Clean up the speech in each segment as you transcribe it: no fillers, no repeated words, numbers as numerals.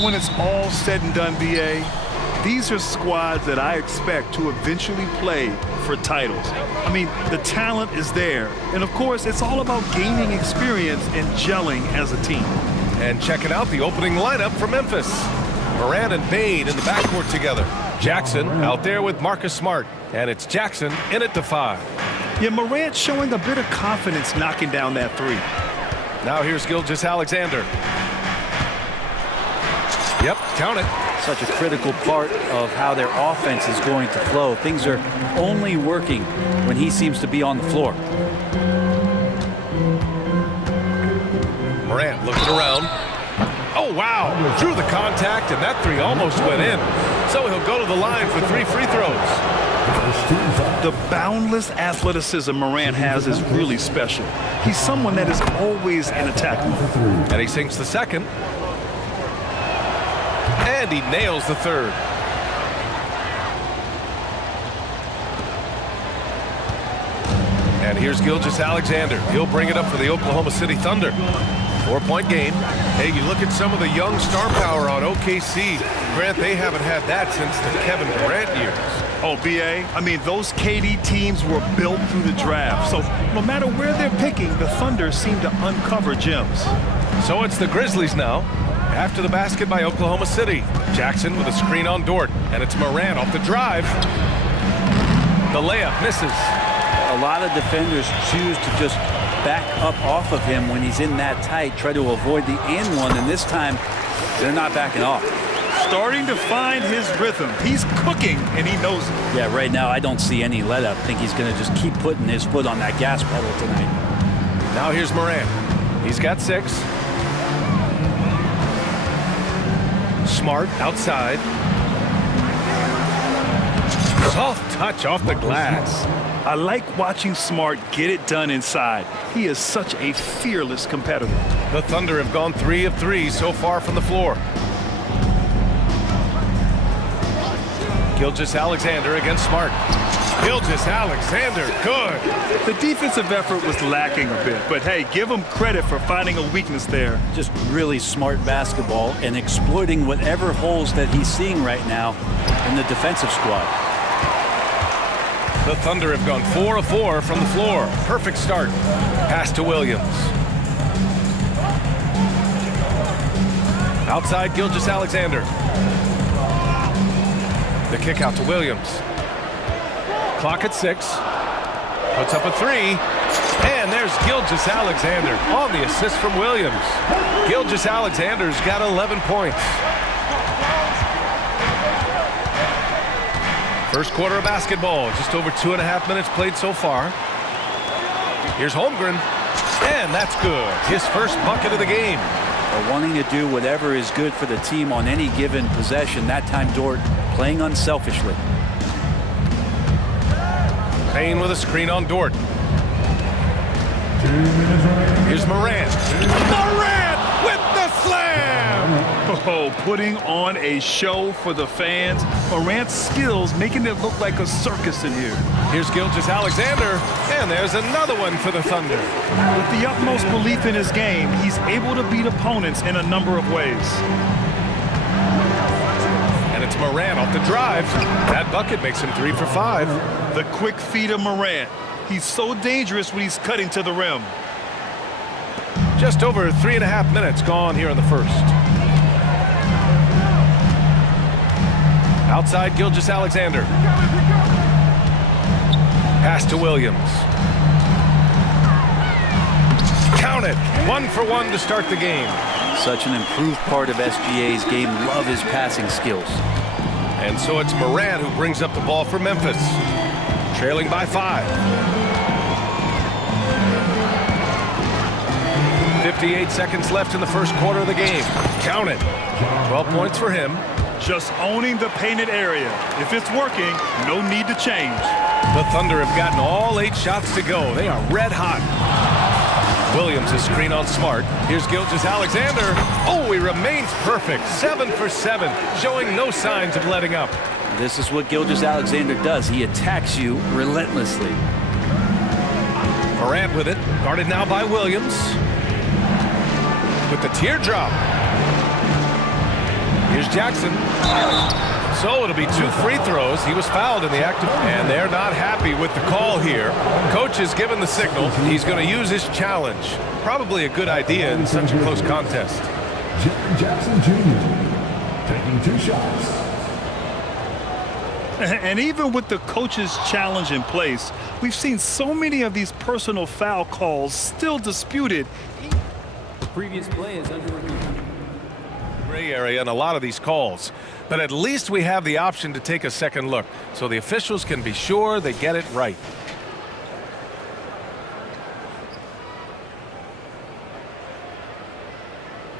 know, when it's all said and done, BA, these are squads that I expect to eventually play for titles. I mean, the talent is there. And of course, it's all about gaining experience and gelling as a team. And checking out the opening lineup for Memphis. Moran and Bade in the backcourt together. Jackson out there with Marcus Smart. And it's Jackson in at the 5. Yeah, Morant showing a bit of confidence knocking down that 3. Now here's Gilgeous-Alexander. Yep, count it. Such a critical part of how their offense is going to flow. Things are only working when he seems to be on the floor. Morant looking around. Oh, wow. Drew the contact, and that 3 almost went in. So he'll go to the line for 3 free throws. The boundless athleticism Morant has is really special. He's someone that is always in attack mode. And he sinks the second. And he nails the third. And here's Gilgeous-Alexander. He'll bring it up for the Oklahoma City Thunder. 4-point game. Hey, you look at some of the young star power on OKC. Grant, they haven't had that since the Kevin Durant years. Oh, BA, I mean, those KD teams were built through the draft. So no matter where they're picking, the Thunder seem to uncover gems. So it's the Grizzlies now. After the basket by Oklahoma City. Jackson with a screen on Dort. And it's Moran off the drive. The layup misses. A lot of defenders choose to just back up off of him when he's in that tight, try to avoid the and one, and this time they're not backing off. Starting to find his rhythm. He's cooking, and he knows it. Yeah, right now I don't see any let up. I think he's going to just keep putting his foot on that gas pedal tonight. Now here's Moran. He's got 6. Smart outside. Soft touch off the glass. I like watching Smart get it done inside. He is such a fearless competitor. The Thunder have gone 3 of 3 so far from the floor. Gilgeous-Alexander against Smart. Gilgeous-Alexander, good. The defensive effort was lacking a bit, but hey, give him credit for finding a weakness there. Just really smart basketball and exploiting whatever holes that he's seeing right now in the defensive squad. The Thunder have gone 4 of 4 from the floor. Perfect start. Pass to Williams. Outside Gilgeous-Alexander. The kick out to Williams. Clock at 6. Puts up a 3. And there's Gilgeous-Alexander on the assist from Williams. Gilgeous-Alexander's got 11 points. First quarter of basketball, just over 2.5 minutes played so far. Here's Holmgren, and that's good. His first bucket of the game. They're wanting to do whatever is good for the team on any given possession. That time, Dort playing unselfishly. Payne with a screen on Dort. Here's Morant. Morant with the slam! Oh, putting on a show for the fans. Morant's skills making it look like a circus in here. Here's Gilgeous-Alexander, and there's another one for the Thunder. With the utmost belief in his game, he's able to beat opponents in a number of ways. And it's Morant off the drive. That bucket makes him 3 for 5. The quick feed of Morant. He's so dangerous when he's cutting to the rim. Just over 3.5 minutes gone here in the first. Outside Gilgeous-Alexander. Pass to Williams. Count it. 1 for 1 to start the game. Such an improved part of SGA's game. Love his passing skills. And so it's Moran who brings up the ball for Memphis. Trailing by 5. 58 seconds left in the first quarter of the game. Count it. 12 points for him. Just owning the painted area. If it's working, no need to change. The Thunder have gotten all 8 shots to go. They are red hot. Williams is screen on Smart. Here's Gilgeous-Alexander. Oh, he remains perfect. 7 for 7, showing no signs of letting up. This is what Gilgeous-Alexander does. He attacks you relentlessly. Morant with it. Guarded now by Williams. With the teardrop. Here's Jackson. So it'll be 2 free throws. He was fouled in the act, and they're not happy with the call here. Coach has given the signal. He's going to use his challenge. Probably a good idea in such a close contest. Jackson Jr. taking 2 shots. And even with the coach's challenge in place, we've seen so many of these personal foul calls still disputed. The previous play is under review. Gray area in a lot of these calls, but at least we have the option to take a second look, so the officials can be sure they get it right.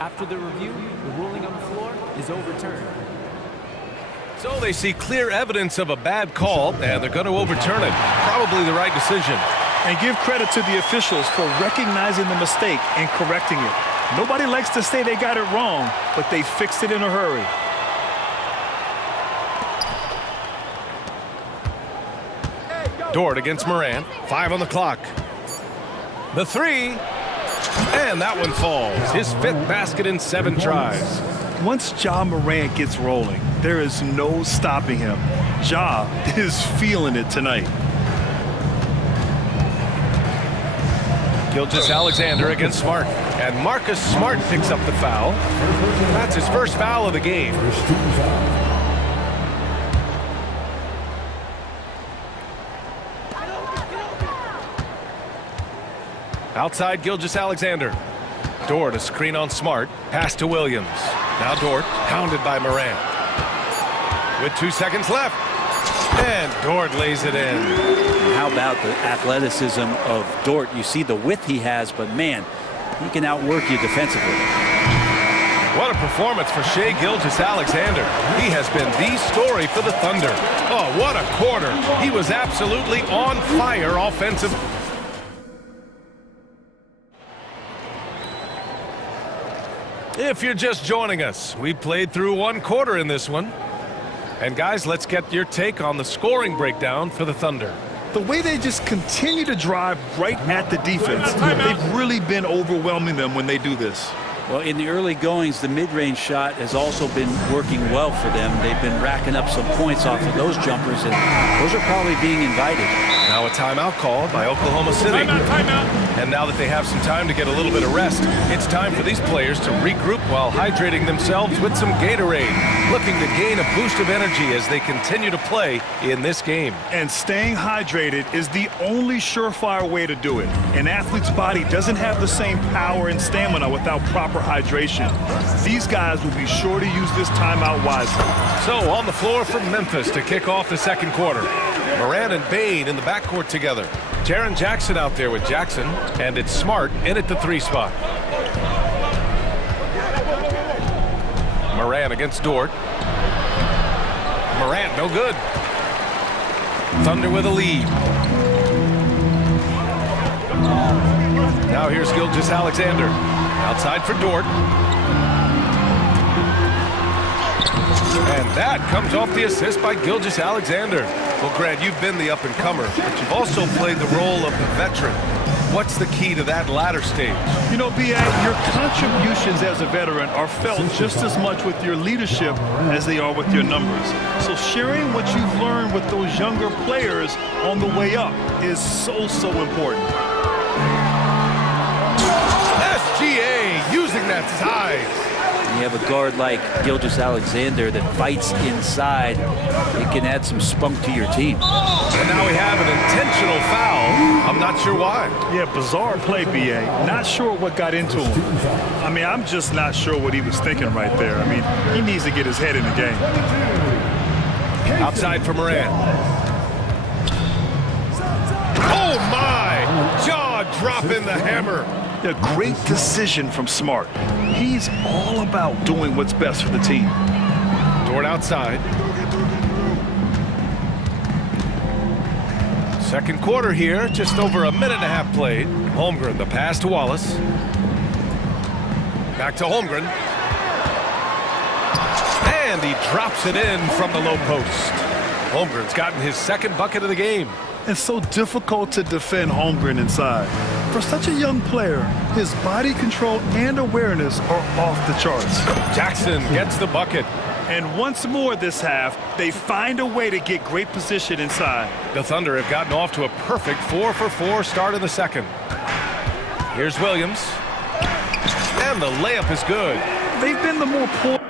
After the review, the ruling on the floor is overturned. So they see clear evidence of a bad call, and they're going to overturn it. Probably the right decision. And give credit to the officials for recognizing the mistake and correcting it. Nobody likes to say they got it wrong, but they fixed it in a hurry. Dort against Morant. 5 on the clock. The 3. And that one falls. His 5th basket in 7 tries. Once Ja Morant gets rolling, there is no stopping him. Ja is feeling it tonight. Gilgeous-Alexander against Smart. And Marcus Smart picks up the foul. That's his first foul of the game. First team foul. Outside Gilgeous-Alexander. Dort a screen on Smart. Pass to Williams. Now Dort hounded by Morant. With 2 seconds left. And Dort lays it in. How about the athleticism of Dort? You see the width he has, but man, he can outwork you defensively. What a performance for Shai Gilgeous-Alexander. He has been the story for the Thunder. Oh, what a quarter. He was absolutely on fire offensively. If you're just joining us, we played through 1 quarter in this one. And guys, let's get your take on the scoring breakdown for the Thunder. The way they just continue to drive right at the defense, they've really been overwhelming them when they do this. Well, in the early goings, the mid-range shot has also been working well for them. They've been racking up some points off of those jumpers, and those are probably being invited. Now a timeout called by Oklahoma City. Timeout. And now that they have some time to get a little bit of rest, it's time for these players to regroup while hydrating themselves with some Gatorade, looking to gain a boost of energy as they continue to play in this game. And staying hydrated is the only surefire way to do it. An athlete's body doesn't have the same power and stamina without proper hydration. These guys will be sure to use this timeout wisely. So on the floor for Memphis to kick off the second quarter. Morant and Bain in the backcourt together. Jaren Jackson out there with Jackson, and it's Smart in at the 3 spot. Morant against Dort. Morant, no good. Thunder with a lead. Now here's Gilgeous-Alexander. Outside for Dort. And that comes off the assist by Gilgeous-Alexander. Well, Grant, you've been the up-and-comer, but you've also played the role of the veteran. What's the key to that latter stage? You know, B.A., your contributions as a veteran are felt just as much with your leadership as they are with your numbers. So sharing what you've learned with those younger players on the way up is so important. SGA using that size. You have a guard like Gilgeous-Alexander that fights inside. It can add some spunk to your team. And now we have an intentional foul. I'm not sure why. Yeah, bizarre play, B.A. Not sure what got into him. I mean, I'm just not sure what he was thinking right there. I mean, he needs to get his head in the game. Outside for Morant. Oh, my! Jaw dropping the hammer. A great decision from Smart. He's all about doing what's best for the team. Dort outside. Second quarter here, just over a minute and a half played. Holmgren, the pass to Wallace. Back to Holmgren. And he drops it in from the low post. Holmgren's gotten his 2nd bucket of the game. It's so difficult to defend Holmgren inside. For such a young player, his body control and awareness are off the charts. Jackson gets the bucket. And once more this half, they find a way to get great position inside. The Thunder have gotten off to a perfect 4-for-4 start in the second. Here's Williams. And the layup is good. They've been the more poised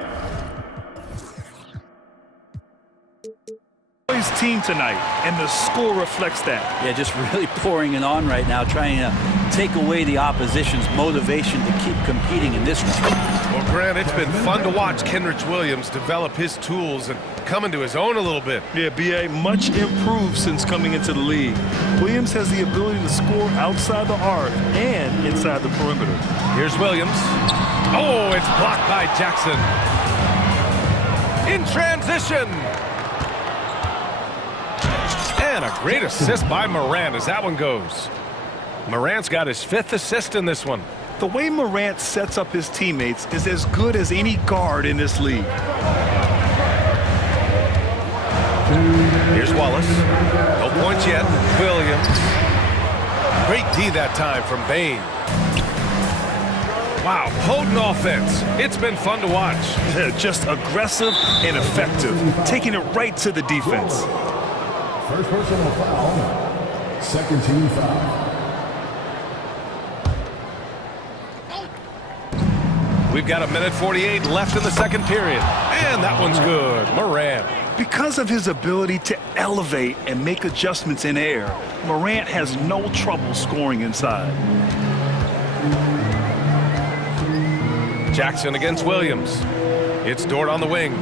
team tonight, and the score reflects that. Yeah, just really pouring it on right now, trying to take away the opposition's motivation to keep competing in this one. Well, Grant, it's been fun to watch Kenrich Williams develop his tools and come into his own a little bit. Yeah, B.A. much improved since coming into the league. Williams has the ability to score outside the arc and inside the perimeter. Here's Williams. Oh, it's blocked by Jackson. In transition. And a great assist by Morant as that one goes. Morant's got his 5th assist in this one. The way Morant sets up his teammates is as good as any guard in this league. Here's Wallace. No points yet. Williams. Great D that time from Bain. Wow, potent offense. It's been fun to watch. Just aggressive and effective, taking it right to the defense. First personal foul. Second team foul. We've got 1:48 left in the second period. And that one's good. Morant. Because of his ability to elevate and make adjustments in air, Morant has no trouble scoring inside. Jackson against Williams. It's Dort on the wing.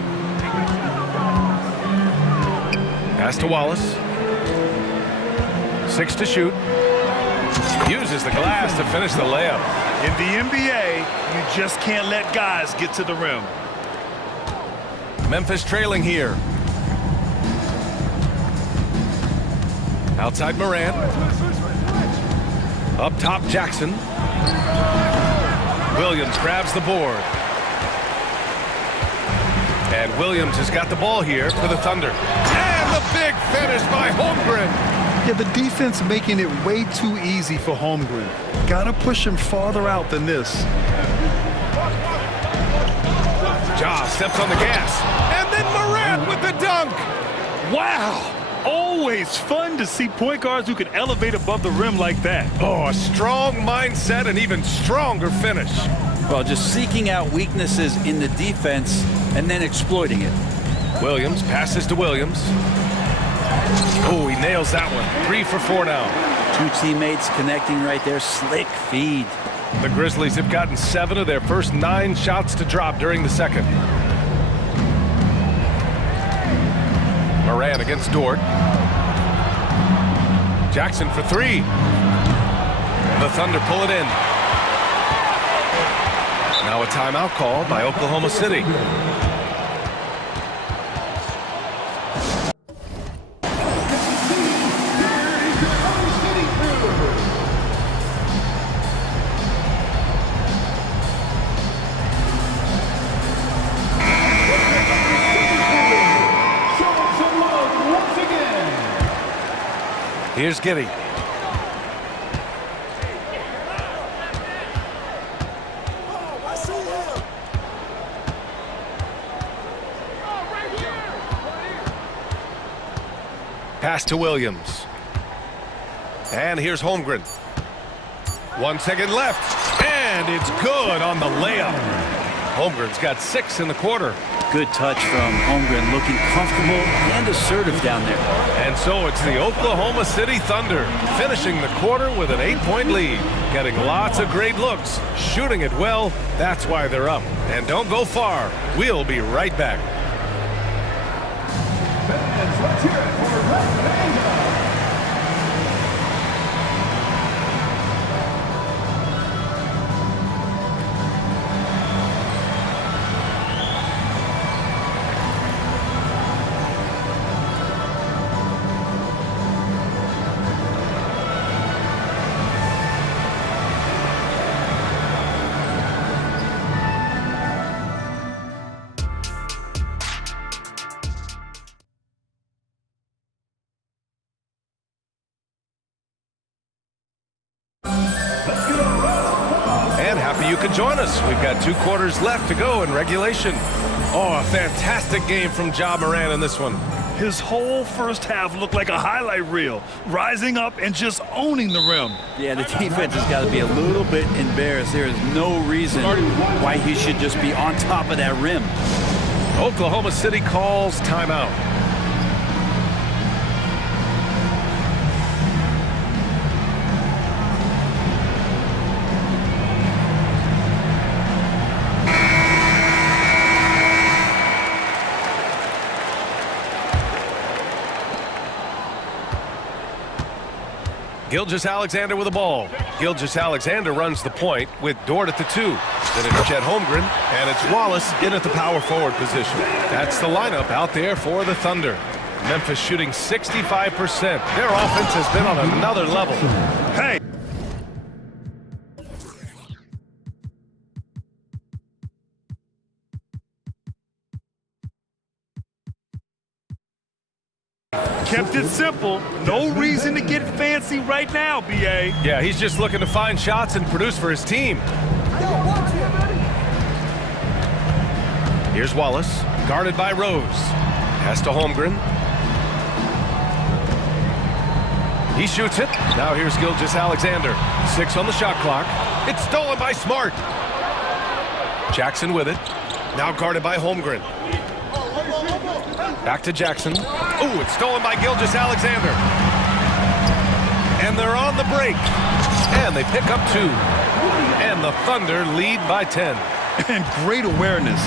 Pass to Wallace. 6 to shoot. Uses the glass to finish the layup. In the NBA, you just can't let guys get to the rim. Memphis trailing here. Outside Morant. Up top Jackson. Williams grabs the board. And Williams has got the ball here for the Thunder. And the big finish by Holmgren. Yeah, the defense making it way too easy for Holmgren. Gotta push him farther out than this. Ja steps on the gas. And then Morant with the dunk. Wow! Always fun to see point guards who can elevate above the rim like that. Oh, a strong mindset and even stronger finish. Well, just seeking out weaknesses in the defense and then exploiting it. Williams passes to Williams. Oh, he nails that one. 3 for 4 now. 2 teammates connecting right there. Slick feed. The Grizzlies have gotten 7 of their first 9 shots to drop during the second. Morant against Dort. Jackson for 3. The Thunder pull it in. Now a timeout call by Oklahoma City. Here's Giddy. Pass to Williams. And here's Holmgren. 1 second left. And it's good on the layup. Holmgren's got 6 in the quarter. Good touch from Holmgren, looking comfortable and assertive down there. And so it's the Oklahoma City Thunder finishing the quarter with an 8-point lead. Getting lots of great looks, shooting it well. That's why they're up. And don't go far. We'll be right back. Let's hear it for Red Panda. Happy you could join us. We've got 2 quarters left to go in regulation. Oh, a fantastic game from Ja Morant in this one. His whole first half looked like a highlight reel, rising up and just owning the rim. Yeah, the defense has got to be a little bit embarrassed. There is no reason why he should just be on top of that rim. Oklahoma City calls timeout. Gilgeous-Alexander with the ball. Gilgeous-Alexander runs the point with Dort at the 2. Then it's Chet Holmgren, and it's Wallace in at the power forward position. That's the lineup out there for the Thunder. Memphis shooting 65%. Their offense has been on another level. Hey! Kept it simple. No reason to get fancy right now, B.A. Yeah, he's just looking to find shots and produce for his team. Here's Wallace, guarded by Rose. Pass to Holmgren. He shoots it. Now here's Gilgeous-Alexander. 6 on the shot clock. It's stolen by Smart. Jackson with it. Now guarded by Holmgren. Back to Jackson. Oh, it's stolen by Gilgeous-Alexander. And they're on the break. And they pick up 2. And the Thunder lead by 10. And great awareness.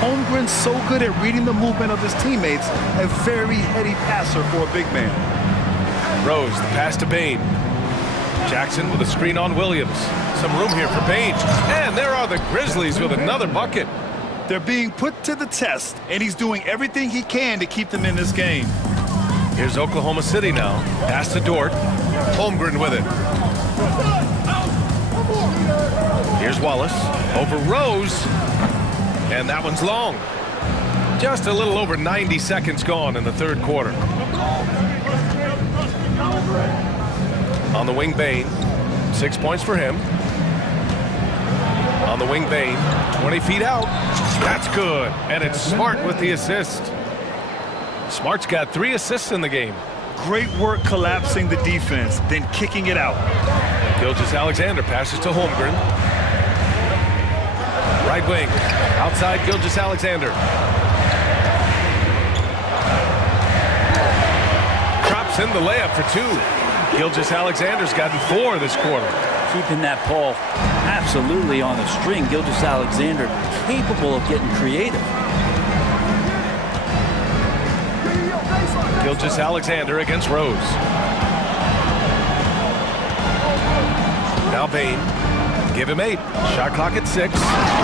Holmgren's so good at reading the movement of his teammates. A very heady passer for a big man. Rose, the pass to Bain. Jackson with a screen on Williams. Some room here for Bain. And there are the Grizzlies with another bucket. They're being put to the test, and he's doing everything he can to keep them in this game. Here's Oklahoma City now. Pass to Dort. Holmgren with it. Here's Wallace. Over Rose. And that one's long. Just a little over 90 seconds gone in the third quarter. On the wing, Bain. 6 points for him. On the wing, Bain. 20 feet out. That's good. And it's Smart with the assist. Smart's got 3 assists in the game. Great work collapsing the defense, then kicking it out. Gilgeous-Alexander passes to Holmgren. Right wing. Outside Gilgeous-Alexander. Drops in the layup for 2. Gilgeous-Alexander's gotten 4 this quarter. Keeping that ball absolutely on the string. Gilgeous-Alexander capable of getting creative. Gilgeous-Alexander against Rose. Now Bain. Give him 8. Shot clock at 6.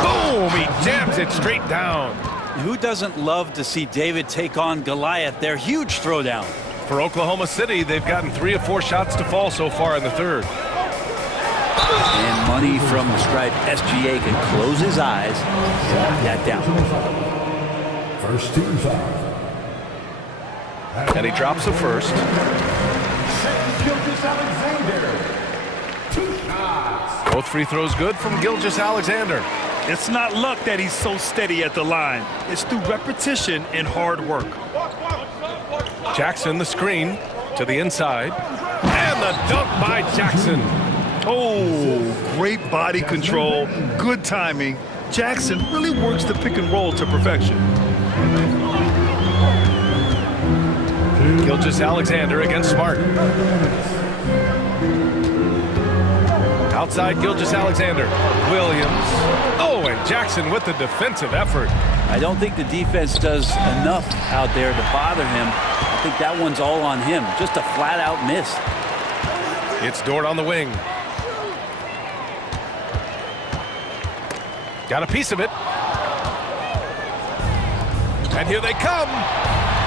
Boom! He jams it straight down. Who doesn't love to see David take on Goliath? Their huge throwdown. For Oklahoma City, they've gotten 3 of 4 shots to fall so far in the third. And money from the stripe. SGA can close his eyes and knock that down. First team foul. And he drops the first. Gilgeous-Alexander. 2 shots. Both free throws good from Gilgeous-Alexander. It's not luck that he's so steady at the line. It's through repetition and hard work. Jackson the screen to the inside. And the dunk by Jackson. Oh, great body control, good timing. Jackson really works the pick and roll to perfection. Gilgeous-Alexander against Smart. Outside Gilgeous-Alexander. Williams. Oh, and Jackson with the defensive effort. I don't think the defense does enough out there to bother him. I think that one's all on him. Just a flat-out miss. It's Dort on the wing. Got a piece of it. And here they come.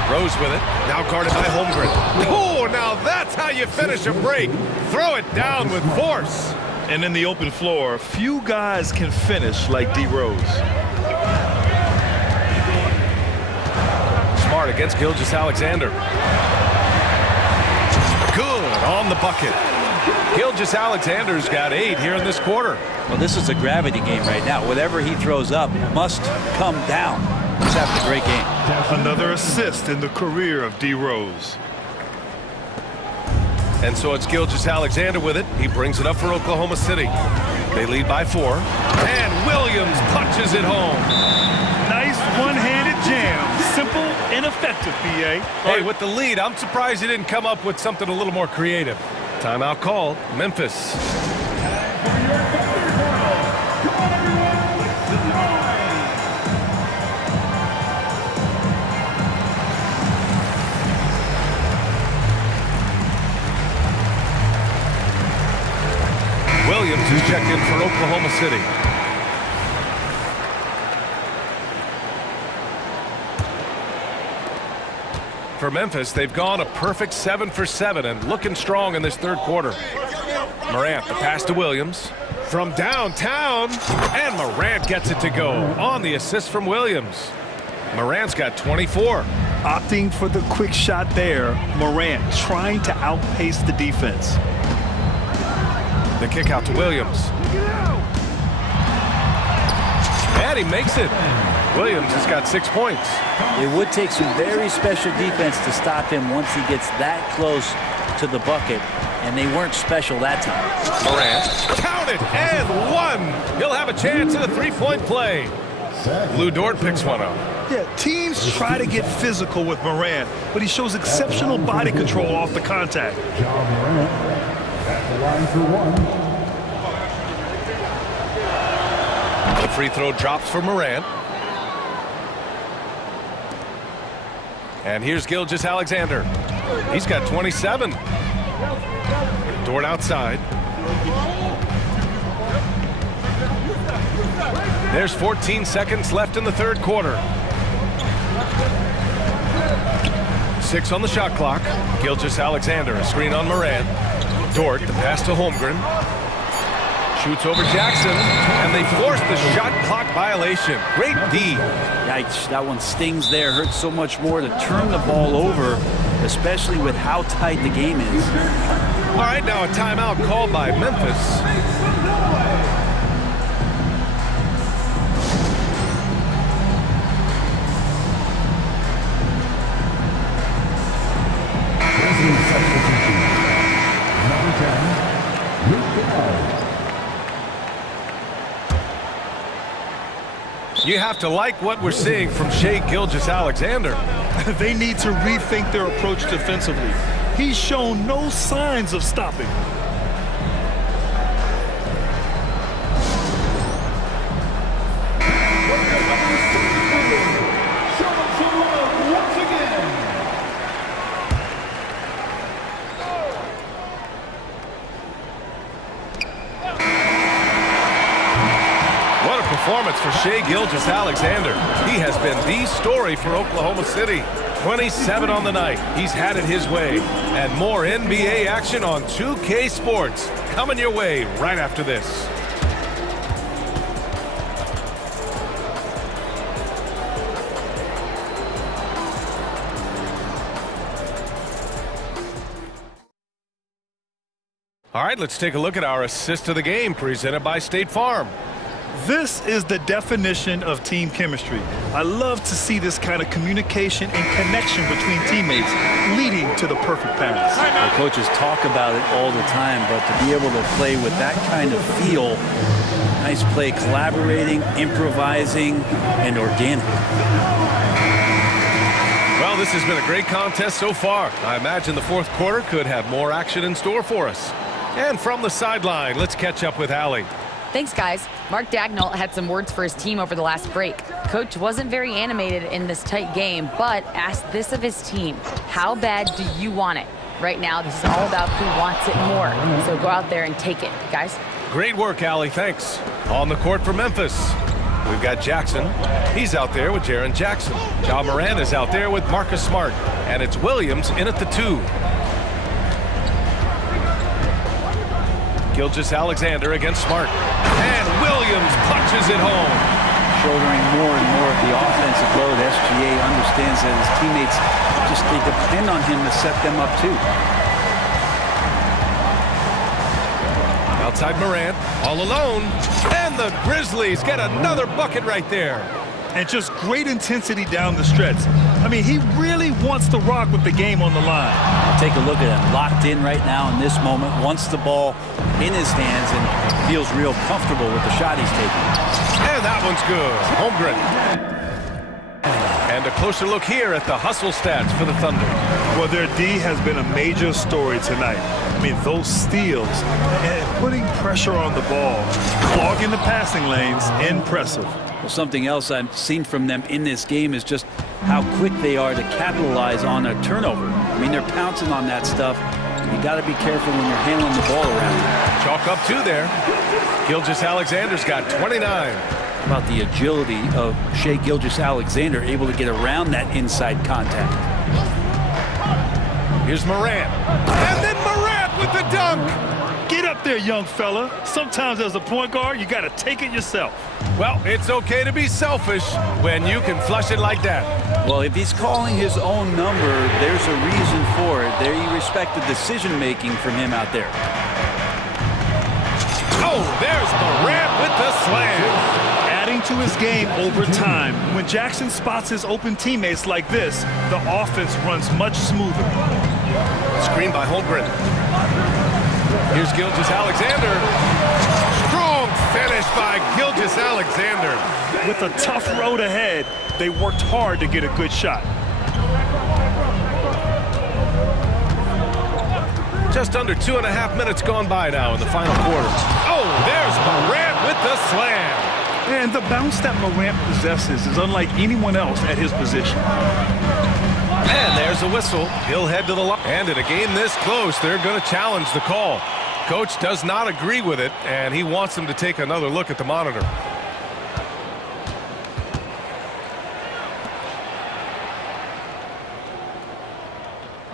Rose with it. Now guarded by Holmgren. Oh, now that's how you finish a break. Throw it down with force. And in the open floor, few guys can finish like D. Rose. Smart against Gilgeous-Alexander. Good on the bucket. Gilgeous-Alexander's got 8 here in this quarter. Well, this is a gravity game right now. Whatever he throws up must come down. He's having a great game. Another assist in the career of D. Rose. And so it's Gilgeous-Alexander with it. He brings it up for Oklahoma City. They lead by 4. And Williams punches it home. Nice one-handed jam. Simple and effective, BA. Hey, with the lead, I'm surprised he didn't come up with something a little more creative. Timeout called. Memphis. Williams is checked in for Oklahoma City. For Memphis, they've gone a perfect 7 for 7 and looking strong in this third quarter. Morant, the pass to Williams. From downtown, and Morant gets it to go on the assist from Williams. Morant's got 24. Opting for the quick shot there, Morant trying to outpace the defense. The kick out to Williams. And he makes it. Williams has got 6 points. It would take some very special defense to stop him once he gets that close to the bucket, and they weren't special that time. Morant, counted, and 1. He'll have a chance in a three-point play. Lou Dort picks one up. Yeah, teams try to get physical with Morant, but he shows exceptional body control off the contact. John Morant at the line for 1. The free throw drops for Morant. And here's Gilgeous-Alexander. He's got 27. Dort outside. There's 14 seconds left in the third quarter. 6 on the shot clock. Gilgeous-Alexander, a screen on Morant. Dort, the pass to Holmgren. Shoots over Jackson, and they force the shot clock violation. Great D. Yikes, that one stings there. Hurts so much more to turn the ball over, especially with how tight the game is. All right, now a timeout called by Memphis. You have to like what we're seeing from Shai Gilgeous-Alexander. They need to rethink their approach defensively. He's shown no signs of stopping. Performance for Shai Gilgeous-Alexander. He has been the story for Oklahoma City. 27 on the night. He's had it his way. And more NBA action on 2K Sports coming your way right after this. All right, let's take a look at our assist of the game presented by State Farm. This is the definition of team chemistry. I love to see this kind of communication and connection between teammates leading to the perfect pass. The coaches talk about it all the time, but to be able to play with that kind of feel, nice play, collaborating, improvising, and organic. Well, this has been a great contest so far. I imagine the fourth quarter could have more action in store for us. And from the sideline, let's catch up with Allie. Thanks, guys. Mark Dagnall had some words for his team over the last break. Coach wasn't very animated in this tight game, but asked this of his team: how bad do you want it? Right now, this is all about who wants it more. So go out there and take it, guys. Great work, Allie. Thanks. On the court for Memphis, we've got Jackson. He's out there with Jaren Jackson. Ja Morant is out there with Marcus Smart. And it's Williams in at the 2. Gilgeous-Alexander against Smart. And Williams punches it home. Shouldering more and more of the offensive load. SGA understands that his teammates they depend on him to set them up too. Outside Morant, all alone. And the Grizzlies get another bucket right there. And just great intensity down the stretch. I mean, he really wants to rock with the game on the line. Take a look at him, locked in right now in this moment, wants the ball in his hands and feels real comfortable with the shot he's taking. And that one's good. Holmgren. And a closer look here at the hustle stats for the Thunder. Well, their D has been a major story tonight. I mean, those steals and putting pressure on the ball, clogging the passing lanes, impressive. Well, something else I've seen from them in this game is just how quick they are to capitalize on a turnover. I mean, they're pouncing on that stuff. You got to be careful when you're handling the ball around. Chalk up two there. Gilgeous-Alexander's got 29. How about the agility of Shai Gilgeous-Alexander, able to get around that inside contact. Here's Morant. And then Morant with the dunk. Get up there, young fella. Sometimes as a point guard, you got to take it yourself. Well, it's okay to be selfish when you can flush it like that. Well, if he's calling his own number, there's a reason for it. There you respect the decision-making from him out there. Oh, there's Morant with the slam. Adding to his game over time. When Jackson spots his open teammates like this, the offense runs much smoother. Screen by Holmgren. Here's Gilgeous-Alexander. Strong finish by Gilgeous-Alexander. With a tough road ahead, they worked hard to get a good shot. Just under 2.5 minutes gone by now in the final quarter. Oh, there's Morant with the slam. And the bounce that Morant possesses is unlike anyone else at his position. And there's a whistle. He'll head to the line. And in a game this close, they're going to challenge the call. Coach does not agree with it, and he wants him to take another look at the monitor.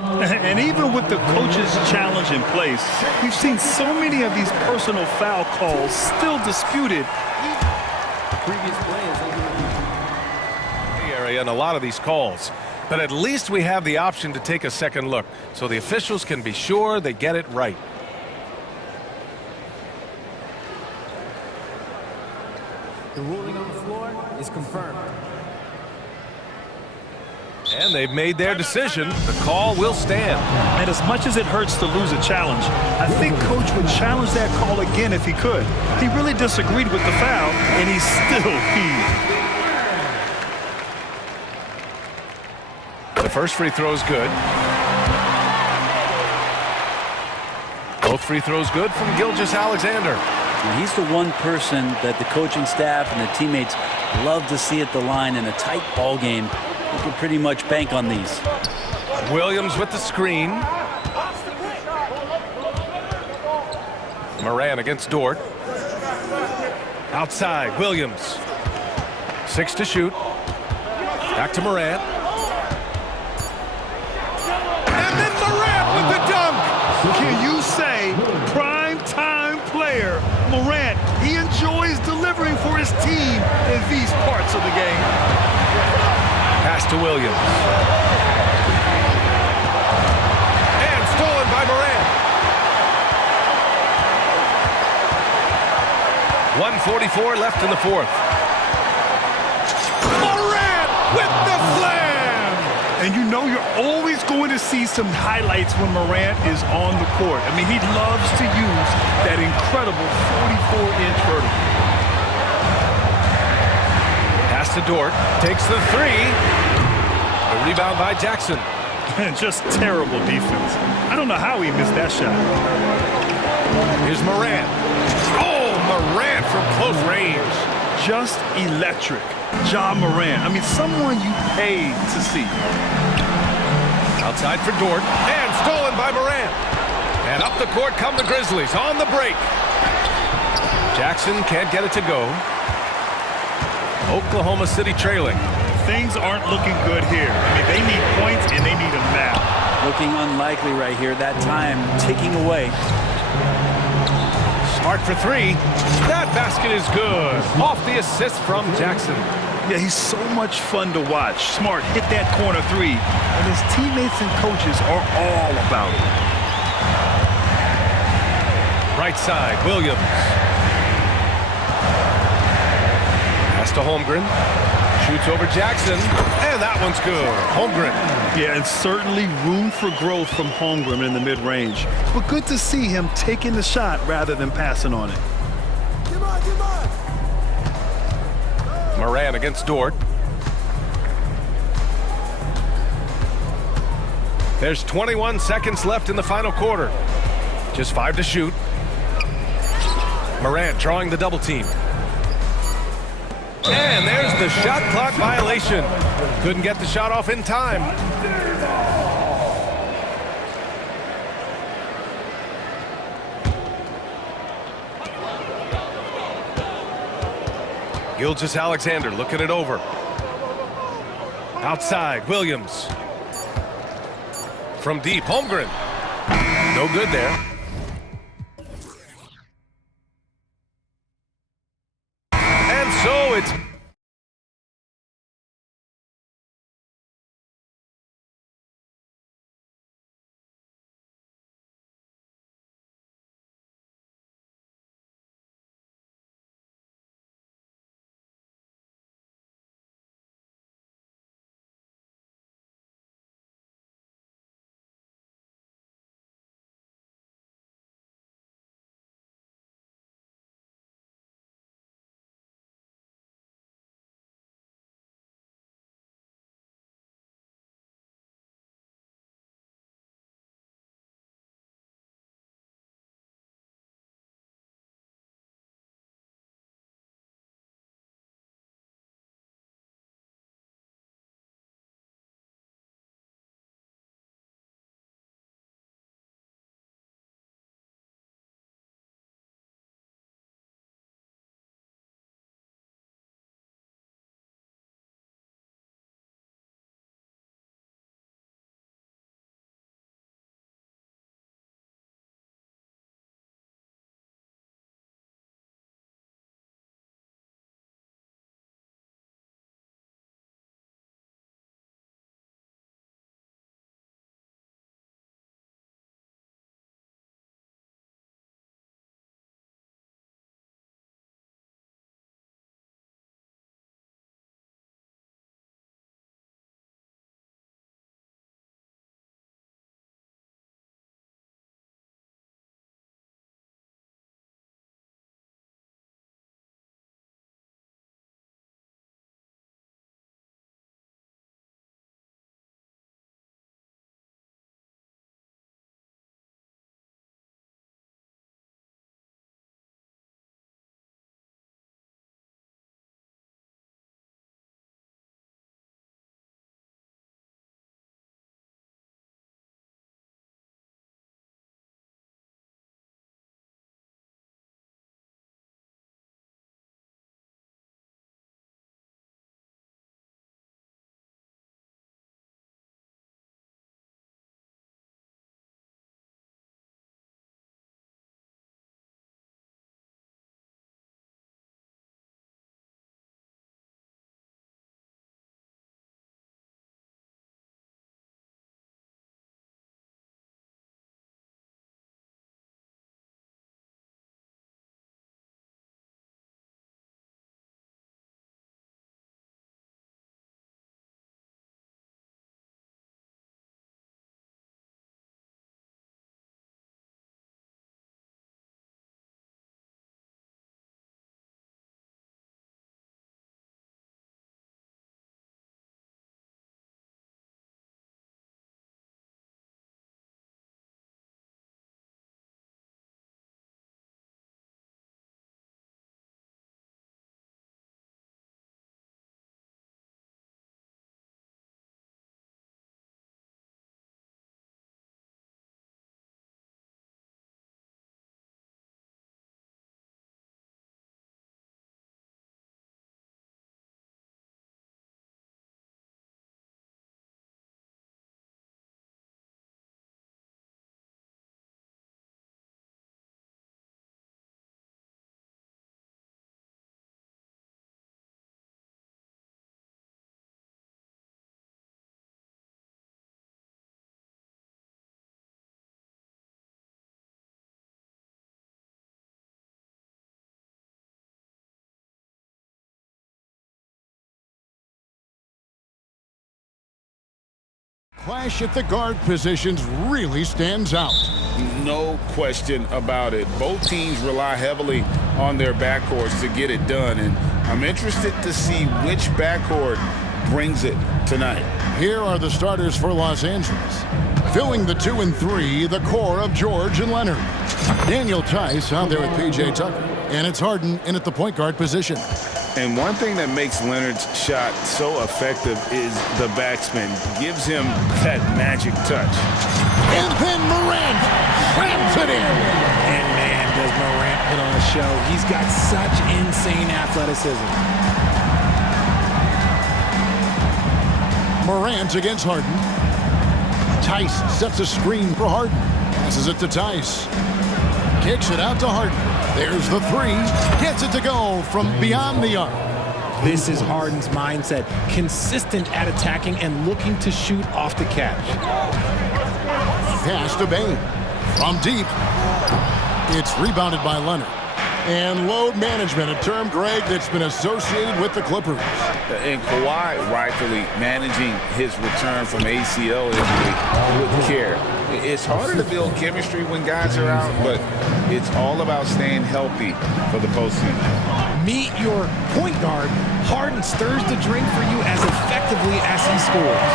And even with the coach's challenge in place, we've seen so many of these personal foul calls still disputed. Previous play is under review. Area and a lot of these calls. But at least we have the option to take a second look, so the officials can be sure they get it right. The ruling on the floor is confirmed. And they've made their decision. The call will stand. And as much as it hurts to lose a challenge, I think Coach would challenge that call again if he could. He really disagreed with the foul, and he still heaved. The first free throw is good. Both free throws good from Gilgeous-Alexander. And he's the one person that the coaching staff and the teammates love to see at the line in a tight ball game. You can pretty much bank on these. Williams with the screen. Morant against Dort. Outside, Williams. 6 to shoot. Back to Morant. And then Morant with the dunk! Can you say prime time player Morant? He enjoys delivering for his team in these parts of the game. Pass to Williams. And stolen by Morant. 1:44 left in the fourth. Morant with the slam! And you know you're always going to see some highlights when Morant is on the court. I mean, he loves to use that incredible 44-inch vertical. Pass to Dort. Takes the three. A rebound by Jackson. And just terrible defense. I don't know how he missed that shot. Here's Morant. Oh, Morant from close range. Just electric. Ja Morant. I mean, someone you paid to see. Outside for Dort. And stolen by Morant. And up the court come the Grizzlies on the break. Jackson can't get it to go. Oklahoma City trailing. Things aren't looking good here. I mean, they need points and they need them now. Looking unlikely right here. That time ticking away. Smart for three. That basket is good. Off the assist from Jackson. Yeah, he's so much fun to watch. Smart hit that corner three, and his teammates and coaches are all about it. Right side, Williams. Pass to Holmgren. Shoots over Jackson, and that one's good. Holmgren. Yeah, and certainly room for growth from Holmgren in the mid-range. But good to see him taking the shot rather than passing on it. Moran against Dort. There's 21 seconds left in the final quarter. Just 5 to shoot. Moran drawing the double team. And there's the shot clock violation. Couldn't get the shot off in time. Gilgeous-Alexander looking it over. Outside, Williams. From deep, Holmgren. No good there. And so it's Clash at the guard positions really stands out. No question about it. Both teams rely heavily on their backcourts to get it done, and I'm interested to see which backcourt brings it tonight. Here are the starters for Los Angeles. Filling the 2 and 3, the core of George and Leonard. Daniel Tice out there with P.J. Tucker. And it's Harden in at the point guard position. And one thing that makes Leonard's shot so effective is the backspin. Gives him that magic touch. And then Morant slams it in. And man, does Morant put on a show. He's got such insane athleticism. Morant against Harden. Tice sets a screen for Harden. Passes it to Tice. Kicks it out to Harden. There's the 3. Gets it to go from beyond the arc. This is Harden's mindset. Consistent at attacking and looking to shoot off the catch. Pass to Bane. From deep. It's rebounded by Leonard. And load management, a term, Greg, that's been associated with the Clippers. And Kawhi rightfully managing his return from ACL injury with care. It's harder to build chemistry when guys are out, but it's all about staying healthy for the postseason. Meet your point guard. Harden stirs the drink for you as effectively as he scores.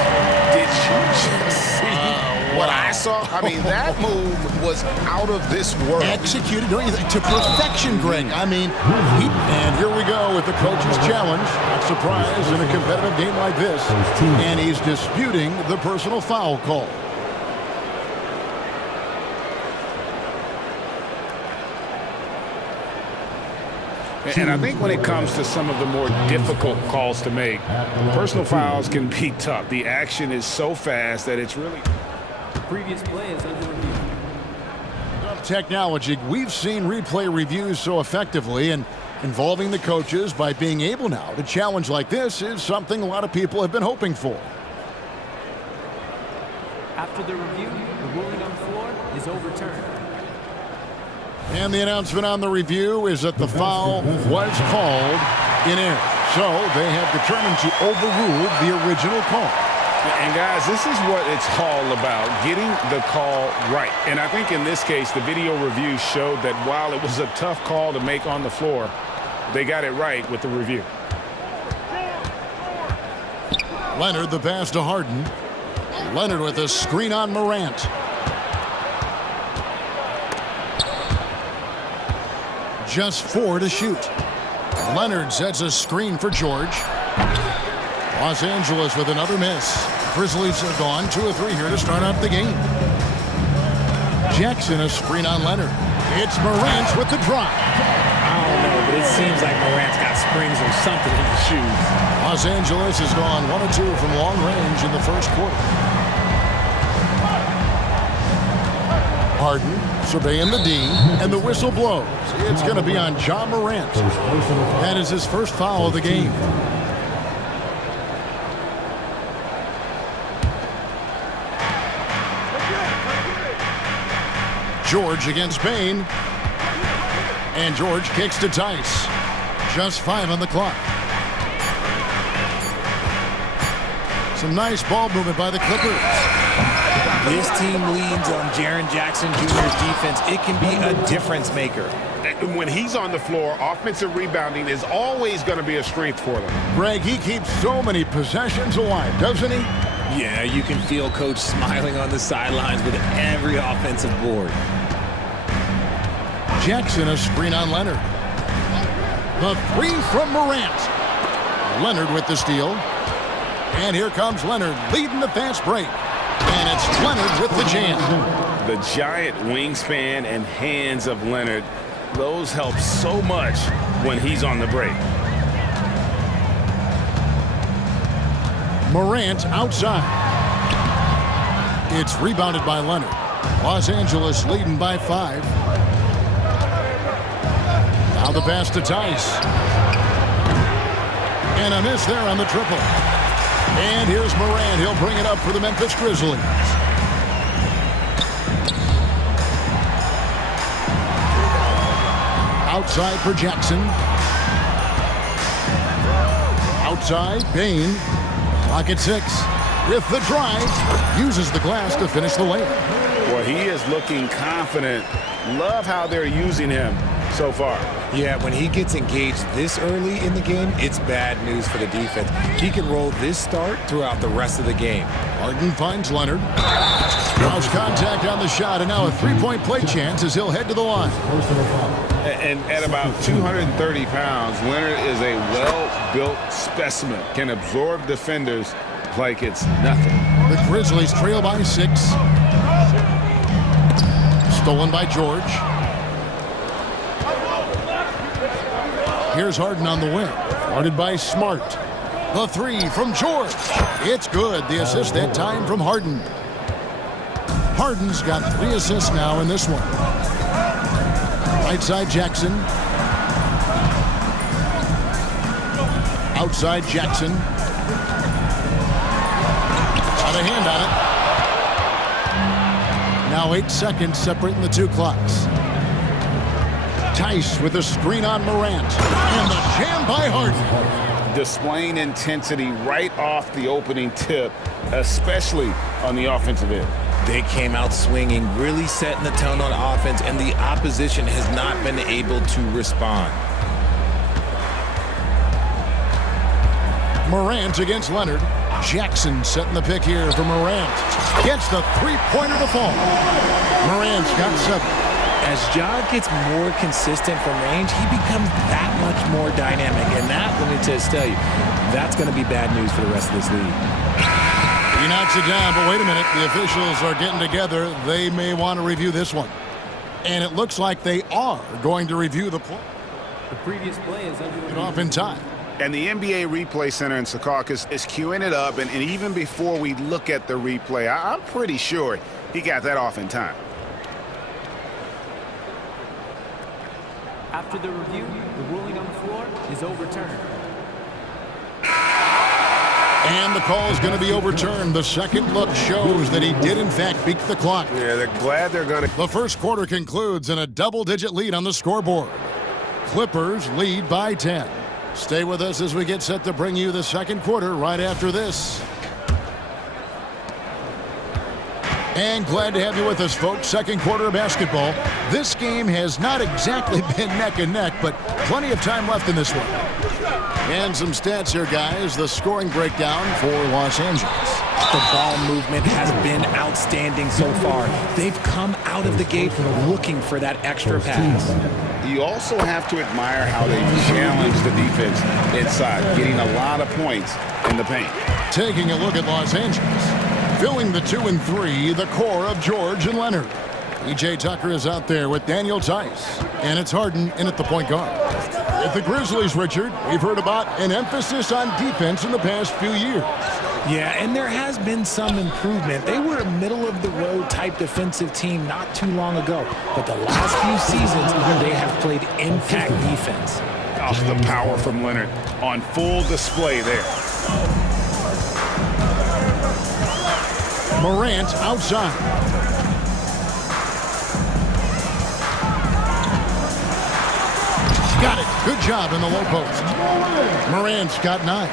Did you just see what I saw? I mean, that move was out of this world. Executed, don't you think, to perfection, Greg. I mean, and here we go with the coach's challenge. Not surprised in a competitive game like this. And he's disputing the personal foul call. And I think when it comes to some of the more difficult calls to make, personal fouls can be tough. The action is so fast that it's really... Previous play is under review. Technology, we've seen replay reviews so effectively, and involving the coaches by being able now to challenge like this is something a lot of people have been hoping for. After the review, the ruling on the floor is overturned. And the announcement on the review is that the foul was called in error. So they have determined to overrule the original call. And guys, this is what it's all about, getting the call right. And I think in this case, the video review showed that while it was a tough call to make on the floor, they got it right with the review. Leonard, the pass to Harden. Leonard with a screen on Morant. Just 4 to shoot. Leonard sets a screen for George. Los Angeles with another miss. Grizzlies have gone 2 of 3 here to start out the game. Jackson a screen on Leonard. It's Morant with the drive. I don't know, but it seems like Morant's got springs or something in his shoes. Los Angeles has gone 1 of 2 from long range in the first quarter. Harden surveying the D, and the whistle blows. It's going to be on John Morant. That is his first foul of the game. George against Bane. And George kicks to Tice. Just 5 on the clock. Some nice ball movement by the Clippers. This team leans on Jaren Jackson Jr.'s defense. It can be a difference maker. When he's on the floor, offensive rebounding is always going to be a strength for them. Greg, he keeps so many possessions alive, doesn't he? Yeah, you can feel Coach smiling on the sidelines with every offensive board. Jackson a screen on Leonard. The 3 from Morant. Leonard with the steal. And here comes Leonard leading the fast break. And it's Leonard with the jam. The giant wingspan and hands of Leonard, those help so much when he's on the break. Morant outside. It's rebounded by Leonard. Los Angeles leading by 5. Now the pass to Tice. And a miss there on the triple. And here's Morant. He'll bring it up for the Memphis Grizzlies. Outside for Jackson. Outside, Bane. Clock at 6. with the drive. Uses the glass to finish the layup. Well, he is looking confident. Love how they're using him so far. Yeah, when he gets engaged this early in the game, it's bad news for the defense. He can roll this start throughout the rest of the game. Harden finds Leonard. Draws contact on the shot, and now a three-point play chance as he'll head to the line. And at about 230 pounds, Leonard is a well-built specimen. Can absorb defenders like it's nothing. The Grizzlies trail by 6. Stolen by George. Here's Harden on the wing. Guarded by Smart. The three from George. It's good. The assist that time from Harden. Harden's got 3 assists now in this one. Right side Jackson. Outside Jackson. Got a hand on it. Now 8 seconds separating the 2 clocks. Tice with a screen on Morant. And the jam by Harden. Displaying intensity right off the opening tip, especially on the offensive end. They came out swinging, really setting the tone on offense, and the opposition has not been able to respond. Morant against Leonard. Jackson setting the pick here for Morant. Gets the three-pointer to fall. Morant's got 7. As Ja gets more consistent from range, he becomes that much more dynamic. And that, let me just tell you, that's going to be bad news for the rest of this league. He knocks it down, but wait a minute. The officials are getting together. They may want to review this one. And it looks like they are going to review the play. The previous play is under Get off in time. And the NBA Replay Center in Secaucus is queuing it up. And even before we look at the replay, I'm pretty sure he got that off in time. After the review, the ruling on the floor is overturned. And the call is going to be overturned. The second look shows that he did, in fact, beat the clock. Yeah, they're glad they're going to. The first quarter concludes in a double-digit lead on the scoreboard. Clippers lead by 10. Stay with us as we get set to bring you the second quarter right after this. And glad to have you with us, folks. Second quarter of basketball. This game has not exactly been neck and neck, but plenty of time left in this one. And some stats here, guys. The scoring breakdown for Los Angeles. The ball movement has been outstanding so far. They've come out of the gate looking for that extra pass. You also have to admire how they challenge the defense inside, getting a lot of points in the paint. Taking a look at Los Angeles. Filling the 2 and 3, the core of George and Leonard. E.J. Tucker is out there with Daniel Tice. And it's Harden in at the point guard. At the Grizzlies, Richard, we've heard about an emphasis on defense in the past few years. Yeah, and there has been some improvement. They were a middle-of-the-road type defensive team not too long ago. But the last few seasons, they have played impact defense. Off the power from Leonard on full display there. Morant outside. Got it. Good job in the low post. Morant's got 9.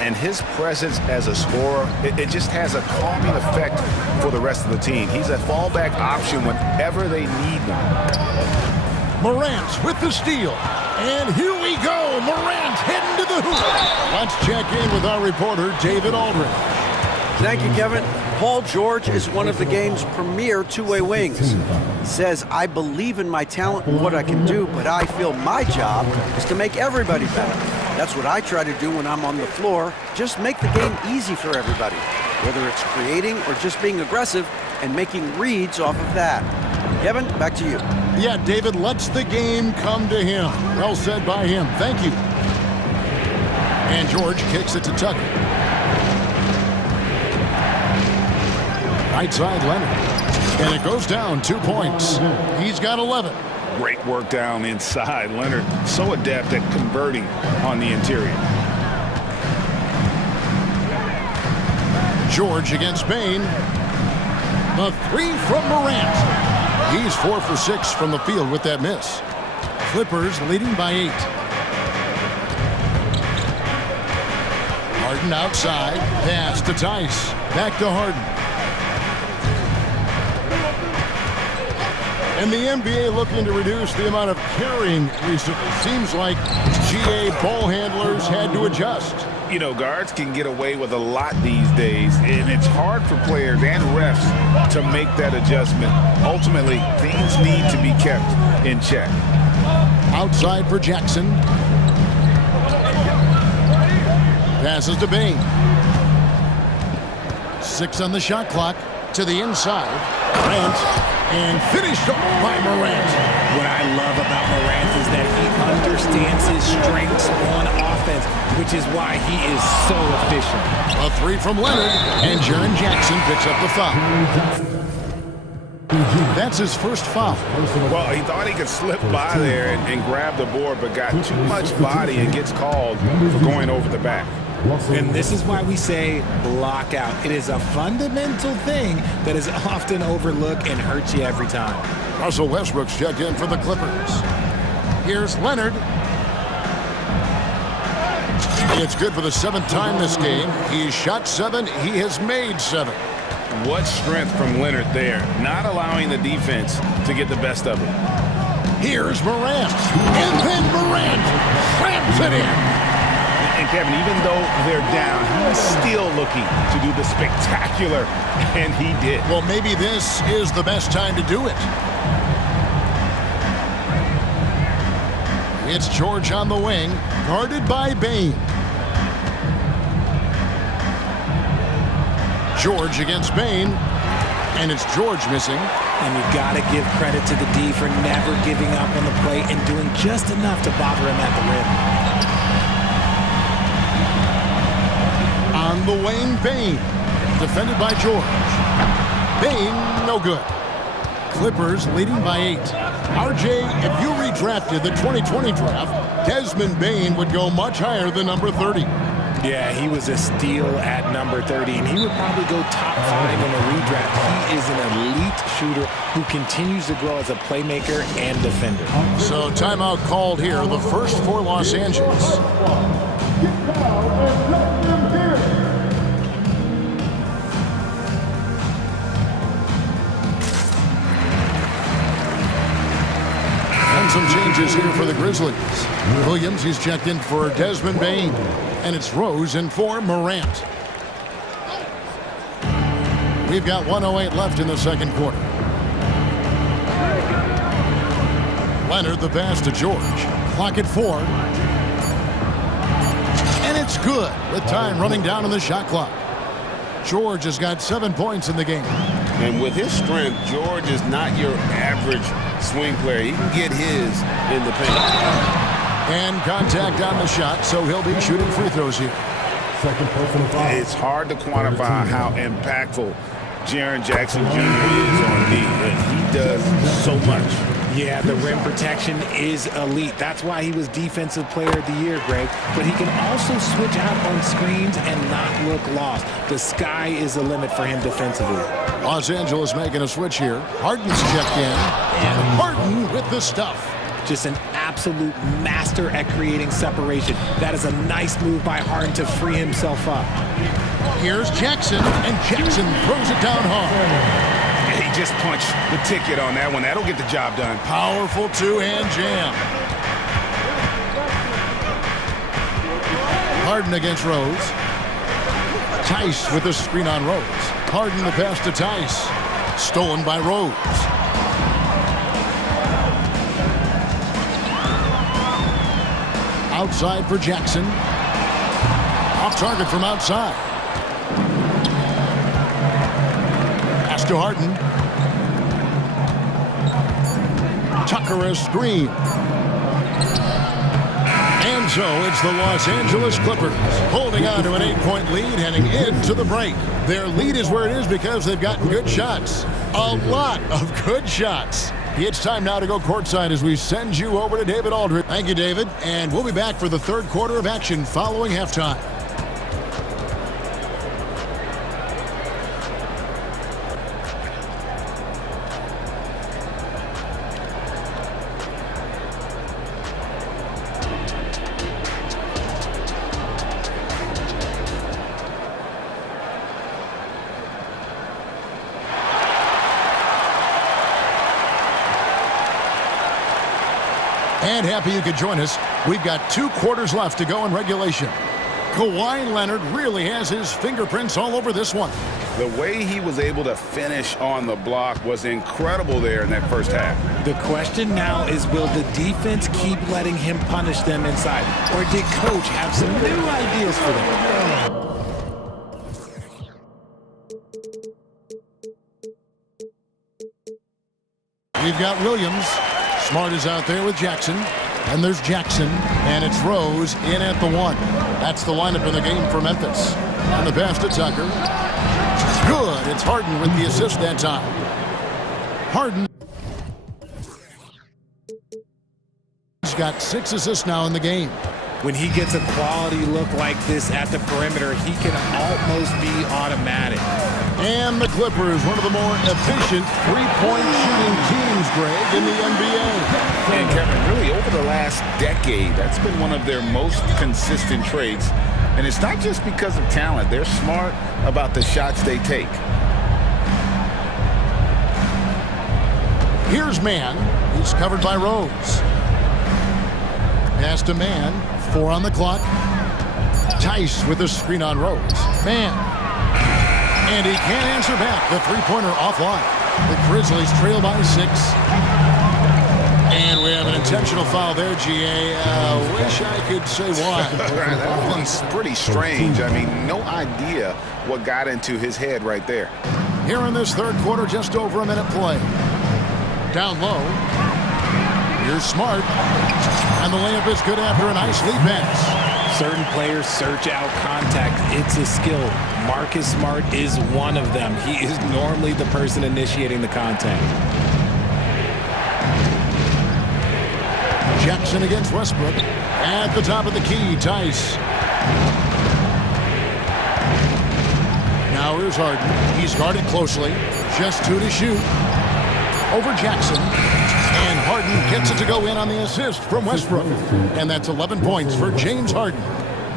And his presence as a scorer, it just has a calming effect for the rest of the team. He's a fallback option whenever they need one. Morant with the steal. And here we go. Morant heading to the hoop. Let's check in with our reporter, David Aldridge. Thank you, Kevin. Paul George is one of the game's premier two-way wings. He says, I believe in my talent and what I can do, but I feel my job is to make everybody better. That's what I try to do when I'm on the floor. Just make the game easy for everybody, whether it's creating or just being aggressive and making reads off of that. Kevin, back to you. Yeah, David lets the game come to him. Well said by him. Thank you. And George kicks it to Tucker. Right side, Leonard. And it goes down 2 points. He's got 11. Great work down inside. Leonard so adept at converting on the interior. George against Bain. The 3 from Morant. He's 4 for 6 from the field with that miss. Clippers leading by 8. Harden outside. Pass to Tice. Back to Harden. And the NBA looking to reduce the amount of carrying recently. Seems like GA ball handlers had to adjust. You know, guards can get away with a lot these days, and it's hard for players and refs to make that adjustment. Ultimately, things need to be kept in check. Outside for Jackson. Passes to Bain. 6 on the shot clock. To the inside. Morant. And finished off by Morant. What I love about Morant is that he understands his strengths on offense, which is why he is so efficient. A 3 from Leonard, and Jaren Jackson picks up the foul. That's his first foul. Well, he thought he could slip by there and grab the board, but got too much body and gets called for going over the back. And this is why we say block out. It is a fundamental thing that is often overlooked and hurts you every time. Russell Westbrook's checked in for the Clippers. Here's Leonard. It's good for the 7th time this game. He's shot 7. He has made 7. What strength from Leonard there, not allowing the defense to get the best of it. Here's Morant. And then Morant slams it in. And Kevin, even though they're down, he's still looking to do the spectacular, and he did. Well, maybe this is the best time to do it. It's George on the wing, guarded by Bain. George against Bain, and it's George missing. And you got to give credit to the D for never giving up on the play and doing just enough to bother him at the rim. On the wing, Bain. Defended by George. Bain, no good. Clippers leading by 8. RJ, if you redrafted the 2020 draft, Desmond Bain would go much higher than number 30. Yeah, he was a steal at number 30, and he would probably go top 5 in a redraft. He is an elite shooter who continues to grow as a playmaker and defender. So timeout called here, the first for Los Angeles. And some changes here for the Grizzlies. Williams, he's checked in for Desmond Bain. And it's Rose in for Morant. We've got 1:08 left in the second quarter. Leonard the pass to George. Clock at 4. And it's good with time running down on the shot clock. George has got 7 points in the game. And with his strength, George is not your average swing player. He can get his in the paint. And contact on the shot, so he'll be shooting free throws here. It's hard to quantify how impactful Jaren Jackson Jr. is on D. He does so much. Yeah, the rim protection is elite. That's why he was Defensive Player of the Year, Greg. But he can also switch out on screens and not look lost. The sky is the limit for him defensively. Los Angeles making a switch here. Harden's checked in. And Harden with the stuff. Just an absolute master at creating separation. That is a nice move by Harden to free himself up. Here's Jackson, and Jackson throws it down hard. He just punched the ticket on that one. That'll get the job done. Powerful two-hand jam. Harden against Rose. Tice with the screen on Rose. Harden the pass to Tice. Stolen by Rose. Outside for Jackson. Off target from outside. Pass to Harden. Tucker a screen. And so it's the Los Angeles Clippers holding on to an 8-point lead heading into the break. Their lead is where it is because they've gotten good shots. A lot of good shots. It's time now to go courtside as we send you over to David Aldridge. Thank you, David. And we'll be back for the third quarter of action following halftime. And happy you could join us. We've got 2 quarters left to go in regulation. Kawhi Leonard really has his fingerprints all over this one. The way he was able to finish on the block was incredible there in that first half. The question now is, will the defense keep letting him punish them inside? Or did Coach have some new ideas for them? We've got Williams. Smart is out there with Jackson. And there's Jackson. And it's Rose in at the 1. That's the lineup in the game for Memphis. On the pass to Tucker. Good. It's Harden with the assist that time. Harden has got 6 assists now in the game. When he gets a quality look like this at the perimeter, he can almost be automatic. And the Clippers, one of the more efficient three-point shooting teams, Greg, in the NBA. And Kevin, really over the last decade, that's been one of their most consistent traits. And it's not just because of talent. They're smart about the shots they take. Here's Mann. He's covered by Rose. Pass to Mann. 4 on the clock. Tice with the screen on Rose. Mann. And he can't answer back. The three-pointer offline. The Grizzlies trail by 6. And we have an intentional foul there, GA. Wish I could say why. That one's pretty strange. I mean, no idea what got into his head right there. Here in this third quarter, just over a minute play. Down low. Here's Smart. And the layup is good after a nice lead pass. Certain players search out contact. It's a skill. Marcus Smart is one of them. He is normally the person initiating the contact. Jackson against Westbrook. At the top of the key, Tice. Now here's Harden. He's guarded closely. Just 2 to shoot. Over Jackson. And Harden gets it to go in on the assist from Westbrook. And that's 11 points for James Harden.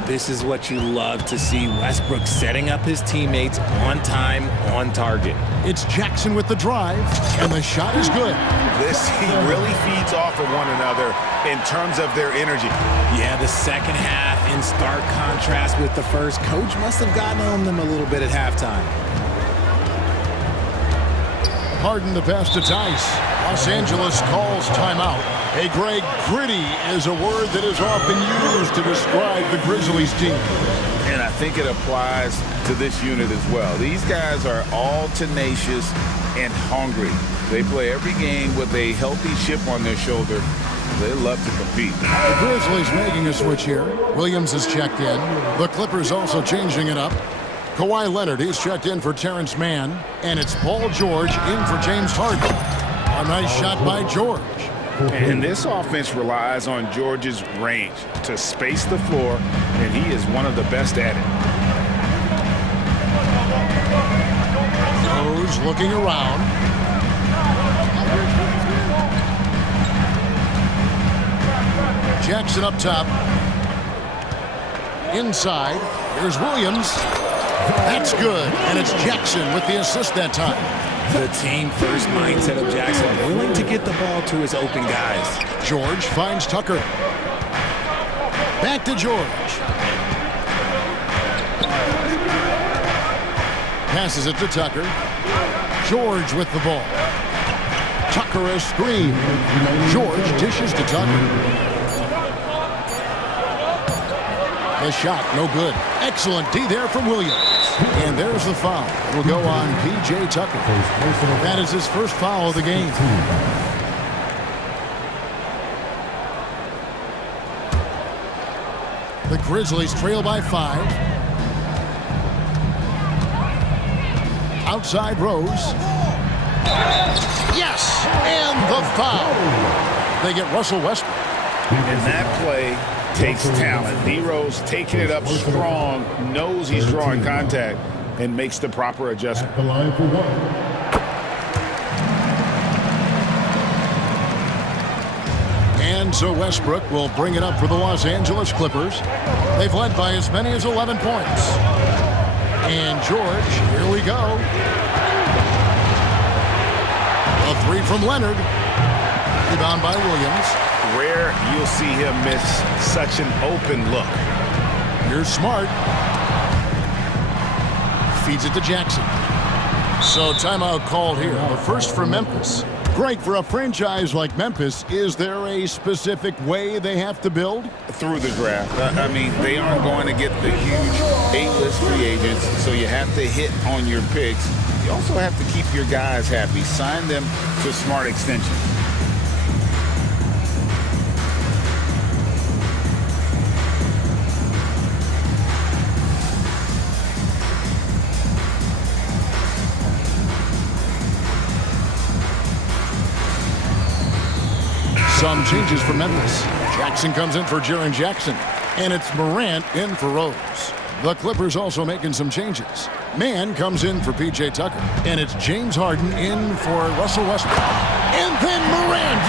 This is what you love to see. Westbrook setting up his teammates on time, on target. It's Jackson with the drive, and the shot is good. This team really feeds off of one another in terms of their energy. Yeah, the second half in stark contrast with the first. Coach must have gotten on them a little bit at halftime. Harden the pass to Tice. Los Angeles calls timeout. Hey, Greg, gritty is a word that is often used to describe the Grizzlies team. And I think it applies to this unit as well. These guys are all tenacious and hungry. They play every game with a healthy chip on their shoulder. They love to compete. The Grizzlies making a switch here. Williams is checked in. The Clippers also changing it up. Kawhi Leonard, he's checked in for Terrence Mann. And it's Paul George in for James Harden. A nice shot by George. And this offense relies on George's range to space the floor, and he is one of the best at it. Rose looking around. Jackson up top. Inside. Here's Williams. That's good. And it's Jackson with the assist that time. The team-first mindset of Jackson, willing to get the ball to his open guys. George finds Tucker. Back to George. Passes it to Tucker. George with the ball. Tucker a screen. George dishes to Tucker. The shot, no good. Excellent D there from Williams. And there's the foul. It'll go on P.J. Tucker. That is his first foul of the game. The Grizzlies trail by 5. Outside Rose. Yes! And the foul. They get Russell Westbrook. And that play takes talent. D-Rose taking it up strong, knows he's drawing contact, and makes the proper adjustment. The line for 1. And so Westbrook will bring it up for the Los Angeles Clippers. They've led by as many as 11 points. And George, here we go. A 3 from Leonard. Rebound by Williams. Rare you'll see him miss such an open look. Here's Smart. Feeds it to Jackson. So timeout called here. The first for Memphis. Greg, for a franchise like Memphis, is there a specific way they have to build? Through the draft. I mean, they aren't going to get the huge A-list free agents, so you have to hit on your picks. You also have to keep your guys happy. Sign them to smart extensions. Some changes for Memphis. Jackson comes in for Jaren Jackson. And it's Morant in for Rose. The Clippers also making some changes. Mann comes in for P.J. Tucker. And it's James Harden in for Russell Westbrook. And then Morant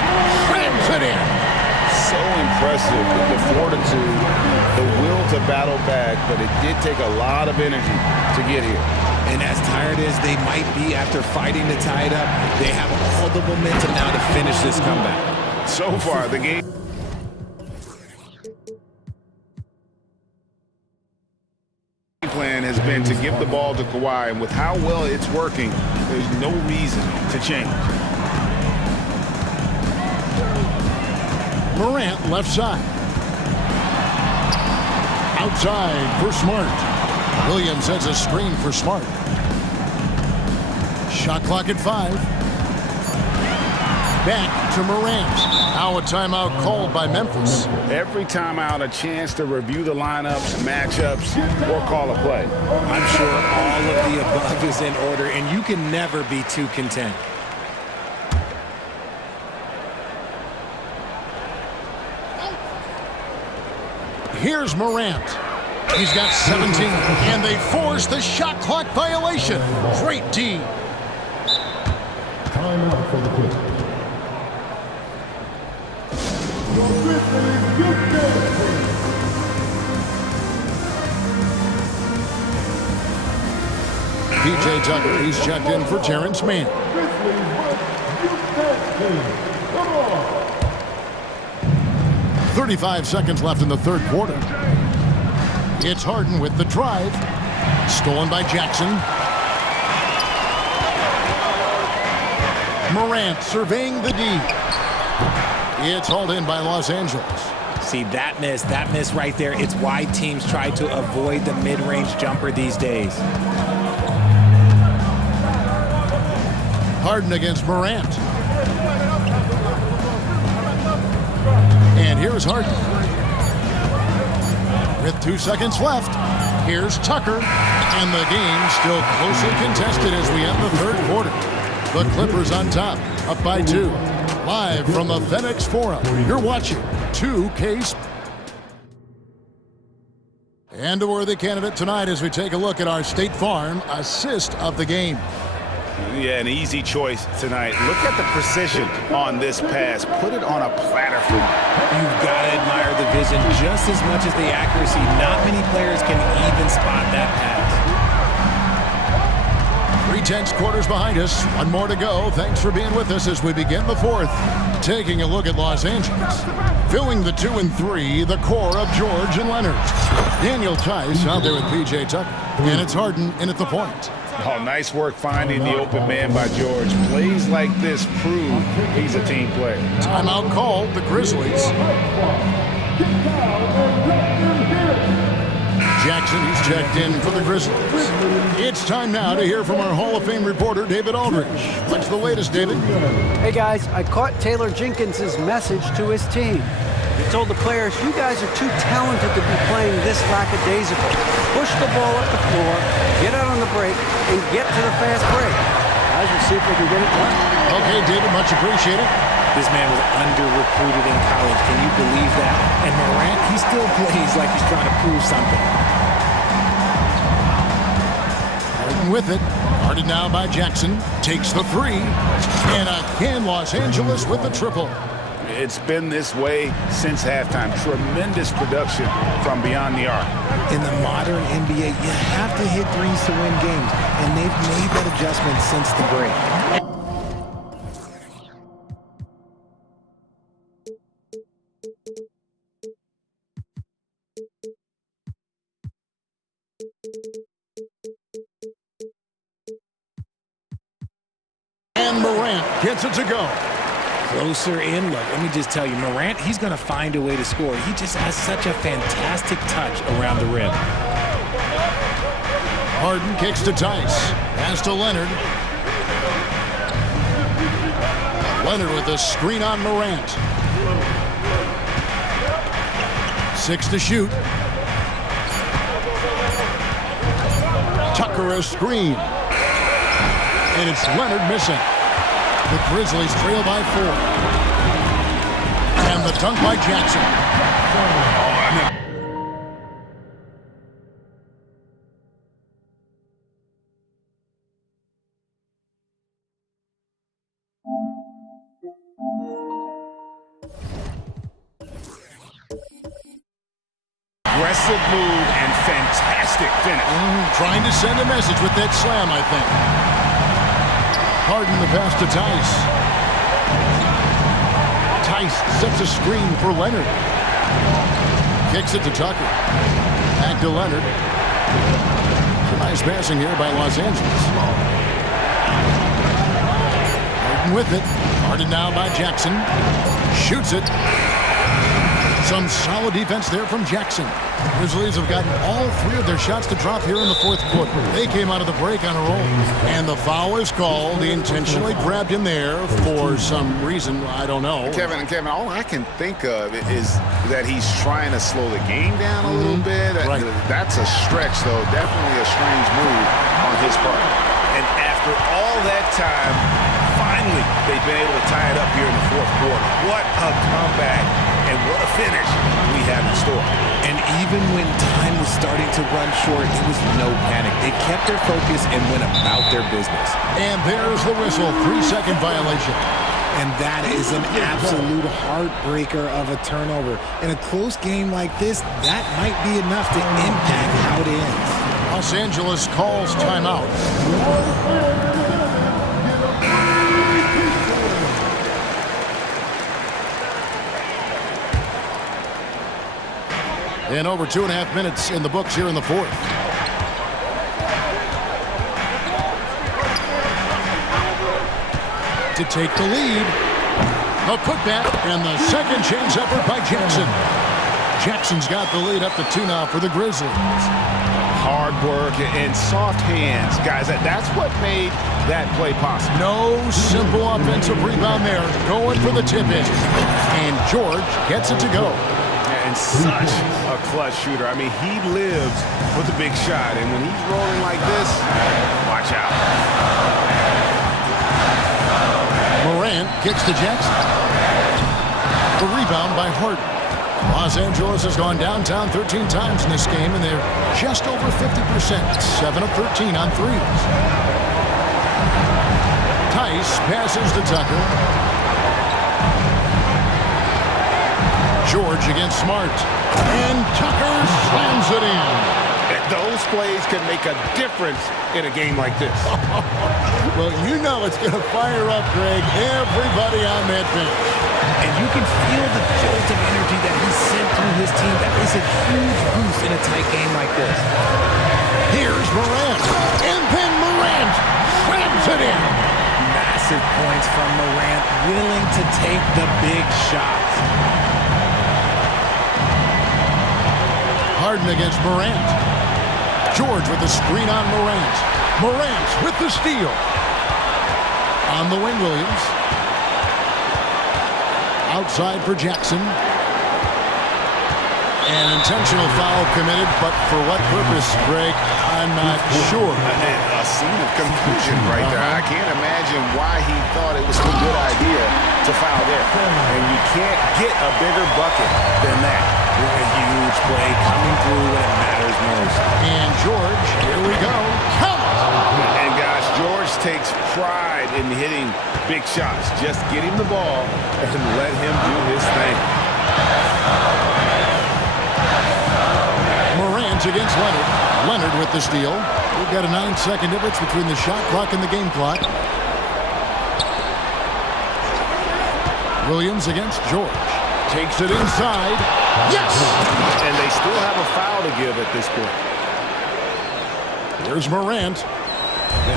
slams it in. So impressive, the fortitude, the will to battle back, but it did take a lot of energy to get here. And as tired as they might be after fighting to tie it up, they have all the momentum now to finish this comeback. So far, the game plan has been to give the ball to Kawhi, and with how well it's working, there's no reason to change. Morant left side. Outside for Smart. Williams has a screen for Smart. Shot clock at 5. Back to Morant. Now a timeout called by Memphis. Every timeout, a chance to review the lineups, matchups, or call a play. I'm sure all of the above is in order, and you can never be too content. Here's Morant. He's got 17, and they force the shot clock violation. Great D. Timeout for the Clippers. P.J. Tucker, he's checked in for Terrence Mann. 35 seconds left in the third quarter. It's Harden with the drive. Stolen by Jackson. Morant surveying the D. It's hauled in by Los Angeles. See, that miss right there, it's why teams try to avoid the mid-range jumper these days. Harden against Morant. And here's Harden. With 2 seconds left, here's Tucker. And the game still closely contested as we end the third quarter. The Clippers on top, up by 2. Live from the FedEx Forum, you're watching 2K. And a worthy candidate tonight as we take a look at our State Farm assist of the game. Yeah, an easy choice tonight. Look at the precision on this pass. Put it on a platter for you. You've got to admire the vision just as much as the accuracy. Not many players can even spot that pass. 3/10 quarters behind us. One more to go. Thanks for being with us as we begin the fourth. Taking a look at Los Angeles. Filling the 2 and 3, the core of George and Leonard. Daniel Tice out there with P.J. Tucker. And it's Harden in at the point. Oh, nice work finding the open man by George. Plays like this prove he's a team player. Timeout called, the Grizzlies. Jackson, he's checked in for the Grizzlies. It's time now to hear from our Hall of Fame reporter, David Aldridge. What's the latest, David? Hey guys, I caught Taylor Jenkins's message to his team. He told the players, you guys are too talented to be playing this lackadaisical. Push the ball up the floor, get out on the break, and get to the fast break. Guys, we'll see if we can get it done. Okay, David, much appreciated. This man was under-recruited in college. Can you believe that? And Morant, he still plays like he's trying to prove something. Harden with it. Guarded now by Jackson. Takes the 3. And again, Los Angeles with the triple. It's been this way since halftime. Tremendous production from beyond the arc. In the modern NBA, you have to hit threes to win games, and they've made that adjustment since the break. Morant gets it to go. Closer in. Look, let me just tell you, Morant, he's going to find a way to score. He just has such a fantastic touch around the rim. Harden kicks to Tice. Pass to Leonard. Leonard with a screen on Morant. 6 to shoot. Tucker a screen. And it's Leonard missing. The Grizzlies trail by 4. And the dunk by Jackson. Aggressive move and fantastic finish. Trying to send a message with that slam, I think. Harden the pass to Tice. Tice sets a screen for Leonard. Kicks it to Tucker. Back to Leonard. Nice passing here by Los Angeles. Harden with it. Guarded now by Jackson. Shoots it. Some solid defense there from Jackson. Grizzlies have gotten all 3 of their shots to drop here in the 4th quarter. They came out of the break on a roll. And the foul is called. He intentionally grabbed him there for some reason, I don't know. Kevin, all I can think of is that he's trying to slow the game down a little bit. Right. That's a stretch, though. Definitely a strange move on his part. And after all that time, finally, they've been able to tie it up here in the 4th quarter. What a comeback and what a finish we have in store. And even when time was starting to run short, there was no panic. They kept their focus and went about their business. And there's the whistle. 3-second violation. And that is an absolute heartbreaker of a turnover. In a close game like this, that might be enough to impact how it ends. Los Angeles calls timeout. And over 2.5 minutes in the books here in the 4th. To take the lead. A putback and the second chance effort by Jackson. Jackson's got the lead up to 2 now for the Grizzlies. Hard work and soft hands. Guys, that's what made that play possible. No simple offensive rebound there. Going for the tip-in. And George gets it to go. And such a clutch shooter. I mean, he lives with a big shot. And when he's rolling like this, watch out. Morant kicks to Jackson. The rebound by Harden. Los Angeles has gone downtown 13 times in this game, and they're just over 50%. 7 of 13 on threes. Tice passes to Tucker. George against Smart. And Tucker slams it in. Those plays can make a difference in a game like this. Well, you know it's going to fire up, Greg, everybody on that bench. And you can feel the jolt of energy that he sent through his team. That is a huge boost in a tight game like this. Here's Morant. And then Morant slams it in. Massive points from Morant, willing to take the big shots. Harden against Morant. George with the screen on Morant. Morant with the steal. On the wing, Williams. Outside for Jackson. An intentional foul committed, but for what purpose, Greg, I'm not sure. A scene of confusion right there. I can't imagine why he thought it was a good idea to foul there. And you can't get a bigger bucket than that. A huge play coming through when it matters most. And George, here we go. And guys, George takes pride in hitting big shots. Just get him the ball and let him do his thing. Morant against Leonard. Leonard with the steal. We've got a 9-second difference between the shot clock and the game clock. Williams against George. Takes it inside. Yes! And they still have a foul to give at this point. Here's Morant.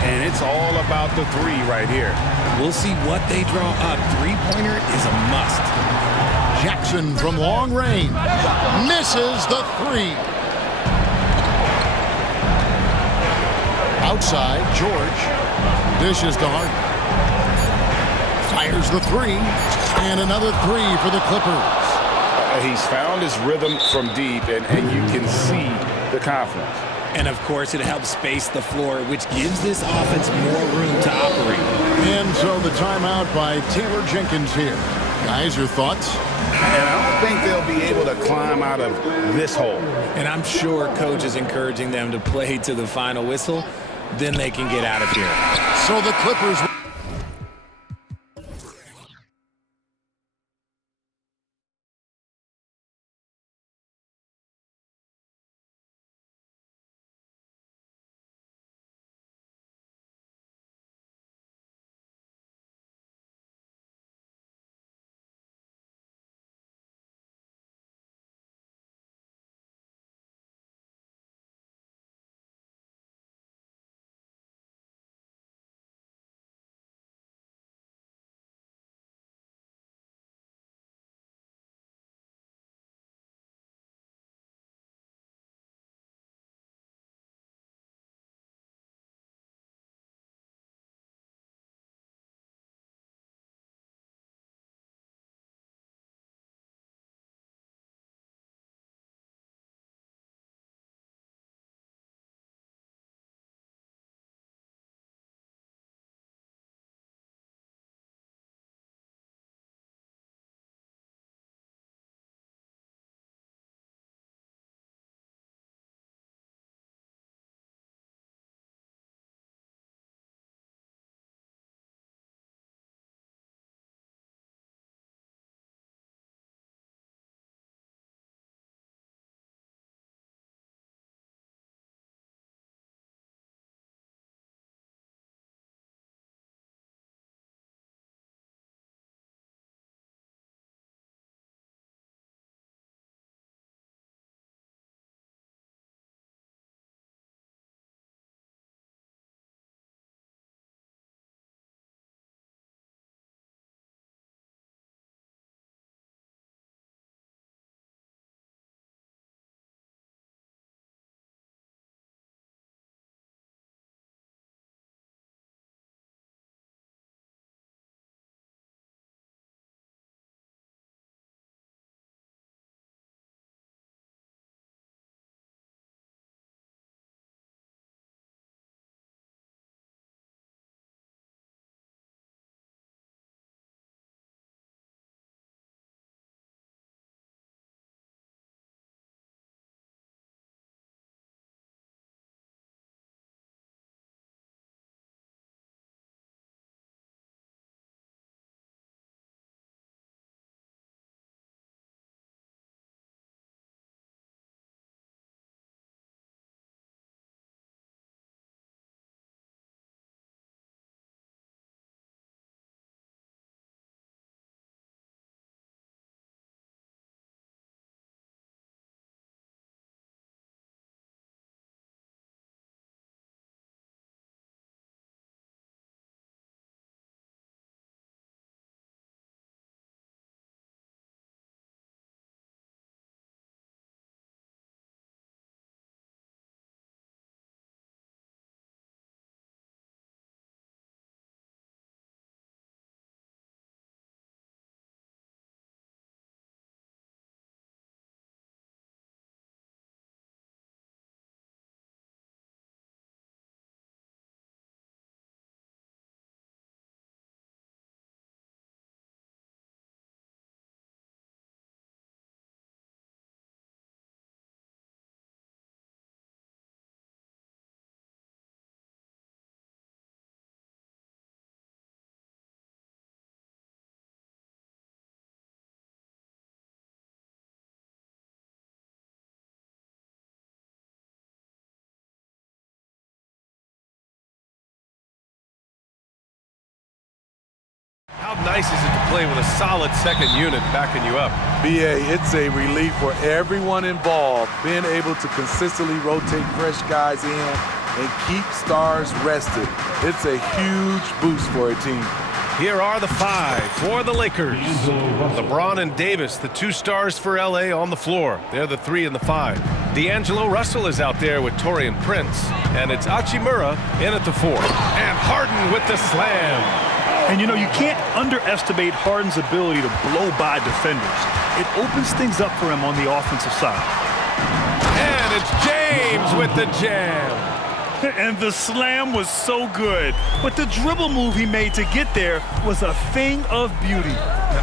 And it's all about the three right here. We'll see what they draw up. Three-pointer is a must. Jackson from long range misses the three. Outside, George dishes to Harden. Fires the three, and another three for the Clippers. He's found his rhythm from deep, and you can see the confidence. And of course, it helps space the floor, which gives this offense more room to operate. And so the timeout by Taylor Jenkins here. Guys, your thoughts? And I don't think they'll be able to climb out of this hole. And I'm sure coach is encouraging them to play to the final whistle. Then they can get out of here. So the Clippers... How nice is it to play with a solid second unit backing you up? BA, it's a relief for everyone involved. Being able to consistently rotate fresh guys in and keep stars rested. It's a huge boost for a team. Here are the 5 for the Lakers. LeBron and Davis, the 2 stars for LA on the floor. They're the 3 and the 5. D'Angelo Russell is out there with Taurean Prince. And it's Hachimura in at the 4. And Harden with the slam. And you know, you can't underestimate Harden's ability to blow by defenders. It opens things up for him on the offensive side. And it's James with the jam. And the slam was so good. But the dribble move he made to get there was a thing of beauty.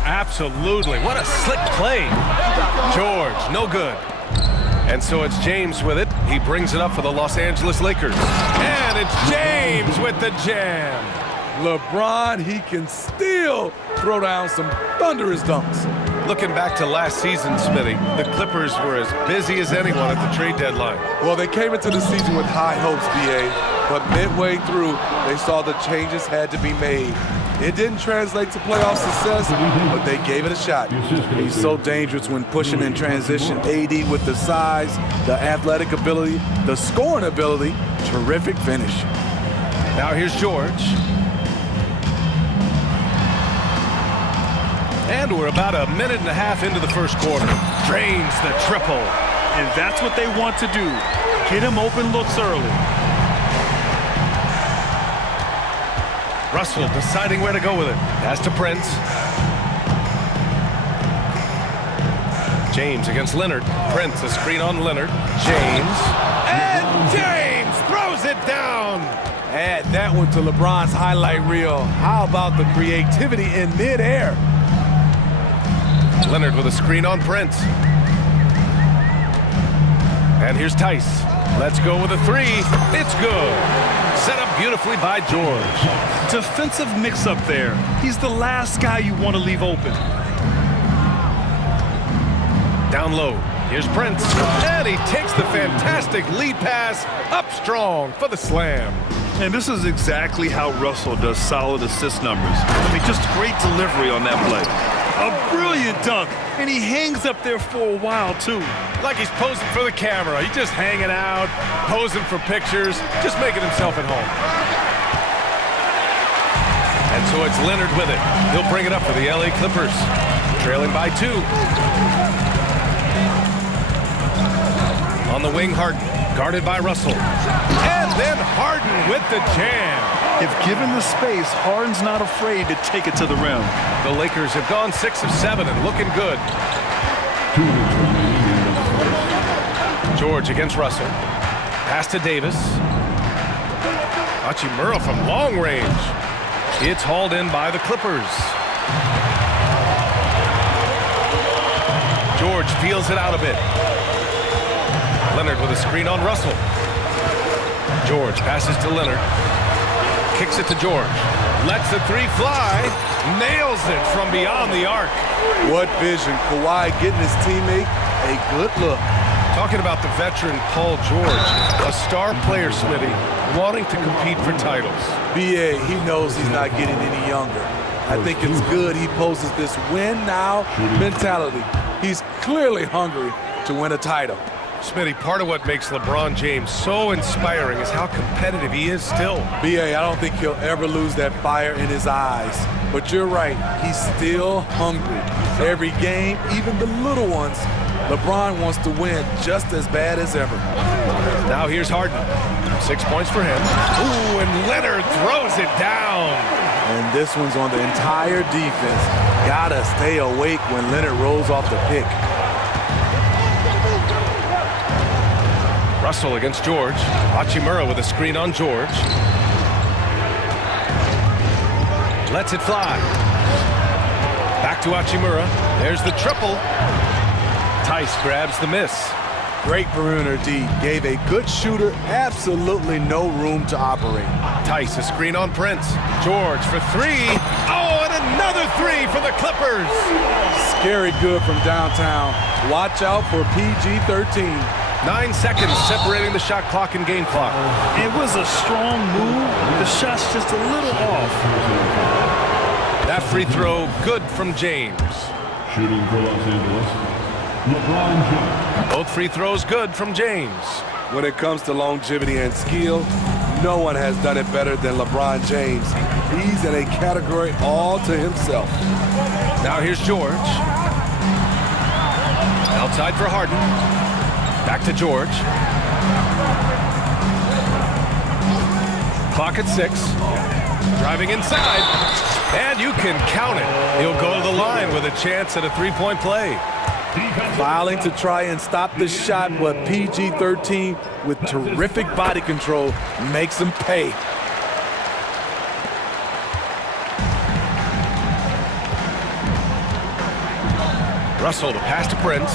Absolutely. What a slick play. George, no good. And so it's James with it. He brings it up for the Los Angeles Lakers. And it's James with the jam. LeBron, he can still throw down some thunderous dunks. Looking back to last season, Smitty, the Clippers were as busy as anyone at the trade deadline. Well, they came into the season with high hopes, BA, but midway through, they saw the changes had to be made. It didn't translate to playoff success, but they gave it a shot. He's so dangerous when pushing in transition. AD with the size, the athletic ability, the scoring ability, terrific finish. Now here's George. And we're about a minute and a half into the first quarter. Drains the triple. And that's what they want to do. Get him open looks early. Russell deciding where to go with it. Pass to Prince. James against Leonard. Prince, a screen on Leonard. James. And James throws it down. Add that one to LeBron's highlight reel. How about the creativity in midair? Leonard with a screen on Prince. And here's Tice. Let's go with a 3. It's good. Set up beautifully by George. Defensive mix-up there. He's the last guy you want to leave open. Down low. Here's Prince. And he takes the fantastic lead pass up strong for the slam. And this is exactly how Russell does solid assist numbers. I mean, just great delivery on that play. A brilliant dunk, and he hangs up there for a while, too. Like he's posing for the camera. He's just hanging out, posing for pictures, just making himself at home. And so it's Leonard with it. He'll bring it up for the LA Clippers. Trailing by 2. On the wing, Harden, guarded by Russell. And then Harden with the jam. If given the space, Harden's not afraid to take it to the rim. The Lakers have gone 6 of 7 and looking good. George against Russell. Pass to Davis. Hachimura from long range. It's hauled in by the Clippers. George feels it out a bit. Leonard with a screen on Russell. George passes to Leonard. Kicks it to George. Lets the 3 fly. Nails it from beyond the arc. What vision. Kawhi getting his teammate a good look. Talking about the veteran Paul George, a star player, Smitty, wanting to compete for titles. BA, he knows he's not getting any younger. I think it's good he poses this win now mentality. He's clearly hungry to win a title. Smitty, part of what makes LeBron James so inspiring is how competitive he is still. BA, I don't think he'll ever lose that fire in his eyes. But you're right, he's still hungry. Every game, even the little ones, LeBron wants to win just as bad as ever. Now here's Harden. 6 points for him. Ooh, and Leonard throws it down. And this one's on the entire defense. Gotta stay awake when Leonard rolls off the pick. Russell against George. Hachimura with a screen on George. Lets it fly. Back to Hachimura. There's the triple. Tice grabs the miss. Great perimeter D. Gave a good shooter absolutely no room to operate. Tice, a screen on Prince. George for 3. Oh, and another 3 for the Clippers. Scary good from downtown. Watch out for PG-13. 9 seconds separating the shot clock and game clock. It was a strong move. The shot's just a little off. That free throw good from James. Shooting for Los Angeles, LeBron James. Both free throws good from James. When it comes to longevity and skill, no one has done it better than LeBron James. He's in a category all to himself. Now here's George. Outside for Harden. Back to George. Clock at 6. Driving inside. And you can count it. He'll go to the line with a chance at a three-point play. Filing to try and stop the shot, but PG-13 with terrific body control makes him pay. Russell, the pass to Prince.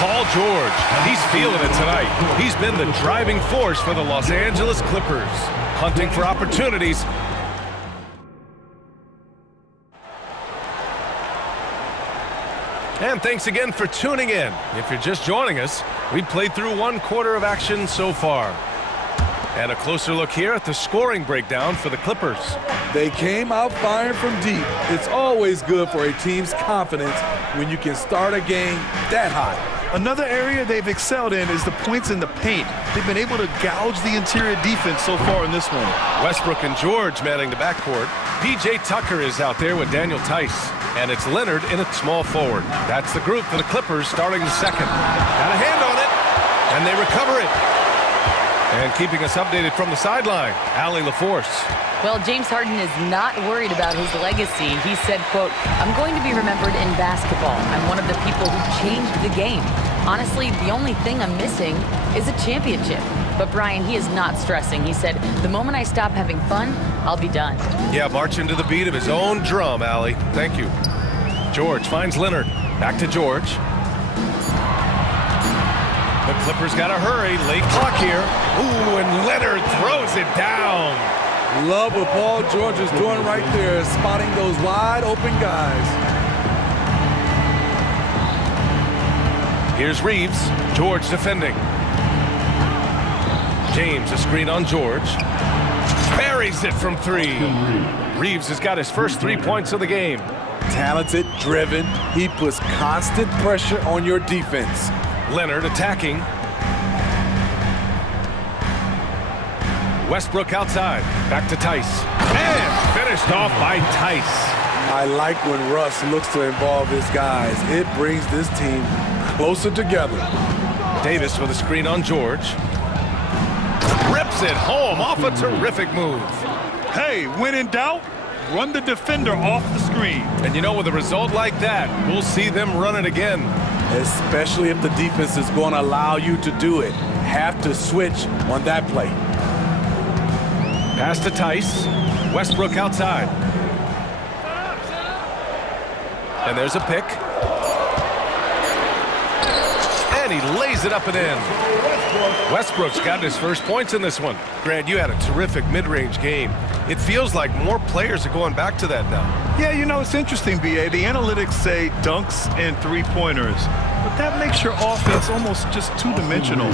Paul George, he's feeling it tonight. He's been the driving force for the Los Angeles Clippers, hunting for opportunities. And thanks again for tuning in. If you're just joining us, we played through one quarter of action so far. And a closer look here at the scoring breakdown for the Clippers. They came out firing from deep. It's always good for a team's confidence when you can start a game that hot. Another area they've excelled in is the points in the paint. They've been able to gouge the interior defense so far in this one. Westbrook and George manning the backcourt. P.J. Tucker is out there with Daniel Tice. And it's Leonard in at small forward. That's the group for the Clippers starting the second. Got a hand on it, and they recover it. And keeping us updated from the sideline, Allie LaForce. Well, James Harden is not worried about his legacy. He said, quote, "I'm going to be remembered in basketball. I'm one of the people who changed the game. Honestly, the only thing I'm missing is a championship." But Brian, he is not stressing. He said, "The moment I stop having fun, I'll be done." Yeah, marching to the beat of his own drum, Allie. Thank you. George finds Leonard. Back to George. The Clippers got to hurry. Late clock here. Ooh, and Leonard throws it down. Love what Paul George is doing right there, spotting those wide open guys. Here's Reeves. George defending. James, a screen on George. Buries it from 3. Reeves has got his first 3 points of the game. Talented, driven. He puts constant pressure on your defense. Leonard attacking. Westbrook outside. Back to Tice. And finished off by Tice. I like when Russ looks to involve his guys. It brings this team closer together. Davis with a screen on George. Rips it home off a terrific move. Hey, when in doubt, run the defender off the screen. And you know, with a result like that, we'll see them run it again. Especially if the defense is going to allow you to do it. Have to switch on that play. Pass to Tice. Westbrook outside. And there's a pick. And he lays it up and in. Westbrook's got his first points in this one. Grant, you had a terrific mid-range game. It feels like more players are going back to that now. Yeah, you know, it's interesting, B.A. The analytics say dunks and three-pointers, but that makes your offense almost just two-dimensional.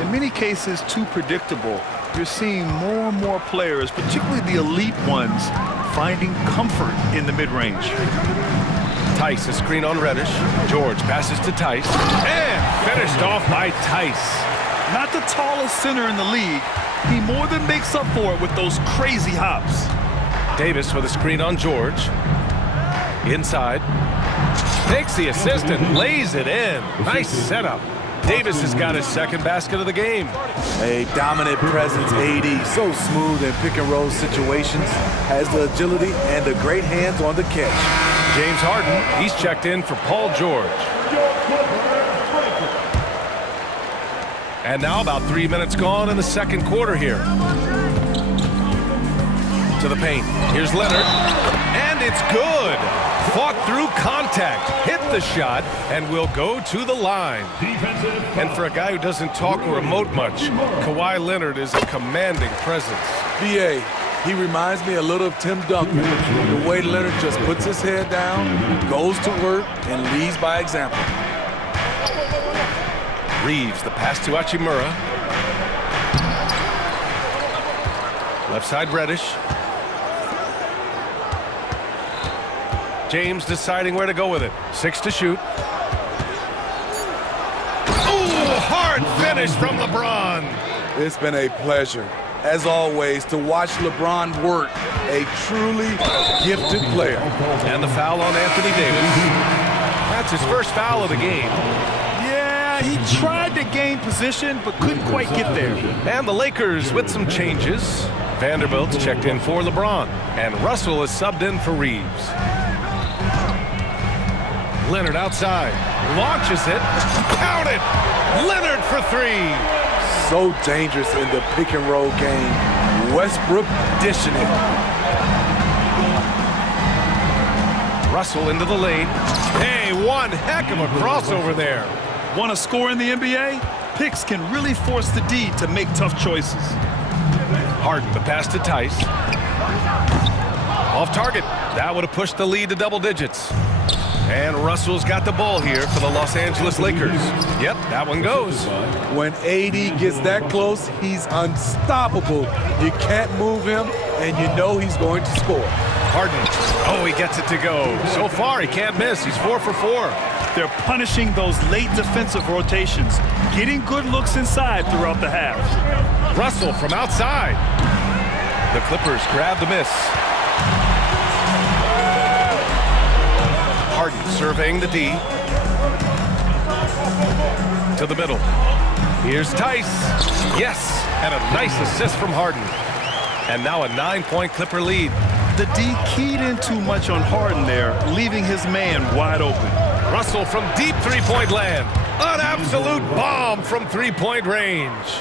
In many cases, too predictable. You're seeing more and more players, particularly the elite ones, finding comfort in the mid-range. Tice, a screen on Reddish. George passes to Tice. And finished off by Tice. Not the tallest center in the league. He more than makes up for it with those crazy hops. Davis with a screen on George. Inside. Takes the assist and lays it in. Nice setup. Davis has got his second basket of the game. A dominant presence, AD. So smooth in pick-and-roll situations. Has the agility and the great hands on the catch. James Harden, he's checked in for Paul George. And now about 3 minutes gone in the second quarter here. To the paint. Here's Leonard. And it's good. Fought through contact, hit the shot, and will go to the line. And for a guy who doesn't talk or emote much, Kawhi Leonard is a commanding presence. B.A., he reminds me a little of Tim Duncan. The way Leonard just puts his head down, goes to work, and leads by example. Reeves, the pass to Hachimura. Left side Reddish. James deciding where to go with it. 6 to shoot. finish from LeBron. It's been a pleasure, as always, to watch LeBron work. A truly gifted player. And the foul on Anthony Davis. That's his first foul of the game. Yeah, he tried to gain position, but couldn't quite get there. And the Lakers with some changes. Vanderbilt's checked in for LeBron. And Russell is subbed in for Reeves. Leonard outside. Launches it. Count it! Leonard for three. So dangerous in the pick and roll game. Westbrook dishing it. Russell into the lane. Hey, one heck of a crossover there. Want to score in the NBA? Picks can really force the D to make tough choices. Harden, the pass to Tice. Off target. That would have pushed the lead to double digits. And Russell's got the ball here for the Los Angeles Lakers. Yep, that one goes. When AD gets that close, he's unstoppable. You can't move him, and you know he's going to score. Harden. Oh, he gets it to go. So far, he can't miss. He's 4 for 4. They're punishing those late defensive rotations, getting good looks inside throughout the half. Russell from outside. The Clippers grab the miss. Harden surveying the D. To the middle. Here's Tice. Yes, and a nice assist from Harden. And now a 9-point Clipper lead. The D keyed in too much on Harden there, leaving his man wide open. Russell from deep three-point land. An absolute bomb from three-point range.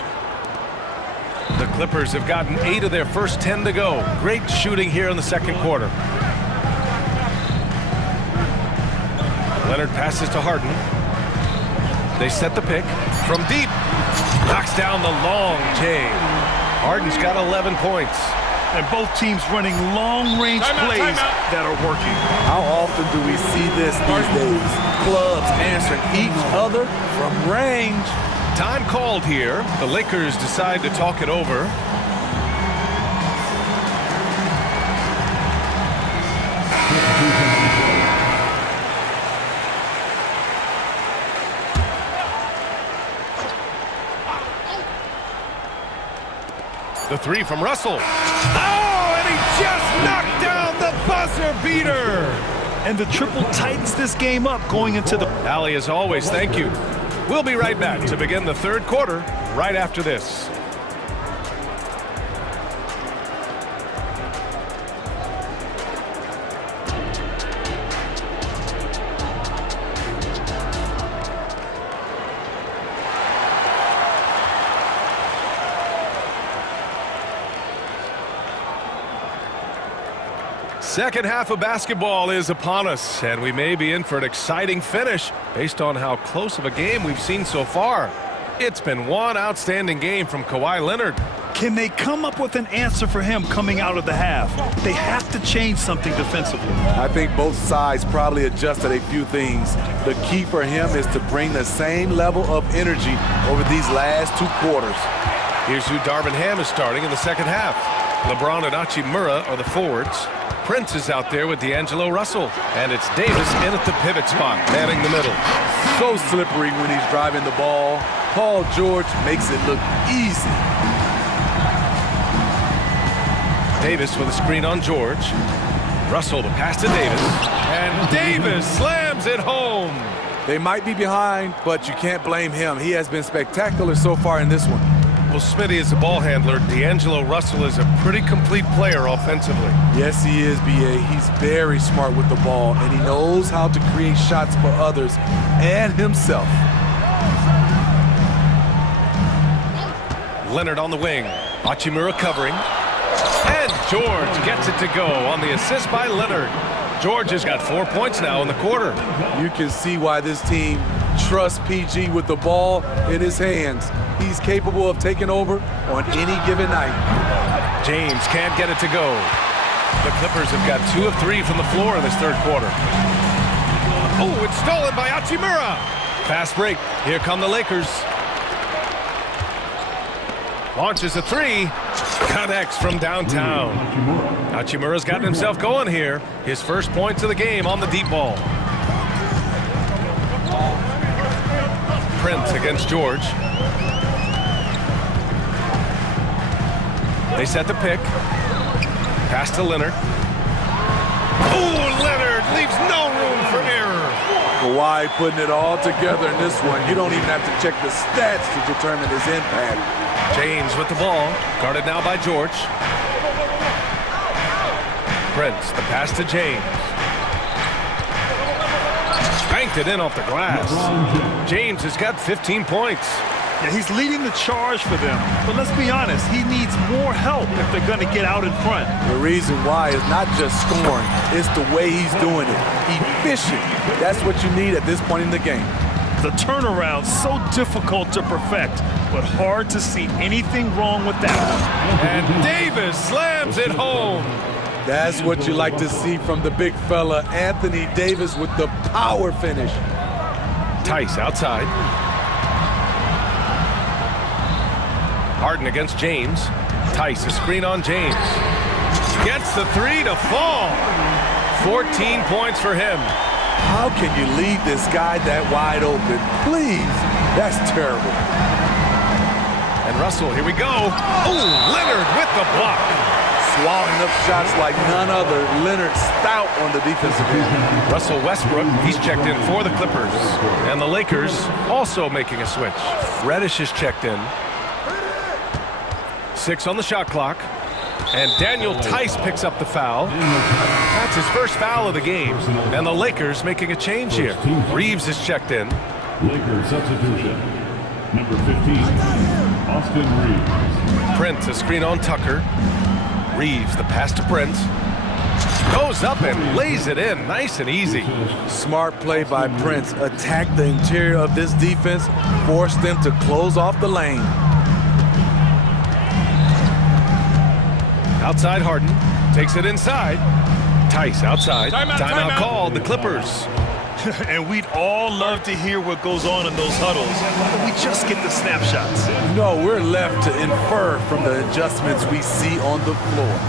The Clippers have gotten 8 of their first 10 to go. Great shooting here in the second quarter. Leonard passes to Harden. They set the pick. From deep. Knocks down the long J. Harden's got 11 points. And both teams running long-range plays that are working. How often do we see this these days? Clubs answering each other from range. Time called here. The Lakers decide to talk it over. The three from Russell. Oh, and he just knocked down the buzzer beater. And the triple tightens this game up going into the... Allie, as always, thank you. We'll be right back to begin the third quarter right after this. Second half of basketball is upon us, and we may be in for an exciting finish based on how close of a game we've seen so far. It's been one outstanding game from Kawhi Leonard. Can they come up with an answer for him coming out of the half? They have to change something defensively. I think both sides probably adjusted a few things. The key for him is to bring the same level of energy over these last 2 quarters. Here's who Darvin Ham is starting in the second half. LeBron and Hachimura are the forwards. Prince is out there with D'Angelo Russell. And it's Davis in at the pivot spot, manning the middle. So slippery when he's driving the ball. Paul George makes it look easy. Davis with a screen on George. Russell the pass to Davis. And Davis slams it home. They might be behind, but you can't blame him. He has been spectacular so far in this one. Well, Smitty is the ball handler. D'Angelo Russell is a pretty complete player offensively. Yes, he is, B.A. He's very smart with the ball, and he knows how to create shots for others and himself. Leonard on the wing. Hachimura covering. And George gets it to go on the assist by Leonard. George has got 4 points now in the quarter. You can see why this team trusts PG with the ball in his hands. He's capable of taking over on any given night. James can't get it to go. The Clippers have got 2 of 3 from the floor in this third quarter. Oh, it's stolen by Hachimura. Fast break. Here come the Lakers. Launches a 3. Connects from downtown. Hachimura's gotten himself going here. His first points of the game on the deep ball. Prince against George. They set the pick. Pass to Leonard. Oh, Leonard leaves no room for error. Kawhi putting it all together in this one. You don't even have to check the stats to determine his impact. James with the ball. Guarded now by George. Prince, the pass to James. Banked it in off the glass. James has got 15 points. Yeah, he's leading the charge for them. But let's be honest, he needs more help if they're going to get out in front. The reason why is not just scoring, it's the way he's doing it. Efficient. That's what you need at this point in the game. The turnaround so difficult to perfect, but hard to see anything wrong with that one. And Davis slams it home. That's what you like to see from the big fella, Anthony Davis, with the power finish. Tice outside. Harden against James. Tice, a screen on James. Gets the three to fall. 14 points for him. How can you leave this guy that wide open? Please. That's terrible. And Russell, here we go. Oh, Leonard with the block. Swallowing up shots like none other. Leonard stout on the defensive end. Russell Westbrook, he's checked in for the Clippers. And the Lakers also making a switch. Reddish is checked in. 6 on the shot clock. And Daniel Tice picks up the foul. That's his first foul of the game. And the Lakers making a change here. Reeves is checked in. Lakers substitution. Number 15, Austin Reeves. Prince, a screen on Tucker. Reeves, the pass to Prince. Goes up and lays it in, nice and easy. Smart play by Prince. Attack the interior of this defense. Force them to close off the lane. Outside Harden, takes it inside. Tice outside. Timeout called, the Clippers. And we'd all love to hear what goes on in those huddles, but we just get the snapshots. No, we're left to infer from the adjustments we see on the floor.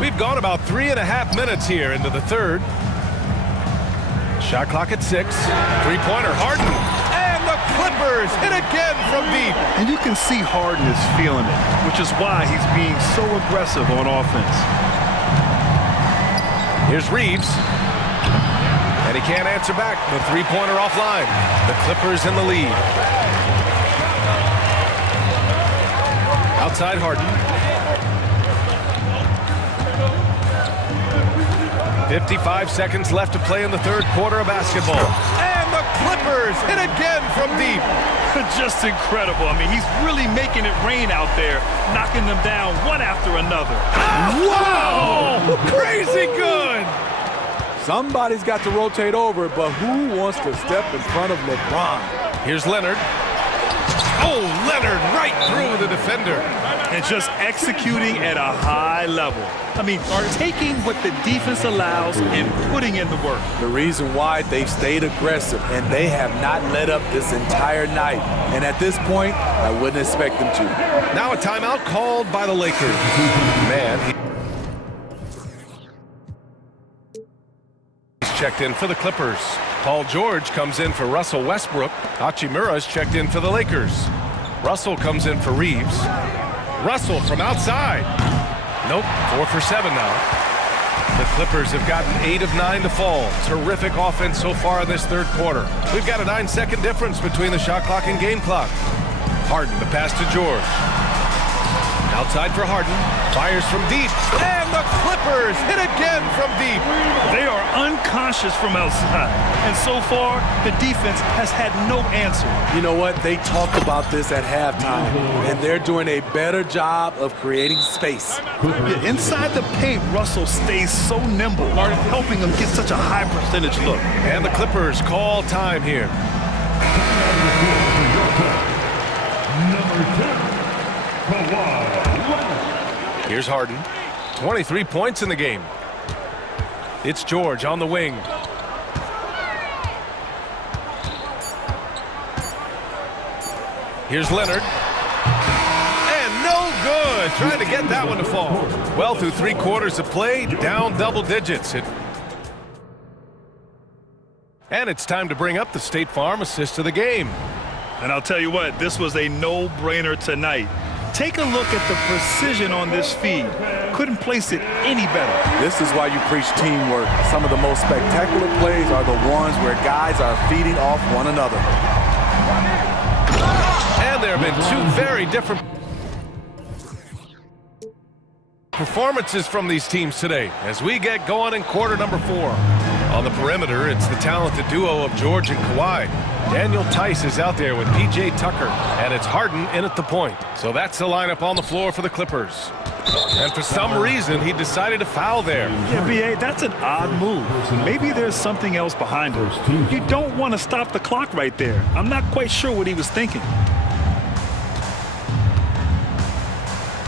We've gone about 3.5 minutes here into the third. Shot clock at 6. Three-pointer, Harden. And the Clippers hit again from deep. And you can see Harden is feeling it, which is why he's being so aggressive on offense. Here's Reeves. And he can't answer back. The three-pointer offline. The Clippers in the lead. Outside Harden. 55 seconds left to play in the third quarter of basketball. And the Clippers hit again from deep. Just incredible. I mean, he's really making it rain out there, knocking them down one after another. Wow! Crazy good! Somebody's got to rotate over, but who wants to step in front of LeBron? Here's Leonard. Oh, Leonard right through the defender. And just executing at a high level. I mean, taking what the defense allows and putting in the work. The reason why they've stayed aggressive and they have not let up this entire night. And at this point, I wouldn't expect them to. Now a timeout called by the Lakers. Man, he's checked in for the Clippers. Paul George comes in for Russell Westbrook. Hachimura's checked in for the Lakers. Russell comes in for Reeves. Russell from outside. Nope, 4 for 7 now. The Clippers have gotten 8 of 9 to fall. Terrific offense so far in this third quarter. We've got a 9-second difference between the shot clock and game clock. Harden, the pass to George. Outside for Harden. Fires from deep. And the Clippers hit again from deep. They are unconscious from outside. And so far, the defense has had no answer. You know what? They talked about this at halftime, and they're doing a better job of creating space. Yeah, inside the paint, Russell stays so nimble, helping them get such a high percentage look. And the Clippers call time here. Number 10, Kawhi. Here's Harden. 23 points in the game. It's George on the wing. Here's Leonard. And no good. and trying to get that one to fall. Well, through 3 quarters of play, down double digits. And it's time to bring up the State Farm assist of the game. And I'll tell you what, this was a no-brainer tonight. Take a look at the precision on this feed. Couldn't place it any better. This is why you preach teamwork. Some of the most spectacular plays are the ones where guys are feeding off one another. And there have been 2 very different performances from these teams today as we get going in quarter number 4. On the perimeter, it's the talented duo of George and Kawhi. Daniel Tice is out there with P.J. Tucker, and it's Harden in at the point. So that's the lineup on the floor for the Clippers. And for some reason, he decided to foul there. Yeah, B.A., that's an odd move. Maybe there's something else behind it. You don't want to stop the clock right there. I'm not quite sure what he was thinking.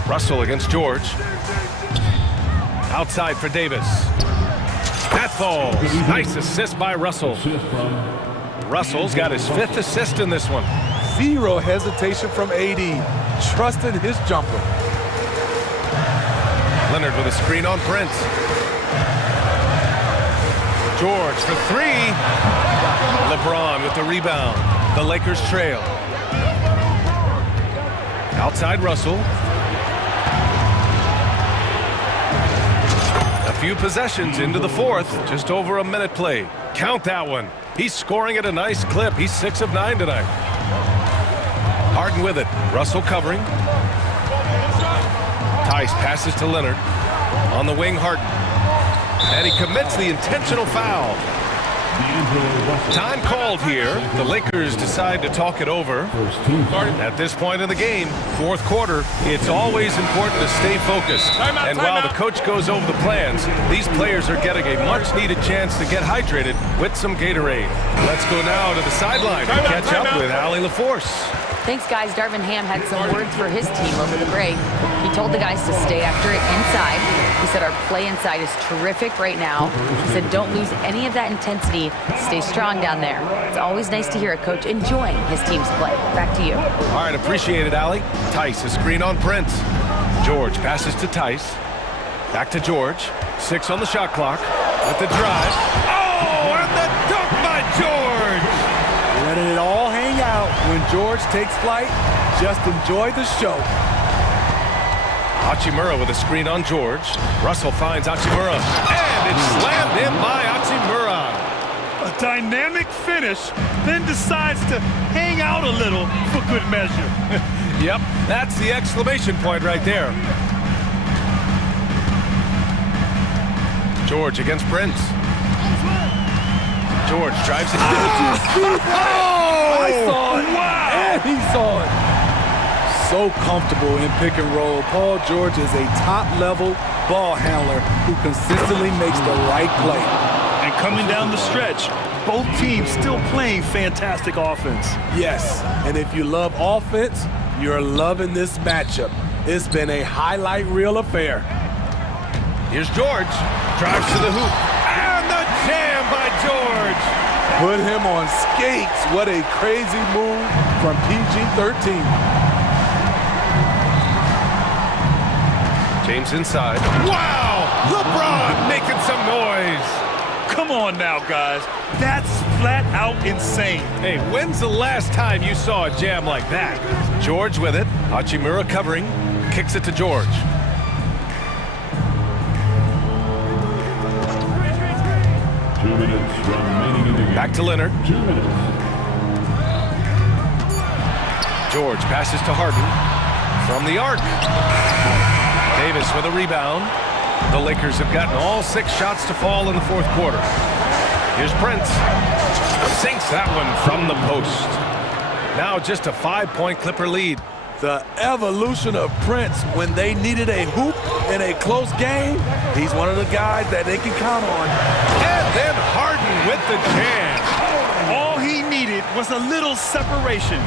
Russell against George. Outside for Davis. That falls. Nice assist by Russell. Russell's got his 5th assist in this one. Zero hesitation from AD. Trusted his jumper. Leonard with a screen on Prince. George for 3. LeBron with the rebound. The Lakers trail. Outside Russell. A few possessions into the 4th. Just over a minute play. Count that one. He's scoring at a nice clip. He's 6 of 9 tonight. Harden with it. Russell covering. Tice passes to Leonard. On the wing, Harden. And he commits the intentional foul. Time called here. The Lakers decide to talk it over. At this point in the game, 4th quarter, it's always important to stay focused. And while the coach goes over the plans, these players are getting a much-needed chance to get hydrated with some Gatorade. Let's go now to the sideline to catch up with Allie LaForce. Thanks, guys. Darvin Ham had some words for his team over the break. He told the guys to stay after it inside. He said our play inside is terrific right now. He said don't lose any of that intensity. Stay strong down there. It's always nice to hear a coach enjoying his team's play. Back to you. All right, appreciate it, Allie. Tice, a screen on Prince. George passes to Tice. Back to George. 6 on the shot clock. With the drive. Oh, and the dunk by George! Letting it all hang out. When George takes flight, just enjoy the show. Hachimura with a screen on George. Russell finds Hachimura. And it's slammed in by Hachimura. A dynamic finish, then decides to hang out a little for good measure. Yep, that's the exclamation point right there. George against Prince. George drives it. I saw it. Wow. And he saw it. So comfortable in pick and roll. Paul George is a top-level ball handler who consistently makes the right play. And coming down the stretch, both teams still playing fantastic offense. Yes, and if you love offense, you're loving this matchup. It's been a highlight reel affair. Here's George. Drives to the hoop. And the jam by George. Put him on skates. What a crazy move from PG-13. James inside. Wow! LeBron making some noise. Come on now, guys. That's flat out insane. Hey, when's the last time you saw a jam like that? George with it. Hachimura covering. Kicks it to George. Back to Leonard. George passes to Harden. From the arc. Davis with a rebound. The Lakers have gotten all 6 shots to fall in the 4th quarter. Here's Prince. Sinks that one from the post. Now just a 5-point Clipper lead. The evolution of Prince when they needed a hoop in a close game. He's one of the guys that they can count on. And then Harden with the jam. All he needed was a little separation.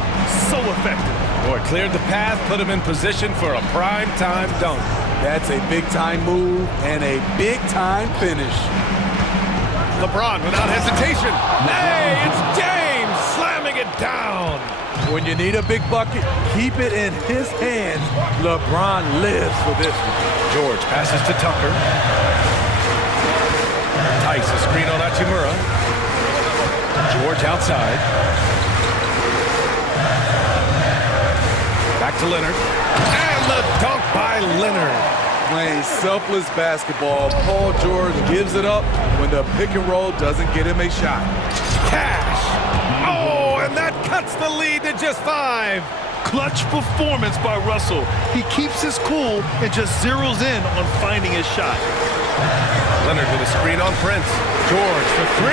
So effective. Boy, cleared the path, put him in position for a prime-time dunk. That's a big-time move and a big-time finish. LeBron without hesitation. Hey, it's James slamming it down. When you need a big bucket, keep it in his hands. LeBron lives for this one. George passes to Tucker. Tice, a screen on Hachimura. George outside. Back to Leonard. And the dunk by Leonard. Playing selfless basketball, Paul George gives it up when the pick and roll doesn't get him a shot. Cash. Oh, and that cuts the lead to just 5. Clutch performance by Russell. He keeps his cool and just zeroes in on finding his shot. Leonard with a screen on Prince. George for 3.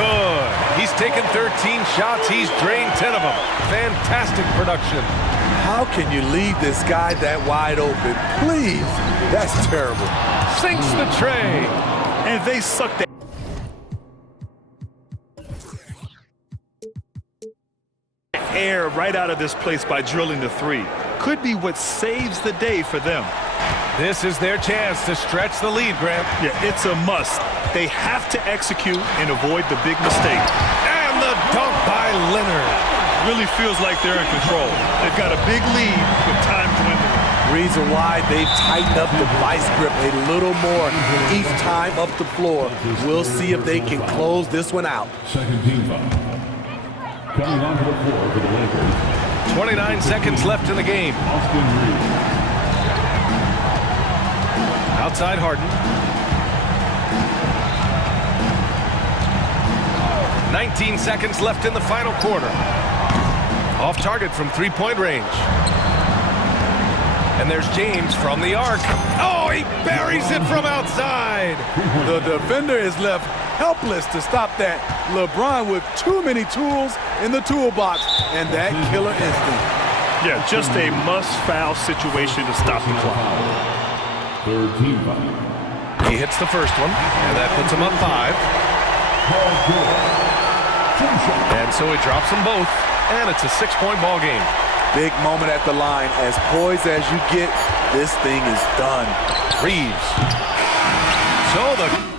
Good. He's taken 13 shots. He's drained 10 of them. Fantastic production. How can you leave this guy that wide open? Please. That's terrible. Sinks the tray. And they suck that. Air right out of this place by drilling the 3. Could be what saves the day for them. This is their chance to stretch the lead, Grant. Yeah, it's a must. They have to execute and avoid the big mistake. And the dunk by Leonard. Really feels like they're in control. They've got a big lead with time dwindling. Reason why they've tightened up the vice grip a little more each time up the floor. We'll see if they can close this one out. Second team foul. Coming onto the floor for the Lakers. 29 seconds left in the game. Austin Reeves. Outside Harden. 19 seconds left in the final quarter. Off target from three-point range. And there's James from the arc. Oh, he buries it from outside. The defender is left helpless to stop that. LeBron with too many tools in the toolbox and that killer instinct. Yeah, just a must-foul situation to stop the clock. Third team foul. He hits the first one, and that puts him up 5. And so he drops them both, and it's a 6-point ball game. Big moment at the line. As poised as you get, this thing is done. Reeves. So the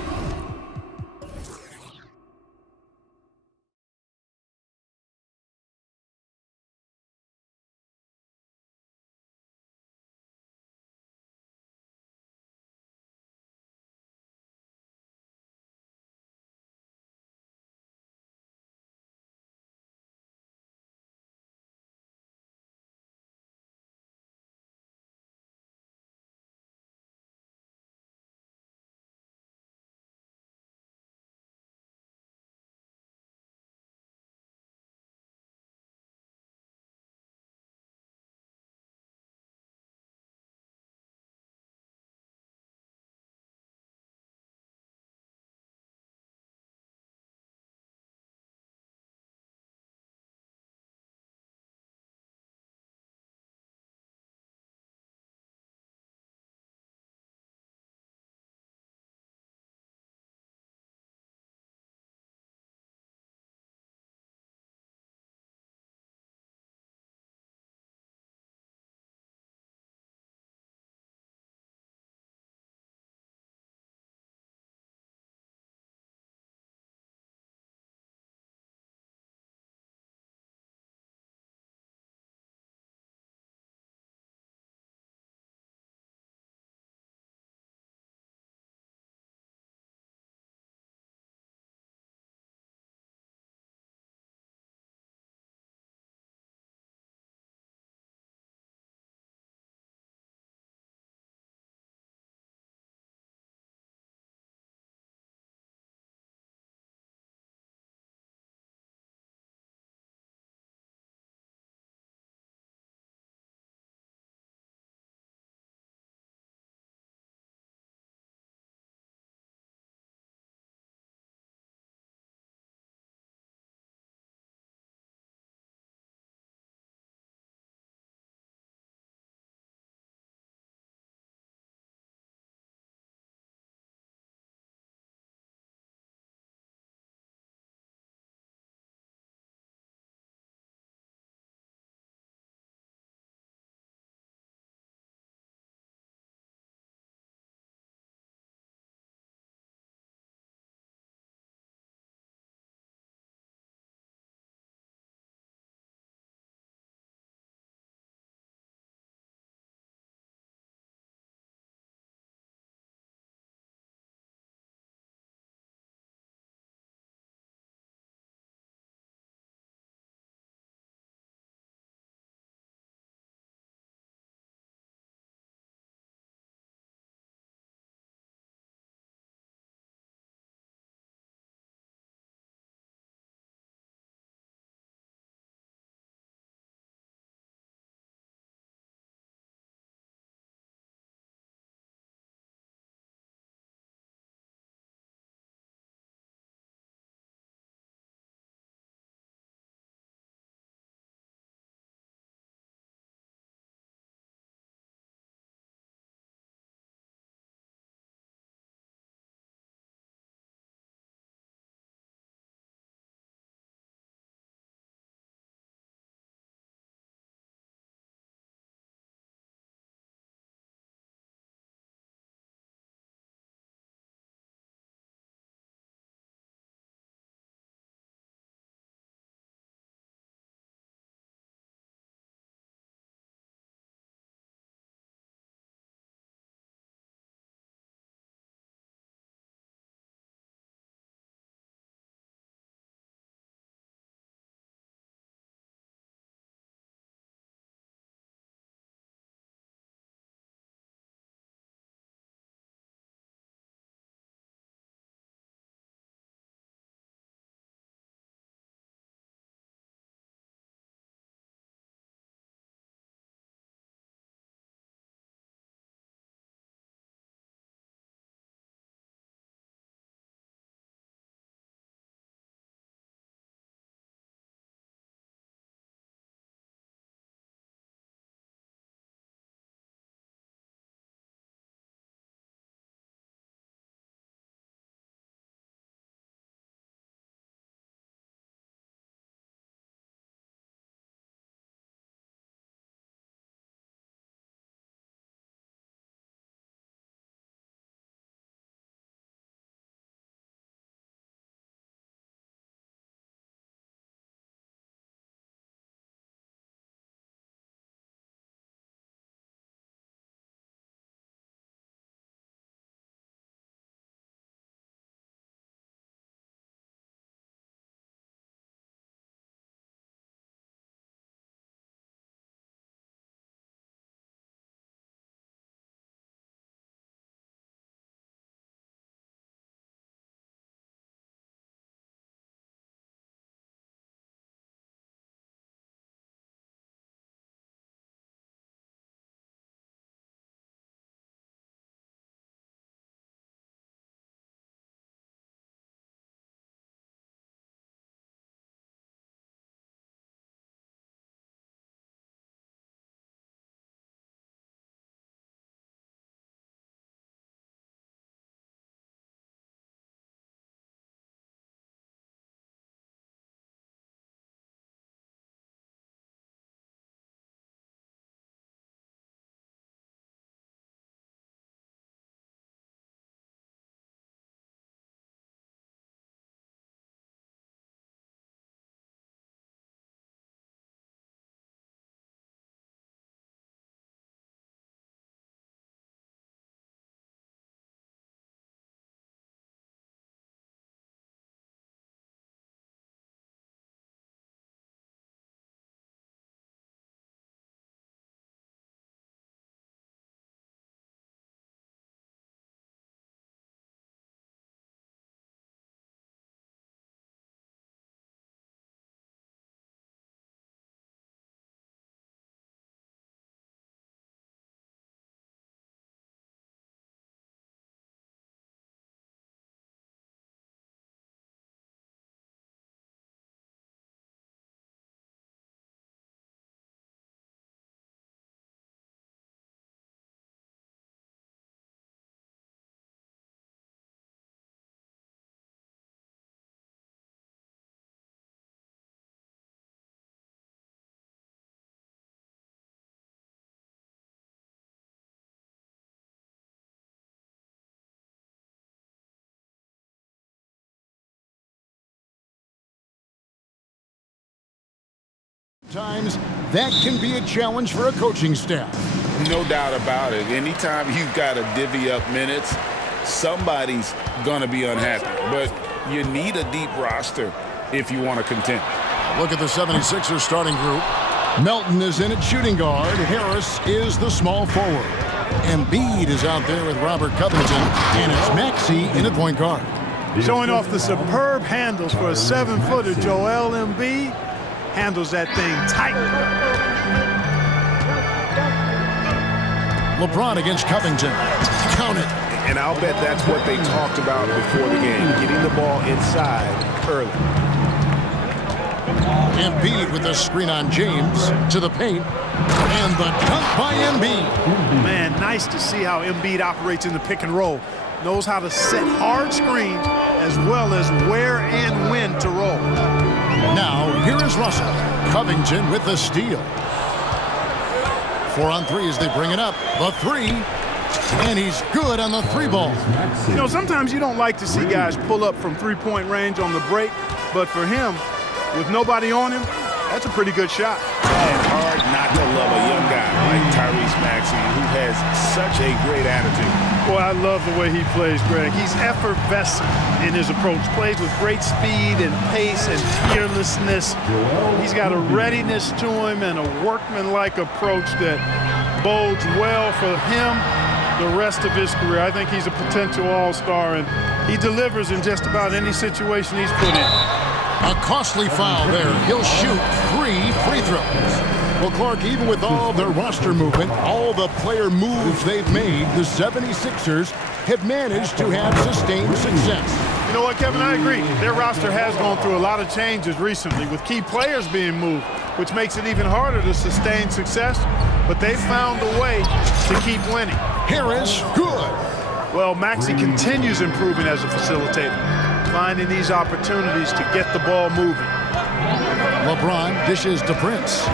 Times that can be a challenge for a coaching staff. No doubt about it. Anytime you've got to divvy up minutes, somebody's going to be unhappy. But you need a deep roster if you want to contend. Look at the 76ers starting group. Melton is in at shooting guard. Harris is the small forward. Embiid is out there with Robert Covington. And it's Maxey in at point guard. Showing off the superb handles for a 7-footer, Joel Embiid handles that thing tight. LeBron against Covington. Count it. And I'll bet that's what they talked about before the game, getting the ball inside early. Embiid with the screen on James to the paint. And the dunk by Embiid. Man, nice to see how Embiid operates in the pick and roll. Knows how to set hard screens as well as where and when to roll. Now, here is Russell. Covington with the steal. 4 on 3 as they bring it up. The 3. And he's good on the 3 ball. You know, sometimes you don't like to see guys pull up from three-point range on the break, but for him, with nobody on him, that's a pretty good shot. And hard not to love a young guy like Tyrese Maxey, who has such a great attitude. Boy, I love the way he plays, Greg. He's effervescent in his approach. Plays with great speed and pace and fearlessness. He's got a readiness to him and a workmanlike approach that bodes well for him the rest of his career. I think he's a potential all-star, and he delivers in just about any situation he's put in. A costly foul there. He'll shoot 3 free throws. Well, Clark, even with all their roster movement, all the player moves they've made, the 76ers have managed to have sustained success. You know what, Kevin? I agree. Their roster has gone through a lot of changes recently with key players being moved, which makes it even harder to sustain success, but they've found a way to keep winning. Harris, good. Well, Maxey continues improving as a facilitator, finding these opportunities to get the ball moving. LeBron dishes to Prince.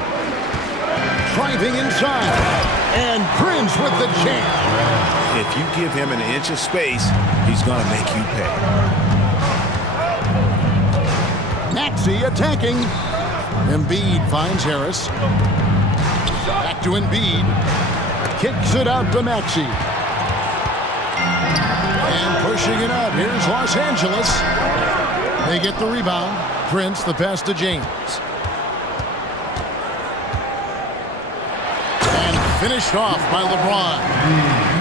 Driving inside. And Prince with the jam. If you give him an inch of space, he's going to make you pay. Maxey attacking. Embiid finds Harris. Back to Embiid. Kicks it out to Maxey. And pushing it up. Here's Los Angeles. They get the rebound. Prince, the pass to James. And finished off by LeBron.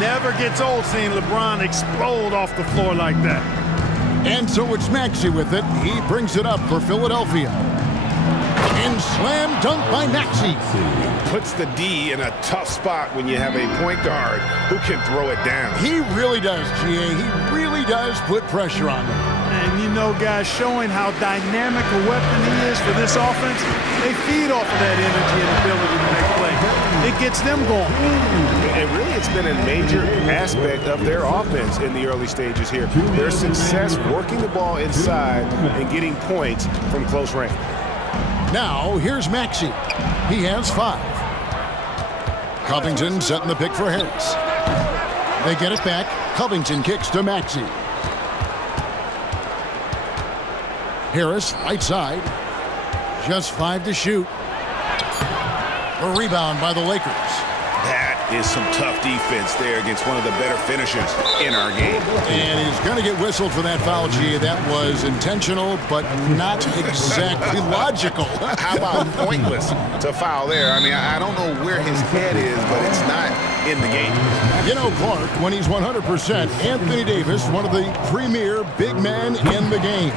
Never gets old seeing LeBron explode off the floor like that. And so it's Maxey with it. He brings it up for Philadelphia. And slam dunk by Maxey. Puts the D in a tough spot when you have a point guard who can throw it down. He really does, GA. He really does put pressure on them. And you know, guys, showing how dynamic a weapon he is for this offense, they feed off of that energy and ability to make plays. It gets them going. And really, it's been a major aspect of their offense in the early stages here. Their success working the ball inside and getting points from close range. Now, here's Maxey. He has 5. Covington setting the pick for Harris. They get it back. Covington kicks to Maxey. Harris, right side. Just 5 to shoot. A rebound by the Lakers. That is some tough defense there against one of the better finishers in our game. And he's going to get whistled for that foul, G. That was intentional, but not exactly logical. How about pointless to foul there? I mean, I don't know where his head is, but it's not in the game. You know, Clark, when he's 100%, Anthony Davis, one of the premier big men in the game.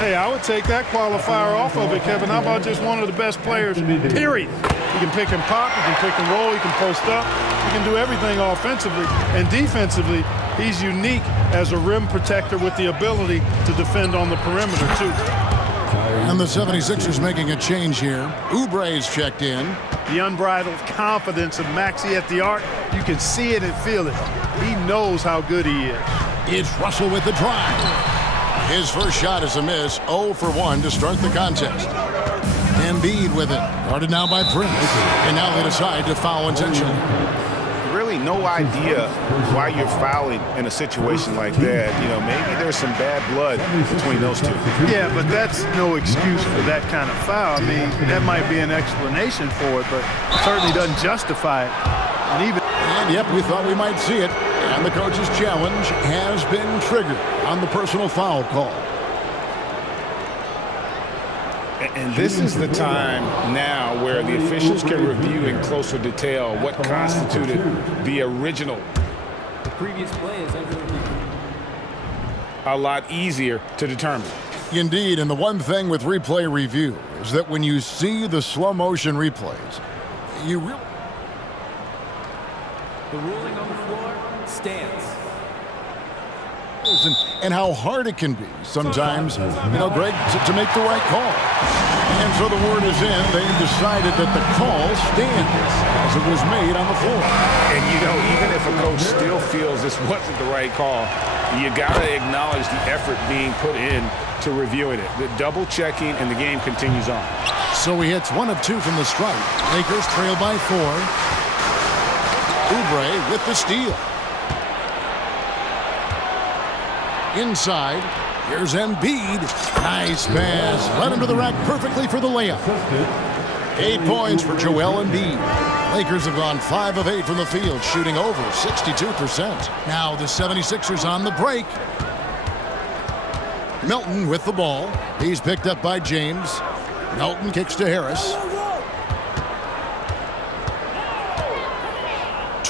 Hey, I would take that qualifier off of it, Kevin. How about just one of the best players, period? He can pick and pop, he can pick and roll, he can post up, he can do everything offensively. And defensively, he's unique as a rim protector with the ability to defend on the perimeter, too. And the 76ers making a change here. Oubre's checked in. The unbridled confidence of Maxey at the arc, you can see it and feel it. He knows how good he is. It's Russell with the drive. His first shot is a miss, 0 for 1 to start the contest. Embiid with it, guarded now by Prince. And now they decide to foul intentionally. really no idea why you're fouling in a situation like that. You know, maybe there's some bad blood between those two. Yeah, but that's no excuse for that kind of foul. I mean, that might be an explanation for it, but certainly doesn't justify it. And yep, we thought we might see it. And the coach's challenge has been triggered on the personal foul call. And this is the time now where the officials can review in closer detail what constituted the original. The previous play is under review. A lot easier to determine. Indeed, and the one thing with replay review is that when you see the slow motion replays, you really... The ruling on the floor stands. And how hard it can be sometimes, you know, Greg, to make the right call. And so the word is in. They've decided that the call stands as it was made on the floor. And, you know, even if a coach still feels this wasn't the right call, you got to acknowledge the effort being put in to reviewing it. The double checking, and the game continues on. So he hits 1 of 2 from the strike. Lakers trail by 4. Oubre with the steal. Inside, here's Embiid. Nice pass. Led him to the rack perfectly for the layup. 8 points for Joel Embiid. Lakers have gone 5 of 8 from the field, shooting over 62%. Now the 76ers on the break. Melton with the ball. He's picked up by James. Melton kicks to Harris.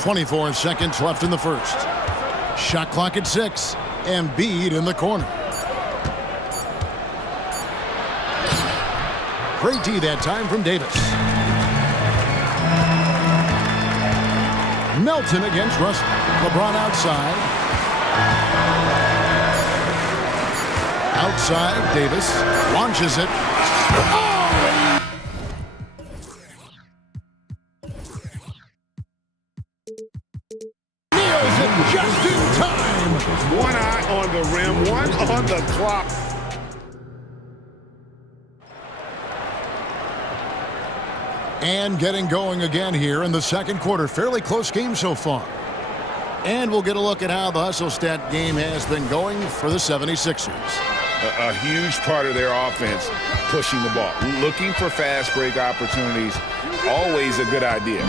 24 seconds left in the first. Shot clock at 6. Embiid in the corner. Great D that time from Davis. Melton against Russell. LeBron outside. Outside, Davis launches it. Oh! Nails it just in time. One eye on the rim, one on the clock. And getting going again here in the second quarter. Fairly close game so far. And we'll get a look at how the hustle stat game has been going for the 76ers. A huge part of their offense, pushing the ball. Looking for fast break opportunities, always a good idea.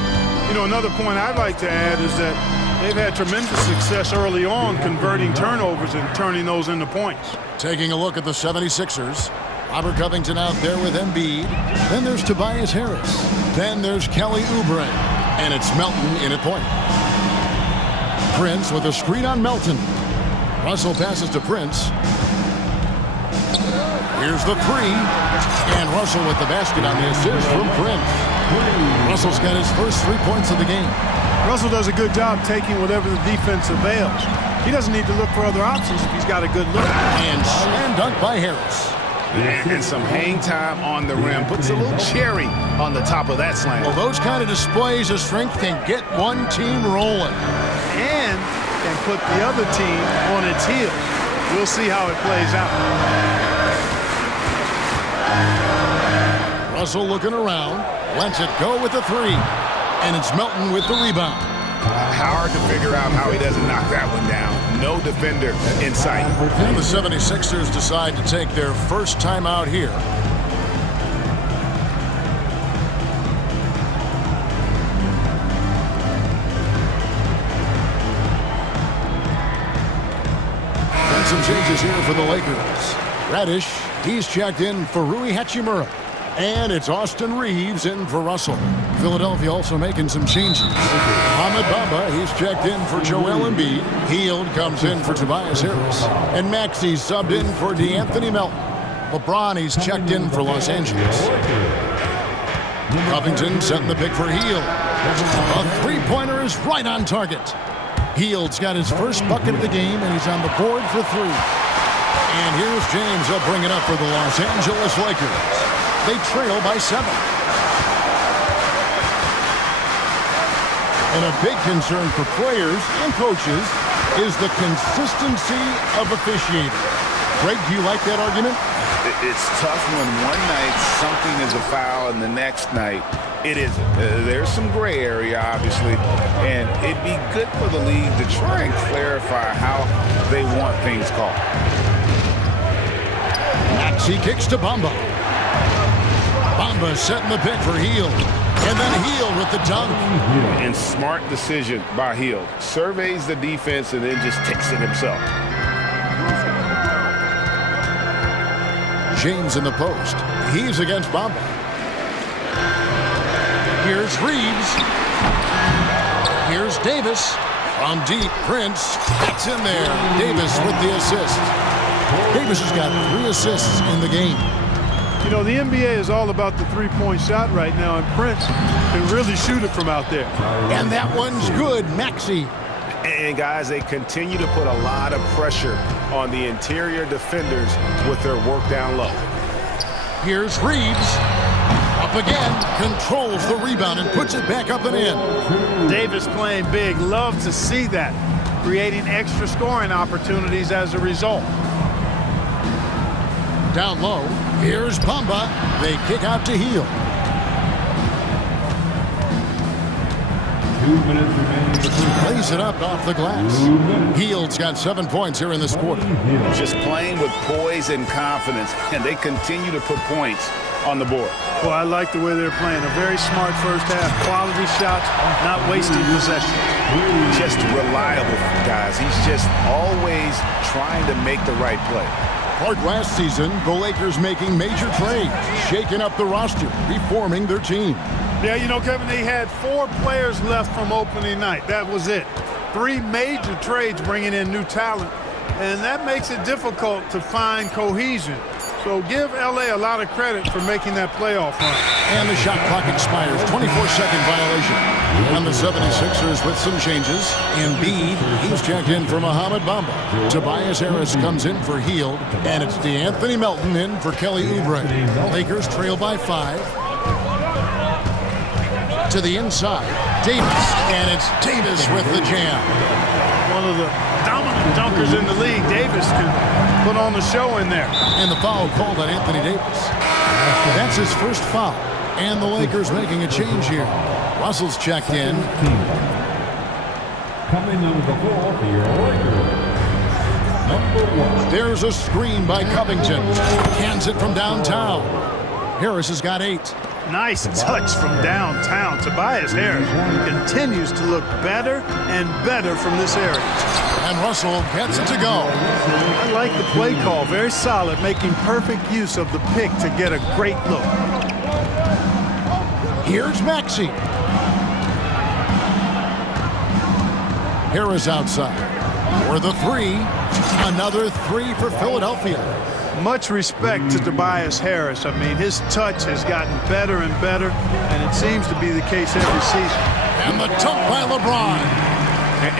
You know, another point I'd like to add is that they've had tremendous success early on converting turnovers and turning those into points. Taking a look at the 76ers. Robert Covington out there with Embiid. Then there's Tobias Harris. Then there's Kelly Oubre. And it's Melton in at point. Prince with a screen on Melton. Russell passes to Prince. Here's the 3. And Russell with the basket on the assist from Prince. Russell's got his first 3 points of the game. Russell does a good job taking whatever the defense avails. He doesn't need to look for other options if he's got a good look. And slam dunk by Harris. And some hang time on the rim. Puts a little cherry on the top of that slam. Well, those kind of displays of strength can get one team rolling. And can put the other team on its heels. We'll see how it plays out. Russell looking around. Lets it go with the 3. And it's Melton with the rebound. Hard to figure out how he doesn't knock that one down. No defender in sight. And the 76ers decide to take their first time out here. And some changes here for the Lakers. Radish, he's checked in for Rui Hachimura. And it's Austin Reeves in for Russell. Philadelphia also making some changes. Ahmed Bamba, he's checked in for Joel Embiid. Hield comes in for Tobias Harris. And Maxey's subbed in for DeAnthony Melton. LeBron, he's checked in for Los Angeles. Covington setting the pick for Hield. A three-pointer is right on target. Hield's got his first bucket of the game, and he's on the board for 3. And here's James. They'll bring it up for the Los Angeles Lakers. They trail by 7. And a big concern for players and coaches is the consistency of officiating. Greg, do you like that argument? It's tough when one night something is a foul and the next night It isn't. There's some gray area, obviously, and it'd be good for the league to try and clarify how they want things called. Maxey kicks to Bamba. Bamba setting the pick for Hield. And then Hield with the dunk. And smart decision by Hield. Surveys the defense and then just takes it himself. James in the post. He's against Bamba. Here's Reeves. Here's Davis. From deep, Prince. That's in there. Davis with the assist. Davis has got 3 assists in the game. You know, the NBA is all about the three-point shot right now, and Prince can really shoot it from out there. And that one's good. Maxey. And guys, they continue to put a lot of pressure on the interior defenders with their work down low. Here's Reeves. Up again, controls the rebound and puts it back up and in. Davis playing big. Love to see that. Creating extra scoring opportunities as a result. Down low, here's Bamba. They kick out to Hield. 2 minutes remaining. Plays it up off the glass. Hield's got 7 points here in this quarter. Just playing with poise and confidence, and they continue to put points on the board. Well, I like the way they're playing. A very smart first half. Quality shots, not wasting possession. Just reliable, guys. He's just always trying to make the right play. Like last season, the Lakers making major trades, shaking up the roster, reforming their team. Yeah, you know, Kevin, they had 4 players left from opening night. That was it. 3 major trades bringing in new talent, and that makes it difficult to find cohesion. So give LA a lot of credit for making that playoff run. And the shot clock expires. 24-second violation. And the 76ers with some changes. Embiid, he's checked in for Mohamed Bamba. Tobias Harris comes in for Hield. And it's DeAnthony Melton in for Kelly Oubre. Lakers trail by 5. To the inside, Davis. And it's Davis with the jam. One of the dominant dunkers in the league. Davis can put on the show in there. And the foul called on Anthony Davis. That's his first foul. And the Lakers making a change here. Russell's checked in. Coming number 4 for your Lakers. Number 1. There's a screen by Covington. Hands it from downtown. Harris has got 8. Nice touch from downtown. Tobias Harris continues to look better and better from this area. And Russell gets it to go. I like the play call. Very solid, making perfect use of the pick to get a great look. Here's Maxey. Harris outside. For the 3. Another 3 for Philadelphia. Much respect to Tobias Harris. I mean, his touch has gotten better and better, and it seems to be the case every season. And the dunk by LeBron.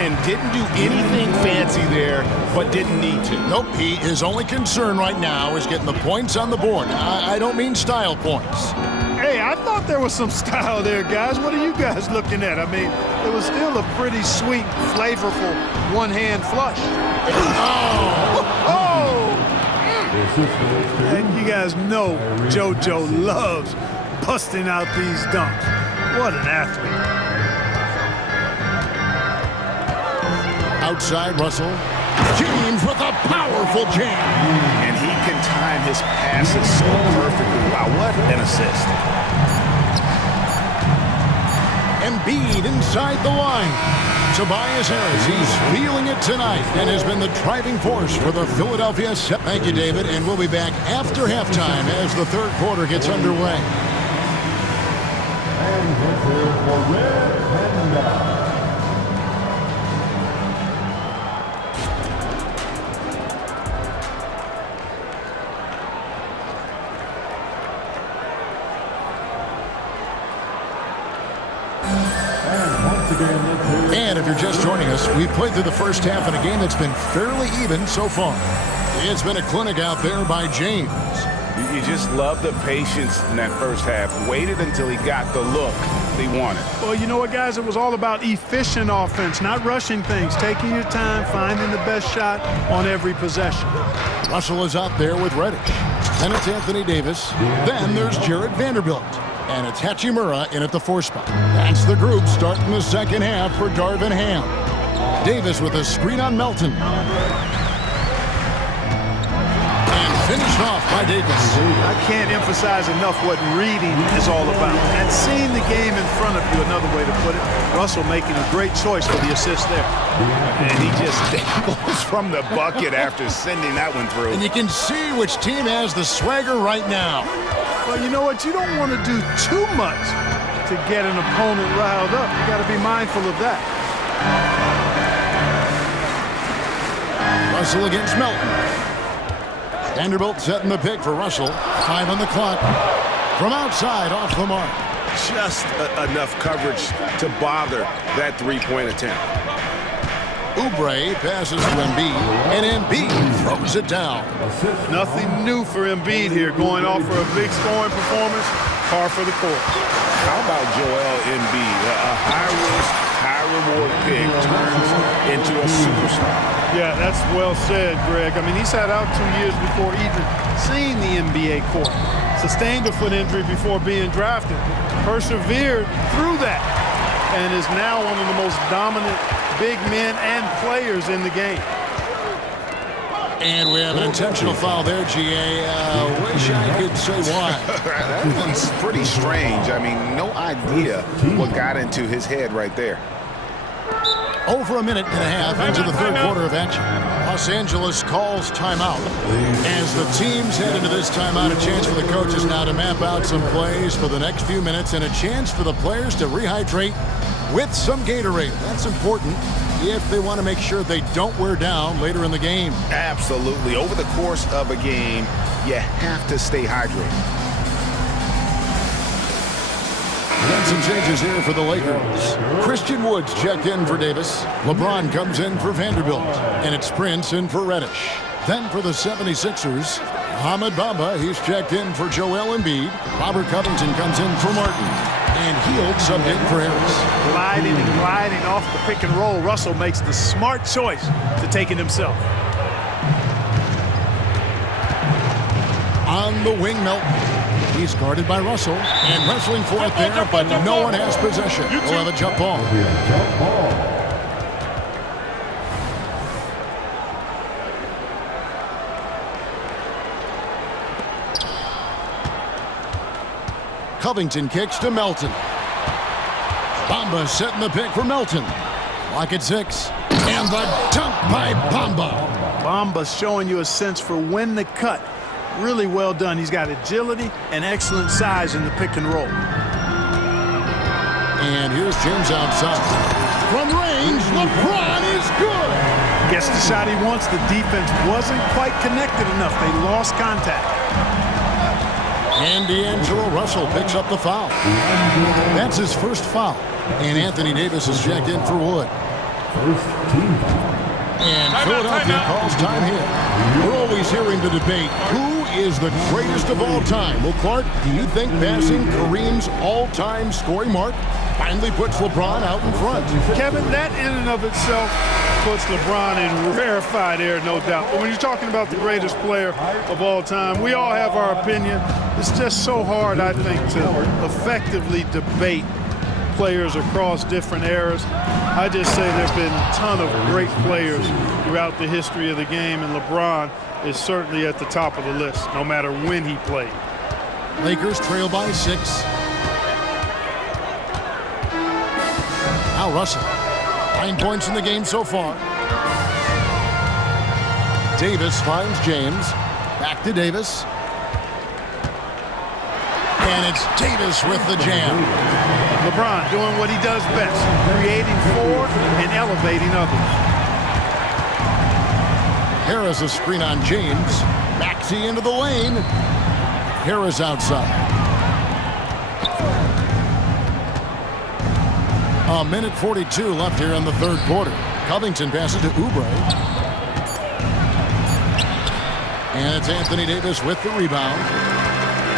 And didn't do anything fancy there, but didn't need to. Nope, his only concern right now is getting the points on the board. I don't mean style points. Hey, I thought there was some style there, guys. What are you guys looking at? I mean, it was still a pretty sweet, flavorful one-hand flush. And you guys know JoJo loves busting out these dunks. What an athlete. Outside, Russell. James with a powerful jam. And he can time his passes so perfectly. Wow, what an assist. Embiid inside the line. Tobias Harris, he's feeling it tonight and has been the driving force for the Philadelphia set. Thank you, David, and we'll be back after halftime as the third quarter gets underway. And for Red Panda. And if you're just joining us, we've played through the first half in a game that's been fairly even so far. It's been a clinic out there by James. You just love the patience in that first half. Waited until he got the look he wanted. Well, you know what, guys? It was all about efficient offense, not rushing things, taking your time, finding the best shot on every possession. Russell is out there with Reddish. Then it's Anthony Davis. Then there's Jared Vanderbilt. And it's Hachimura in at the 4 spot. That's the group starting the second half for Darvin Ham. Davis with a screen on Melton. And finished off by Davis. I can't emphasize enough what reading is all about. And seeing the game in front of you, another way to put it. Russell making a great choice for the assist there. And he just goes from the bucket after sending that one through. And you can see which team has the swagger right now. Well, you know what? You don't want to do too much to get an opponent riled up. You got to be mindful of that. Russell against Melton. Vanderbilt setting the pick for Russell. 5 on the clock. From outside, off the mark. Just enough coverage to bother that three-point attempt. Oubre passes to Embiid, and Embiid throws it down. Nothing new for Embiid here, going off for a big scoring performance, par for the course. How about Joel Embiid? A high-risk, high-reward pick turns into a superstar. Yeah, that's well said, Greg. I mean, he sat out 2 years before even seeing the NBA court. Sustained a foot injury before being drafted. Persevered through that, and is now one of the most dominant big men and players in the game. And we have an intentional foul there, GA. Wish I could say why. That one's pretty strange. I mean, no idea what got into his head right there. Over a minute and a half into the third quarter of action. Los Angeles calls timeout. As the teams head into this timeout, a chance for the coaches now to map out some plays for the next few minutes and a chance for the players to rehydrate with some Gatorade. That's important if they want to make sure they don't wear down later in the game. Absolutely. Over the course of a game, you have to stay hydrated. And some changes here for the Lakers. Christian Woods checked in for Davis. LeBron comes in for Vanderbilt. And it's Prince in for Reddish. Then for the 76ers, Ahmed Bamba, he's checked in for Joel Embiid. Robert Covington comes in for Martin. And Hield subbed in for Harris. Gliding and gliding off the pick and roll. Russell makes the smart choice to take it himself. On the wing, Melton. He's guarded by Russell. And wrestling for it there, but no one has possession. We'll have a jump ball. Covington kicks to Melton. Bamba setting the pick for Melton. Lock at 6. And the dunk by Bamba. Bamba's showing you a sense for when to cut. Really well done. He's got agility and excellent size in the pick and roll. And here's James outside. From range, LeBron is good. Gets the shot he wants. The defense wasn't quite connected enough. They lost contact. And D'Angelo Russell picks up the foul. That's his first foul. And Anthony Davis is checked in for Wood. And Philadelphia calls time here. We're always hearing the debate, who is the greatest of all time? Well, Clark, do you think passing Kareem's all-time scoring mark finally puts LeBron out in front? Kevin, that in and of itself puts LeBron in rarefied air, no doubt. But when you're talking about the greatest player of all time, we all have our opinion. It's just so hard, I think, to effectively debate players across different eras. I just say there have been a ton of great players throughout the history of the game, and LeBron is certainly at the top of the list, no matter when he played. Lakers trail by 6. Now Russell. 9 points in the game so far. Davis finds James. Back to Davis. And it's Davis with the jam. LeBron doing what he does best, creating for and elevating others. Harris a screen on James. Maxey into the lane. Harris outside. A minute 42 left here in the third quarter. Covington passes to Oubre. And it's Anthony Davis with the rebound.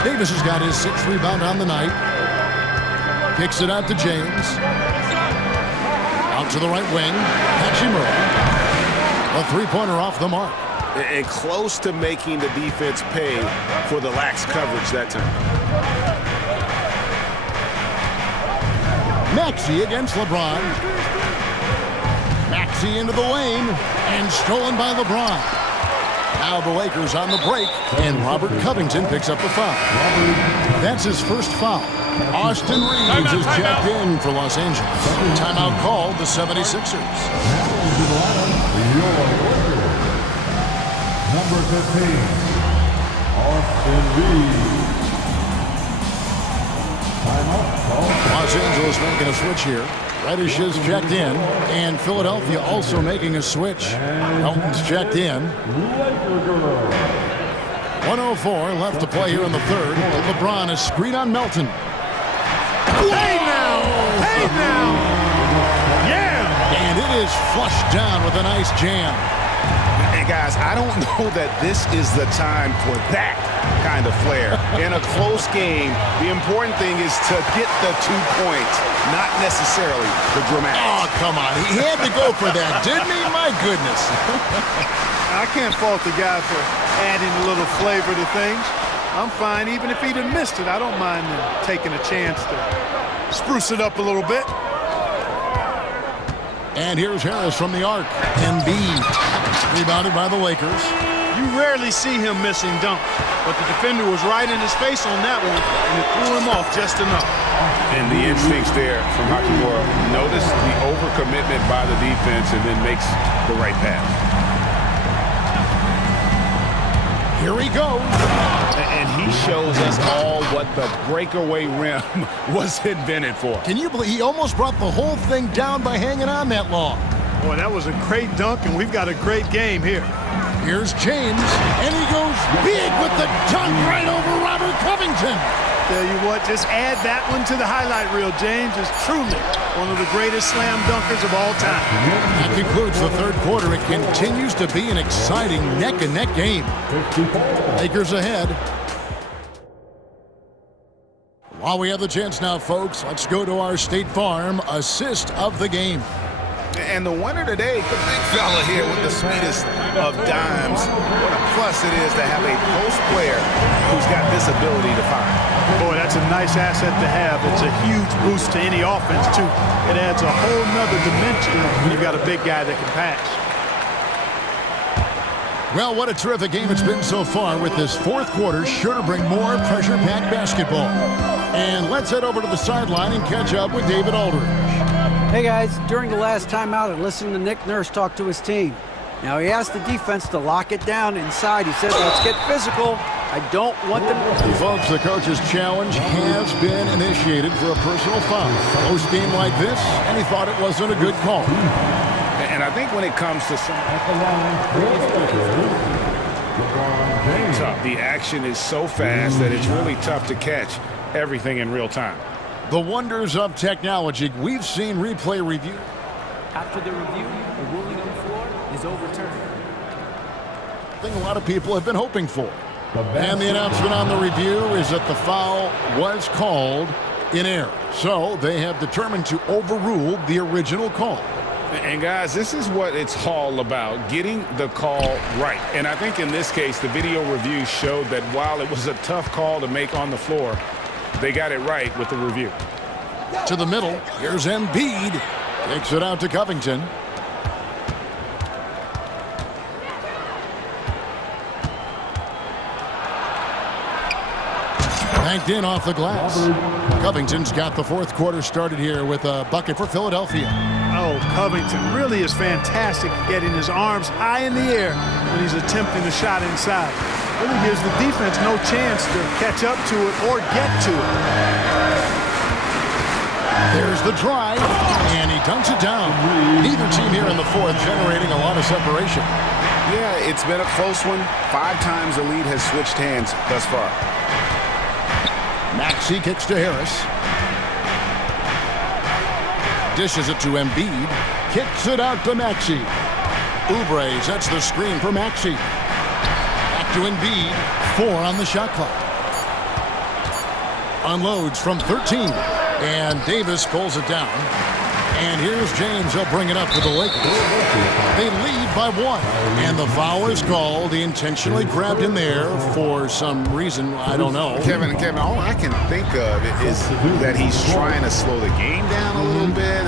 Davis has got his 6th rebound on the night. Kicks it out to James. Out to the right wing. Hachimura. A three-pointer off the mark. And close to making the defense pay for the lax coverage that time. Maxey against LeBron. Maxey into the lane and stolen by LeBron. Now the Lakers on the break, and Robert Covington picks up the foul. That's his first foul. Austin Reeves is checked in for Los Angeles. Timeout called the 76ers. Number 15, Austin Reeves. Los Angeles making a switch here. Reddish is checked in, and Philadelphia also making a switch. Elton's checked in. 1:04 left to play here in the third. LeBron is screen on Melton. Hey now! Hey now! Yeah! And it is flushed down with a nice jam. Hey, guys, I don't know that this is the time for that kind of flair. In a close game, the important thing is to get the 2 points, not necessarily the dramatic. Oh, come on. He had to go for that, didn't he? My goodness. I can't fault the guy for adding a little flavor to things. I'm fine. Even if he'd have missed it, I don't mind taking a chance to spruce it up a little bit. And here's Harris from the arc. Embiid rebounded by the Lakers. You rarely see him missing dunks, but the defender was right in his face on that one, and it threw him off just enough. And the instincts there from Hachimura. Notice the overcommitment by the defense and then makes the right pass. Here he goes. And he shows us all what the breakaway rim was invented for. Can you believe he almost brought the whole thing down by hanging on that long? Boy, that was a great dunk, and we've got a great game here. Here's James, and he goes big with the dunk right over Robert Covington. Tell you what, just add that one to the highlight reel. James is truly one of the greatest slam dunkers of all time. That concludes the third quarter. It continues to be an exciting neck-and-neck game. Lakers ahead. While we have the chance now, folks, let's go to our State Farm assist of the game. And the winner today, the big fella here with the sweetest of dimes. What a plus it is to have a post player who's got this ability to find. Boy, that's a nice asset to have. It's a huge boost to any offense, too. It adds a whole nother dimension when you've got a big guy that can pass. Well, what a terrific game it's been so far, with this fourth quarter sure to bring more pressure-packed basketball. And let's head over to the sideline and catch up with David Aldridge. Hey guys, during the last timeout, I listened to Nick Nurse talk to his team. Now he asked the defense to lock it down inside. He said, let's get physical. I don't want them to... Folks, the coach's challenge has been initiated for a personal foul. Close game like this, and he thought it wasn't a good call. And I think when it comes to some... tough. The action is so fast that it's really tough to catch everything in real time. The wonders of technology. We've seen replay review. After the review, the ruling on the floor is overturned. I think a lot of people have been hoping for. And the announcement on the review is that the foul was called in error. So they have determined to overrule the original call. And guys, this is what it's all about, getting the call right. And I think in this case, the video review showed that while it was a tough call to make on the floor, they got it right with the review. To the middle, here's Embiid. Takes it out to Covington. Banked in off the glass. Covington's got the fourth quarter started here with a bucket for Philadelphia. Oh, Covington really is fantastic at getting his arms high in the air when he's attempting a shot inside. Really gives the defense no chance to catch up to it or get to it. There's the drive, and he dunks it down. Neither team here in the fourth generating a lot of separation. Yeah, it's been a close one. 5 times the lead has switched hands thus far. Maxey kicks to Harris. Dishes it to Embiid. Kicks it out to Maxey. Oubre sets the screen for Maxey. Back to Embiid. 4 on the shot clock. Unloads from 13. And Davis pulls it down. And here's James. He'll bring it up for the Lakers. They lead by 1. And the foul is called. He intentionally grabbed him there for some reason. I don't know. Kevin, all I can think of is that he's trying to slow the game down a little bit.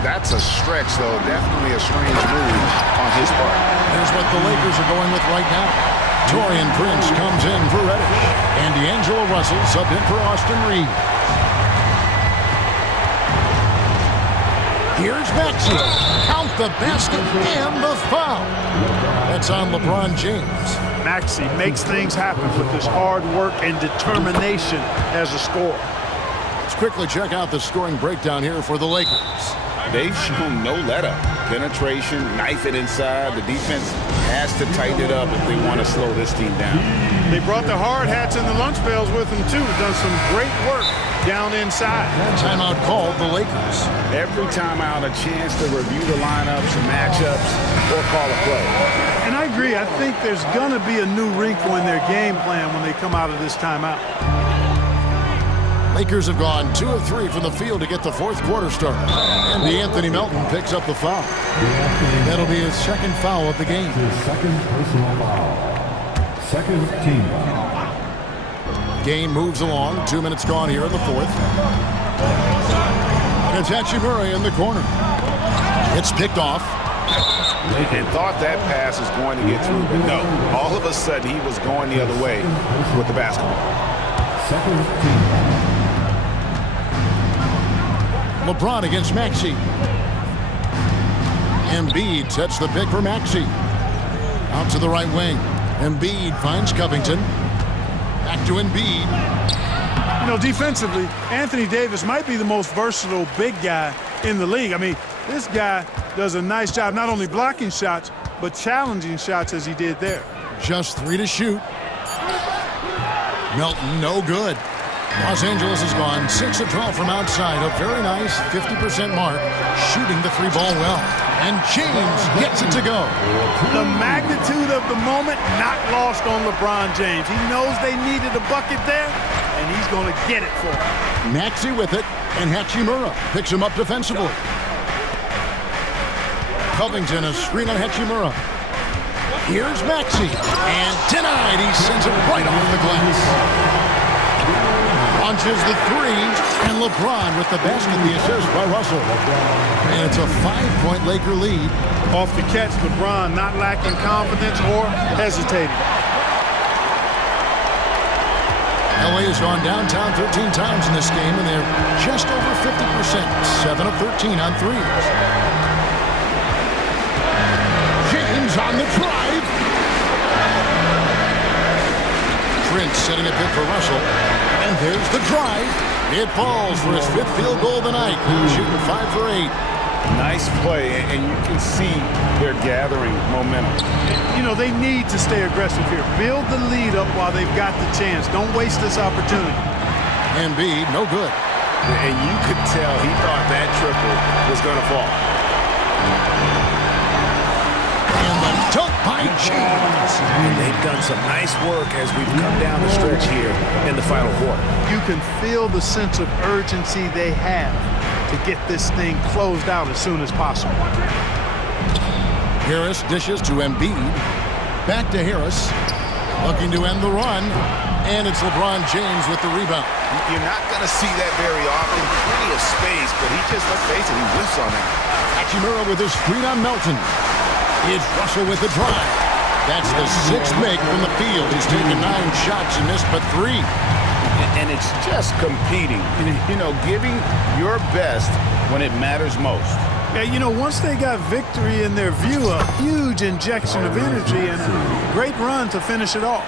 That's a stretch, though. Definitely a strange move on his part. Here's what the Lakers are going with right now. Torian Prince comes in for Reddish. And D'Angelo Russell subbed in for Austin Reeves. Here's Maxey. Count the basket and the foul. That's on LeBron James. Maxey makes things happen with his hard work and determination as a scorer. Let's quickly check out the scoring breakdown here for the Lakers. They've shown no let-up. Penetration, knife it inside. The defense has to tighten it up if they want to slow this team down. They brought the hard hats and the lunch pails with them, too. Done some great work down inside. Timeout called the Lakers. Every timeout, a chance to review the lineups and matchups or call a play. And I agree. I think there's going to be a new wrinkle in their game plan when they come out of this timeout. Lakers have gone 2 of 3 from the field to get the fourth quarter started. And Anthony Melton picks up the foul. That'll be his second foul of the game. His second personal foul. Second team foul. Game moves along. 2 minutes gone here in the fourth. And it's Hachimura in the corner. It's picked off. And thought that pass was going to get through, but no. All of a sudden, he was going the other way with the basketball. Second team foul. LeBron against Maxey. Embiid sets the pick for Maxey. Out to the right wing. Embiid finds Covington. Back to Embiid. You know, defensively, Anthony Davis might be the most versatile big guy in the league. I mean, this guy does a nice job not only blocking shots, but challenging shots as he did there. Just 3 to shoot. Melton, no good. Los Angeles has gone 6 of 12 from outside. A very nice 50% mark, shooting the 3-ball well. And James gets it to go. The magnitude of the moment not lost on LeBron James. He knows they needed a bucket there, and he's going to get it for him. Maxey with it, and Hachimura picks him up defensively. Covington, a screen on Hachimura. Here's Maxey, and denied. He sends it right off the glass. Launches the 3, and LeBron with the basket, the assist by Russell. And it's a 5-point Laker lead. Off the catch, LeBron not lacking confidence or hesitating. LA has gone downtown 13 times in this game, and they're just over 50%, 7 of 13 on threes. James on the drive. Prince setting a pick for Russell. And there's the drive. It falls for his 5th field goal of the night. Shooting 5 for 8. Nice play, and you can see they're gathering momentum. You know, they need to stay aggressive here. Build the lead up while they've got the chance. Don't waste this opportunity. Embiid, no good. And you could tell he thought that triple was going to fall. And the dunk by James. And they've done some nice work as we've come down the stretch here in the final quarter. You can feel the sense of urgency they have to get this thing closed out as soon as possible. Harris dishes to Embiid. Back to Harris. Looking to end the run. And it's LeBron James with the rebound. You're not going to see that very often. Plenty of space, but he just, let's face it, he whiffs on that. Hachimura with his screen on Melton. It's Russell with the drive. That's the 6th make from the field. He's taken 9 shots and missed but 3. And it's just competing, you know, giving your best when it matters most. Yeah, you know, once they got victory in their view, a huge injection of energy and a great run to finish it off.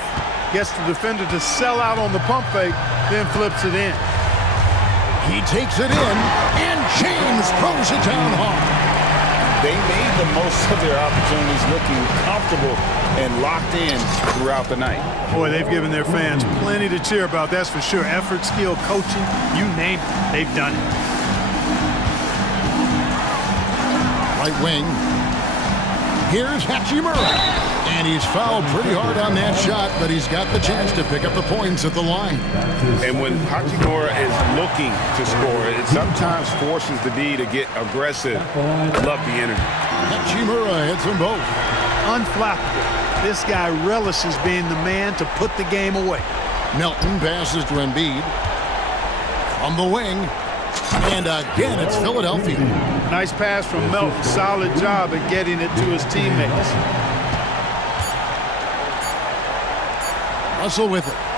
Gets the defender to sell out on the pump fake, then flips it in. He takes it in, and James throws it down hard. They made the most of their opportunities, looking comfortable and locked in throughout the night. Boy, they've given their fans plenty to cheer about, that's for sure. Effort, skill, coaching, you name it, they've done it. Right wing. Here's Hachimura. And he's fouled pretty hard on that shot, but he's got the chance to pick up the points at the line. And when Hachimura is looking to score, it sometimes forces the D to get aggressive. Love the energy. Hachimura hits them both. Unflappable. This guy relishes being the man to put the game away. Melton passes to Embiid. From the wing. And again, it's Philadelphia. Nice pass from Melton. Solid job at getting it to his teammates. Russell with it.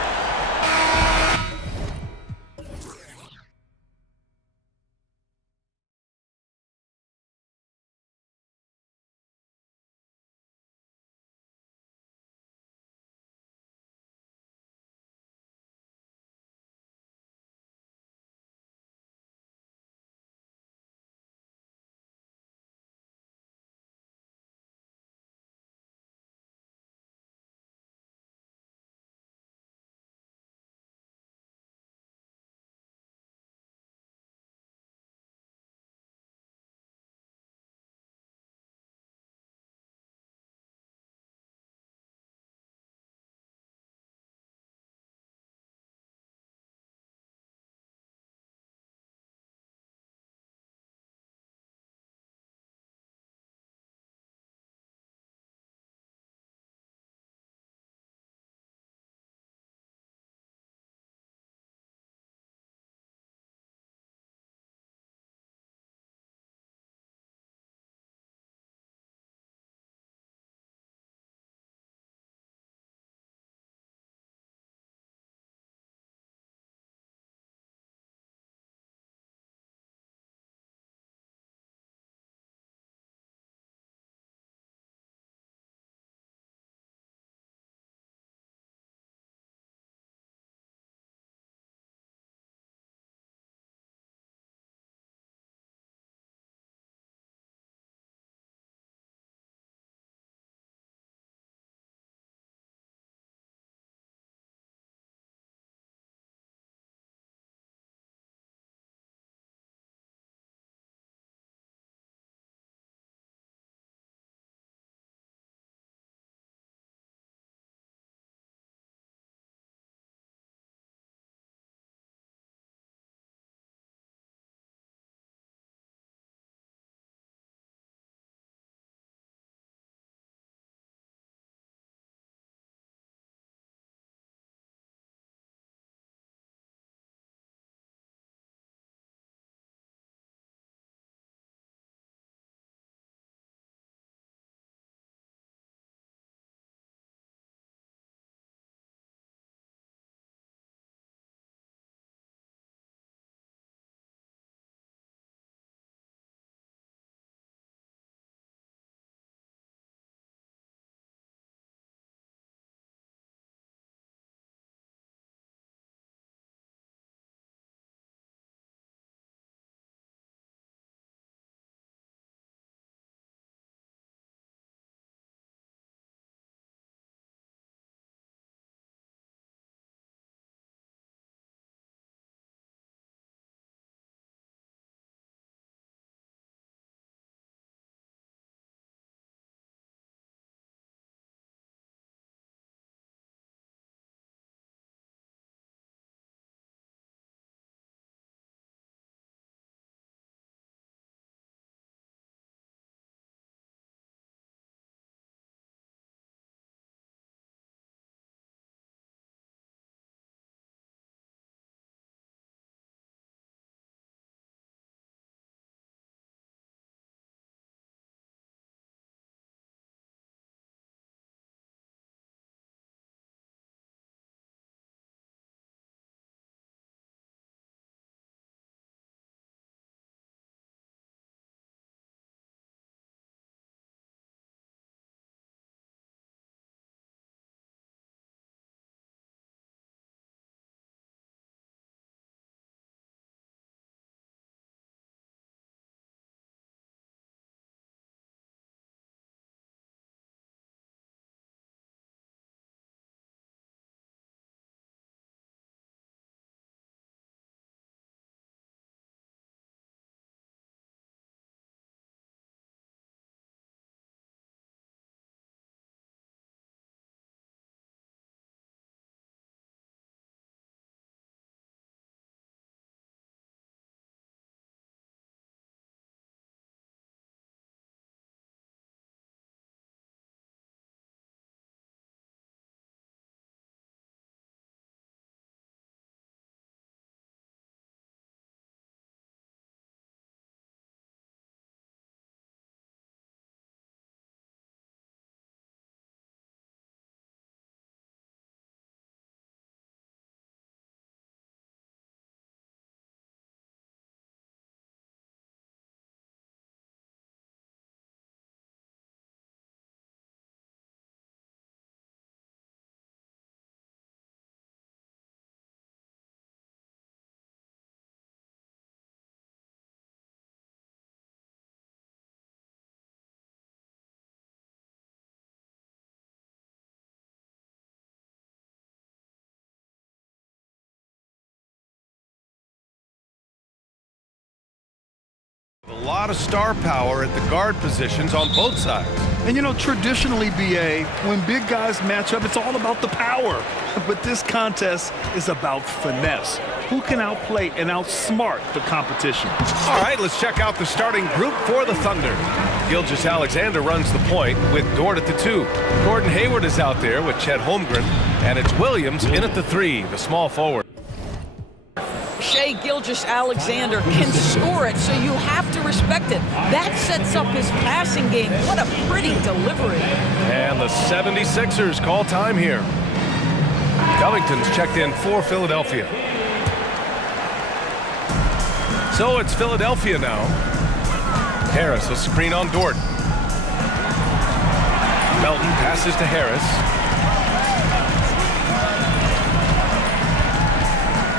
lot of star power at the guard positions on both sides. And you know, traditionally, BA, when big guys match up, it's all about the power. But this contest is about finesse. Who can outplay and outsmart the competition? All right, let's check out the starting group for the Thunder. Gilgeous-Alexander runs the point with Dort at the 2. Gordon Hayward is out there with Chet Holmgren. And it's Williams in at the 3, the small forward. Shai Gilgeous-Alexander can score it, so you have to respect it. That sets up his passing game. What a pretty delivery. And the 76ers call time here. Covington's checked in for Philadelphia. So it's Philadelphia now. Harris, a screen on Dort. Melton passes to Harris.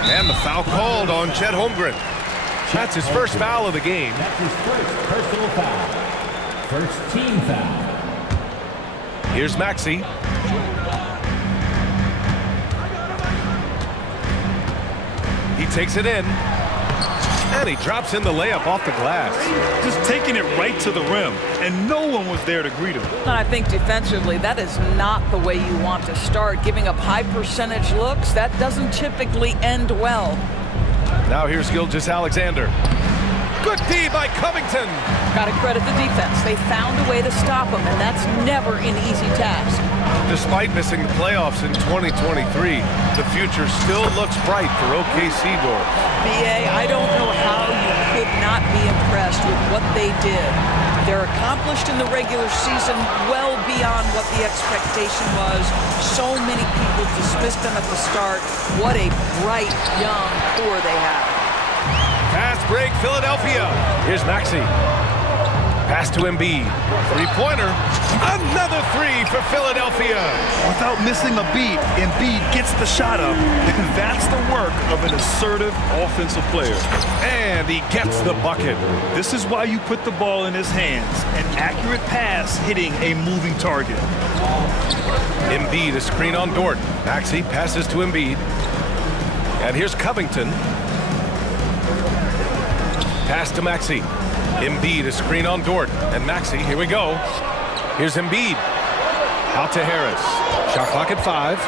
And the foul called on Chet Holmgren. That's his first foul of the game. That's his first personal foul. First team foul. Here's Maxey. He takes it in. And he drops in the layup off the glass. Just taking it right to the rim, and no one was there to greet him. And I think defensively, that is not the way you want to start. Giving up high percentage looks, that doesn't typically end well. Now here's Gilgeous-Alexander. Good D by Covington. Got to credit the defense. They found a way to stop him, and that's never an easy task. Despite missing the playoffs in 2023, the future still looks bright for OKC doors. BA, I don't know how you could not be impressed with what they did. They're accomplished in the regular season well beyond what the expectation was. So many people dismissed them at the start. What a bright, young core they have. Fast break, Philadelphia. Here's Maxey. Pass to Embiid. Three-pointer. Another 3 for Philadelphia. Without missing a beat, Embiid gets the shot up. And that's the work of an assertive offensive player. And he gets the bucket. This is why you put the ball in his hands. An accurate pass hitting a moving target. Embiid, a screen on Dort. Maxey passes to Embiid. And here's Covington. Pass to Maxey. Embiid, a screen on Dort. And Maxey, here we go. Here's Embiid. Out to Harris. Shot clock at 5.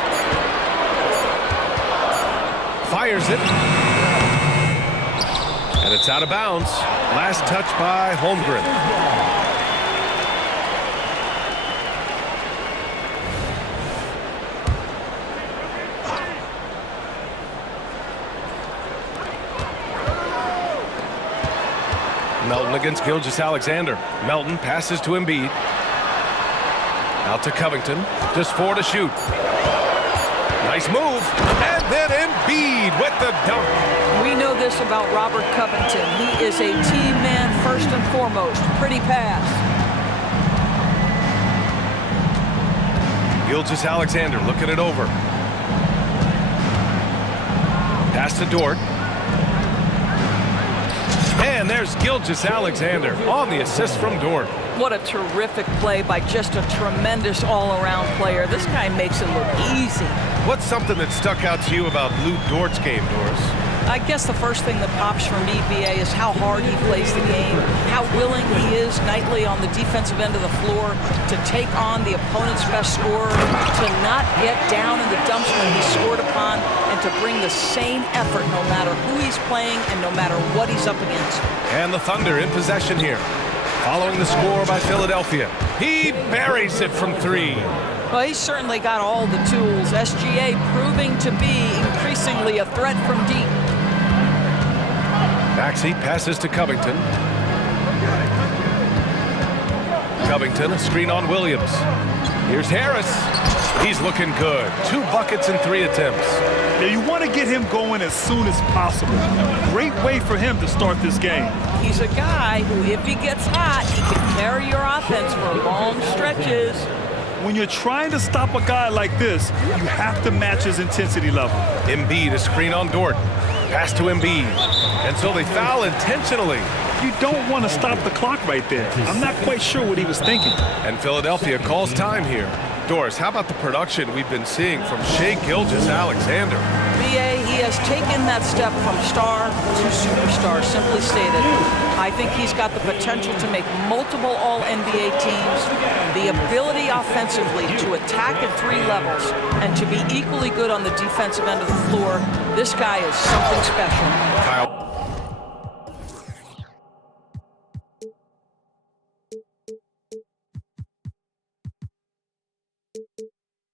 Fires it. And it's out of bounds. Last touch by Holmgren. Melton against Gilgeous-Alexander. Melton passes to Embiid. Out to Covington. Just 4 to shoot. Nice move. And then Embiid with the dunk. We know this about Robert Covington. He is a team man first and foremost. Pretty pass. Gilgeous-Alexander looking it over. Pass to Dort. And there's Gilgeous-Alexander on the assist from Dort. What a terrific play by just a tremendous all-around player. This guy makes it look easy. What's something that stuck out to you about Lou Dort's game, Doris? I guess the first thing that pops for me, BA, is how hard he plays the game, how willing he is nightly on the defensive end of the floor to take on the opponent's best scorer, to not get down in the dumps when he's scored upon, and to bring the same effort no matter who he's playing and no matter what he's up against. And the Thunder in possession here. Following the score by Philadelphia. He buries it from 3. Well, he's certainly got all the tools. SGA proving to be increasingly a threat from deep. Maxey passes to Covington. Covington, a screen on Williams. Here's Harris. He's looking good. 2 buckets in 3 attempts. Now you want to get him going as soon as possible. Great way for him to start this game. He's a guy who, if he gets hot, he can carry your offense for long stretches. When you're trying to stop a guy like this, you have to match his intensity level. Embiid, a screen on Dort. Pass to Embiid. And so they foul intentionally. You don't want to stop the clock right there. I'm not quite sure what he was thinking. And Philadelphia calls time here. Doris, how about the production we've been seeing from Shai Gilgeous-Alexander? BA, he He has taken that step from star to superstar, simply stated. I think he's got the potential to make multiple All-NBA teams, the ability offensively to attack at 3 levels, and to be equally good on the defensive end of the floor. This guy is something special. Kyle.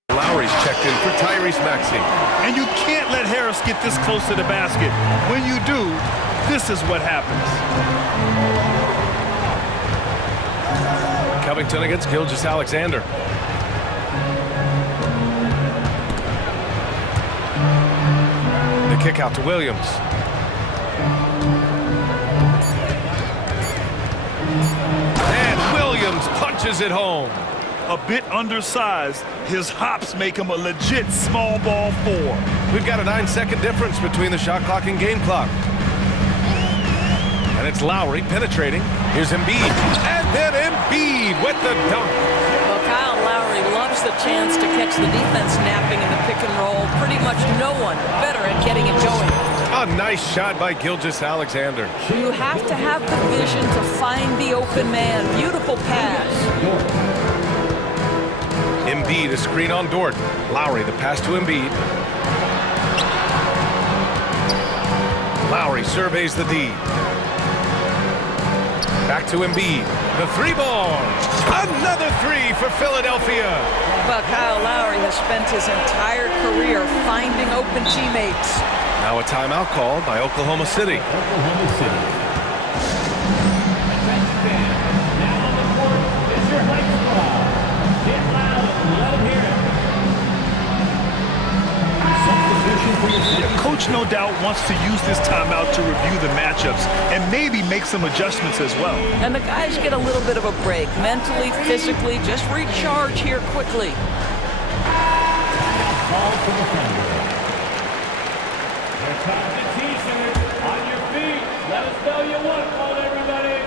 Lowry's checked in for Tyrese Maxey. And you can't let Harris get this close to the basket. When you do, this is what happens. Covington against Gilgeous-Alexander. The kick out to Williams. And Williams punches it home. A bit undersized, his hops make him a legit small ball 4. We've got a 9-second difference between the shot clock and game clock. And it's Lowry penetrating. Here's Embiid. And then Embiid with the dunk. Well, Kyle Lowry loves the chance to catch the defense napping in the pick and roll. Pretty much no one better at getting it going. A nice shot by Gilgeous-Alexander. You have to have the vision to find the open man. Beautiful pass. Embiid, a screen on Dort. Lowry, the pass to Embiid. Lowry surveys the D. Back to Embiid. The 3-ball. Another 3 for Philadelphia. But Kyle Lowry has spent his entire career finding open teammates. Now a timeout called by Oklahoma City. Oklahoma City. Now on the court, it's your high squad. Get loud and let them hear it. Substitution for your Coach no doubt wants to use this timeout to review the matchups and maybe make some adjustments as well. And the guys get a little bit of a break, mentally, physically, just recharge here quickly. call for the Thunder. Here comes the T-shirt. On your feet. Let us know you want one, everybody.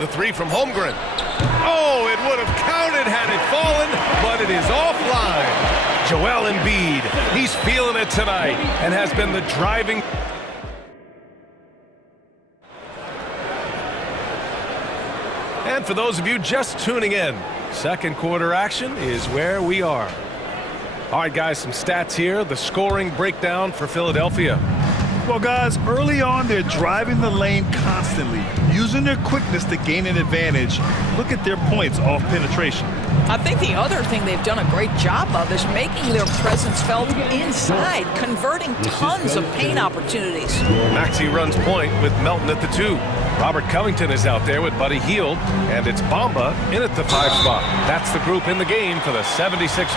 The 3 from Holmgren. Oh, it would have counted had it fallen, but it is offline. Joel Embiid, he's feeling it tonight and has been the driving. And for those of you just tuning in, second quarter action is where we are. All right, guys, some stats here. The scoring breakdown for Philadelphia. Well, guys, early on, they're driving the lane constantly, using their quickness to gain an advantage. Look at their points off penetration. I think the other thing they've done a great job of is making their presence felt inside, converting tons of paint opportunities. Maxey runs point with Melton at the 2. Robert Covington is out there with Buddy Hield, and it's Bamba in at the 5 spot. That's the group in the game for the 76ers.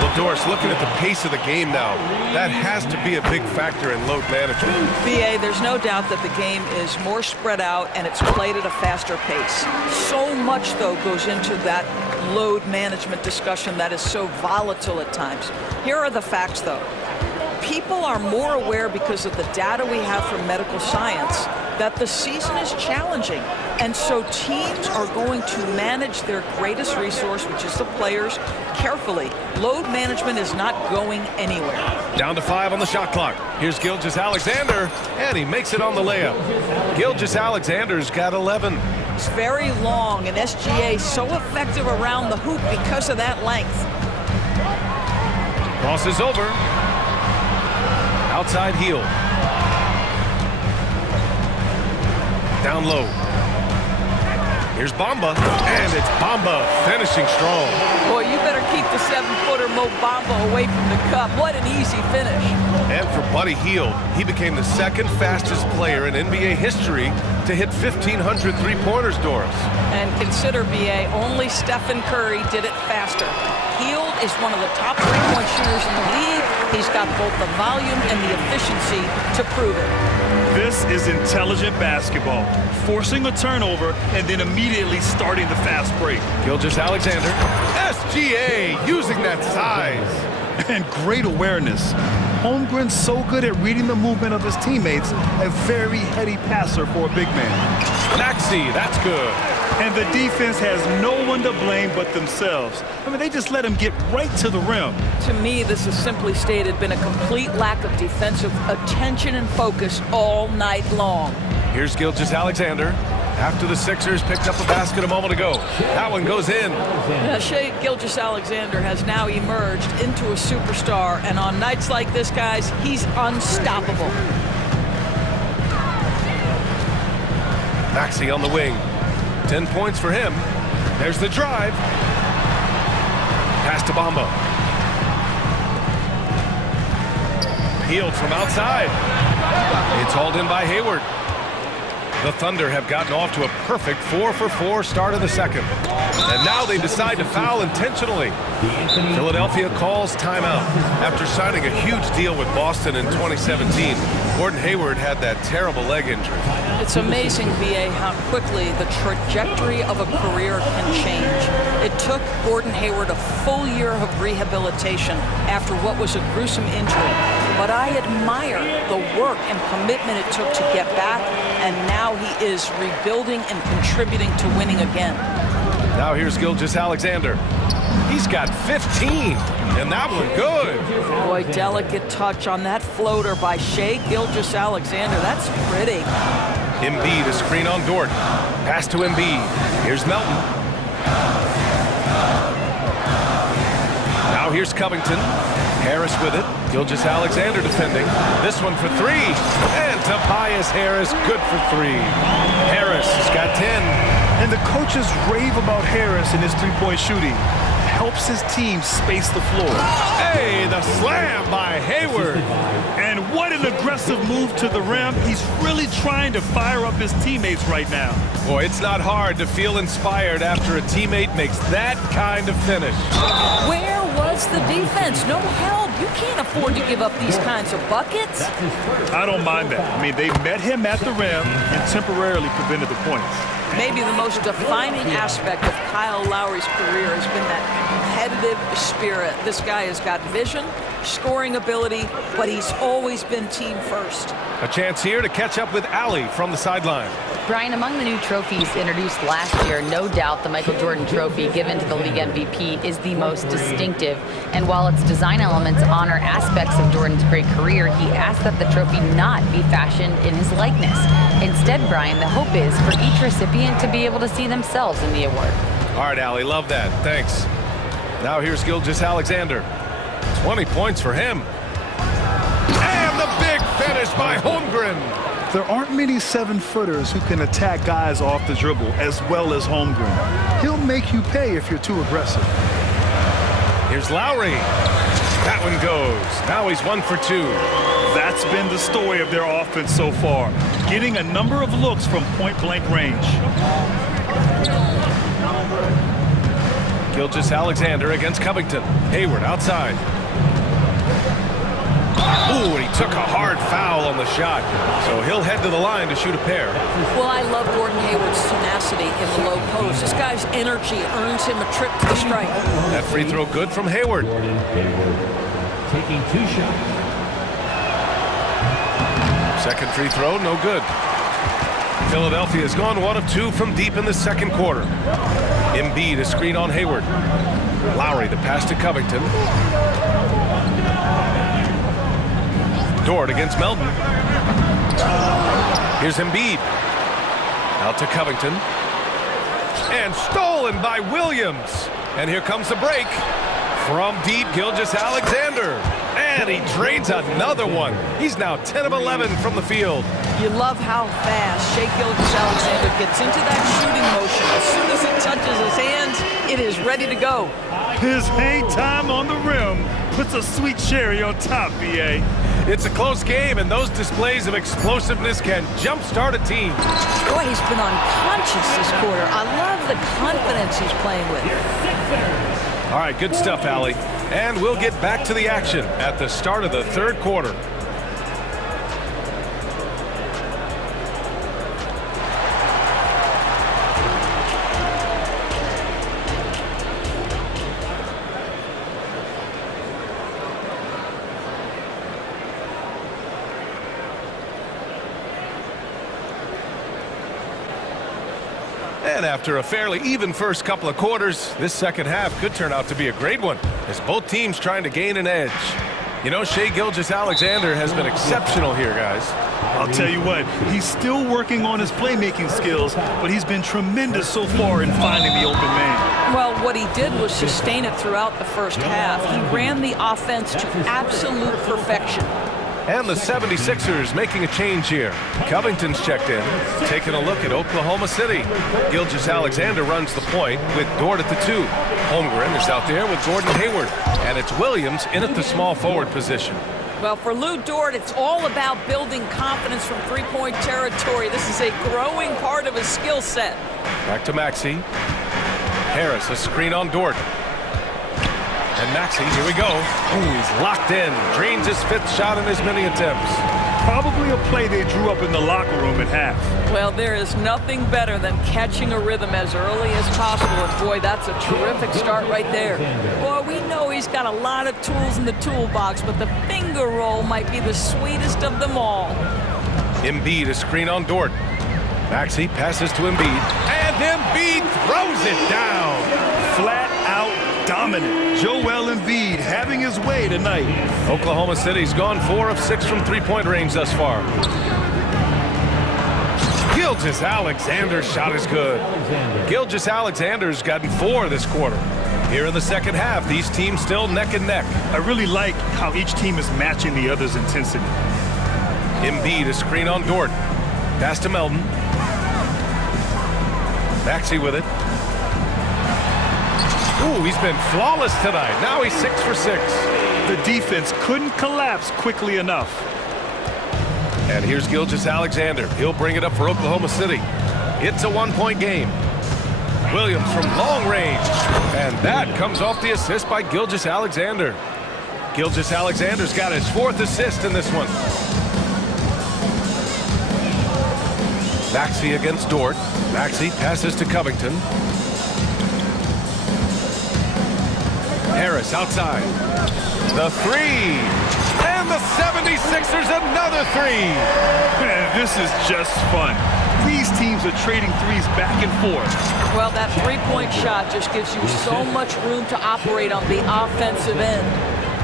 Well, Doris, looking at the pace of the game now, that has to be a big factor in load management. BA, there's no doubt that the game is more spread out and it's played at a faster pace. So much, though, goes into that load management discussion that is so volatile at times. Here are the facts, though. People are more aware because of the data we have from medical science that the season is challenging. And so teams are going to manage their greatest resource, which is the players, carefully. Load management is not going anywhere. Down to 5 on the shot clock. Here's Gilgeous-Alexander, and he makes it on the layup. Gilgeous-Alexander's got 11. It's very long, and SGA so effective around the hoop because of that length. Crosses over. Outside heel. Down low. Here's Bamba, and it's Bamba finishing strong. Boy, you better keep the 7-footer Mo Bamba away from the cup. What an easy finish. And for Buddy Hield, he became the second fastest player in NBA history to hit 1,500 three-pointers, Doris. And consider, BA, only Stephen Curry did it faster. Hield is one of the top three-point shooters in the league. He's got both the volume and the efficiency to prove it. This is intelligent basketball, forcing a turnover and then immediately starting the fast break. Gilgeous-Alexander, SGA using that size. And great awareness. Holmgren's so good at reading the movement of his teammates, a very heady passer for a big man. Maxey, that's good. And the defense has no one to blame but themselves. I mean, they just let him get right to the rim. To me, this has simply stated been a complete lack of defensive attention and focus all night long. Here's Gilgeous-Alexander. After the Sixers picked up a basket a moment ago. That one goes in. Shai Gilgeous-Alexander has now emerged into a superstar, and on nights like this, guys, he's unstoppable. Maxey on the wing. 10 points for him. There's the drive. Pass to Bamba. Peeled from outside. It's hauled in by Hayward. The Thunder have gotten off to a perfect 4-for-4 start of the second. And now they decide to foul intentionally. Philadelphia calls timeout. After signing a huge deal with Boston in 2017, Gordon Hayward had that terrible leg injury. It's amazing, BA, how quickly the trajectory of a career can change. It took Gordon Hayward a full year of rehabilitation after what was a gruesome injury. But I admire the work and commitment it took to get back, and now he is rebuilding and contributing to winning again. Now here's Gilgeous-Alexander. He's got 15, and that one good. Boy, delicate touch on that floater by Shai Gilgeous-Alexander. That's pretty. Embiid, a screen on Dort. Pass to Embiid. Here's Melton. Now here's Covington. Harris with it. Gilgeous-Alexander defending. This one for three. And Tobias Harris, good for three. Harris has got 10. And the coaches rave about Harris and his three-point shooting. Helps his team space the floor. Hey, the slam by Hayward. And what an aggressive move to the rim. He's really trying to fire up his teammates right now. Boy, it's not hard to feel inspired after a teammate makes that kind of finish. Where was the defense? No help. You can't afford to give up these kinds of buckets. I don't mind that. I mean, they met him at the rim and temporarily prevented the points. Maybe the most defining aspect of Kyle Lowry's career has been that competitive spirit. This guy has got vision, scoring ability, but he's always been team first. A chance here to catch up with Allie from the sideline. Brian, among the new trophies introduced last year, no doubt the Michael Jordan Trophy given to the league MVP is the most distinctive. And while its design elements honor aspects of Jordan's great career, he asked that the trophy not be fashioned in his likeness. Instead, Brian, the hope is for each recipient to be able to see themselves in the award. All right, Allie, love that. Thanks. Now here's Gilgeous-Alexander. 20 points for him. And the big finish by Holmgren. There aren't many 7-footers who can attack guys off the dribble as well as Holmgren. He'll make you pay if you're too aggressive. Here's Lowry. That one goes. Now he's 1 for 2. That's been the story of their offense so far, getting a number of looks from point-blank range. Gilgeous-Alexander against Covington. Hayward outside. Ooh, and he took a hard foul on the shot. So he'll head to the line to shoot a pair. Well, I love Gordon Hayward's tenacity in the low post. This guy's energy earns him a trip to the stripe. That free throw good from Hayward. Gordon Hayward taking 2 shots. Second free throw, no good. Philadelphia has gone 1 of 2 from deep in the second quarter. Embiid, a screen on Hayward. Lowry, the pass to Covington. Dort against Melton. Here's Embiid. Out to Covington. And stolen by Williams. And here comes the break. From deep, Gilgeous-Alexander. And he drains another one. He's now 10 of 11 from the field. You love how fast Shai Gilgeous-Alexander gets into that shooting motion. As soon as it touches his hands, it is ready to go. His hang time on the rim puts a sweet cherry on top, BA. It's a close game, and those displays of explosiveness can jumpstart a team. Boy, he's been unconscious this quarter. I love the confidence he's playing with. All right, good stuff, Allie. And we'll get back to the action at the start of the third quarter. And after a fairly even first couple of quarters, this second half could turn out to be a great one, as both teams trying to gain an edge. You know, Shai Gilgeous-Alexander has been exceptional here, guys. I'll tell you what, he's still working on his playmaking skills, but he's been tremendous so far in finding the open man. Well, what he did was sustain it throughout the first half. He ran the offense to absolute perfection. And the 76ers making a change here. Covington's checked in, taking a look at Oklahoma City. Gilgeous-Alexander runs the point with Dort at the 2. Holmgren is out there with Gordon Hayward. And it's Williams in at the small forward position. Well, for Lou Dort, it's all about building confidence from three-point territory. This is a growing part of his skill set. Back to Maxey. Harris, a screen on Dort. And Maxey, here we go. Ooh, he's locked in. Drains his 5th shot in as many attempts. Probably a play they drew up in the locker room at half. Well, there is nothing better than catching a rhythm as early as possible. And boy, that's a terrific start right there. Boy, we know he's got a lot of tools in the toolbox, but the finger roll might be the sweetest of them all. Embiid, a screen on Dort. Maxey passes to Embiid. And Embiid throws it down. Flat out dominant. Joel Embiid having his way tonight. Oklahoma City's gone 4 of 6 from three-point range thus far. Gilgeous-Alexander's shot is good. Gilgeous-Alexander's gotten 4 this quarter. Here in the second half, these teams still neck and neck. I really like how each team is matching the other's intensity. Embiid, a screen on Dort. Pass to Melton. Maxey with it. Ooh, he's been flawless tonight. Now he's 6 for 6. The defense couldn't collapse quickly enough. And here's Gilgeous-Alexander. He'll bring it up for Oklahoma City. It's a 1-point game. Williams from long range. And that comes off the assist by Gilgeous-Alexander. Gilgeous-Alexander's got his 4th assist in this one. Maxey against Dort. Maxey passes to Covington. Harris outside. The 3. And the 76ers another 3. Man, this is just fun. These teams are trading threes back and forth. Well, that three-point shot just gives you so much room to operate on the offensive end.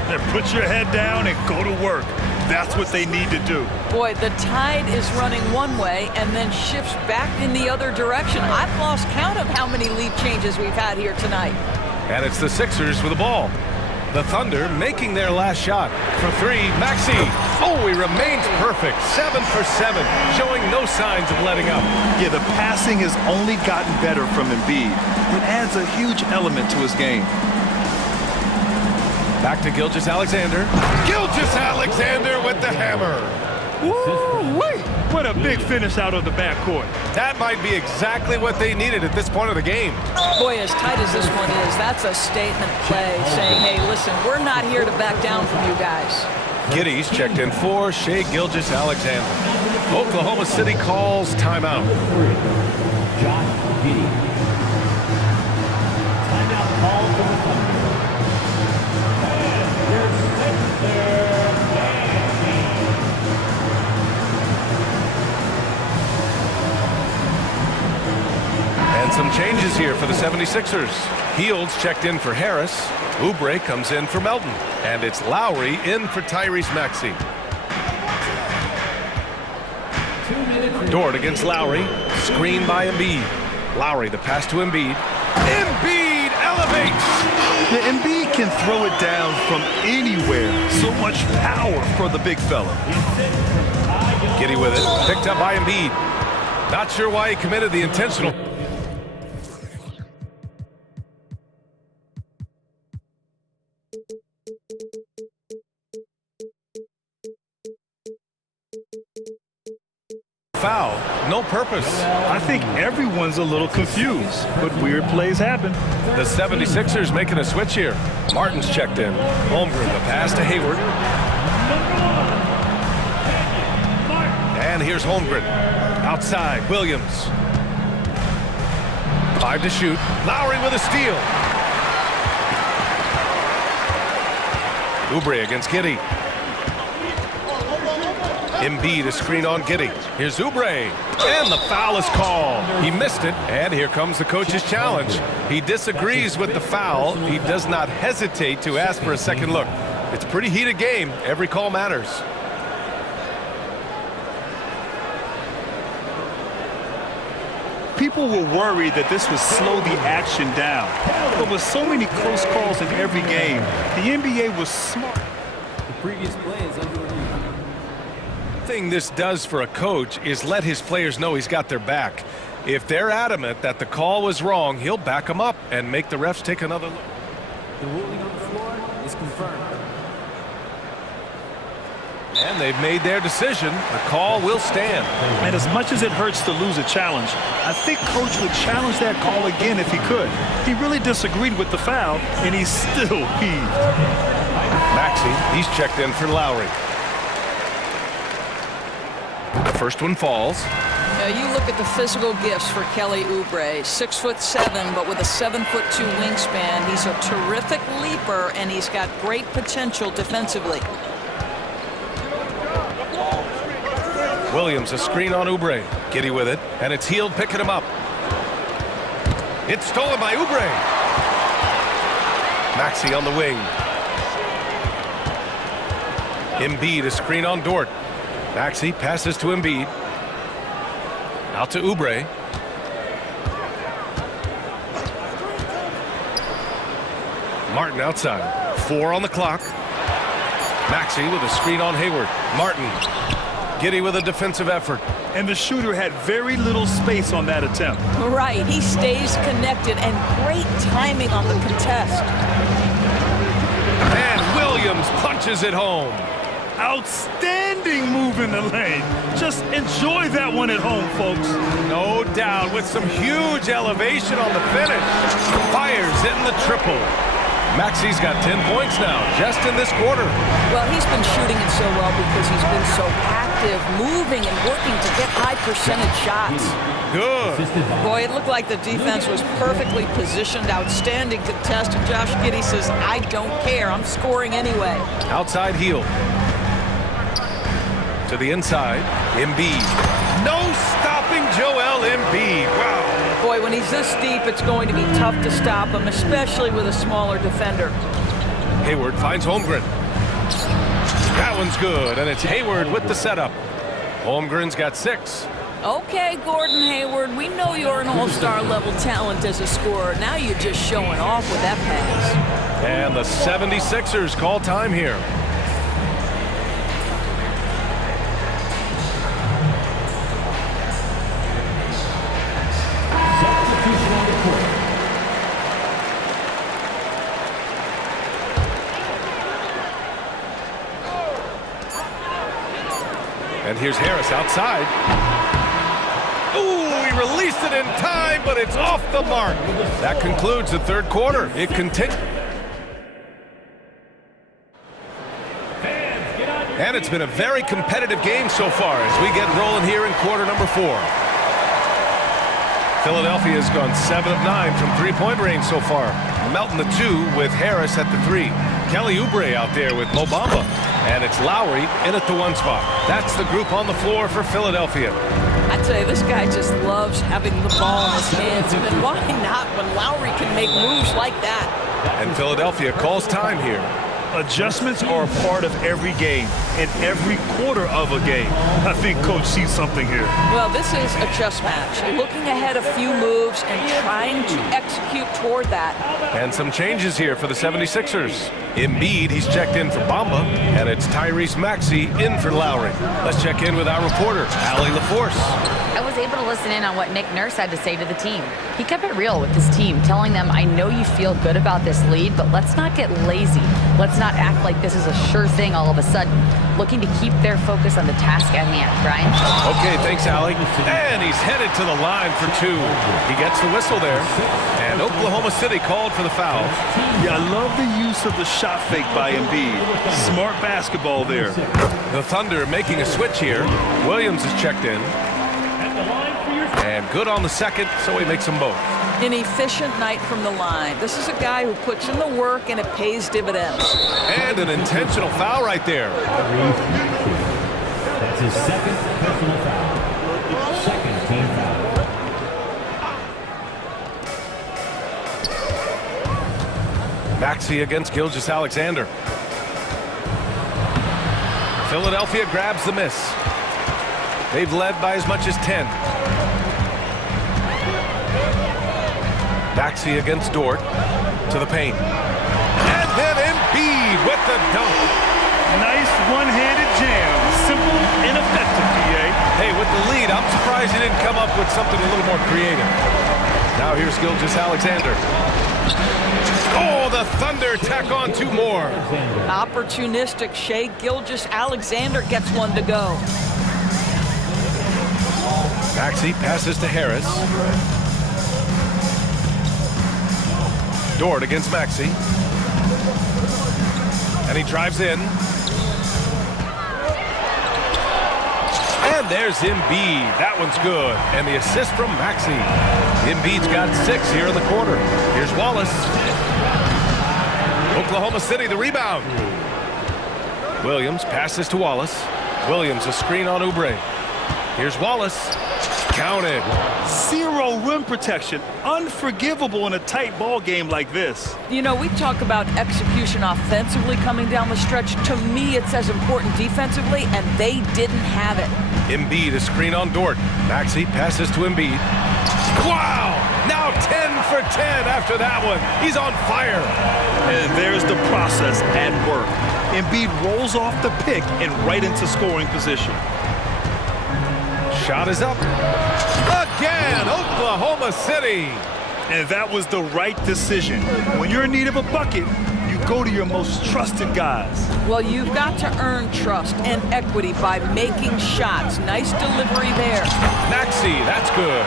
Then put your head down and go to work. That's what they need to do. Boy, the tide is running one way and then shifts back in the other direction. I've lost count of how many lead changes we've had here tonight. And it's the Sixers with the ball. The Thunder making their last shot. For 3, Maxey. Oh, he remains perfect. 7 for 7, showing no signs of letting up. Yeah, the passing has only gotten better from Embiid. It adds a huge element to his game. Back to Gilgeous-Alexander. Gilgeous-Alexander with the hammer. Woo-wee! What a big finish out of the backcourt. That might be exactly what they needed at this point of the game. Boy, as tight as this one is, that's a statement play saying, hey, listen, we're not here to back down from you guys. Giddy's checked in for Shai Gilgeous-Alexander. Oklahoma City calls timeout. Josh Giddey. Timeout call for the Thunder. And some changes here for the 76ers. Fields checked in for Harris. Oubre comes in for Melton. And it's Lowry in for Tyrese Maxey. Dort against Lowry. Screen by Embiid. Lowry, the pass to Embiid. Embiid elevates! The Embiid can throw it down from anywhere. So much power for the big fella. Giddey with it. Picked up by Embiid. Not sure why he committed the intentional. Foul, no purpose. I think everyone's a little confused, but weird plays happen. The 76ers making a switch here. Martin's checked in. Holmgren, the pass to Hayward. And here's Holmgren. Outside, Williams. 5 to shoot. Lowry with a steal. Oubre against Giddey. Embiid a screen on Giddey. Here's Oubre, and the foul is called. He missed it, and here comes the coach's challenge. He disagrees with the foul. He does not hesitate to ask for a second look. It's a pretty heated game. Every call matters. People were worried that this would slow the action down. But with so many close calls in every game, the NBA was smart. The previous play is under review. The thing this does for a coach is let his players know he's got their back. If they're adamant that the call was wrong, he'll back them up and make the refs take another look. The ruling on the floor is confirmed. And they've made their decision. The call will stand. And as much as it hurts to lose a challenge, I think Coach would challenge that call again if he could. He really disagreed with the foul, and he's still peeved. Maxey, he's checked in for Lowry. The first one falls. Now you look at the physical gifts for Kelly Oubre. 6'7", but with a 7'2" wingspan. He's a terrific leaper, and he's got great potential defensively. Williams a screen on Oubre. Giddey with it, and it's Hield picking him up. It's stolen by Oubre. Maxey on the wing. Embiid a screen on Dort. Maxey passes to Embiid. Out to Oubre. Martin outside. 4 on the clock. Maxey with a screen on Hayward. Martin. Giddey with a defensive effort. And the shooter had very little space on that attempt. Right, he stays connected, and great timing on the contest. And Williams punches it home. Outstanding move in the lane. Just enjoy that one at home, folks. No doubt, with some huge elevation on the finish. Fires in the triple. Maxey's got 10 points now, just in this quarter. Well, he's been shooting it so well because he's been so active, moving and working to get high percentage shots. Good. Boy, it looked like the defense was perfectly positioned. Outstanding contest. And Josh Giddey says, I don't care. I'm scoring anyway. Outside heel. To the inside. Embiid. No stopping Joel Embiid. Wow. Boy, when he's this deep, it's going to be tough to stop him, especially with a smaller defender. Hayward finds Holmgren. That one's good, and it's Hayward with the setup. Holmgren's got 6. Okay, Gordon Hayward, we know you're an all-star level talent as a scorer. Now you're just showing off with that pass. And the 76ers call time here. And here's Harris outside. Ooh, he released it in time, but it's off the mark. That concludes the third quarter. It continues. And it's been a very competitive game so far as we get rolling here in quarter number 4. Philadelphia has gone 7 of 9 from three-point range so far. Melton the 2 with Harris at the 3. Kelly Oubre out there with Mo Bamba. And it's Lowry in at the 1 spot. That's the group on the floor for Philadelphia. I tell you, this guy just loves having the ball in his hands. And why not when Lowry can make moves like that? And Philadelphia calls time here. Adjustments are a part of every game and every quarter of a game. I think Coach sees something here. Well, this is a chess match. Looking ahead a few moves and trying to execute toward that. And some changes here for the 76ers. Embiid, he's checked in for Bamba, and it's Tyrese Maxey in for Lowry. Let's check in with our reporter, Allie LaForce. I was able to listen in on what Nick Nurse had to say to the team. He kept it real with his team, telling them, I know you feel good about this lead, but let's not get lazy. Let's not act like this is a sure thing all of a sudden. Looking to keep their focus on the task at hand. Brian? Okay, thanks, Allie. And he's headed to the line for 2. He gets the whistle there. And Oklahoma City called for the foul. Yeah, I love the use of the shot fake by Embiid. Smart basketball there. The Thunder making a switch here. Williams is checked in. And good on the second, so he makes them both. An efficient night from the line. This is a guy who puts in the work and it pays dividends. And an intentional foul right there. That's his second personal foul. Second team foul. Maxey against Gilgeous-Alexander. Philadelphia grabs the miss. They've led by as much as 10. Maxey against Dort to the paint. And then Embiid with the dunk. Nice one-handed jam. Simple and effective, DA. Hey, with the lead, I'm surprised he didn't come up with something a little more creative. Now here's Gilgeous-Alexander. Oh, the Thunder tack on 2 more. Opportunistic. Shai Gilgeous-Alexander gets one to go. Maxey passes to Harris. Dort against Maxey. And he drives in. And there's Embiid. That one's good. And the assist from Maxey. Embiid's got 6 here in the quarter. Here's Wallace. Oklahoma City, the rebound. Williams passes to Wallace. Williams, a screen on Oubre. Here's Wallace. Counted. 0 rim protection. Unforgivable in a tight ball game like this. You know, we talk about execution offensively coming down the stretch. To me, it's as important defensively, and they didn't have it. Embiid, a screen on Dort. Maxey passes to Embiid. Wow! Now 10 for 10 after that one. He's on fire. And there's the process at work. Embiid rolls off the pick and right into scoring position. Shot is up. Again, Oklahoma City. And that was the right decision. When you're in need of a bucket, you go to your most trusted guys. Well, you've got to earn trust and equity by making shots. Nice delivery there. Maxey, that's good.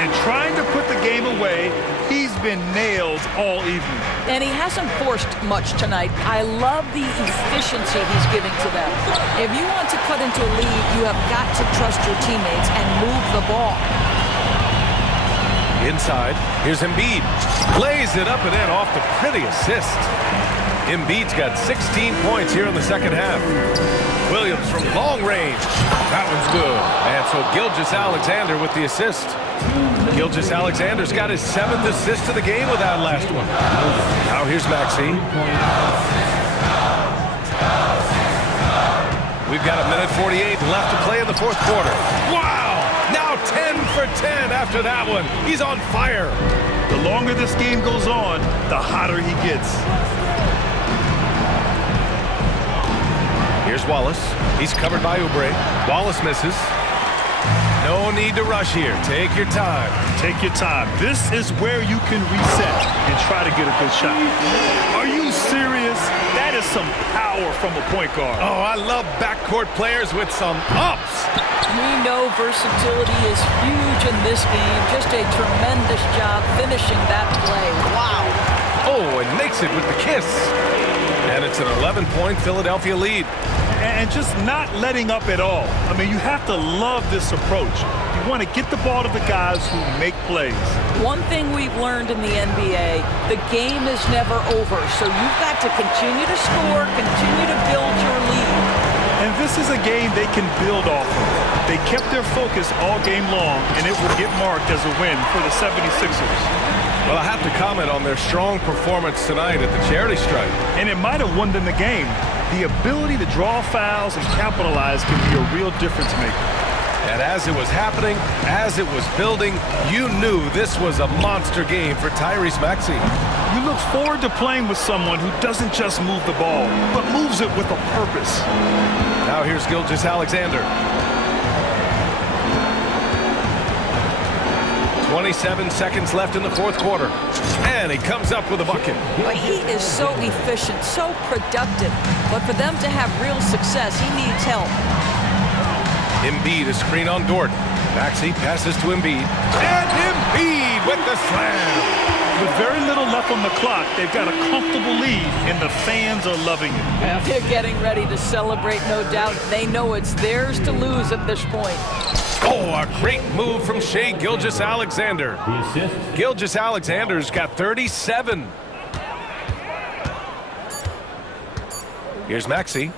And trying to put the game away, he's been nailed all evening. And he hasn't forced much tonight. I love the efficiency he's giving to them. If you want to cut into a lead, you have got to trust your teammates and move the ball. Inside, here's Embiid. Lays it up and in off the pretty assist. Embiid's got 16 points here in the second half. Williams from long range. That one's good. And so Gilgeous-Alexander with the assist. Gilgeous-Alexander's got his 7th assist of the game with that last one. Now here's Maxey. We've got 1:48 left to play in the 4th quarter. Wow! Now 10 for 10 after that one. He's on fire. The longer this game goes on, the hotter he gets. Here's Wallace. He's covered by Oubre. Wallace misses. No need to rush here. Take your time. Take your time. This is where you can reset and try to get a good shot. Are you serious? That is some power from a point guard. Oh, I love backcourt players with some ups. We know versatility is huge in this game. Just a tremendous job finishing that play. Wow. Oh, and makes it with the kiss. And it's an 11-point Philadelphia lead. And just not letting up at all. I mean, you have to love this approach. You want to get the ball to the guys who make plays. One thing we've learned in the NBA, the game is never over. So you've got to continue to score, continue to build your lead. And this is a game they can build off of. They kept their focus all game long, and it will get marked as a win for the 76ers. Well, I have to comment on their strong performance tonight at the charity stripe. And it might have won them the game. The ability to draw fouls and capitalize can be a real difference maker. And as it was happening, as it was building, you knew this was a monster game for Tyrese Maxey. You look forward to playing with someone who doesn't just move the ball, but moves it with a purpose. Now here's Gilgeous-Alexander. 27 seconds left in the 4th quarter. And he comes up with a bucket. But he is so efficient, so productive. But for them to have real success, he needs help. Embiid, a screen on Dort. Maxey passes to Embiid. And Embiid with the slam. With very little left on the clock, they've got a comfortable lead, and the fans are loving it. They're getting ready to celebrate, no doubt. They know it's theirs to lose at this point. Oh, a great move from Shai Gilgeous-Alexander. Gilgeous-Alexander's got 37. Here's Maxey.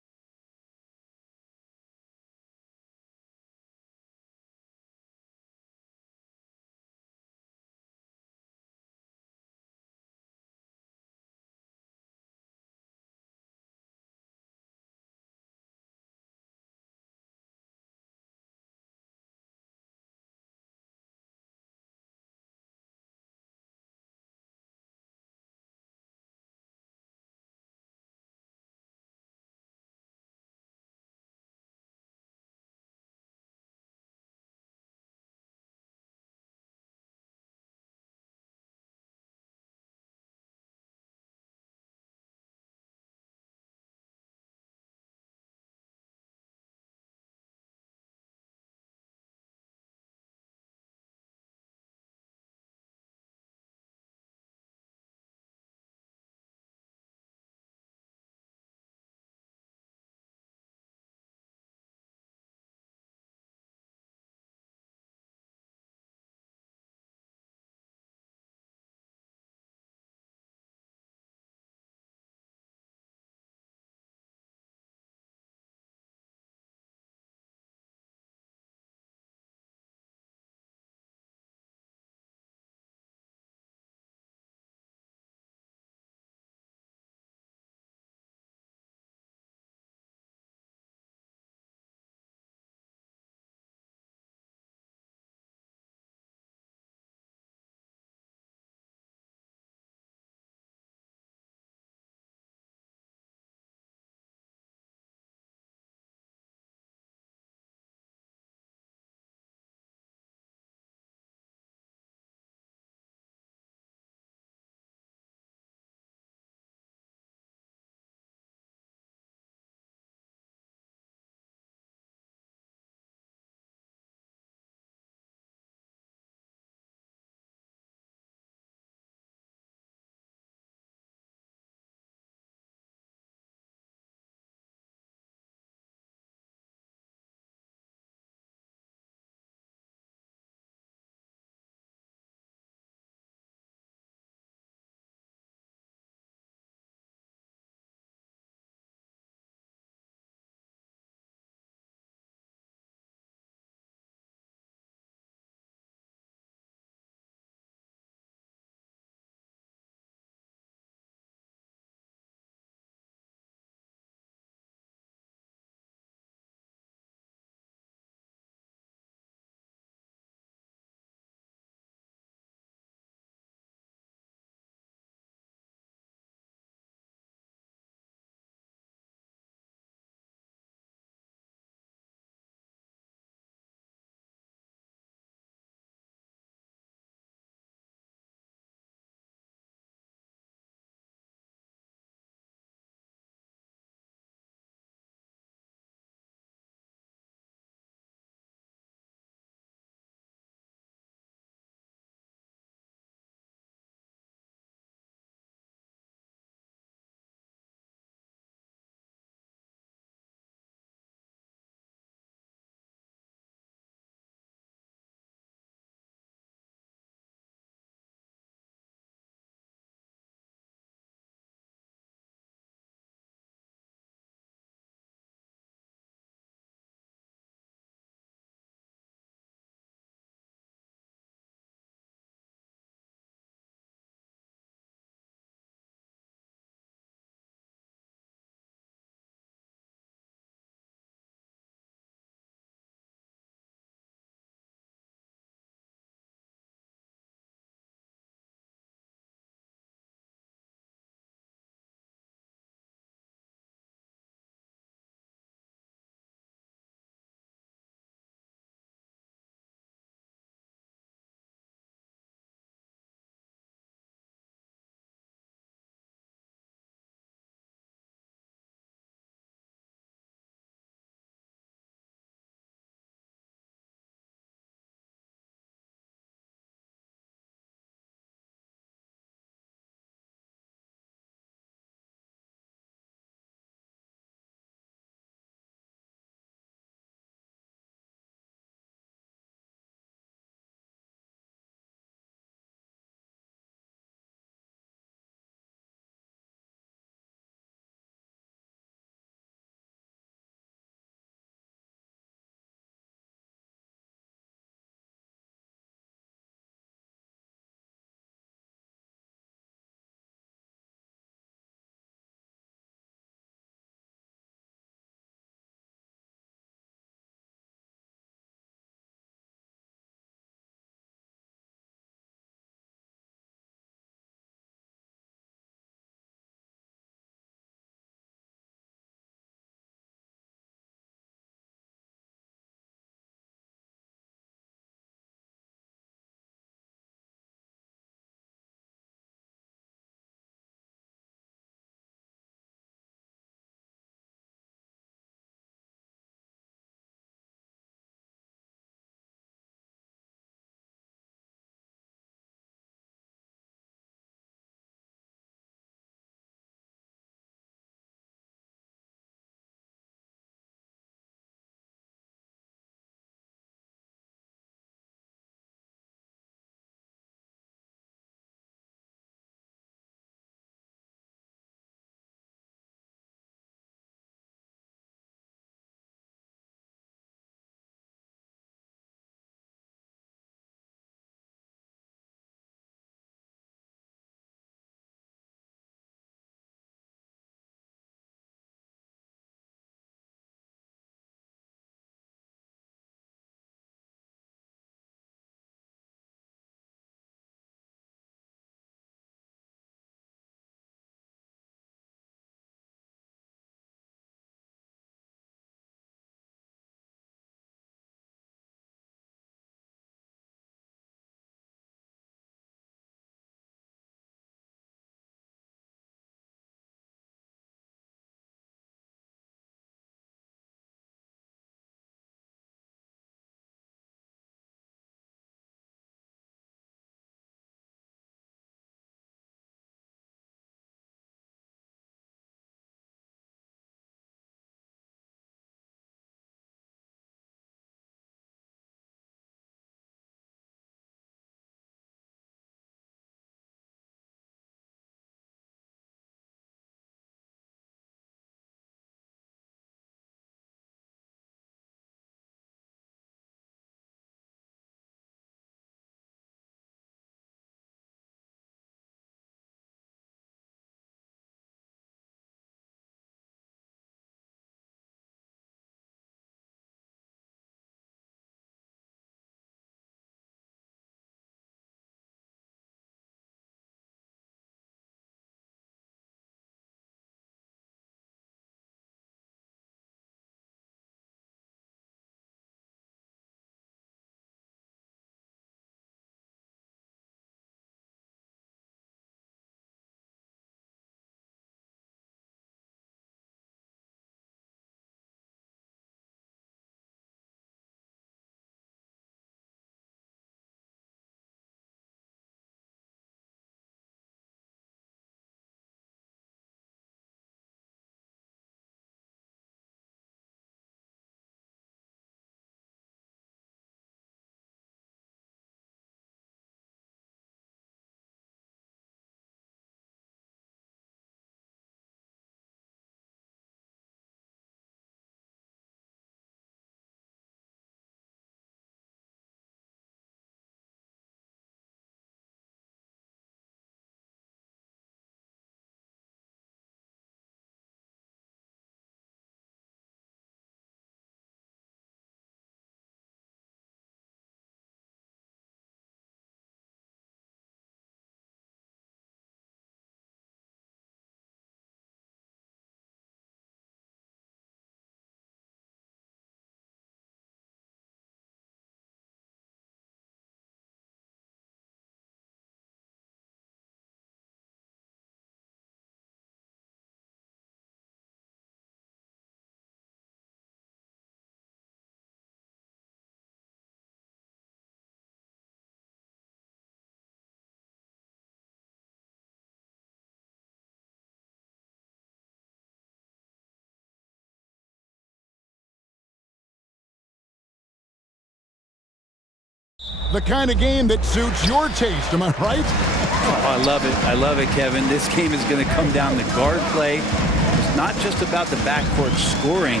The kind of game that suits your taste, am I right? Oh, I love it. I love it, Kevin. This game is going to come down to guard play. It's not just about the backcourt scoring.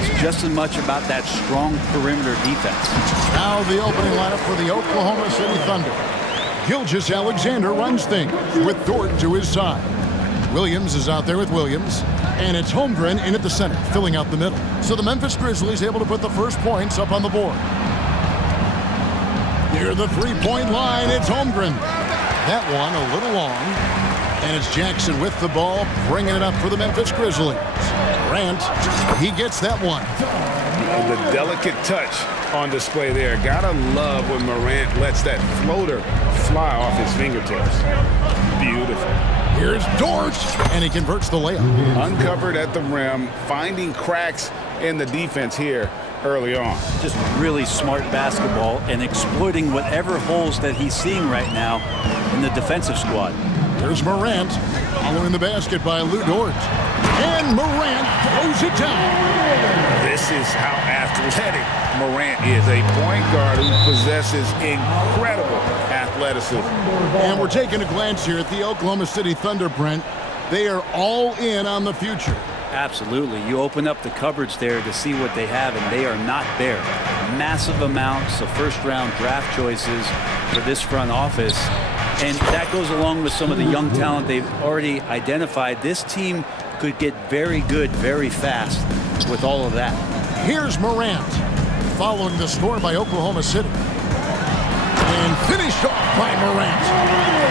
It's just as much about that strong perimeter defense. Now the opening lineup for the Oklahoma City Thunder. Gilgeous-Alexander runs things with Dort to his side. Williams is out there with Williams. And it's Holmgren in at the center, filling out the middle. So the Memphis Grizzlies able to put the first points up on the board. Near the three-point line, it's Holmgren. That one a little long. And it's Jackson with the ball, bringing it up for the Memphis Grizzlies. Grant, he gets that one. And the delicate touch on display there. Gotta love when Morant lets that floater fly off his fingertips. Beautiful. Here's Dort, and he converts the layup. Uncovered at the rim, finding cracks in the defense here early on. Just really smart basketball and exploiting whatever holes that he's seeing right now in the defensive squad. There's Morant, following the basket by Lou Dort. And Morant throws it down. This is how athletic Morant is. A point guard who possesses incredible athleticism. And we're taking a glance here at the Oklahoma City Thunder, Brent. They are all in on the future. Absolutely. You open up the cupboards there to see what they have, and they are not there. Massive amounts of first-round draft choices for this front office. And that goes along with some of the young talent they've already identified. This team could get very good very fast with all of that. Here's Morant, following the score by Oklahoma City. And finished off by Morant.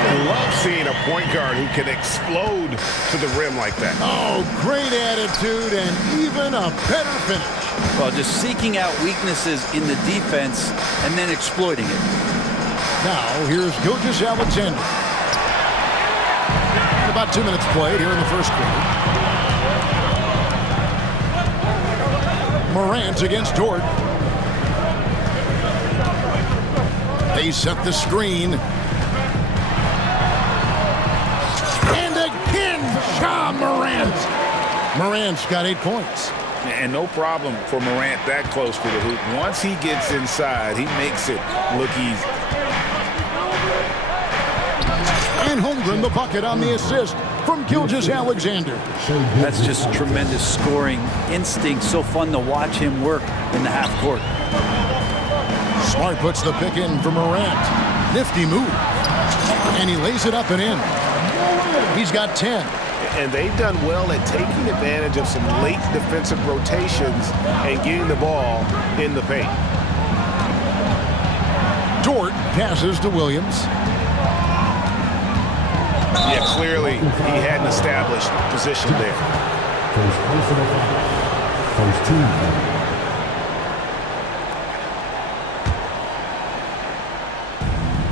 I love seeing a point guard who can explode to the rim like that. Oh, great attitude and even a better finish. Well, just seeking out weaknesses in the defense and then exploiting it. Now, here's Gilgeous-Alexander. About 2 minutes played here in the first quarter. Morant against Dort. They set the screen. And again, Ja Morant. Morant's got 8 points. And no problem for Morant that close to the hoop. Once he gets inside, he makes it look easy. And Holmgren the bucket on the assist from Gilgeous-Alexander. That's just tremendous scoring instinct. So fun to watch him work in the half court. Smart puts the pick in for Morant. Nifty move. And he lays it up and in. He's got 10. And they've done well at taking advantage of some late defensive rotations and getting the ball in the paint. Dort passes to Williams. Yeah, clearly he hadn't established position there. First team.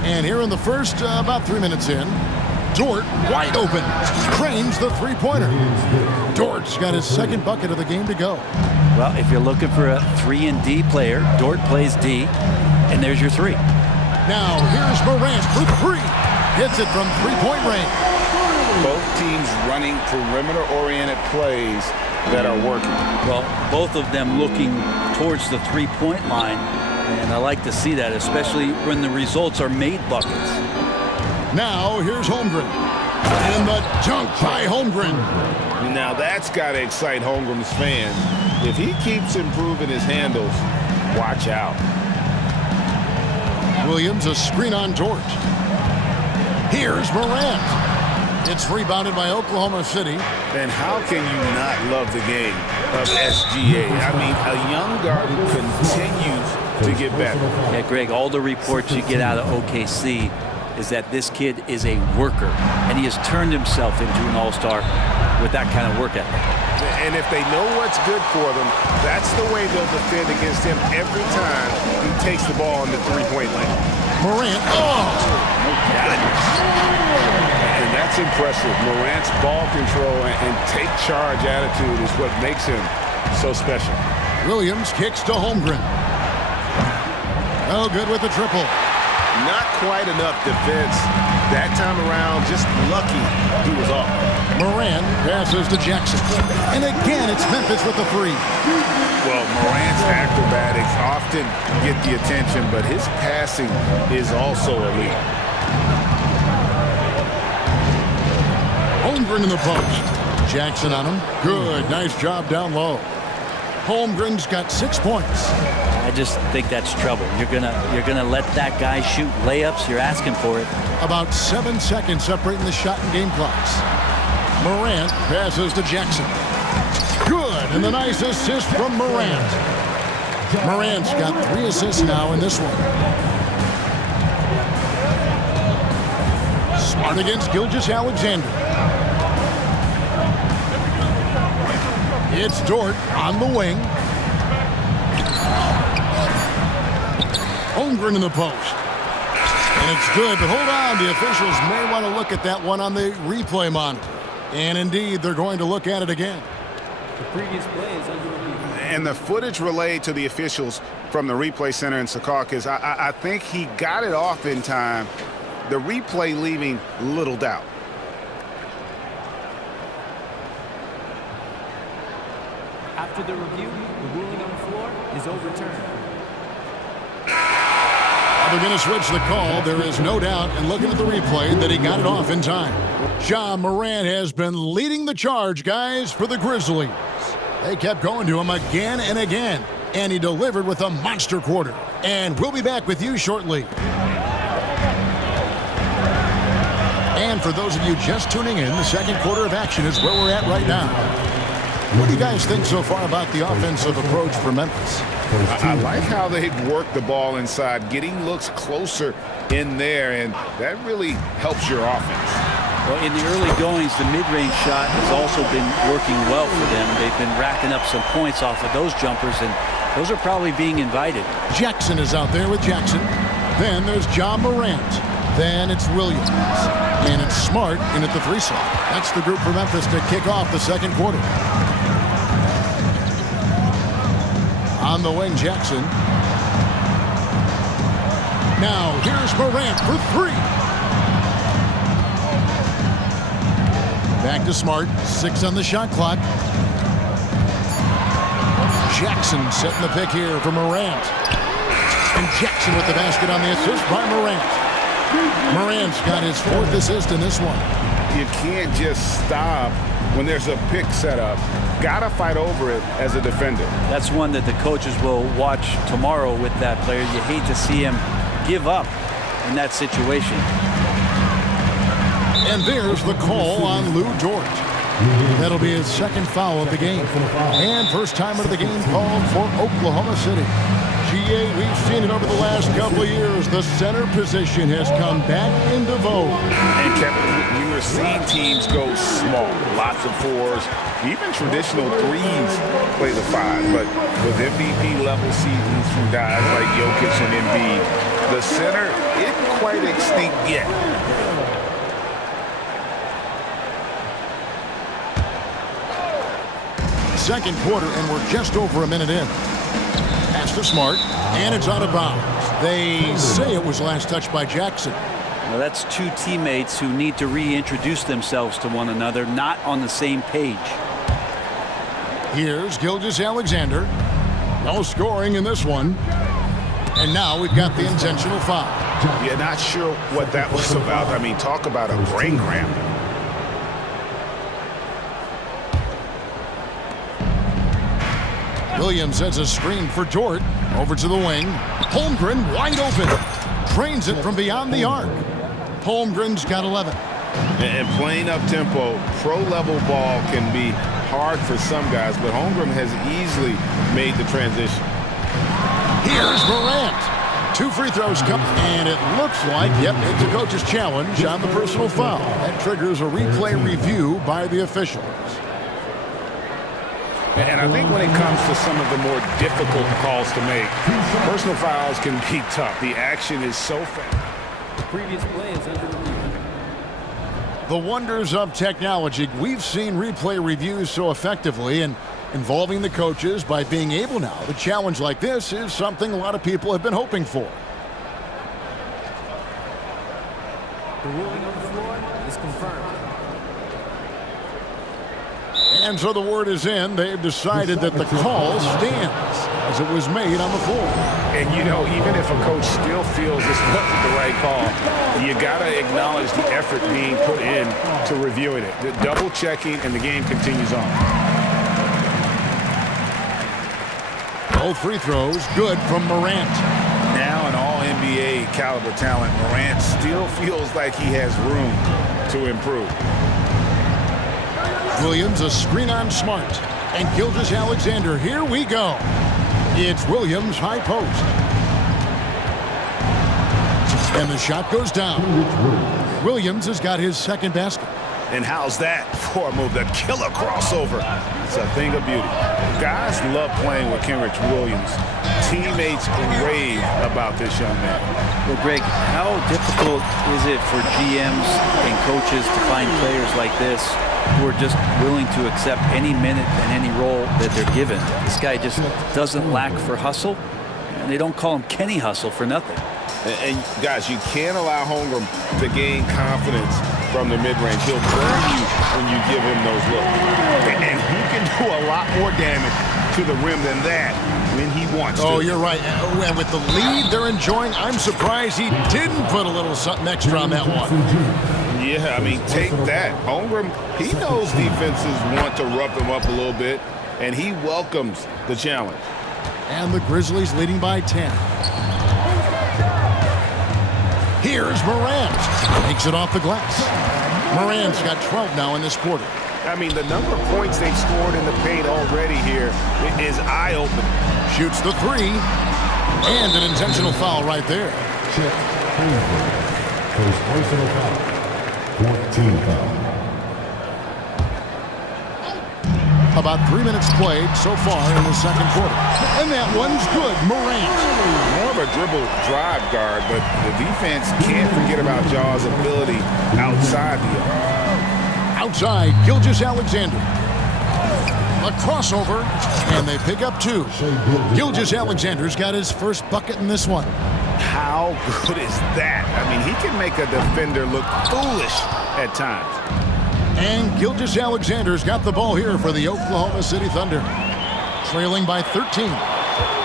And here in the first, about 3 minutes in, Dort wide open, trains the three-pointer. Dort's got his second bucket of the game to go. Well, if you're looking for a 3-and-D player, Dort plays D, and there's your 3. Now here's Morant for 3. Hits it from three-point range. Both teams running perimeter-oriented plays that are working. Well, both of them looking towards the three-point line, and I like to see that, especially when the results are made buckets. Now here's Holmgren. And the dunk by Holmgren. Now that's got to excite Holmgren's fans. If he keeps improving his handles, watch out. Williams, a screen on Dort. Here's Morant. It's rebounded by Oklahoma City. And how can you not love the game of SGA? I mean, a young guard who continues to get better. Yeah, Greg, all the reports you get out of OKC is that this kid is a worker, and he has turned himself into an all-star with that kind of work ethic. And if they know what's good for them, that's the way they'll defend against him every time he takes the ball in the three-point lane. Morant, got it. And that's impressive. Morant's ball control and take charge attitude is what makes him so special. Williams kicks to Holmgren. Oh, good with the triple. Not quite enough defense That time around, just lucky he was off. Morant passes to Jackson. And again, it's Memphis with the three. Well, Morant's acrobatics often get the attention, but his passing is also elite. Holmgren in the post. Jackson on him. Good. Nice job down low. Holmgren's got 6 points. I just think that's trouble. You're gonna let that guy shoot layups. You're asking for it. About 7 seconds separating the shot and game clocks. Morant passes to Jackson. Good, and the nice assist from Morant. Morant's got 3 assists now in this one. Smart against Gilgeous-Alexander. It's Dort on the wing. Holmgren in the post. And it's good, but hold on. The officials may want to look at that one on the replay monitor. And indeed, they're going to look at it again. The previous play is under review. And the footage relayed to the officials from the replay center in Secaucus, I think he got it off in time. The replay leaving little doubt. After the review, the ruling on the floor is overturned. They're going to switch the call. There is no doubt, and looking at the replay, that he got it off in time. Ja Morant has been leading the charge, guys, for the Grizzlies. They kept going to him again and again, and he delivered with a monster quarter. And we'll be back with you shortly. And for those of you just tuning in, the second quarter of action is where we're at right now. What do you guys think so far about the offensive approach for Memphis? I like how they've worked the ball inside, getting looks closer in there, and that really helps your offense. Well, in the early goings, the mid-range shot has also been working well for them. They've been racking up some points off of those jumpers, and those are probably being invited. Jackson is out there with Jackson. Then there's Ja Morant. Then it's Williams. And it's Smart in at the 3 slot. That's the group for Memphis to kick off the second quarter. On the wing, Jackson. Now, here's Morant for 3. Back to Smart. 6 on the shot clock. Jackson setting the pick here for Morant. And Jackson with the basket on the assist by Morant. Morant's got his 4th assist in this one. You can't just stop when there's a pick set up. Gotta fight over it as a defender. That's one that the coaches will watch tomorrow with that player. You hate to see him give up in that situation. And there's the call on Lou Dort. That'll be his 2nd foul of the game. And first time of the game called for Oklahoma City. GA, we've seen it over the last couple of years. The center position has come back into vogue. And Kevin, we were seeing teams go small, lots of 4s, even traditional 3s play the 5. But with MVP level seasons from guys like Jokic and Embiid, the center isn't quite extinct yet. Second quarter, and we're just over a minute in. Pass to Smart, and it's out of bounds. They say it was last touched by Jackson. Well, that's 2 teammates who need to reintroduce themselves to one another, not on the same page. Here's Gilgeous-Alexander. No scoring in this one. And now we've got the intentional foul. Yeah, not sure what that was about. I mean, talk about a brain cramp. Williams has a screen for Dort. Over to the wing. Holmgren wide open. Trains it from beyond the arc. Holmgren's got 11. And playing up tempo, pro-level ball can be hard for some guys, but Holmgren has easily made the transition. Here's Morant. 2 free throws come, and it looks like, yep, it's a coach's challenge on the personal foul. That triggers a replay review by the officials. And I think when it comes to some of the more difficult calls to make, personal fouls can be tough. The action is so fast. The previous play is under review. The wonders of technology. We've seen replay reviews so effectively, and involving the coaches by being able now to challenge like this is something a lot of people have been hoping for. The ruling on the floor is confirmed. And so the word is in. They've decided that the call stands as it was made on the floor. And, you know, even if a coach still feels this wasn't the right call, you got to acknowledge the effort being put in to reviewing it. The double checking, and the game continues on. Both free throws good from Morant. Now an all-NBA caliber talent, Morant still feels like he has room to improve. Williams, a screen on Smart. And Gilgeous-Alexander, here we go. It's Williams, high post. And the shot goes down. Williams has got his second basket. And how's that for a move? The killer crossover. It's a thing of beauty. Guys love playing with Kenrich Williams. Teammates rave about this young man. Well, Greg, how difficult is it for GMs and coaches to find players like this who are just willing to accept any minute and any role that they're given? This guy just doesn't lack for hustle, and they don't call him Kenny Hustle for nothing. And guys, you can't allow Holmgren to gain confidence from the mid-range. He'll burn you when you give him those looks. And he can do a lot more damage to the rim than that when he wants to. Oh, you're right. And with the lead they're enjoying, I'm surprised he didn't put a little something extra on that one. Yeah, I mean, take that. Holmgren, he knows defenses want to rough him up a little bit, and he welcomes the challenge. And the Grizzlies leading by 10. Here's Morant. Makes it off the glass. Morant's got 12 now in this quarter. I mean, the number of points they've scored in the paint already here is eye-opening. Shoots the three. And an intentional foul right there. Check. First personal foul. 14 foul. About 3 minutes played so far in the second quarter. And that one's good. Morant. More of a dribble drive guard, but the defense can't forget about Jaw's ability outside the arc. Outside, Gilgeous-Alexander. A crossover, and they pick up two. Gilgeous-Alexander's got his first bucket in this one. How good is that? I mean, he can make a defender look foolish at times. And Gilgeous-Alexander's got the ball here for the Oklahoma City Thunder. Trailing by 13.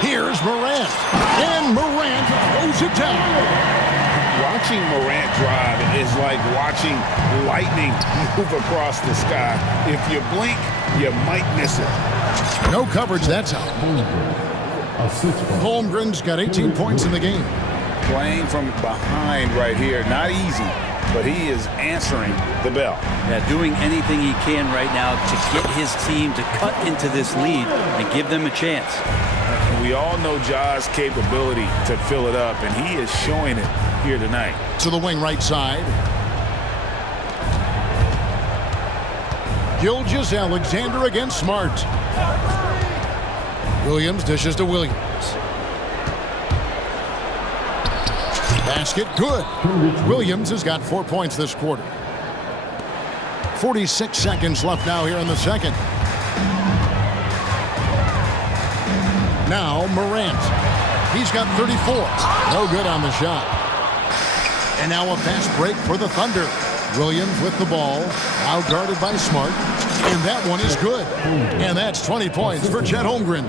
Here's Morant. And Morant throws it down. Watching Morant drive is like watching lightning move across the sky. If you blink, you might miss it. No coverage that time. Holmgren's got 18 points in the game. Playing from behind right here. Not easy, but he is answering the bell. Yeah, doing anything he can right now to get his team to cut into this lead and give them a chance. We all know Ja's capability to fill it up, and he is showing it here tonight. To the wing right side. Gilgeous-Alexander against Smart. Williams dishes to Williams. Basket good. Williams has got 4 points this quarter. 46 seconds left now here in the second. Now Morant. He's got 34. No good on the shot. And now a fast break for the Thunder. Williams with the ball. Out guarded by Smart. And that one is good. And that's 20 points for Chet Holmgren.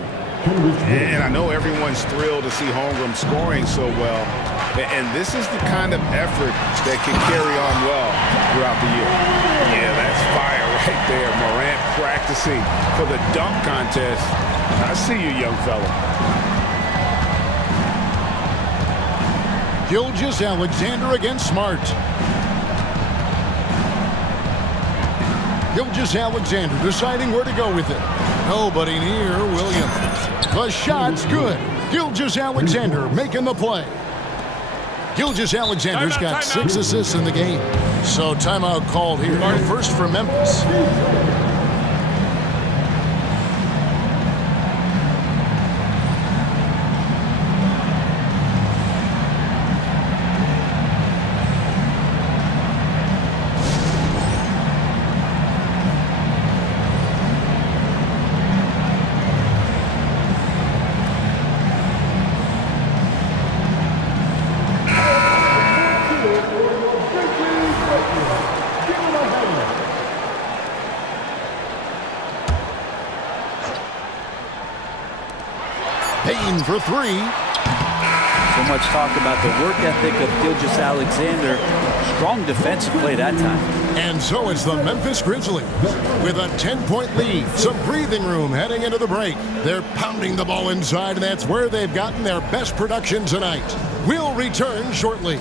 And I know everyone's thrilled to see Holmgren scoring so well. And this is the kind of effort that can carry on well throughout the year. Yeah, that's fire right there. Morant practicing for the dunk contest. I see you, young fella. Gilgeous-Alexander against Smart. Gilgeous-Alexander deciding where to go with it. Nobody near Williams. The shot's good. Gilgeous-Alexander making the play. Gilgeous-Alexander's got 6 assists in the game. So timeout called here. First for Memphis. for three. So much talk about the work ethic of Gilgeous-Alexander. Strong defensive play that time. And so it's the Memphis Grizzlies with a 10-point lead. Some breathing room heading into the break. They're pounding the ball inside, and that's where they've gotten their best production tonight. We'll return shortly.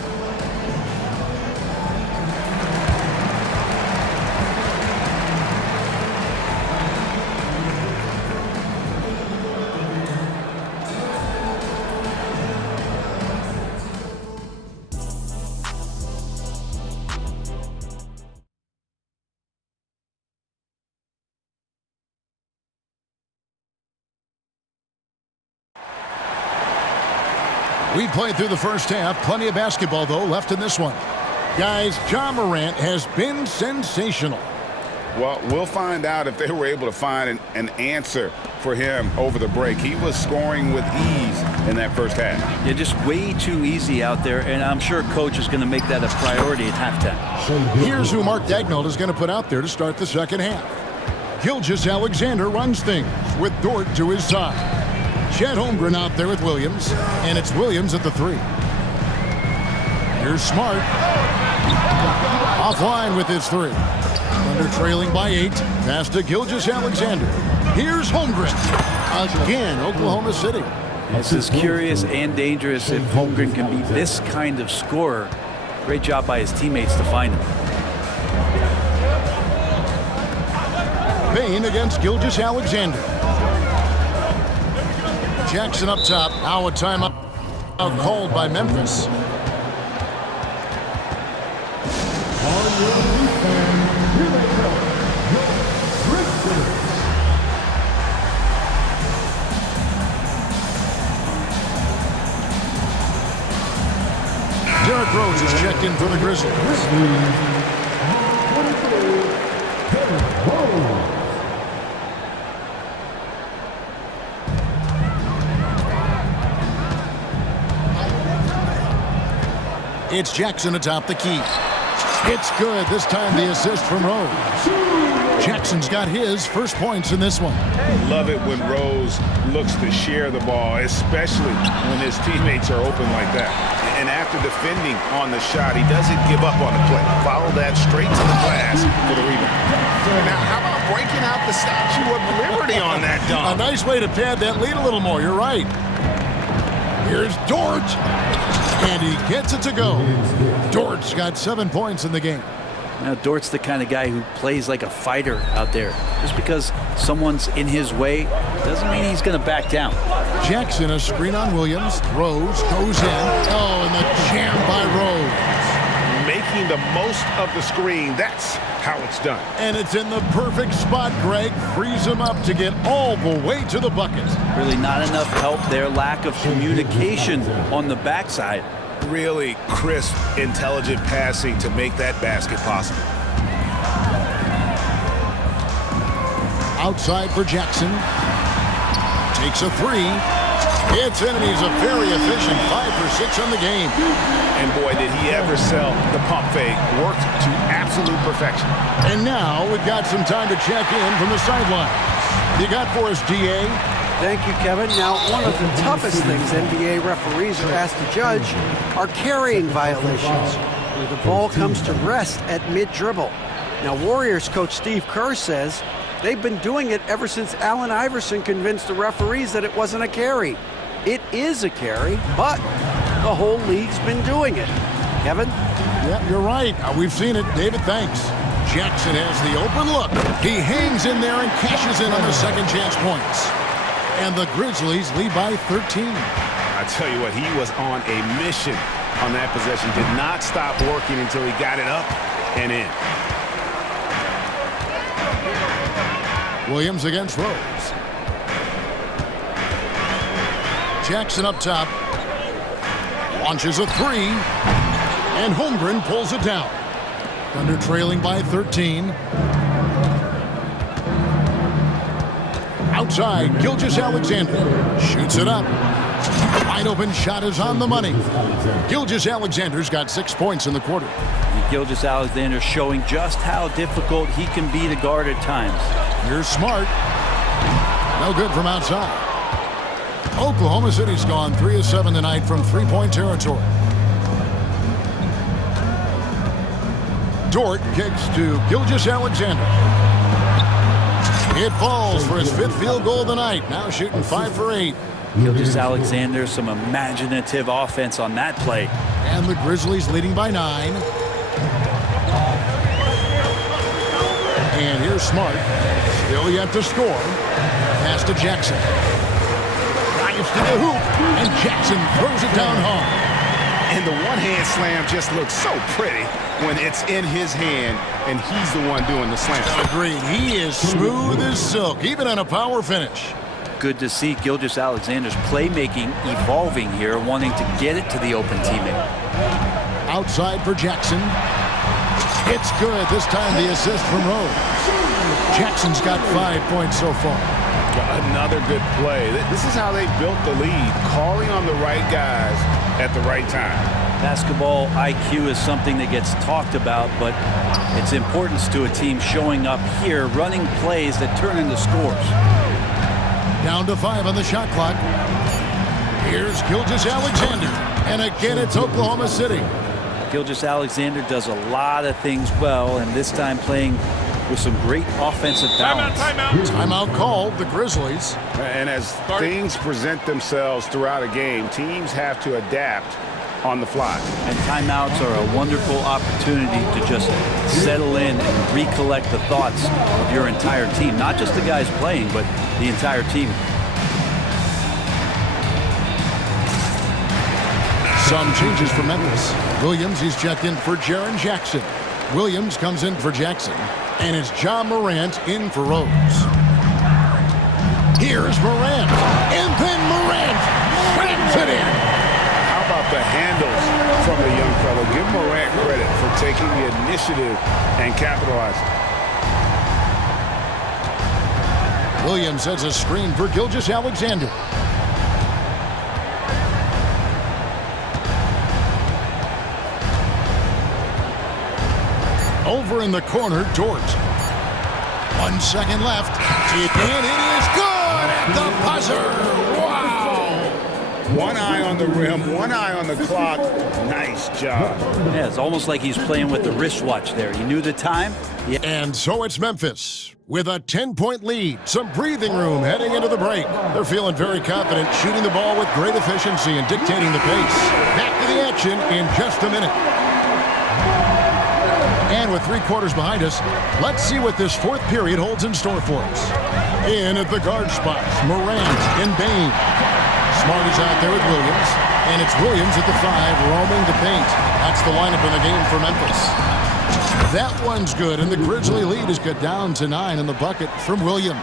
We played through the first half. Plenty of basketball, though, left in this one. Guys, Ja Morant has been sensational. Well, we'll find out if they were able to find an answer for him over the break. He was scoring with ease in that first half. Yeah, just way too easy out there, and I'm sure Coach is going to make that a priority at halftime. Here's who Mark Daigneault is going to put out there to start the second half. Gilgeous-Alexander runs things with Dort to his side. Chet Holmgren out there with Williams, and it's Williams at the three. Here's Smart. Offline with his three. Thunder trailing by 8. Pass to Gilgeous-Alexander. Here's Holmgren. Again, Oklahoma City. This is curious and dangerous if Holmgren can be this kind of scorer. Great job by his teammates to find him. Bain against Gilgeous-Alexander. Jackson up top. Now a timeout called by Memphis. Derrick Rose is checked in for the Grizzlies. It's Jackson atop the key. It's good. This time the assist from Rose. Jackson's got his first points in this one. Love it when Rose looks to share the ball, especially when his teammates are open like that. And after defending on the shot, he doesn't give up on the play. Follow that straight to the glass for the rebound. Now, how about breaking out the Statue of Liberty on that dunk? A nice way to pad that lead a little more. You're right. Here's Dort. And he gets it to go. Dort's got 7 points in the game. Now, Dort's the kind of guy who plays like a fighter out there. Just because someone's in his way doesn't mean he's going to back down. Jackson, a screen on Williams. Rose goes in. Oh, and the jam by Rose. Making the most of the screen. That's how it's done. And it's in the perfect spot, Greg. Frees him up to get all the way to the bucket. Really not enough help there. Lack of communication on the backside. Really crisp, intelligent passing to make that basket possible. Outside for Jackson. Takes a three. It's in, and he's a very efficient 5 for 6 on the game. And boy, did he ever sell the pump fake. Worked to absolute perfection. And now we've got some time to check in from the sidelines. You got for us, DA? Thank you, Kevin. Now, one of the toughest things NBA referees are asked to judge are carrying violations, where the ball comes to rest at mid-dribble. Now, Warriors coach Steve Kerr says they've been doing it ever since Allen Iverson convinced the referees that it wasn't a carry. It is a carry, but the whole league's been doing it. Kevin? Yeah, you're right. We've seen it. David, thanks. Jackson has the open look. He hangs in there and cashes in on the second chance points. And the Grizzlies lead by 13. I tell you what, he was on a mission on that possession. Did not stop working until he got it up and in. Williams against Rose. Jackson up top. Launches a three. And Holmgren pulls it down. Thunder trailing by 13. Outside, Gilgeous-Alexander shoots it up. Wide open shot is on the money. Gilgeous-Alexander's got 6 points in the quarter. Gilgeous-Alexander showing just how difficult he can be to guard at times. Here's Smart. No good from outside. Oklahoma City's gone 3 of 7 tonight from three-point territory. Dort kicks to Gilgeous-Alexander. It falls for his 5th field goal of the night. Now shooting 5 for 8. Gilgeous-Alexander, some imaginative offense on that play. And the Grizzlies leading by 9. And here's Smart. Still yet to score. Pass to Jackson. Dives to the hoop. And Jackson throws it down hard. And the one-hand slam just looks so pretty when it's in his hand and he's the one doing the slam. Agreed. He is smooth as silk, even on a power finish. Good to see Gilgeous-Alexander's playmaking evolving here, wanting to get it to the open teammate. Outside for Jackson. It's good. This time the assist from Rose. Jackson's got 5 points so far. Another good play. This is how they built the lead, calling on the right guys at the right time. Basketball IQ is something that gets talked about, but its importance to a team showing up here, running plays that turn into scores. Down to 5 on the shot clock. Here's Gilgeous-Alexander. And again, it's Oklahoma City. Gilgeous-Alexander does a lot of things well, and this time playing with some great offensive balance. Timeout called, the Grizzlies. And as things present themselves throughout a game, teams have to adapt on the fly. And timeouts are a wonderful opportunity to just settle in and recollect the thoughts of your entire team. Not just the guys playing, but the entire team. Some changes for Memphis. Williams, he's checked in for Jaren Jackson. Williams comes in for Jackson. And it's John Morant in for Rose. Here's Morant. And then Morant slams it in. How about the handles from the young fellow? Give Morant credit for taking the initiative and capitalizing. Williams sets a screen for Gilgeous-Alexander. Over in the corner, Dort. 1 second left. And it is good at the buzzer. Wow! One eye on the rim, one eye on the clock. Nice job. Yeah, it's almost like he's playing with the wristwatch there. He knew the time. Yeah. And so it's Memphis with a 10-point lead. Some breathing room heading into the break. They're feeling very confident, shooting the ball with great efficiency and dictating the pace. Back to the action in just a minute. And with 3 quarters behind us, let's see what this 4th period holds in store for us. In at the guard spots, Morant and Bain. Smart is out there with Williams. And it's Williams at the 5, roaming the paint. That's the lineup in the game for Memphis. That one's good, and the Grizzly lead is cut down to 9 in the bucket from Williams.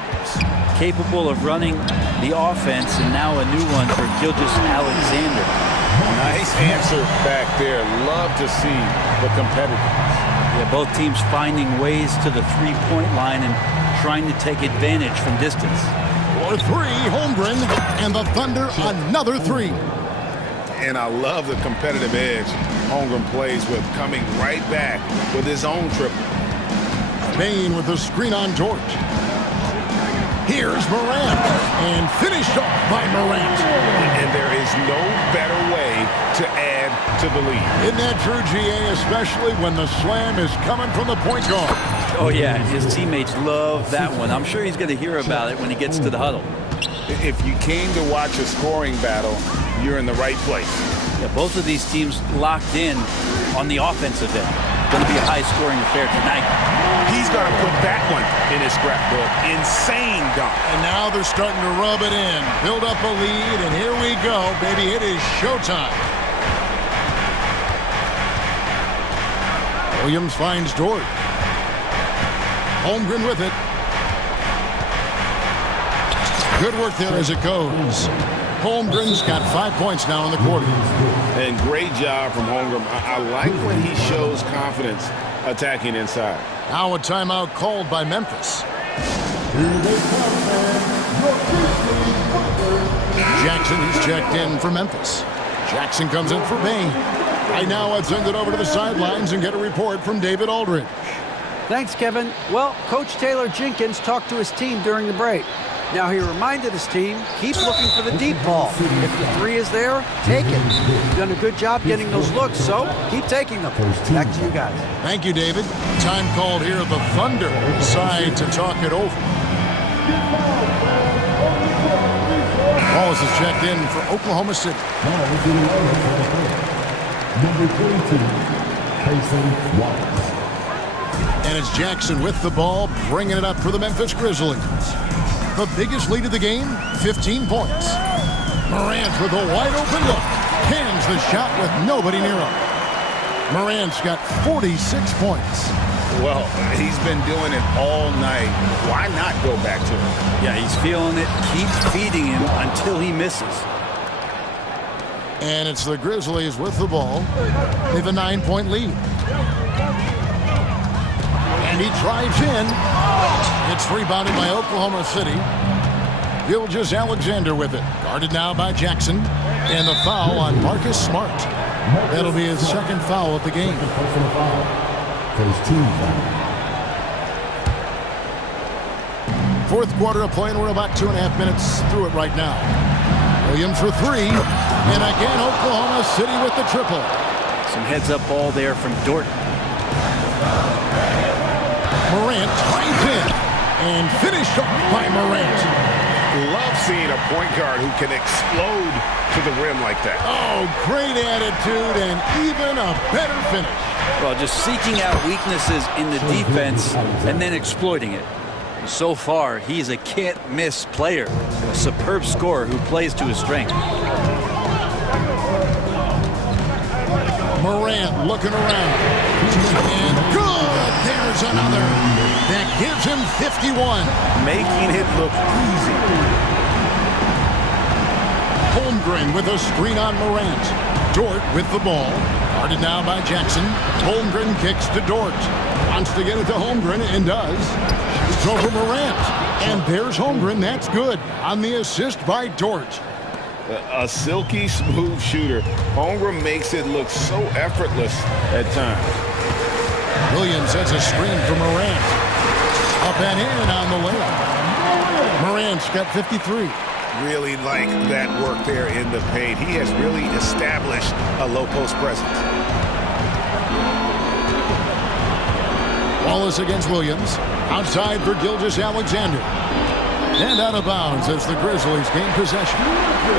Capable of running the offense, and now a new one for Gilgeous-Alexander. Nice answer back there. Love to see the competitiveness. Yeah, both teams finding ways to the three-point line and trying to take advantage from distance. For 3, Holmgren, and the Thunder another 3. And I love the competitive edge Holmgren plays with, coming right back with his own triple. Bain with the screen on Dort. Here's Morant, and finished off by Morant. And there is no better way to add to the lead. Isn't that true, GA, especially when the slam is coming from the point guard? Oh, yeah, his teammates love that one. I'm sure he's going to hear about it when he gets to the huddle. If you came to watch a scoring battle, you're in the right place. Yeah, both of these teams locked in on the offensive end. Going to be a high-scoring affair tonight. He's going to put that one in his scrapbook. Insane dunk. And now they're starting to rub it in. Build up a lead, and here we go, baby. It is showtime. Williams finds Dort. Holmgren with it. Good work there as it goes. Holmgren's got 5 points now in the quarter. And great job from Holmgren. I like when he shows confidence attacking inside. Now a timeout called by Memphis. Jackson is checked in for Memphis. Jackson comes in for Bain. Right now, let's send it over to the sidelines and get a report from David Aldridge. Thanks, Kevin. Well, Coach Taylor Jenkins talked to his team during the break. Now he reminded his team, keep looking for the deep ball. If the three is there, take it. You've done a good job getting those looks, so keep taking them. Back to you guys. Thank you, David. Time called here. The Thunder decide to talk it over. Wallace is checked in for Oklahoma City. Number 22, Cason Wallace. And it's Jackson with the ball, bringing it up for the Memphis Grizzlies. The biggest lead of the game, 15 points. Morant with a wide open look. Cans the shot with nobody near him. Morant's got 46 points. Well, he's been doing it all night. Why not go back to him? Yeah, he's feeling it. Keep feeding him until he misses. And it's the Grizzlies with the ball. They have a 9-point lead. And he drives in. It's rebounded by Oklahoma City. Gilgeous-Alexander with it. Guarded now by Jackson. And the foul on Marcus Smart. That'll be his second foul of the game. First team foul. Fourth quarter of play, and we're about 2.5 minutes through it right now. Williams for three. And again, Oklahoma City with the triple. Some heads-up ball there from Dort. Morant drives in and finished off by Morant. Love seeing a point guard who can explode to the rim like that. Oh, great attitude and even a better finish. Well, just seeking out weaknesses in the defense and then exploiting it. So far, he's a can't-miss player, a superb scorer who plays to his strength. Morant looking around. And good! There's another. That gives him 51. Making it look easy. Holmgren with a screen on Morant. Dort with the ball. Guarded now by Jackson. Holmgren kicks to Dort. Wants to get it to Holmgren and does. It's over Morant. And there's Holmgren. That's good. On the assist by Dort. A silky smooth shooter. Holmgren makes it look so effortless at times. Williams has a screen for Morant. Up and in on the layup. Morant's got 53. Really like that work there in the paint. He has really established a low post presence. Wallace against Williams. Outside for Gilgeous-Alexander. And out of bounds as the Grizzlies gain possession.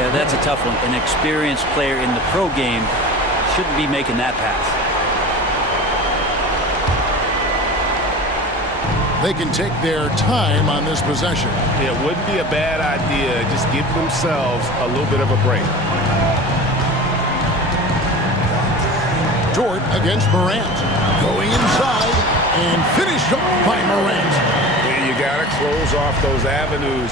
Yeah, that's a tough one. An experienced player in the pro game shouldn't be making that pass. They can take their time on this possession. It wouldn't be a bad idea. Just give themselves a little bit of a break. Dort against Morant. Going inside and finished off by Morant. And you got to close off those avenues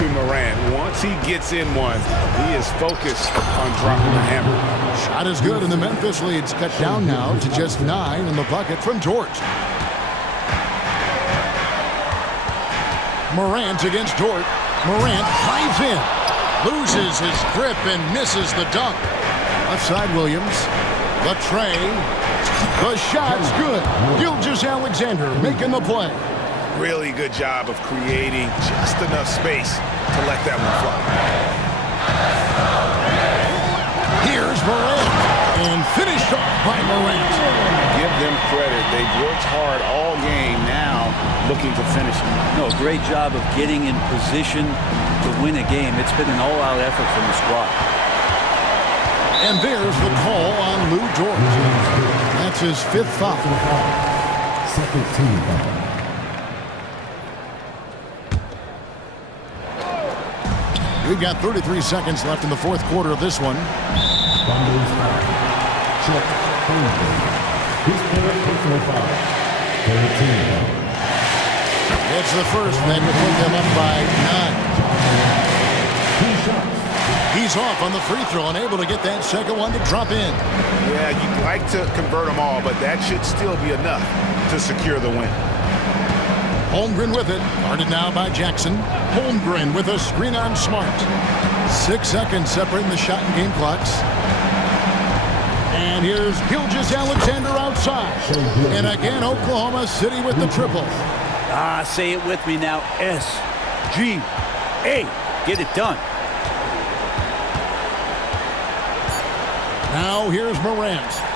to Morant. Once he gets in one, he is focused on dropping the hammer. Shot is good, and the Memphis lead's cut down now to just 9 in the bucket from Dort. Morant against Dort. Morant drives in. Loses his grip and misses the dunk. Left side Williams. The tray. The shot's good. Gilgeous-Alexander making the play. Really good job of creating just enough space to let that one fly. Here's Morant. And finished off by Morant. Give them credit. They've worked hard all game, now looking to finish it. No, great job of getting in position to win a game. It's been an all-out effort from the squad. And there's the call on Lou Dort. That's his 5th foul. Second team foul. We've got 33 seconds left in the 4th quarter of this one. Thunder's foul. Check. His third personal foul. Third team foul. It's the first, and that would put them up by 9. He's off on the free throw and able to get that second one to drop in. Yeah, you'd like to convert them all, but that should still be enough to secure the win. Holmgren with it. Guarded now by Jackson. Holmgren with a screen on Smart. 6 seconds separating the shot and game clocks. And here's Gilgeous-Alexander outside. And again, Oklahoma City with the triple. Say it with me now. S-G-A. Hey, get it done. Now here's Morant.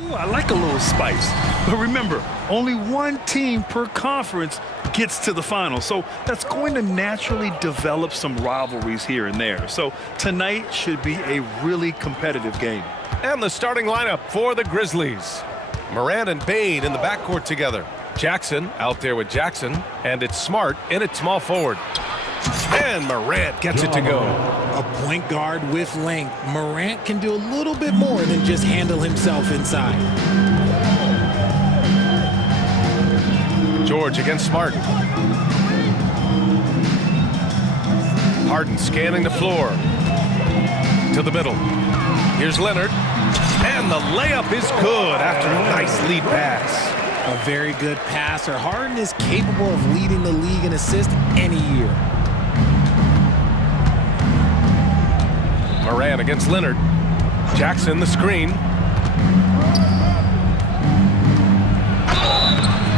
Ooh, I like a little spice. But remember, only one team per conference gets to the final. So that's going to naturally develop some rivalries here and there. So tonight should be a really competitive game. And the starting lineup for the Grizzlies. Morant and Bane in the backcourt together. Jackson out there with Jackson. And it's Smart in at small forward. And Morant gets it to go. A point guard with length. Morant can do a little bit more than just handle himself inside. George against Smart. Harden scanning the floor. To the middle. Here's Leonard. And the layup is good after a nice lead pass. A very good passer. Harden is capable of leading the league in assists any year. Morant against Leonard. Jackson the screen.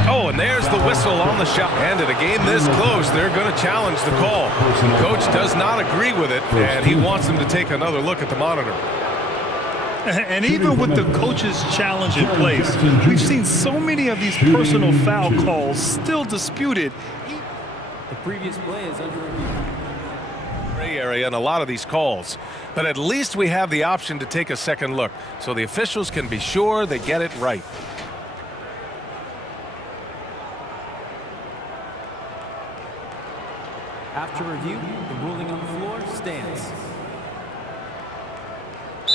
Oh, and there's the whistle on the shot. And in a game this close, they're going to challenge the call. Coach does not agree with it, and he wants them to take another look at the monitor. And even with the coach's challenge in place, we've seen so many of these personal foul calls still disputed. The previous play is under review. Gray area in a lot of these calls, but at least we have the option to take a second look, so the officials can be sure they get it right. After review, the ruling on the floor stands.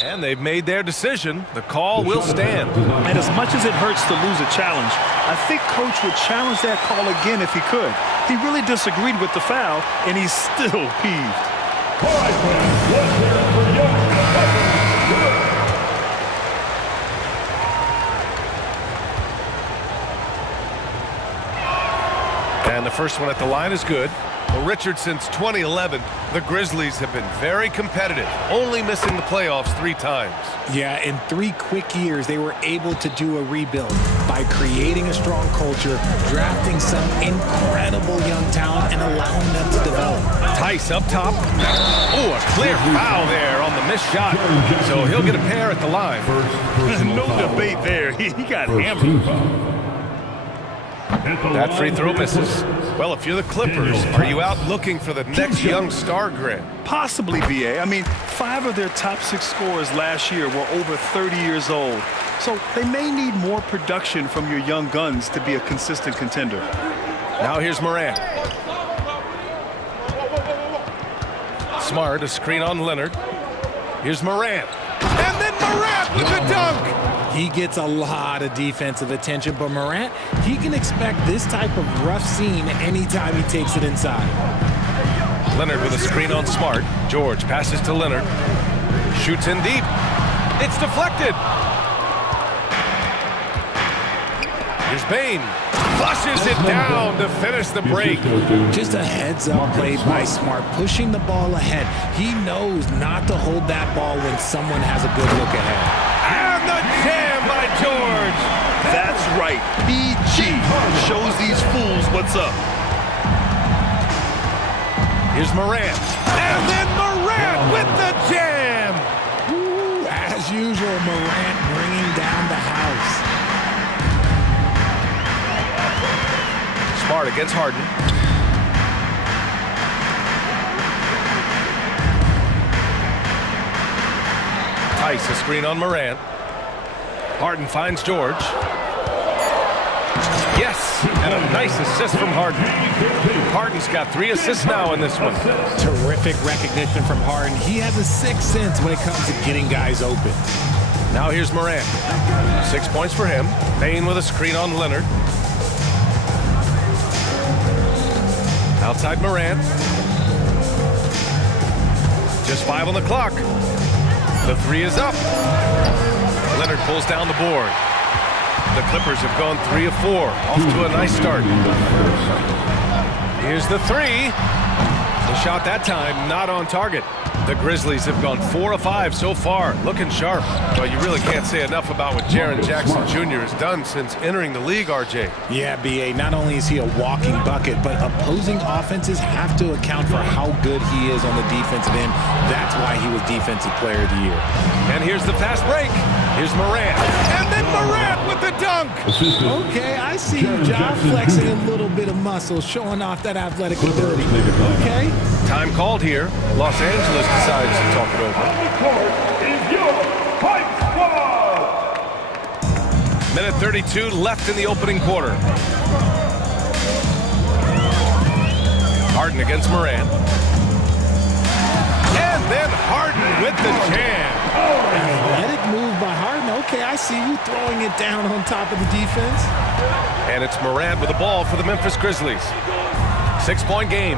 And they've made their decision. The call will stand. And as much as it hurts to lose a challenge, I think Coach would challenge that call again if he could. He really disagreed with the foul, and he's still peeved. And the first one at the line is good. Well, Richard, since 2011, the Grizzlies have been very competitive, only missing the playoffs 3 times. Yeah, in 3 quick years, they were able to do a rebuild by creating a strong culture, drafting some incredible young talent, and allowing them to develop. Tice up top. Oh, a clear foul there on the missed shot. So he'll get a pair at the line. No debate there. He got hammered. That free throw misses. Well, if you're the Clippers, are you out looking for the next young star, Grant? Possibly, BA. I mean, 5 of their top 6 scorers last year were over 30 years old. So they may need more production from your young guns to be a consistent contender. Now here's Morant. Smart, a screen on Leonard. Here's Morant. And then Morant with the dunk! He gets a lot of defensive attention, but Morant, he can expect this type of rough scene anytime he takes it inside. Leonard with a screen on Smart. George passes to Leonard. Shoots in deep. It's deflected. Here's Bane. Flushes it down to finish the break. Just a heads-up play by Smart, pushing the ball ahead. He knows not to hold that ball when someone has a good look ahead. And the jam by George. That's right. PG shows these fools what's up. Here's Morant. And then Morant with the jam. Ooh, as usual, Morant bringing down the house. Smart against Harden. Tice, a screen on Morant. Harden finds George. Yes, and a nice assist from Harden. Harden's got 3 assists now in this one. Terrific recognition from Harden. He has a 6th sense when it comes to getting guys open. Now here's Morant. 6 points for him. Bane with a screen on Leonard. Outside Morant. Just 5 on the clock. The 3 is up. Leonard pulls down the board. The Clippers have gone 3 of 4. Off to a nice start. Here's the 3. The shot that time not on target. The Grizzlies have gone 4 of 5 so far, looking sharp. Well, you really can't say enough about what Jaren Jackson Jr. has done since entering the league, RJ. Yeah, BA, not only is he a walking bucket, but opposing offenses have to account for how good he is on the defensive end. That's why he was Defensive Player of the Year. And here's the fast break. Here's Morant. And then Morant with the dunk. Okay, I see you, John, flexing a little bit of muscle, showing off that athletic ability. Okay. Time called here. Los Angeles decides to talk it over. Minute 32 left in the opening quarter. Harden against Morant. And then Harden with the jam. Athletic move by Harden. Okay, I see you throwing it down on top of the defense. And it's Morant with the ball for the Memphis Grizzlies. 6-point game.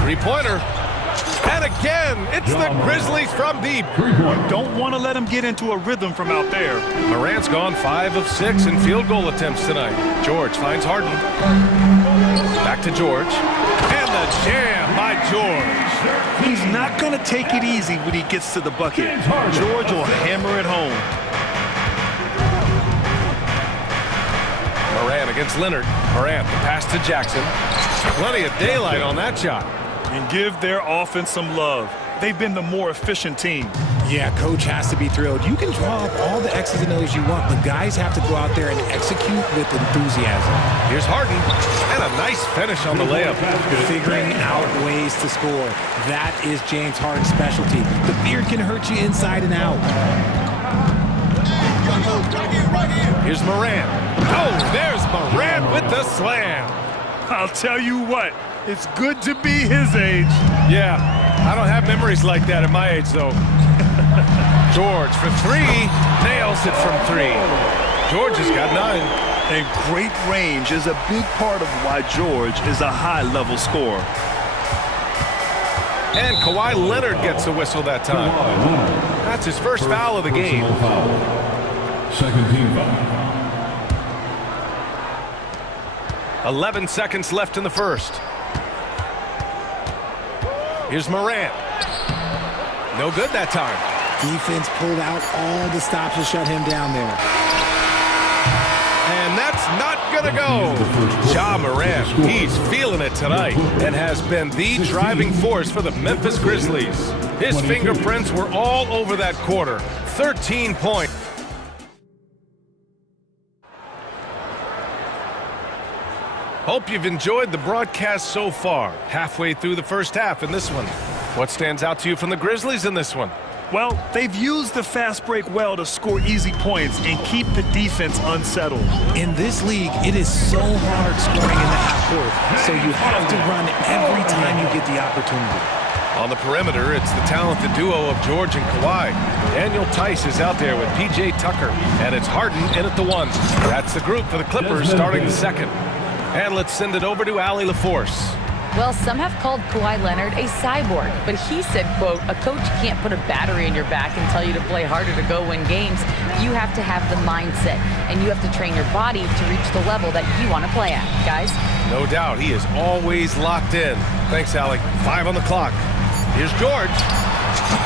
Three-pointer. And again, it's the Grizzlies from deep. You don't want to let them get into a rhythm from out there. Morant's gone 5 of 6 in field goal attempts tonight. George finds Harden. Back to George. And the jam by George. He's not going to take it easy when he gets to the bucket. George will hammer it home. Morant against Leonard. Morant, the pass to Jackson. Plenty of daylight on that shot. And give their offense some love. They've been the more efficient team. Yeah, coach has to be thrilled. You can draw up all the X's and O's you want, but guys have to go out there and execute with enthusiasm. Here's Harden, and a nice finish on the layup. Figuring out ways to score. That is James Harden's specialty. The beard can hurt you inside and out. Here's Morant. Oh, there's Morant with the slam. I'll tell you what, it's good to be his age. Yeah, I don't have memories like that at my age, though. George for 3, nails it from 3. George has got 9. And great range is a big part of why George is a high-level scorer. And Kawhi Leonard gets a whistle that time. That's his first foul of the game. Second team foul. 11 seconds left in the first. Here's Morant. No good that time. Defense pulled out all the stops to shut him down there. And that's not gonna go. Ja Morant, he's feeling it tonight and has been the driving force for the Memphis Grizzlies. His fingerprints were all over that quarter. 13 points. Hope you've enjoyed the broadcast so far. Halfway through the first half in this one. What stands out to you from the Grizzlies in this one? Well, they've used the fast break well to score easy points and keep the defense unsettled. In this league, it is so hard scoring in the half court, so you have to run every time you get the opportunity. On the perimeter, it's the talented duo of George and Kawhi. Daniel Tice is out there with P.J. Tucker, and it's Harden in at the 1. That's the group for the Clippers starting the second. And let's send it over to Allie LaForce. Well, some have called Kawhi Leonard a cyborg, but he said, quote, a coach can't put a battery in your back and tell you to play harder to go win games. You have to have the mindset, and you have to train your body to reach the level that you want to play at, guys. No doubt, he is always locked in. Thanks, Allie. 5 on the clock. Here's George.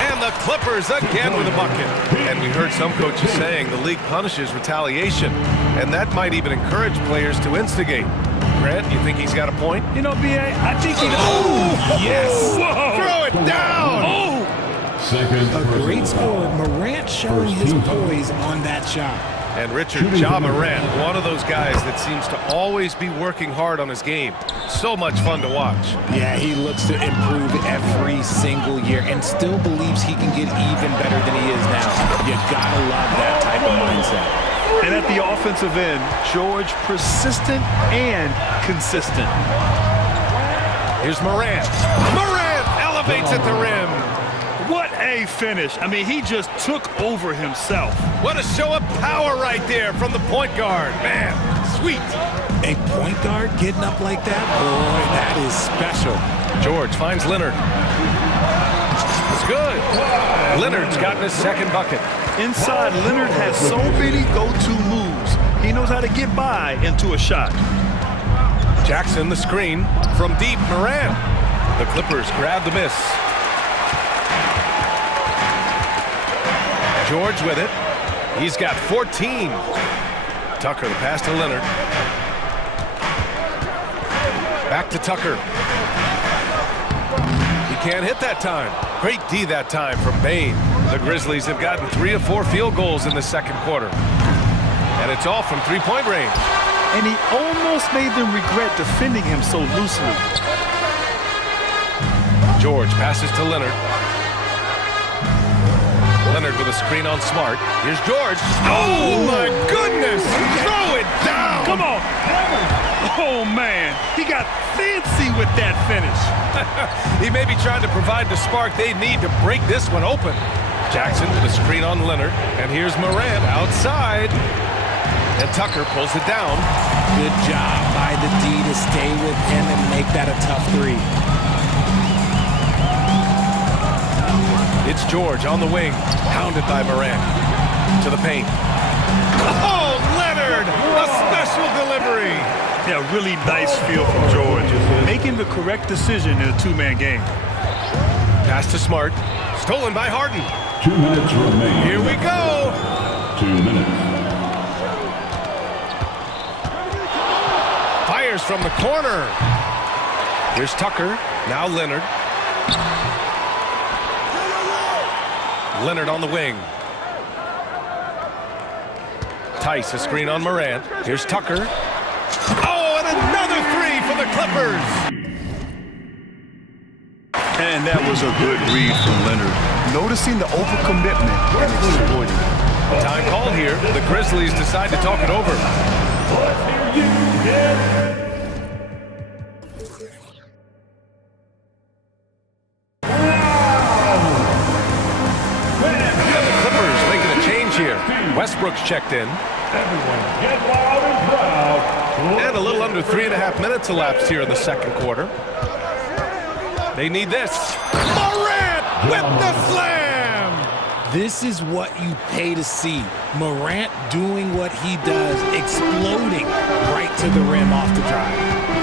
And the Clippers again with a bucket. And we heard some coaches saying the league punishes retaliation, and that might even encourage players to instigate. Grant, you think he's got a point? You know, B.A., I think he... Oh! Yes! Whoa. Throw it down! Oh! A great score. Morant showing his poise on that shot. And Richard, Ja Morant, one of those guys that seems to always be working hard on his game. So much fun to watch. Yeah, he looks to improve every single year and still believes he can get even better than he is now. You gotta love that type of mindset. And at the offensive end, George persistent and consistent. Here's Morant. Morant elevates at the rim. What a finish. I mean, he just took over himself. What a show of power right there from the point guard. Man, sweet. A point guard getting up like that? Boy, that is special. George finds Leonard. It's good. Leonard's gotten his second bucket. Inside, Leonard has so many go-to moves. He knows how to get by into a shot. Jackson, the screen. From deep, Morant. The Clippers grab the miss. George with it. He's got 14. Tucker, the pass to Leonard. Back to Tucker. He can't hit that time. Great D that time from Bain. The Grizzlies have gotten 3 of 4 field goals in the second quarter. And it's all from three-point range. And he almost made them regret defending him so loosely. George passes to Leonard. Leonard with a screen on Smart. Here's George. Oh, my goodness! Throw it down! Come on! Oh, man. He got fancy with that finish. He may be trying to provide the spark they need to break this one open. Jackson with a screen on Leonard. And here's Morant outside. And Tucker pulls it down. Good job by the D to stay with him and make that a tough three. It's George on the wing, pounded by Morant. To the paint. Oh, Leonard! A special delivery! Yeah, really nice feel from George. Making the correct decision in a two-man game. Pass to Smart. Stolen by Harden. 2 minutes remaining. Here we go! 2 minutes. Fires from the corner. Here's Tucker. Now Leonard. Leonard on the wing. Tice, a screen on Morant. Here's Tucker. Oh, and another three for the Clippers. And that was a good read from Leonard. Noticing the overcommitment and exploiting it. Time called here. The Grizzlies decide to talk it over. Westbrook's checked in. And a little under 3.5 minutes elapsed here in the second quarter. They need this. Morant with the slam! This is what you pay to see. Morant doing what he does, exploding right to the rim off the drive.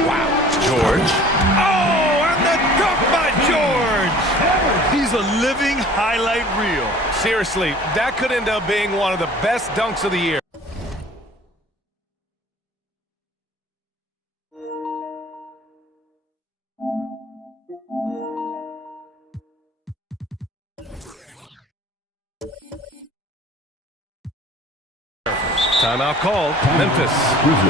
Wow. George. Oh, and the dunk by George! He's a living highlight reel. Seriously, that could end up being one of the best dunks of the year. Timeout called. Memphis.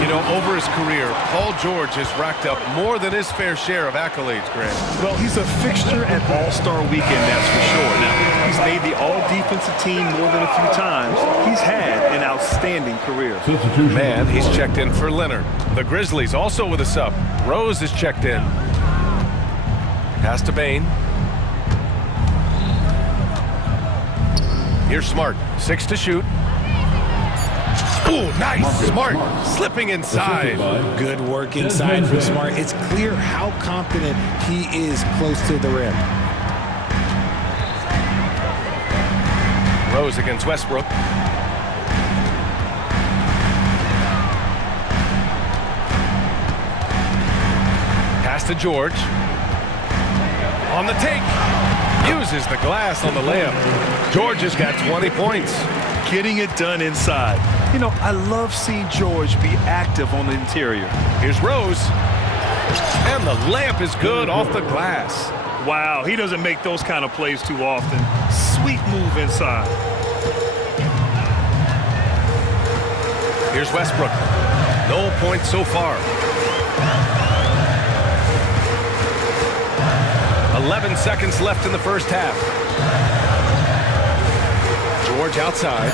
You know, over his career, Paul George has racked up more than his fair share of accolades, Grant. Well, he's a fixture at All-Star Weekend, that's for sure. Now, he's made the All-Defensive team more than a few times. He's had an outstanding career. Man, he's checked in for Leonard. The Grizzlies also with a sub. Rose is checked in. Pass to Bane. Here's Smart. 6 to shoot. Ooh, nice. Smart slipping inside. Good work inside from Smart. It's clear how confident he is close to the rim. Rose against Westbrook. Pass to George. On the take. Uses the glass on the layup. George has got 20 points. Getting it done inside. You know, I love seeing George be active on the interior. Here's Rose. And the layup is good off the glass. Wow, he doesn't make those kind of plays too often. Sweet move inside. Here's Westbrook. No points so far. 11 seconds left in the first half. George outside.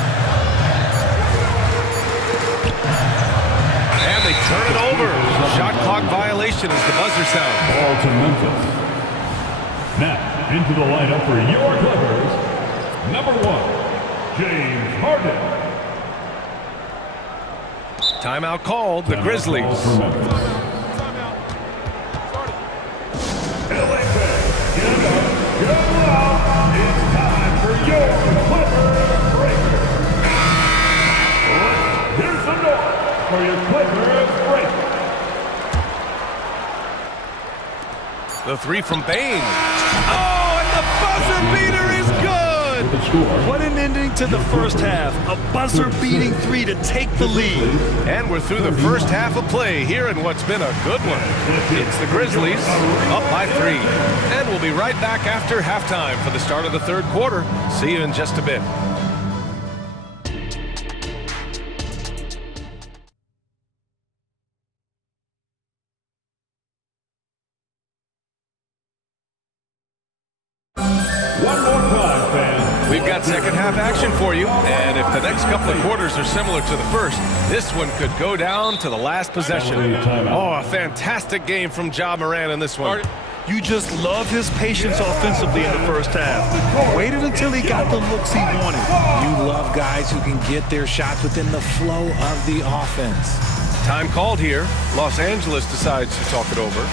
And they turn it over. Shot clock violation as the buzzer sounds. Ball to Memphis. Now, into the lineup for your Clippers, number 1, James Harden. Timeout called. The Grizzlies. It's time for your Clippers breaker. Here's the door for your Clippers breaker. The three from Bane. Oh, and the buzzer beater is good. good. What an ending to the first half. A buzzer-beating 3 to take the lead. And we're through the first half of play here in what's been a good one. It's the Grizzlies up by 3. And we'll be right back after halftime for the start of the third quarter. See you in just a bit. We've got second half action for you, and if the next couple of quarters are similar to the first, this one could go down to the last possession. Oh, a fantastic game from Ja Morant in this one. You just love his patience offensively in the first half. Waited until he got the looks he wanted. You love guys who can get their shots within the flow of the offense. Time called here. Los Angeles decides to talk it over.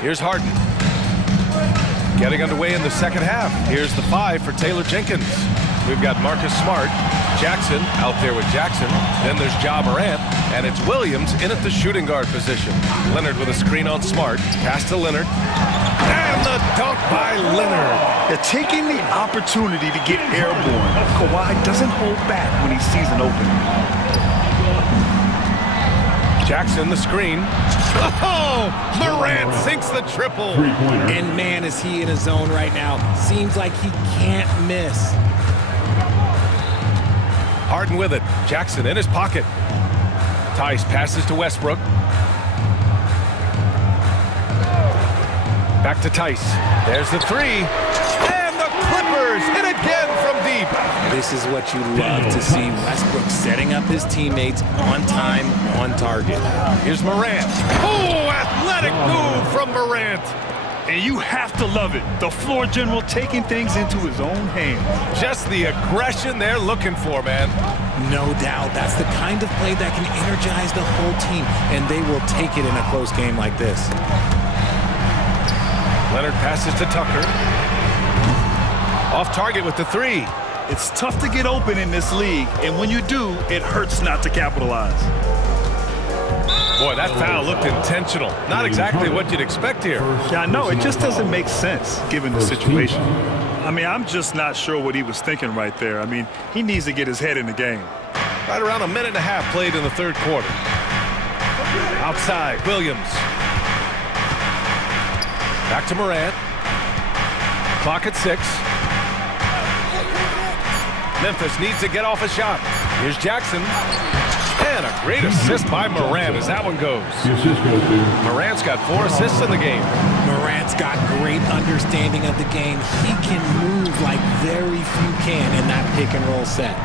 Here's Harden. Getting underway in the second half. Here's the 5 for Taylor Jenkins. We've got Marcus Smart, Jackson out there with Jackson. Then there's Ja Morant, and it's Williams in at the shooting guard position. Leonard with a screen on Smart. Pass to Leonard. And the dunk by Leonard. They're taking the opportunity to get airborne. Kawhi doesn't hold back when he sees an opening. Jackson, the screen. Oh, Morant sinks the triple. And man, is he in his zone right now. Seems like he can't miss. Harden with it. Jackson in his pocket. Tice passes to Westbrook. Back to Tice. There's the 3. And the Clippers hit again from deep. This is what you love to see. Westbrook setting up his teammates on time, on target. Here's Morant. Oh, athletic move from Morant. And you have to love it. The floor general taking things into his own hands. Just the aggression they're looking for, man. No doubt. That's the kind of play that can energize the whole team, and they will take it in a close game like this. Leonard passes to Tucker. Off target with the 3. It's tough to get open in this league, and when you do, it hurts not to capitalize. Boy, that foul looked intentional. Not exactly what you'd expect here. Yeah, I know. It just doesn't make sense, given the situation. I mean, I'm just not sure what he was thinking right there. I mean, he needs to get his head in the game. Right around a minute and a half played in the third quarter. Outside, Williams. Back to Morant. Clock at 6. Memphis needs to get off a shot. Here's Jackson. And a great assist by Morant as that one goes. Morant's got 4 assists in the game. Morant's got great understanding of the game. He can move like very few can in that pick and roll set.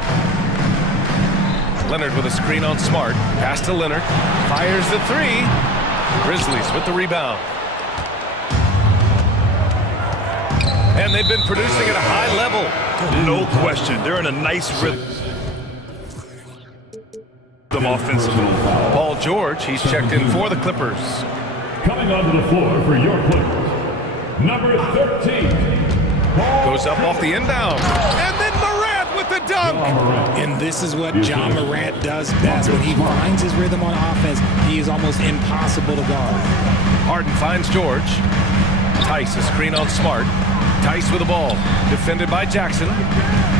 Leonard with a screen on Smart. Pass to Leonard. Fires the 3. Grizzlies with the rebound. And they've been producing at a high level. No question. They're in a nice rhythm offensively. Paul George, he's checked in for the Clippers. Coming onto the floor for your Clippers, number 13. Goes up off the inbound. And then Morant with the dunk. And this is what Ja Morant does best. When he finds his rhythm on offense, he is almost impossible to guard. Harden finds George. Tice, a screen on Smart. Tice with the ball. Defended by Jackson.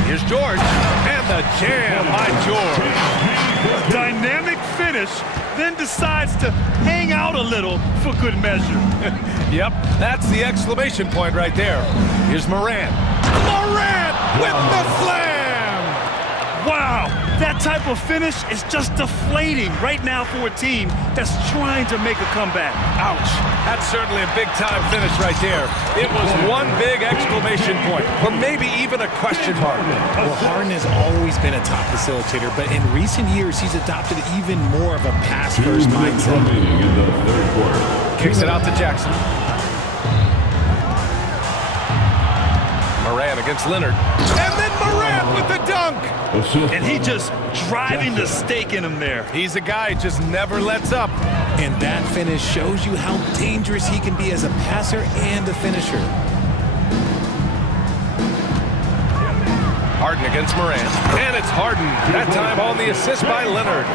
Here's George. And the jam by George. A dynamic finish, then decides to hang out a little for good measure. Yep, that's the exclamation point right there. Here's Morant. Morant with the slam! Wow, that type of finish is just deflating right now for a team that's trying to make a comeback. Ouch. That's certainly a big-time finish right there. It was one big exclamation point, or maybe even a question mark. Well, Harden has always been a top facilitator, but in recent years, he's adopted even more of a pass-first mindset. Kicks it out to Jackson. Morant against Leonard. And then Morant with the dunk! And he just driving the stake in him there. He's a guy who just never lets up. And that finish shows you how dangerous he can be as a passer and a finisher. Harden against Morant. And it's Harden. That time on the assist by Leonard.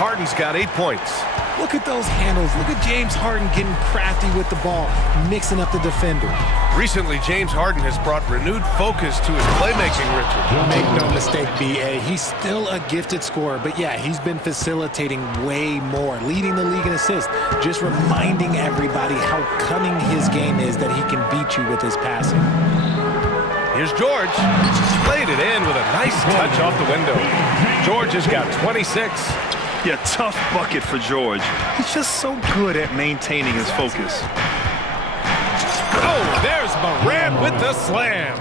Harden's got 8 points. Look at those handles. Look at James Harden getting crafty with the ball, mixing up the defender. Recently, James Harden has brought renewed focus to his playmaking, Richard. Make no mistake, B.A., he's still a gifted scorer, but yeah, he's been facilitating way more, leading the league in assists, just reminding everybody how cunning his game is, that he can beat you with his passing. Here's George. Played it in with a nice touch off the window. George has got 26. Yeah, tough bucket for George. He's just so good at maintaining his focus. Oh, there's Morant with the slam.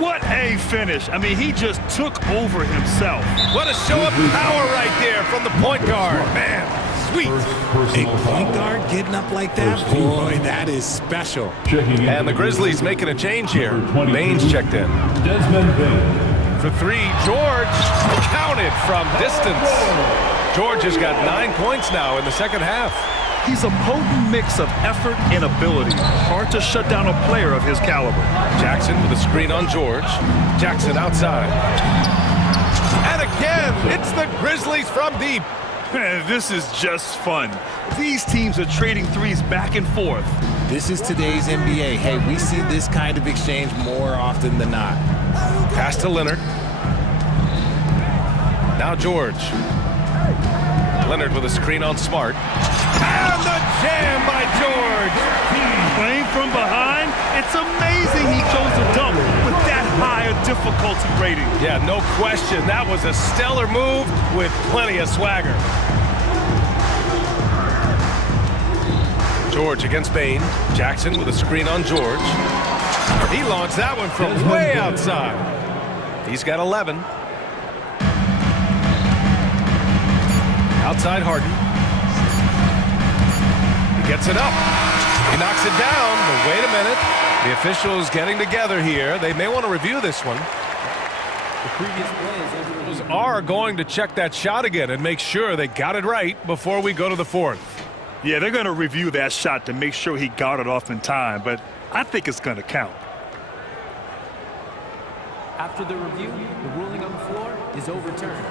What a finish. I mean, he just took over himself. What a show of power right there from the point guard. Man, sweet. A point guard getting up like that? Boy, that is special. And the Grizzlies making a change here. Baines checked in. For three, George counted from distance. George has got 9 points now in the second half. He's a potent mix of effort and ability. Hard to shut down a player of his caliber. Jackson with a screen on George. Jackson outside. And again, it's the Grizzlies from deep. Man, this is just fun. These teams are trading threes back and forth. This is today's NBA. Hey, we see this kind of exchange more often than not. Pass to Leonard. Now George. Leonard with a screen on Smart. And the jam by George. Playing from behind, it's amazing he chose to dunk with that higher difficulty rating. Yeah, no question. That was a stellar move with plenty of swagger. George against Bain. Jackson with a screen on George. He launched that one from way outside. He's got 11. Outside Harden. He gets it up. He knocks it down, but wait a minute. The officials getting together here. They may want to review this one. The previous players are going to check that shot again and make sure they got it right before we go to the fourth. Yeah, they're going to review that shot to make sure he got it off in time, but I think it's going to count. After the review, the ruling on the floor is overturned.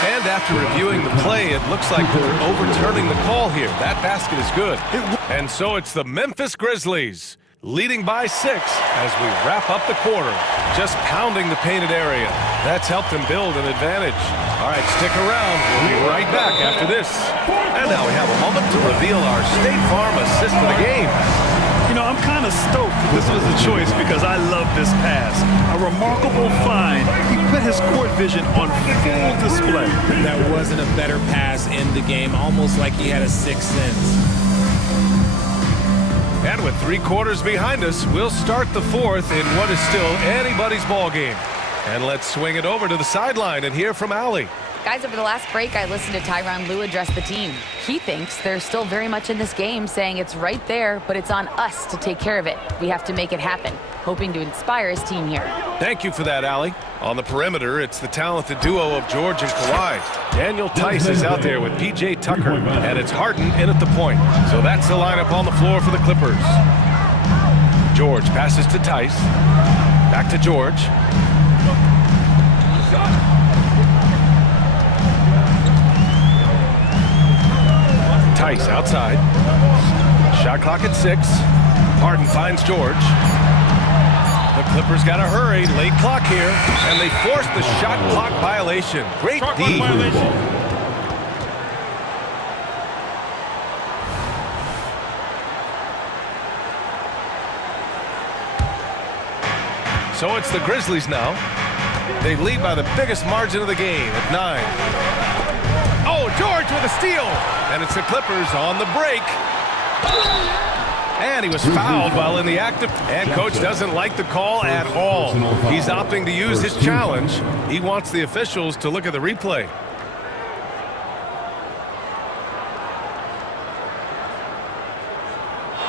And after reviewing the play, it looks like they're overturning the call here. That basket is good. And so it's the Memphis Grizzlies leading by 6 as we wrap up the quarter. Just pounding the painted area. That's helped them build an advantage. All right, stick around. We'll be right back after this. And now we have a moment to reveal our State Farm assist of the game. You know, I'm kind of stoked this was a choice because I love this pass. A remarkable find. He put his court vision on full display. That wasn't a better pass in the game, almost like he had a sixth sense. And with 3 quarters behind us, we'll start the fourth in what is still anybody's ball game. And let's swing it over to the sideline and hear from Allie. Guys, over the last break, I listened to Tyronn Lue address the team. He thinks they're still very much in this game, saying it's right there, but it's on us to take care of it. We have to make it happen, hoping to inspire his team here. Thank you for that, Allie. On the perimeter, it's the talented duo of George and Kawhi. Daniel Tice is out there with P.J. Tucker, and it's Harden in at the point. So that's the lineup on the floor for the Clippers. George passes to Tice. Back to George. Tice outside. Shot clock at 6. Harden finds George. The Clippers got to hurry. Late clock here. And they force the shot clock violation. Great D. So it's the Grizzlies now. They lead by the biggest margin of the game at 9. Oh, George with a steal. And it's the Clippers on the break. And he was fouled while in the act of... And coach doesn't like the call at all. He's opting to use his challenge. He wants the officials to look at the replay.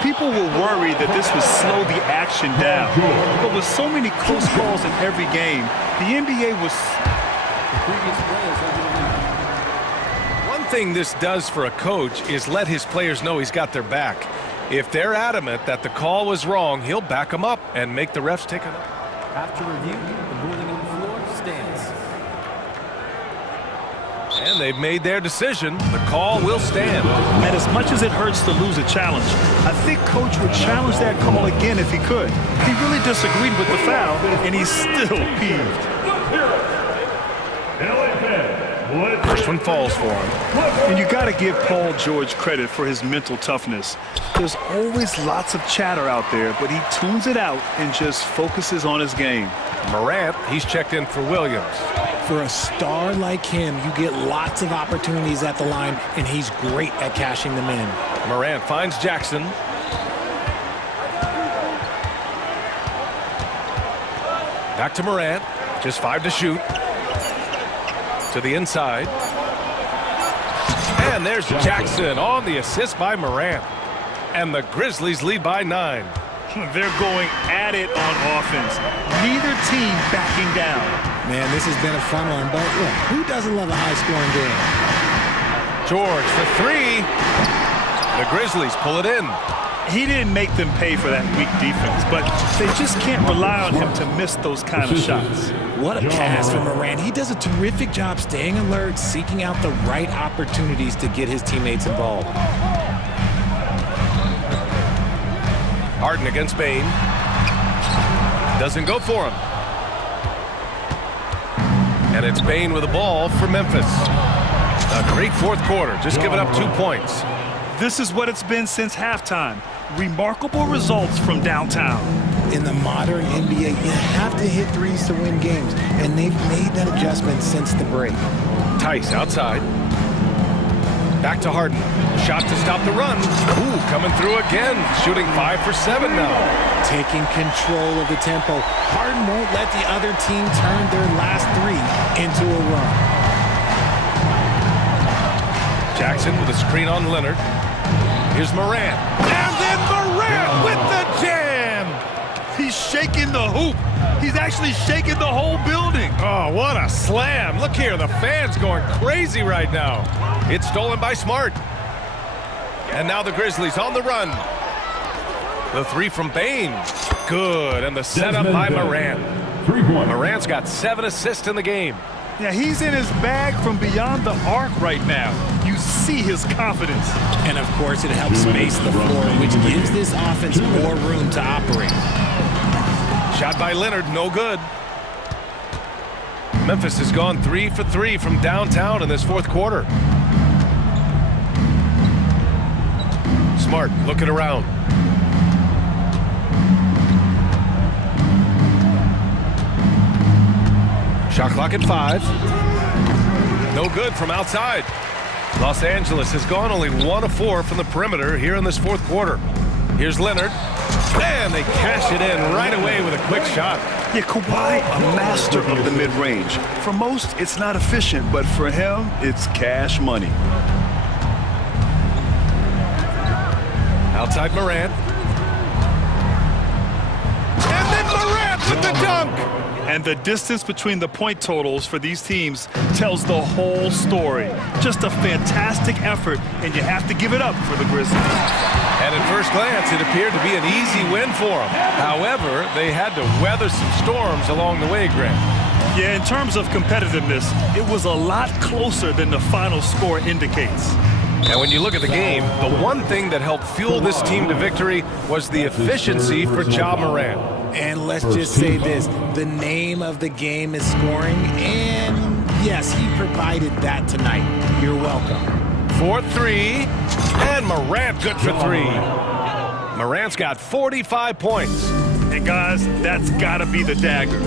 People were worried that this would slow the action down. But with so many close calls in every game, the NBA was... The previous players over the league. One thing this does for a coach is let his players know he's got their back. If they're adamant that the call was wrong, he'll back them up and make the refs take it up. After review, the ruling on the floor stands. And they've made their decision. The call will stand. And as much as it hurts to lose a challenge, I think Coach would challenge that call again if he could. He really disagreed with the foul, and he's still peeved. First one falls for him. And you got to give Paul George credit for his mental toughness. There's always lots of chatter out there, but he tunes it out and just focuses on his game. Morant, he's checked in for Williams. For a star like him, you get lots of opportunities at the line, and he's great at cashing them in. Morant finds Jackson. Back to Morant. Just 5 to shoot. To the inside. And there's Jackson on the assist by Morant. And the Grizzlies lead by 9. They're going at it on offense. Neither team backing down. Man, this has been a fun one, but look, who doesn't love a high-scoring game? George for 3. The Grizzlies pull it in. He didn't make them pay for that weak defense, but they just can't rely on him to miss those kind of shots. What a pass from Morant. He does a terrific job staying alert, seeking out the right opportunities to get his teammates involved. Harden against Bane. Doesn't go for him. And it's Bane with the ball for Memphis. A great fourth quarter, just giving up 2 points. This is what it's been since halftime. Remarkable results from downtown. In the modern NBA, you have to hit threes to win games, and they've made that adjustment since the break. Tice outside. Back to Harden. Shot to stop the run. Ooh, coming through again. Shooting 5 for 7 now. Taking control of the tempo. Harden won't let the other team turn their last 3 into a run. Jackson with a screen on Leonard. Here's Morant. And then Morant with the jam. He's shaking the hoop. He's actually shaking the whole building. Oh, what a slam. Look here, the fans going crazy right now. It's stolen by Smart. And now the Grizzlies on the run. The 3 from Bane. Good, and the setup by Morant. Morant's got 7 assists in the game. Yeah, he's in his bag from beyond the arc right now. You see his confidence. And of course, it helps space the floor, which gives this offense more room to operate. Shot by Leonard, no good. Memphis has gone 3 for 3 from downtown in this fourth quarter. Smart looking around. Shot clock at 5. No good from outside. Los Angeles has gone only 1 of 4 from the perimeter here in this fourth quarter. Here's Leonard. And they cash it in right away with a quick shot. Yeah, Kawhi, a master of the mid-range. For most, it's not efficient, but for him, it's cash money. Outside Morant. And then Morant with the dunk. And the distance between the point totals for these teams tells the whole story. Just a fantastic effort, and you have to give it up for the Grizzlies. And at first glance, it appeared to be an easy win for them. However, they had to weather some storms along the way, Grant. Yeah, in terms of competitiveness, it was a lot closer than the final score indicates. And when you look at the game, the one thing that helped fuel this team to victory was the efficiency for Ja Morant. And let's just say this, the name of the game is scoring, and yes, he provided that tonight. You're welcome. 4-3, and Morant good for 3. Morant's got 45 points. And guys, that's gotta be the dagger.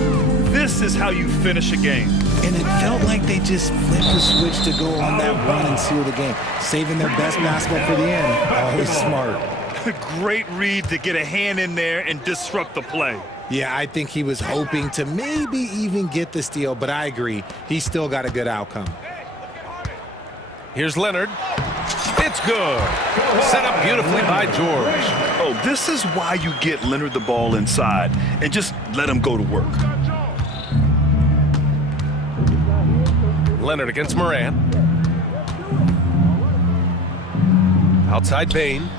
This is how you finish a game. And it felt like they just flipped the switch to go on that run and seal the game, saving their best basketball for the end. Always smart. Great read to get a hand in there and disrupt the play. Yeah, I think he was hoping to maybe even get the steal, but I agree. He still got a good outcome. Here's Leonard. It's good. Set up beautifully by George. Oh, this is why you get Leonard the ball inside and just let him go to work. Leonard against Morant. Outside Bane.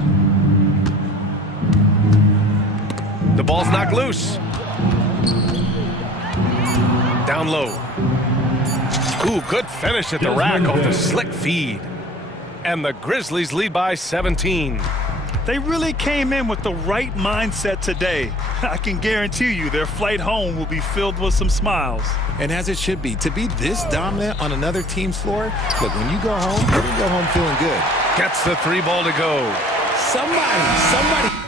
The ball's knocked loose. down low. Ooh, good finish at the rack off the slick feed. And the Grizzlies lead by 17. They really came in with the right mindset today. I can guarantee you their flight home will be filled with some smiles. And as it should be, to be this dominant on another team's floor, look, when you go home, you go home feeling good. Gets the 3 ball to go. Somebody.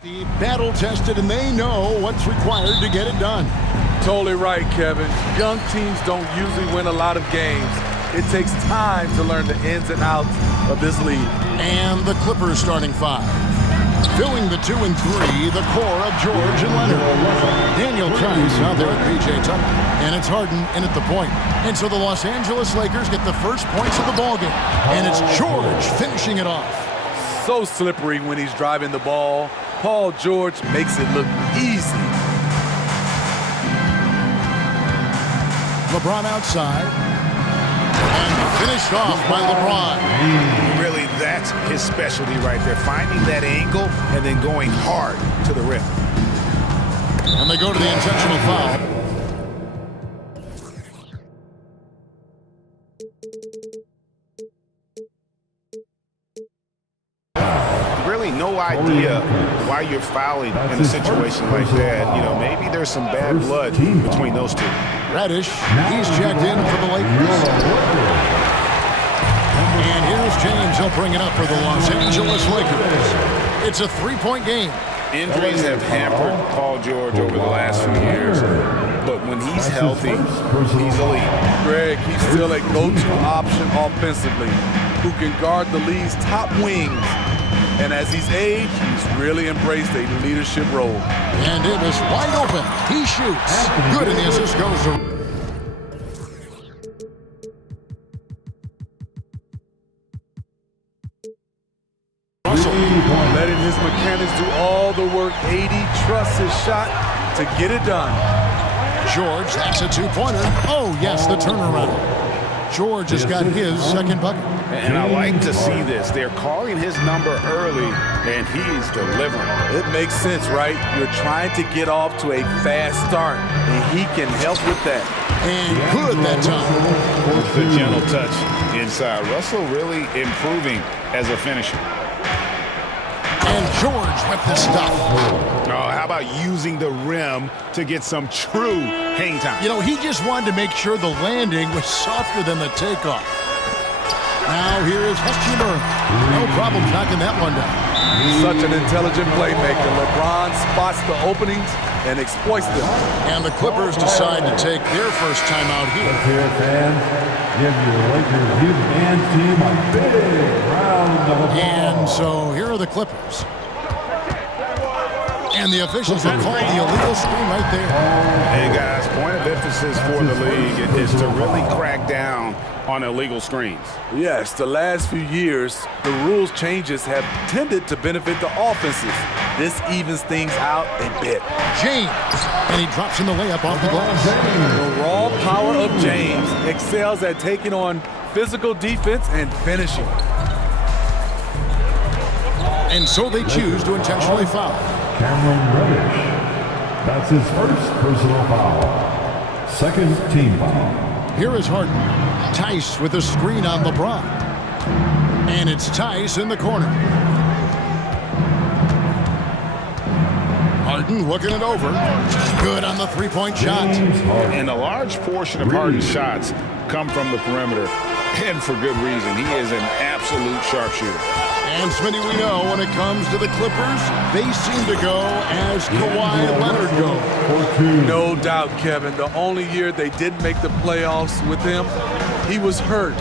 The battle-tested, and they know what's required to get it done. Totally right, Kevin. Young teams don't usually win a lot of games. It takes time to learn the ins and outs of this league. And the Clippers starting five. Filling the 2 and 3, the core of George and Leonard. Daniel Tice out there at P.J. Tucker. And it's Harden in at the point. And so the Los Angeles Lakers get the first points of the ballgame. And it's George finishing it off. So slippery when he's driving the ball. Paul George makes it look easy. LeBron outside. And finished off by LeBron. Really, that's his specialty right there. Finding that angle and then going hard to the rim. And they go to the intentional foul. Really no idea why you're fouling in a situation like that. You know, maybe there's some bad blood between those two. Reddish, he's checked in for the Lakers. And here's James. He'll bring it up for the Los Angeles Lakers. It's a 3-point game. Injuries have hampered Paul George over the last few years, but when he's healthy, he's elite. Greg, he's still a go-to option offensively, who can guard the league's top wings. And as he's aged, he's really embraced a leadership role. And Davis wide open. He shoots. Good, and the assist goes to... Russell. Letting his mechanics do all the work. AD trusts his shot to get it done. George, that's a 2-pointer. Oh, yes, the turnaround. George has got his second bucket. And I like to see this. They're calling his number early, and he's delivering. It makes sense, right? You're trying to get off to a fast start, and he can help with that. And good that time. The gentle touch inside. Russell really improving as a finisher. And George with the stuff. Oh, how about using the rim to get some true hang time? You know, he just wanted to make sure the landing was softer than the takeoff. Now here is Heschimer. No problem knocking that one down. Such an intelligent playmaker. LeBron spots the openings and exploits them. And the Clippers decide to take their first time out here. Let's hear it, fans. Give your Lakers youth and team a big round of applause. And so here are the Clippers. And the officials have called the illegal screen right there. Hey, guys, point of emphasis for the league is to really crack down on illegal screens. Yes, the last few years, the rules changes have tended to benefit the offenses. This evens things out a bit. James, and he drops in the layup off the glass. The raw power of James excels at taking on physical defense and finishing. And so they choose to intentionally foul. Cameron Reddish. That's his first personal foul. Second team foul. Here is Harden. Tice with a screen on LeBron. And it's Tice in the corner. Harden looking it over. Good on the 3-point shot. And a large portion of Harden's shots come from the perimeter. And for good reason. He is an absolute sharpshooter. And Smitty, we know when it comes to the Clippers, they seem to go as Kawhi and Leonard go. No doubt, Kevin. The only year they didn't make the playoffs with him, he was hurt.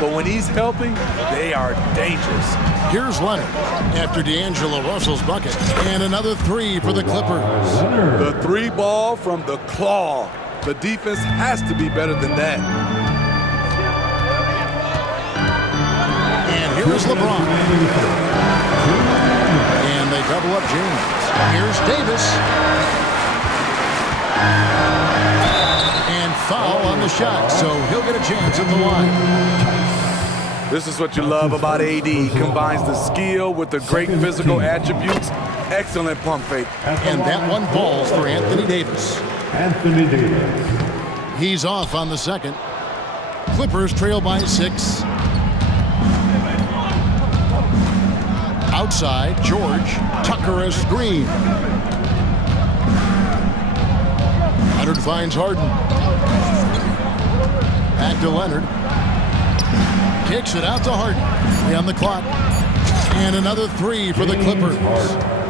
But when he's healthy, they are dangerous. Here's Leonard after D'Angelo Russell's bucket. And another 3 for the Clippers. The 3 ball from the claw. The defense has to be better than that. Here's LeBron. And they double up James. Here's Davis. And foul on the shot, so he'll get a chance at the line. This is what you love about AD. Combines the skill with the great physical attributes. Excellent pump fake. And that one falls for Anthony Davis. Anthony Davis. He's off on the second. Clippers trail by 6. Outside, George, Tucker a screen. Leonard finds Harden. Back to Leonard. Kicks it out to Harden. 3 on the clock. And another 3 for the Clippers.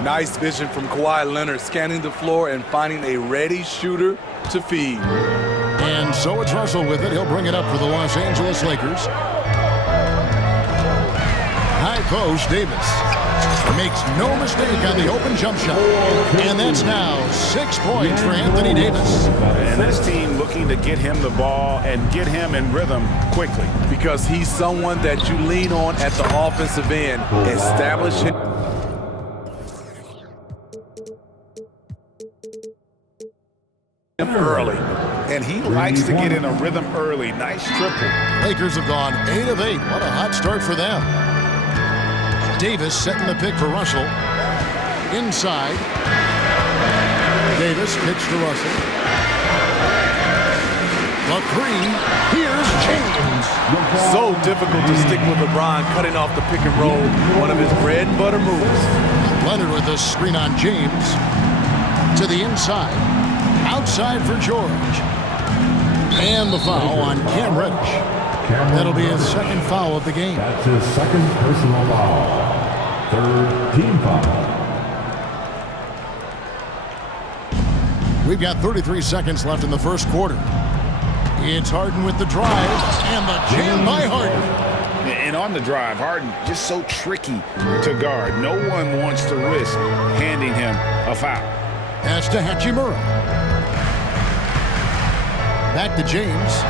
Nice vision from Kawhi Leonard, scanning the floor and finding a ready shooter to feed. And so it's Russell with it. He'll bring it up for the Los Angeles Lakers. High post, Davis makes no mistake on the open jump shot. And that's now 6 points for Anthony Davis. And this team looking to get him the ball and get him in rhythm quickly. Because he's someone that you lean on at the offensive end. Establish him early. And he likes to get in a rhythm early. Nice triple. Lakers have gone 8 of 8. What a hot start for them. Davis setting the pick for Russell. Inside. Davis kicks to Russell. The three. Here's James. So difficult to stick with LeBron, cutting off the pick and roll. One of his bread and butter moves. Leonard with a screen on James. To the inside. Outside for George. And the foul on Cam Reddish. That'll be his second foul of the game. That's his second personal foul. Third team foul. We've got 33 seconds left in the first quarter. It's Harden with the drive and the jam by Harden. And on the drive, Harden just so tricky to guard. No one wants to risk handing him a foul. Pass to Hachimura. Back to James.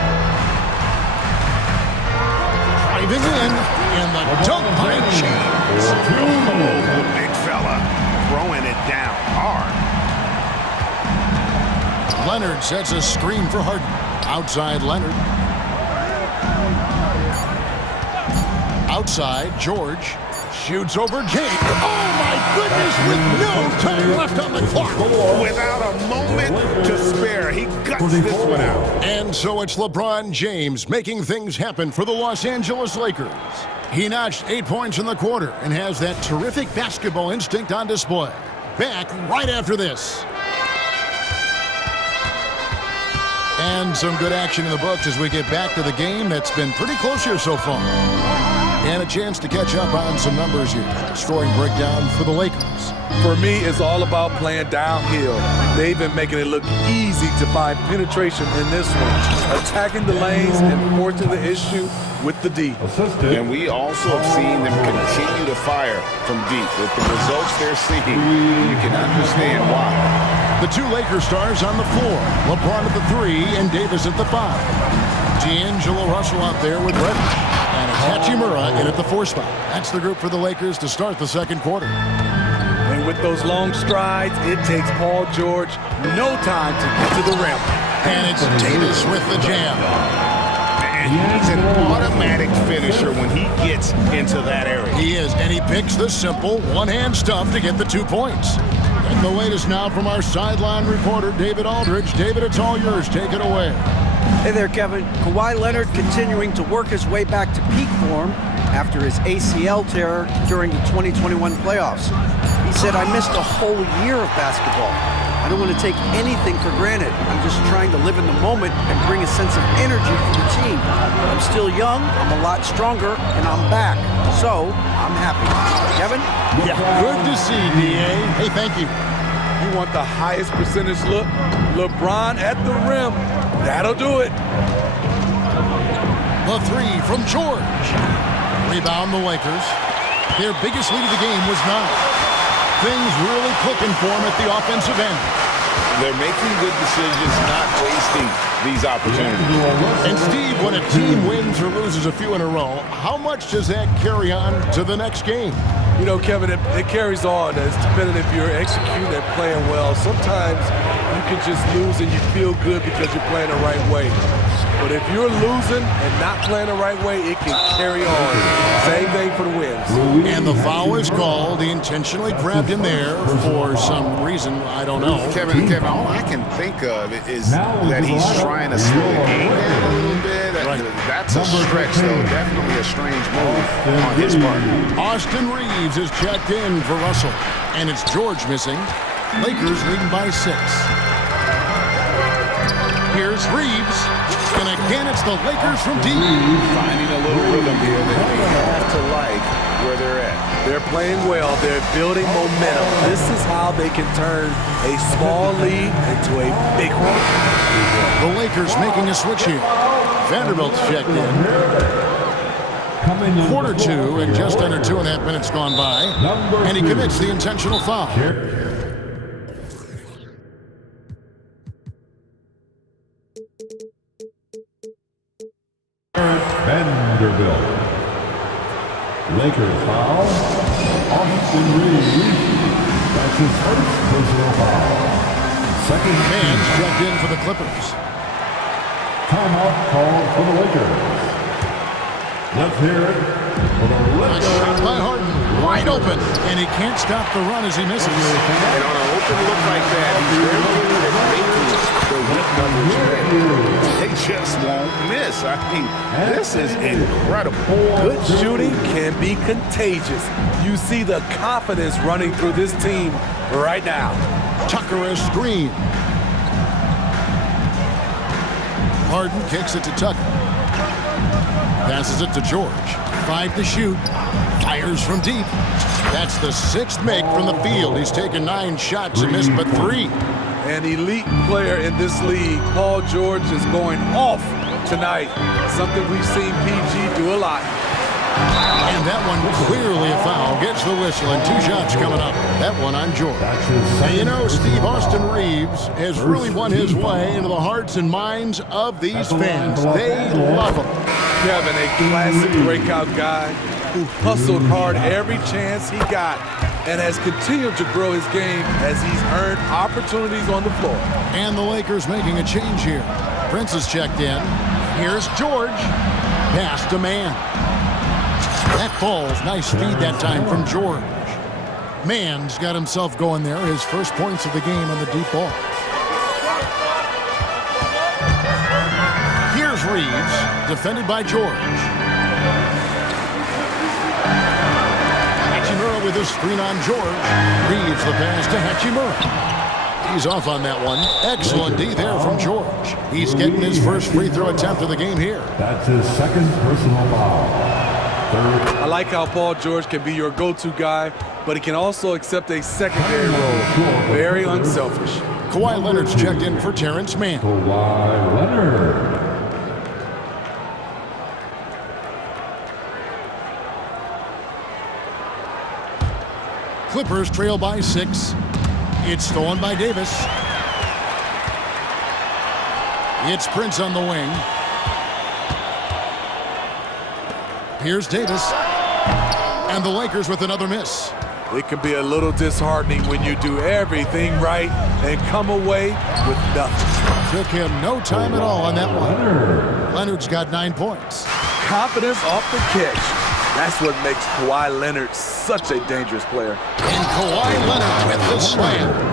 Driving in, and the dunk by James. Oh, the big fella throwing it down hard. Leonard sets a screen for Harden. Outside Leonard. Outside George. Shoots over James. Oh my goodness, with no time left on the clock. Without a moment to spare, he guts this one out. And so it's LeBron James making things happen for the Los Angeles Lakers. He notched 8 points in the quarter and has that terrific basketball instinct on display. Back right after this. And some good action in the books as we get back to the game that's been pretty close here so far. And a chance to catch up on some numbers here. Scoring breakdown for the Lakers. For me, it's all about playing downhill. They've been making it look easy to find penetration in this one. Attacking the lanes and forcing the issue with the D. And we also have seen them continue to fire from deep. With the results they're seeing, you can understand why. The two Lakers stars on the floor. LeBron at the 3 and Davis at the 5. D'Angelo Russell out there with Reddish. And Hachimura in at the 4 spot. That's the group for the Lakers to start the second quarter. And with those long strides, it takes Paul George no time to get to the rim. And it's Davis with the jam. And he's an automatic finisher when he gets into that area. He is, and he picks the simple one-hand stuff to get the 2 points. And the latest now from our sideline reporter, David Aldridge. David, it's all yours. Take it away. Hey there, Kevin. Kawhi Leonard continuing to work his way back to peak form after his ACL tear during the 2021 playoffs. He said, I missed a whole year of basketball. I don't want to take anything for granted. I'm just trying to live in the moment and bring a sense of energy for the team. I'm still young, I'm a lot stronger, and I'm back. So, I'm happy. Kevin? Yeah, good to see, D.A. Hey, thank you. You want the highest percentage look? LeBron at the rim. That'll do it. The 3 from George. Rebound the Lakers. Their biggest lead of the game was 9. Things really clicking for them at the offensive end. They're making good decisions, not wasting these opportunities. And Steve, when a team wins or loses a few in a row, how much does that carry on to the next game? You know, Kevin, it carries on. It's dependent if you're executing and playing well. Sometimes you can just lose and you feel good because you're playing the right way. But if you're losing and not playing the right way, it can carry on. Same thing for the wins. And the foul is called. He intentionally grabbed him there for some reason. I don't know. Kevin, all I can think of is that he's trying to slow the game down a little bit. That's a stretch, though. Definitely a strange move on his part. Austin Reeves is checked in for Russell. And it's George missing. Lakers leading by 6. Here's Reeves. And again, it's the Lakers from deep. Finding a little rhythm here that they have to like where they're at. They're playing well. They're building momentum. This is how they can turn a small lead into a big one. The Lakers making a switch here. Vanderbilt's checked in. Quarter two, and just under 2.5 minutes gone by. And he commits the intentional foul. Vanderbilt. Lakers foul. Austin Reeves. That's his first personal foul. Second man's checked in for the Clippers. Timeout called for the Lakers. Let's hear it for the Lakers. A shot by Harden, wide open, and he can't stop the run as he misses. And on an open look like that, he's very good at making the weak numbers ready. They just won't miss. I mean, this is incredible. Good shooting can be contagious. You see the confidence running through this team right now. Tucker a screen. Harden kicks it to Tucker. Passes it to George. 5 to shoot. Fires from deep. That's the 6th make from the field. He's taken 9 shots and missed but 3. An elite player in this league, Paul George, is going off tonight. Something we've seen PG do a lot. And that one clearly a foul. Gets the whistle, and 2 shots coming up. That one on George. And you know, Steve, Austin Reeves has really won his way into the hearts and minds of these fans. They love him. Kevin, a classic breakout guy who hustled hard every chance he got and has continued to grow his game as he's earned opportunities on the floor. And the Lakers making a change here. Prince is checked in. Here's George. Pass to Mann. That falls. Nice feed that time from George. Mann's got himself going there. His first points of the game on the deep ball. Here's Reeves, defended by George. Hachimura with a screen on George. Reeves the pass to Hachimura. He's off on that one. Excellent D there from George. He's getting his first free throw attempt of the game here. That's his second personal foul. I like how Paul George can be your go-to guy, but he can also accept a secondary role. Very unselfish. Kawhi Leonard's checked in for Terrence Mann. Kawhi Leonard. Clippers trail by 6. It's stolen by Davis. It's Prince on the wing. Here's Davis. And the Lakers with another miss. It can be a little disheartening when you do everything right and come away with nothing. Took him no time at all on that one. Leonard's got 9 points. Confidence off the catch. That's what makes Kawhi Leonard such a dangerous player. And Kawhi Leonard with the slam.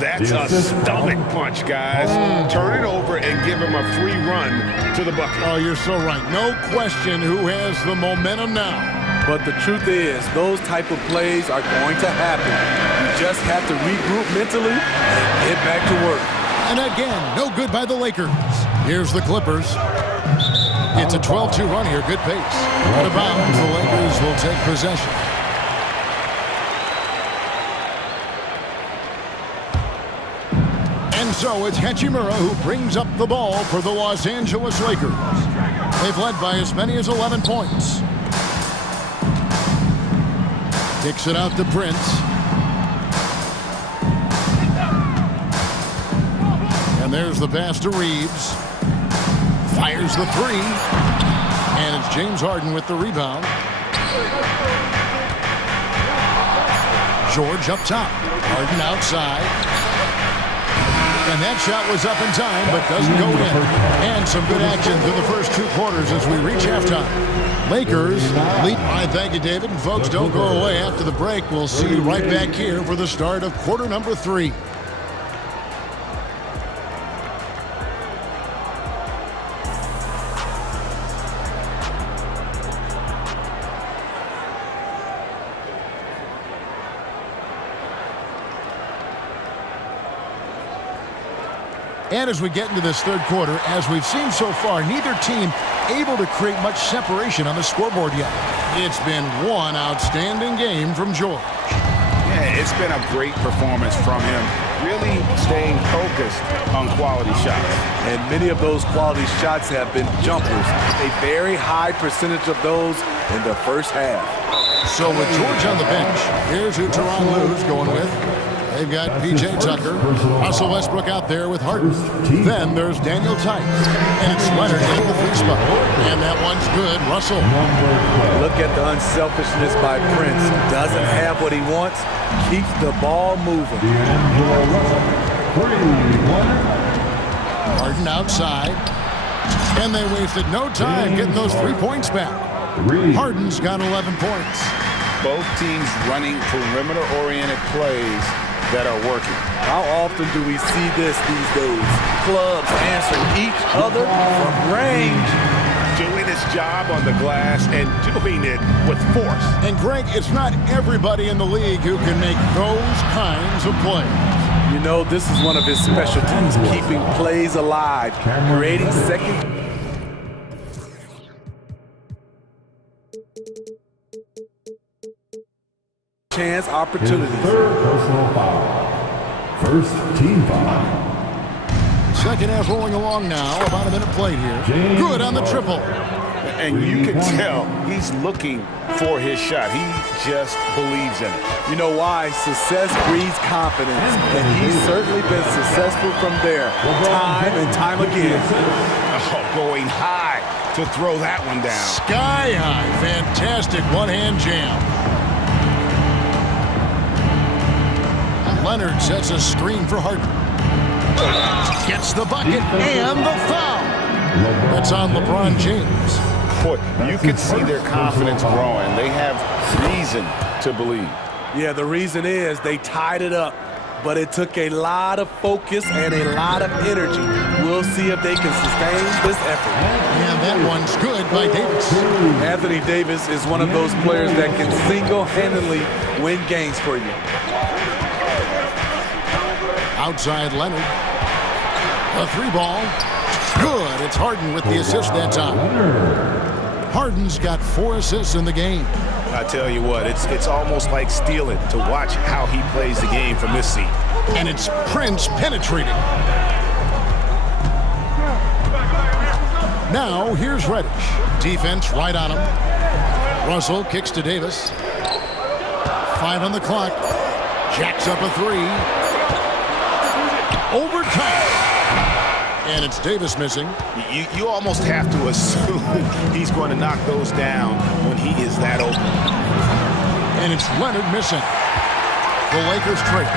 That's a stomach punch, guys. Turn it over and give him a free run to the bucket. Oh, you're so right. No question who has the momentum now. But the truth is, those type of plays are going to happen. You just have to regroup mentally and get back to work. And again, no good by the Lakers. Here's the Clippers. It's a 12-2 run here. Good pace. Out of bounds, the Lakers will take possession. And so it's Hachimura who brings up the ball for the Los Angeles Lakers. They've led by as many as 11 points. Kicks it out to Prince. And there's the pass to Reeves. Fires the 3. And it's James Harden with the rebound. George up top. Harden outside. And that shot was up in time, but doesn't go in. And some good action through the first 2 quarters as we reach halftime. Lakers lead. All right, thank you, David. And folks, don't go away after the break. We'll see you right back here for the start of quarter number 3. And as we get into this third quarter, as we've seen so far, neither team able to create much separation on the scoreboard yet. It's been one outstanding game from George. Yeah, it's been a great performance from him, really staying focused on quality shots. And many of those quality shots have been jumpers. A very high percentage of those in the first half. So with George on the bench, here's who Tyronn Lue's going with. They've got P.J. Tucker, Russell Westbrook out there with Harden. Then there's Daniel Tice, and it's Leonard hitting the three spot. And that one's good, Russell. Look at the unselfishness by Prince. Doesn't have what he wants, keeps the ball moving. Harden outside, and they wasted no time getting those 3 points back. Harden's got 11 points. Both teams running perimeter-oriented plays that are working. How often do we see this these days? Clubs answering each other from range. Doing his job on the glass and doing it with force. And Greg, it's not everybody in the league who can make those kinds of plays. You know, this is one of his specialties, keeping plays alive, creating second. Chance opportunities. Third personal foul. First team foul. Second half rolling along now. About a minute played here. Good on the triple. And you can tell he's looking for his shot. He just believes in it. You know why? Success breeds confidence. And he's certainly been successful from there. Time and time again. Oh, going high to throw that one down. Sky high. Fantastic one-hand jam. Leonard sets a screen for Harden. Gets the bucket and the foul. That's on LeBron James. Boy, you can see their confidence growing. They have reason to believe. Yeah, the reason is they tied it up, but it took a lot of focus and a lot of energy. We'll see if they can sustain this effort. And that one's good by Davis. Anthony Davis is one of those players that can single-handedly win games for you. Outside Leonard. A three ball. Good. It's Harden with the assist that time. Harden's got 4 assists in the game. I tell you what, it's almost like stealing to watch how he plays the game from this seat. And it's Prince penetrating. Now here's Reddish. Defense right on him. Russell kicks to Davis. 5 on the clock. Jacks up a 3. Overtime. And it's Davis missing. You almost have to assume he's going to knock those down when he is that open. And it's Leonard missing. The Lakers trade.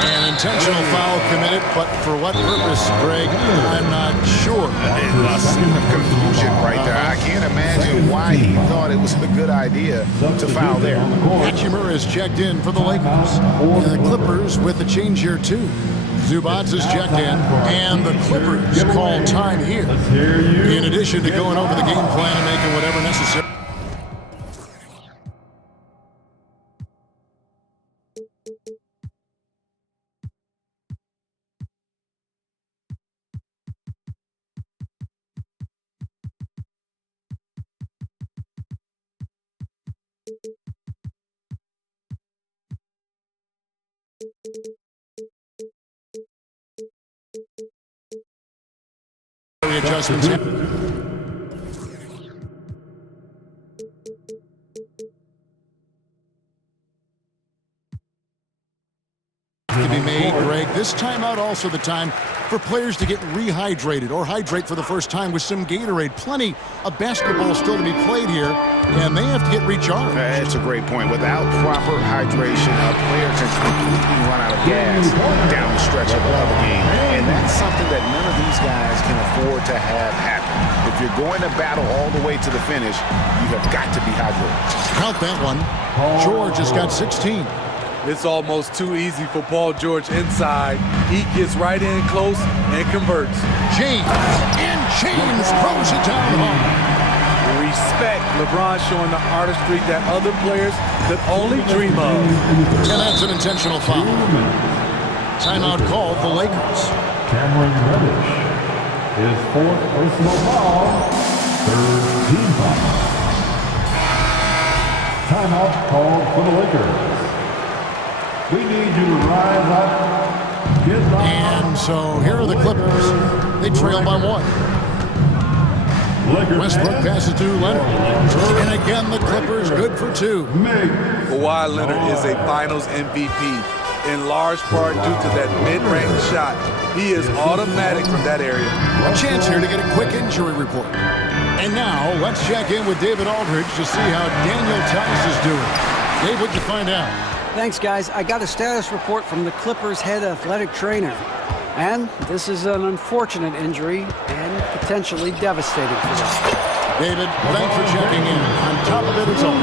An intentional foul committed, but for what purpose, Greg? I'm not sure. A scene of confusion right there. I can't imagine why he thought it was a good idea to foul there. Hachimura is checked in for the Lakers. And the Clippers with the change here, too. Zubats is checked in, and the Clippers call time here. In addition to going over the game plan and making whatever necessary. Adjustments to be made, Greg. This timeout also the time for players to get rehydrated or hydrate for the first time with some Gatorade. Plenty of basketball still to be played here, and they have to get recharged. That's a great point. Without proper hydration, a player can completely run out of gas down the stretch of the game. And that's something that none of these guys can afford to have happen. If you're going to battle all the way to the finish, you have got to be hydrated. Count that one. George has got 16. It's almost too easy for Paul George inside. He gets right in close and converts. James, and James throws it down home. Respect. LeBron showing the artistry that other players could only dream of. And that's an intentional foul. Timeout called the Lakers. His fourth personal foul, third team foul. Timeout called for the Lakers. We need you to rise up, get the... And so here are the Clippers. They trail by 1. Westbrook passes to Leonard. And again, the Clippers good for 2. Kawhi Leonard is a Finals MVP. In large part due to that mid-range shot. He is automatic from that area. A chance here to get a quick injury report. And now, let's check in with David Aldridge to see how Daniel Tice is doing. Dave, what'd you find out? Thanks, guys. I got a status report from the Clippers' head athletic trainer. And this is an unfortunate injury and potentially devastating for them. David, thanks for checking in. On top of it, it's all.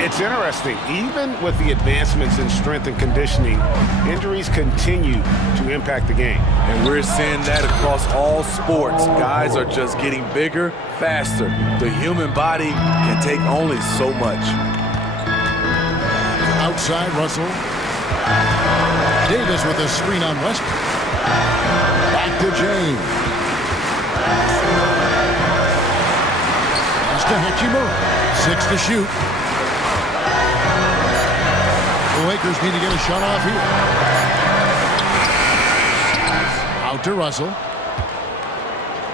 It's interesting. Even with the advancements in strength and conditioning, injuries continue to impact the game. And we're seeing that across all sports. Guys are just getting bigger, faster. The human body can take only so much. Outside, Russell. Davis with a screen on West. Back to James. To Hachimura. 6 to shoot. The Lakers need to get a shot off here. Out to Russell.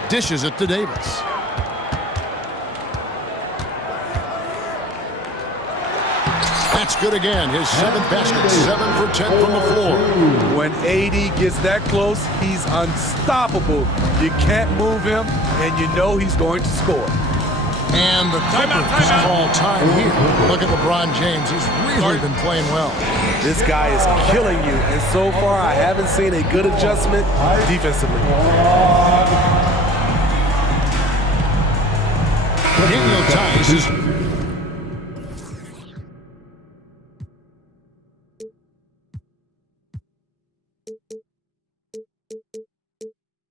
Dishes it to Davis. That's good again. His 7th basket. 7 for 10 from the floor. When AD gets that close, he's unstoppable. You can't move him, and you know he's going to score. And the Clippers call time here. Look at LeBron James. He's really been playing well. This guy is killing you, and so far I haven't seen a good adjustment defensively. Daniel Tice is...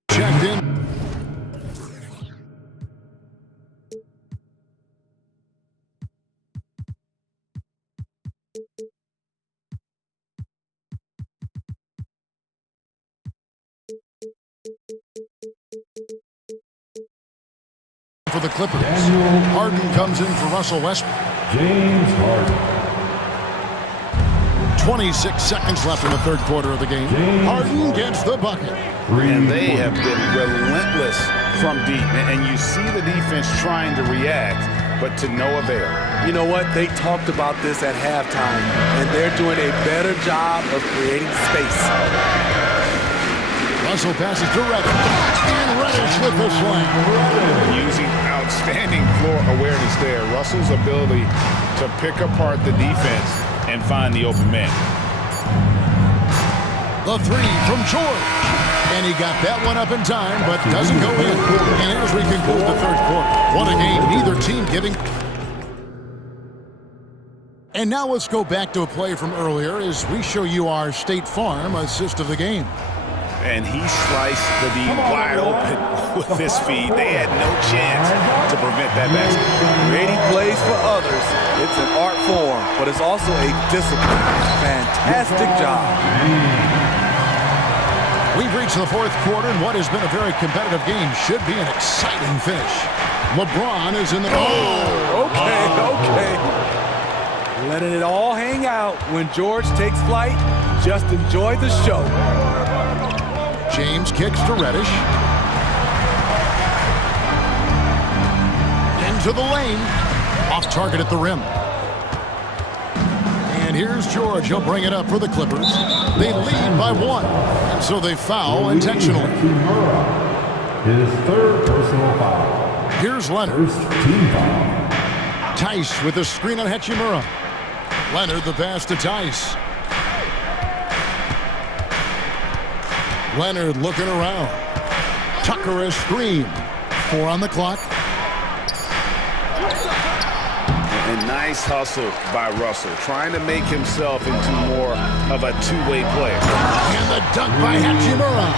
checked in. For the Clippers. Harden comes in for Russell Westbrook. James Harden. 26 seconds left in the third quarter of the game. Harden gets the bucket. And they have been relentless from deep. And you see the defense trying to react, but to no avail. You know what? They talked about this at halftime, and they're doing a better job of creating space. Russell passes to Reddish. And Reddish with the slam. Using outstanding floor awareness there. Russell's ability to pick apart the defense and find the open man. The three from George. And he got that one up in time, but doesn't go in. And as we conclude the third quarter, what a game, neither team giving. And now let's go back to a play from earlier as we show you our State Farm assist of the game. And he sliced the D wide open with this feed. They had no chance to prevent that basket. Creating plays for others, it's an art form, but it's also a discipline. Fantastic job. We've reached the fourth quarter, and what has been a very competitive game should be an exciting finish. LeBron is in the... Okay. Letting it all hang out when George takes flight. Just enjoy the show. James kicks to Reddish. Into the lane. Off target at the rim. And here's George. He'll bring it up for the Clippers. They lead by 1. And so they foul intentionally. His third personal foul. Here's Leonard. First team foul. Tice with a screen on Hachimura. Leonard the pass to Tice. Leonard looking around. Tucker a screen. 4 on the clock. And nice hustle by Russell, trying to make himself into more of a two-way player. And the dunk by Hachimura.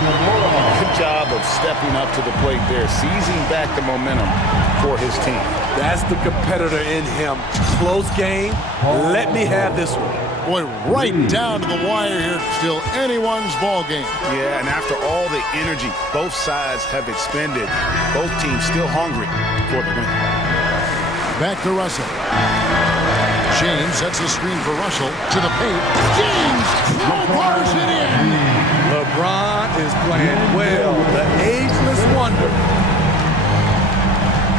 Good job of stepping up to the plate there, seizing back the momentum for his team. That's the competitor in him. Close game. Let me have this one. Boy, right down to the wire here. Still anyone's ball game. Yeah, and after all the energy both sides have expended, both teams still hungry for the win. Back to Russell. James sets the screen for Russell to the paint. James crowbars it in. LeBron is playing well. The ageless wonder.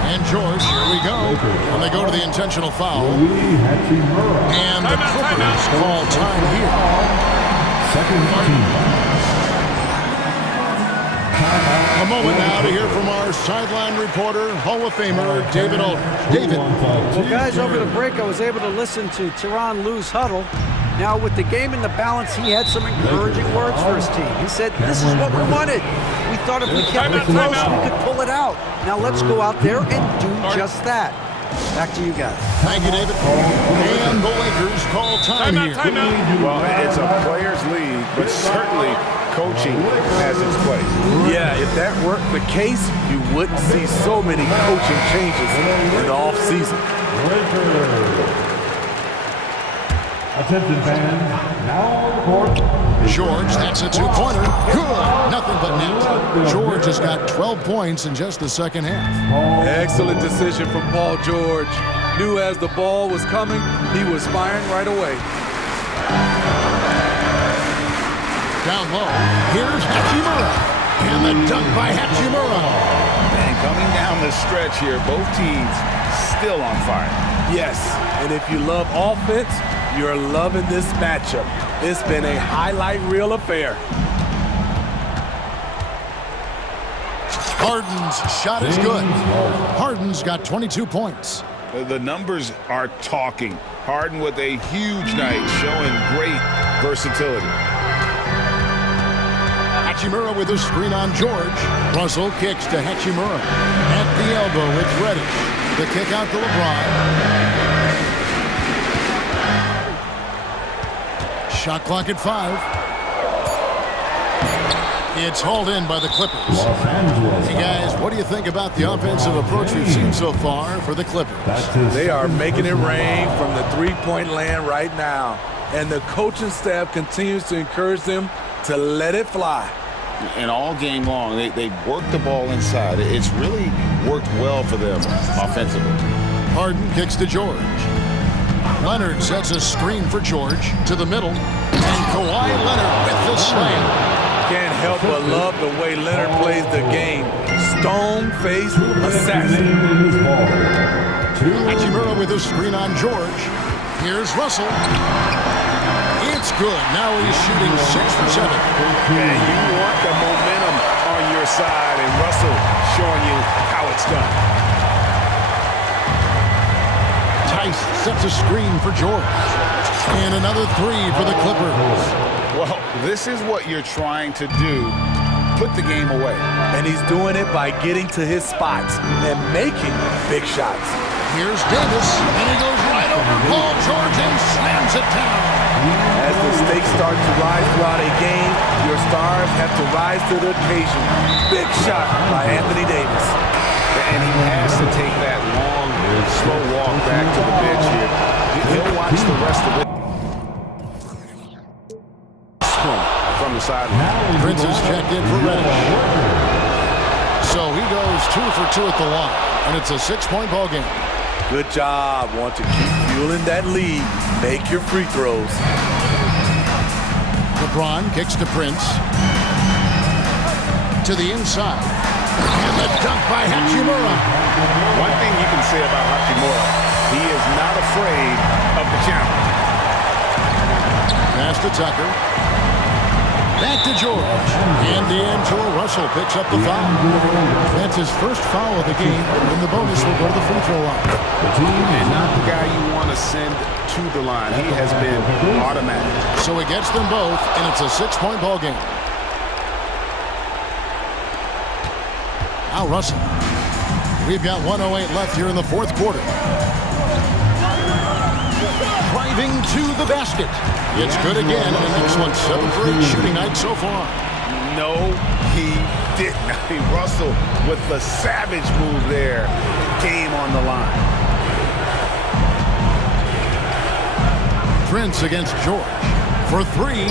And George, here we go. And they go to the intentional foul. And the Clippers call time here. A moment now to hear from our sideline reporter, Hall of Famer David Aldridge. David. Well, guys, over the break, I was able to listen to Tyronn Lue's huddle. Now, with the game in the balance, he had some encouraging words for his team. He said, this is what we wanted. We thought if we kept it close, we could pull it out. Now, let's go out there and do just that. Back to you guys. Thank you, David. And the Lakers call time here. Well, it's a players' league, but certainly coaching has its place. Yeah, if that weren't the case, you wouldn't see so many coaching changes in the offseason. Attention fans, now on the court. George, that's a two-pointer. Good. Nothing but net. George has got 12 points in just the second half. Excellent decision from Paul George. Knew as the ball was coming, he was firing right away. Down low, here's Hachimura. And the dunk by Hachimura. And coming down the stretch here, both teams still on fire. Yes, and if you love offense, you're loving this matchup. It's been a highlight reel affair. Harden's shot is good. Harden's got 22 points. The numbers are talking. Harden with a huge night, showing great versatility. Hachimura with a screen on George. Russell kicks to Hachimura. At the elbow, it's Reddish. The kick out to LeBron. Shot clock at 5. It's hauled in by the Clippers. Hey guys, what do you think about the offensive approach we've seen so far for the Clippers? They are making it rain from the three-point land right now. And the coaching staff continues to encourage them to let it fly. And all game long, they work the ball inside. It's really worked well for them offensively. Harden kicks to George. Leonard sets a screen for George to the middle. And Kawhi Leonard with the slam. Can't help but love the way Leonard plays the game. Stone-faced assassin. Hachimura with a screen on George. Here's Russell. It's good. Now he's shooting 6 for 7. And you want the momentum on your side, and Russell showing you how it's done. Tice sets a screen for George. And another 3 for the Clippers. Well, this is what you're trying to do. Put the game away. And he's doing it by getting to his spots and making big shots. Here's Davis, and he goes right over Paul George and slams it down. As the stakes start to rise throughout a game, your stars have to rise to the occasion. Big shot by Anthony Davis. And he has to take that long, slow walk back to the bench here. He'll watch the rest of it. From the sideline. Prince is checked in for Reddish. So he goes 2 for 2 at the line, and it's a 6-point ball game. Good job. Want to keep fueling that lead. Make your free throws. LeBron kicks to Prince. To the inside. And the dunk by Hachimura. One thing you can say about Hachimura, he is not afraid of the challenge. Pass to Tucker. Back to George. And D'Angelo Russell picks up the foul. That's his first foul of the game, and the bonus will go to the free throw line. And not the guy you want to send to the line. He has been automatic. So he gets them both, and it's a 6-point ball game. Now Russell. We've got 1:08 left here in the fourth quarter. Driving to the basket. It's good again, and an excellent 7 for 8 shooting night so far. No, he didn't. I mean, Russell, with the savage move there, came on the line. Prince against George. For three,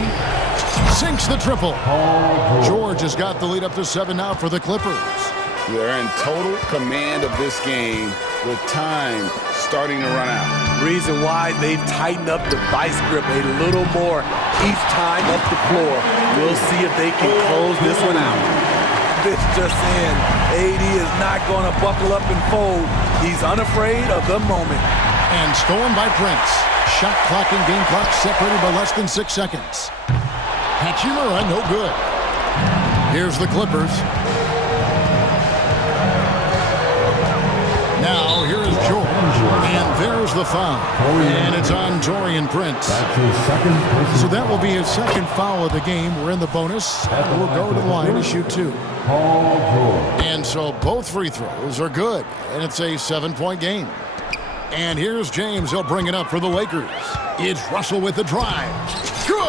sinks the triple. George has got the lead up to 7 now for the Clippers. They're in total command of this game with time starting to run out. Reason why they've tightened up the vice grip a little more each time up the floor. We'll see if they can close this one out. This just in. AD is not going to buckle up and fold. He's unafraid of the moment. And stolen by Prince. Shot clock and game clock separated by less than 6 seconds. Hachimura, no good. Here's the Clippers. Now, here is George. And there's the foul. And it's on Taurean Prince. So that will be his second foul of the game. We're in the bonus. And we'll go to the line to shoot 2. And so both free throws are good. And it's a 7-point game. And here's James. He'll bring it up for the Lakers. It's Russell with the drive. Good.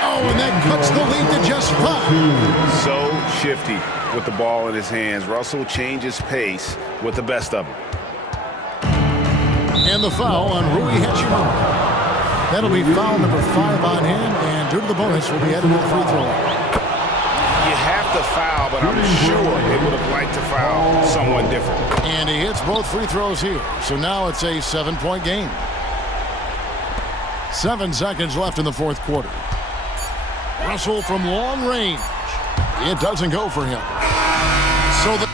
Oh, and that cuts the lead to just 5. So shifty with the ball in his hands. Russell changes pace with the best of them. And the foul on Rui Hachimura. That'll be foul number 5 on him, and due to the bonus, will be headed to the free throw line. You have to foul, but I'm sure they would have liked to foul someone different. And he hits both free throws here. So now it's a 7-point game. 7 seconds left in the fourth quarter. Russell from long range. It doesn't go for him. So the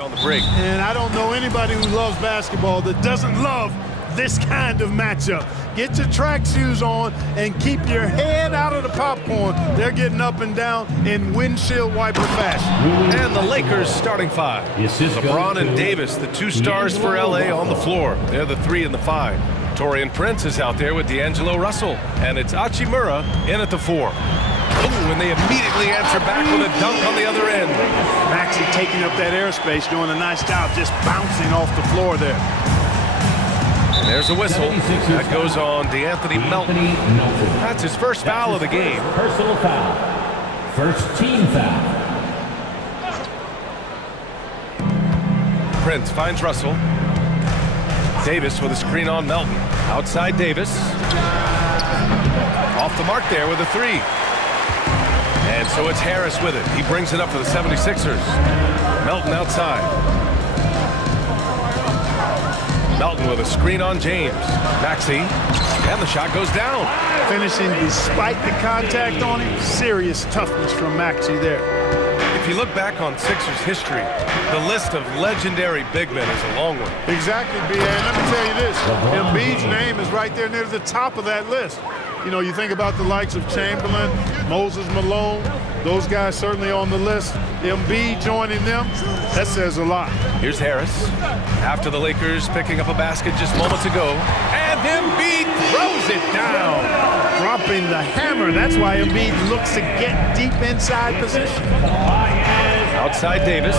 On the break. And I don't know anybody who loves basketball that doesn't love this kind of matchup. Get your track shoes on and keep your head out of the popcorn. They're getting up and down in windshield wiper fashion. And the Lakers starting five. LeBron and Davis, the two stars for LA on the floor. They're the 3 and the 5. Torian Prince is out there with D'Angelo Russell. And it's Hachimura in at the 4. Ooh, and they immediately answer back with a dunk on the other end. Maxey taking up that airspace, doing a nice job just bouncing off the floor there. And there's a whistle. That goes on DeAnthony Melton. That's his first foul of the game. Personal foul. First team foul. Prince finds Russell. Davis with a screen on Melton. Outside Davis. Off the mark there with a 3. And so it's Harris with it. He brings it up for the 76ers. Melton outside. Melton with a screen on James. Maxey. And the shot goes down. Finishing despite the contact on him. Serious toughness from Maxey there. If you look back on Sixers history, the list of legendary big men is a long one. Exactly, B.A. And let me tell you this. Embiid's name is right there near the top of that list. You know, you think about the likes of Chamberlain, Moses Malone, those guys certainly on the list. Embiid joining them, that says a lot. Here's Harris. After the Lakers picking up a basket just moments ago. And Embiid throws it down. Dropping the hammer. That's why Embiid looks to get deep inside position. Outside Davis.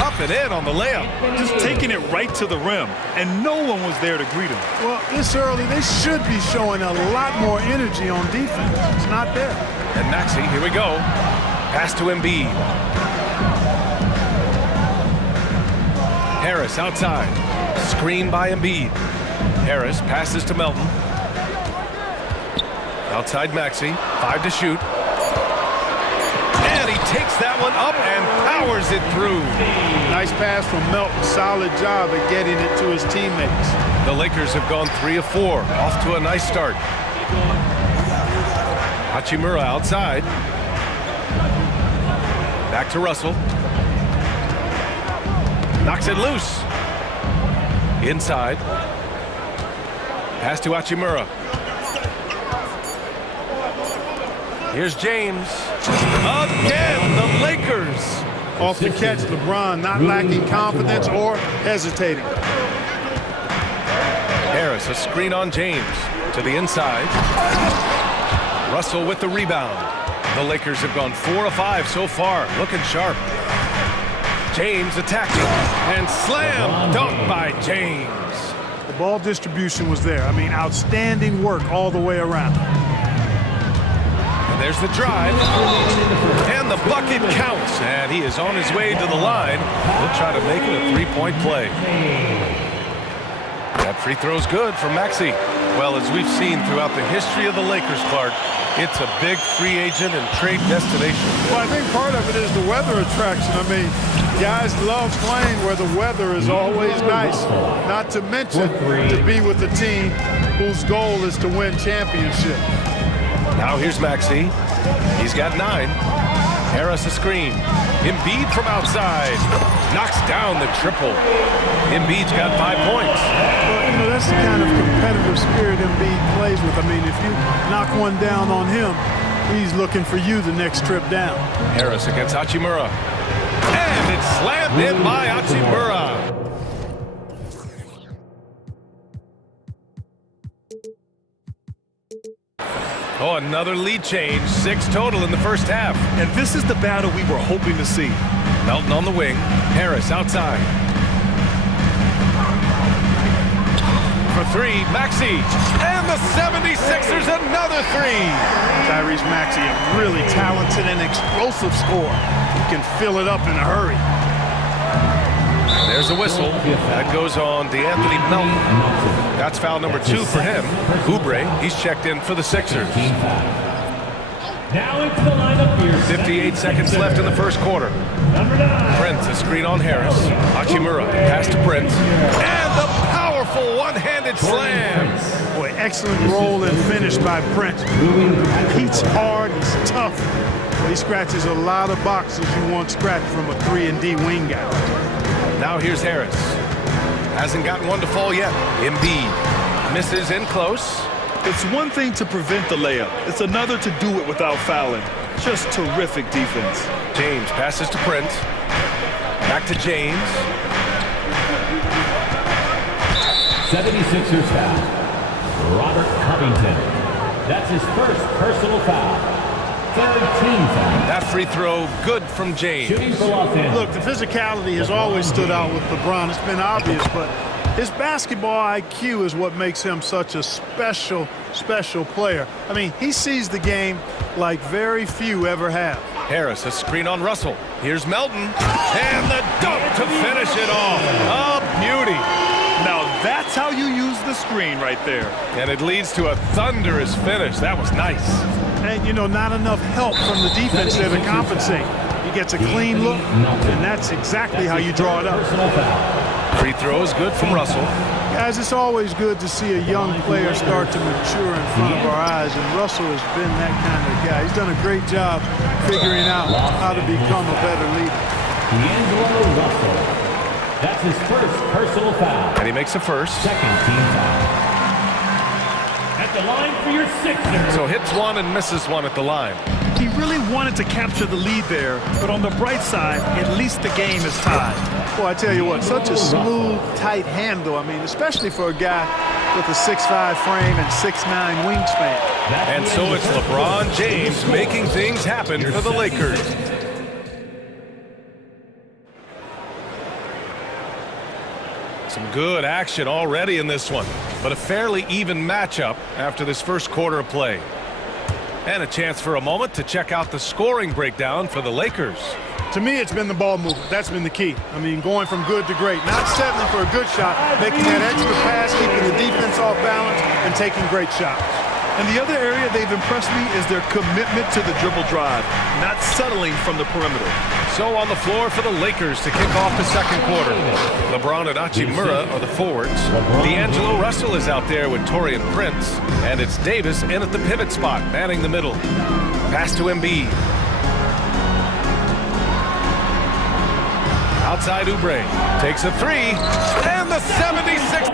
Up and in on the layup. Just taking it right to the rim, and no one was there to greet him. Well, this early, they should be showing a lot more energy on defense. It's not there. And Maxey, here we go. Pass to Embiid. Harris outside. Screen by Embiid. Harris passes to Melton. Outside Maxey. 5 to shoot. And he takes that one up and powers it through. Nice pass from Melton. Solid job at getting it to his teammates. The Lakers have gone 3 of 4. Off to a nice start. Hachimura outside. Back to Russell. Knocks it loose. Inside. Pass to Hachimura. Here's James. Again, the Lakers. Off the catch, LeBron not lacking confidence or hesitating. Harris, a screen on James. To the inside. Russell with the rebound. The Lakers have gone 4 of 5 so far. Looking sharp. James attacking. And slam dunk by James. The ball distribution was there. I mean, outstanding work all the way around. And there's the drive. And the bucket counts. And he is on his way to the line. He'll try to make it a 3-point play. That free throw's good from Maxey. Well, as we've seen throughout the history of the Lakers, Clark, it's a big free agent and trade destination. Well, I think part of it is the weather attraction. I mean, guys love playing where the weather is always nice. Not to mention to be with a team whose goal is to win championship. Now here's Maxey. He's got 9. Harris a screen. Embiid from outside. Knocks down the triple. Embiid's got 5 points. Well, you know, that's the kind of competitive spirit Embiid plays with. I mean, if you knock one down on him, he's looking for you the next trip down. Harris against Hachimura. And it's slammed in by Hachimura. Oh, another lead change. 6 total in the first half. And this is the battle we were hoping to see. Melton on the wing. Harris outside. For 3, Maxey. And the 76ers another 3. Tyrese Maxey, a really talented and explosive scorer. He can fill it up in a hurry. There's a whistle. That goes on DeAnthony Melton. That's foul number 2 for him. Oubre, he's checked in for the Sixers. Now into the lineup here. 58 seconds left in the first quarter. Prince, a screen on Harris. Hachimura, pass to Prince. And the powerful one-handed slam. Boy, excellent roll and finish by Prince. He's hard, he's tough. He scratches a lot of boxes you want scratched from a 3-and-D wing guy. Now here's Harris. Hasn't gotten one to fall yet. Embiid misses in close. It's one thing to prevent the layup. It's another to do it without fouling. Just terrific defense. James passes to Prince. Back to James. 76ers foul. Robert Covington. That's his first personal foul. 13 foul. That free throw good from James. Look, the physicality has always stood out with LeBron. It's been obvious, but his basketball IQ is what makes him such a special player. I mean, he sees the game like very few ever have. Harris, a screen on Russell. Here's Melton. And the dunk to finish it off. A beauty. Now that's how you use the screen right there. And it leads to a thunderous finish. That was nice. And, you know, not enough help from the defense there to compensate. He gets a clean look, and that's exactly how you draw it up. Free throw is good from Russell. Guys, it's always good to see a young player start to mature in front of our eyes, and Russell has been that kind of guy. He's done a great job figuring out how to become a better leader. Russell. That's his first personal foul. And he makes a first. Second team foul. At the line for your Sixers. So hits one and misses one at the line. He really wanted to capture the lead there, but on the bright side, at least the game is tied. Well, I tell you what, such a smooth, tight handle. I mean, especially for a guy with a 6'5" frame and 6'9" wingspan. And so it's LeBron James making things happen for the Lakers. Some good action already in this one, but a fairly even matchup after this first quarter of play. And a chance for a moment to check out the scoring breakdown for the Lakers. To me, it's been the ball movement. That's been the key. I mean, going from good to great. Not settling for a good shot, making that extra pass, keeping the defense off balance, and taking great shots. And the other area they've impressed me is their commitment to the dribble drive, not settling from the perimeter. So on the floor for the Lakers to kick off the second quarter. LeBron and Hachimura are the forwards. D'Angelo Russell is out there with Taurean Prince. And it's Davis in at the pivot spot, manning the middle. Pass to Embiid. Outside Oubre. Takes a three. And the 76.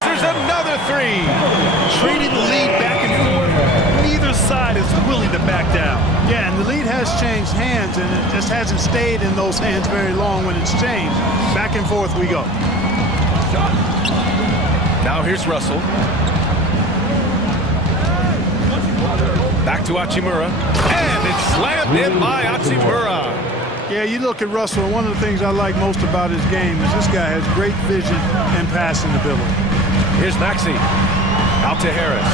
There's another three. Trading the lead back and forth, neither side is willing to back down. Yeah, and the lead has changed hands, and it just hasn't stayed in those hands very long when it's changed. Back and forth we go. Now here's Russell. Back to Hachimura. And it's slammed in by Hachimura. Yeah, you look at Russell, and one of the things I like most about his game is this guy has great vision and passing ability. Here's Maxey. Out to Harris.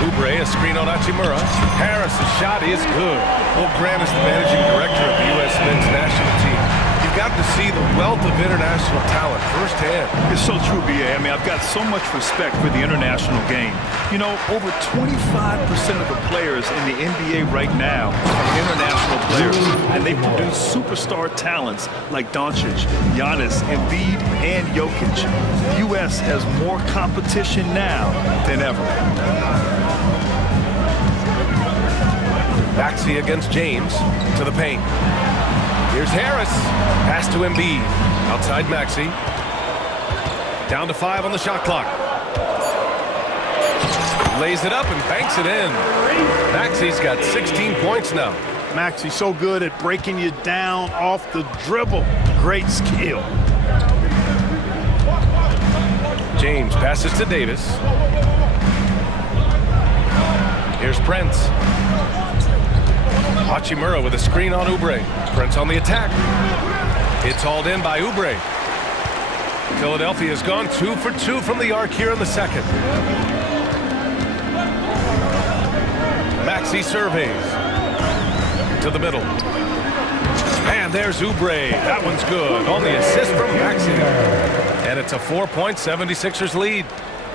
Oubre, a screen on Hachimura. Harris' shot is good. Well, Grant is the managing director of the U.S. men's national team. You've got to see the wealth of international talent firsthand. It's so true, B.A. I mean, I've got so much respect for the international game. You know, over 25% of the players in the NBA right now are international players, and they produce superstar talents like Doncic, Giannis, Embiid, and Jokic. The U.S. has more competition now than ever. Maxey against James to the paint. Here's Harris. Pass to Embiid. Outside Maxey. Down to 5 on the shot clock. Lays it up and banks it in. Maxey's got 16 points now. Maxey's so good at breaking you down off the dribble. Great skill. James passes to Davis. Here's Prince. Hachimura with a screen on Oubre. Prince on the attack. It's hauled in by Oubre. Philadelphia has gone 2 for 2 from the arc here in the second. Maxey surveys. To the middle. And there's Oubre. That one's good. On the assist from Maxey. And it's a 4-point 76ers lead.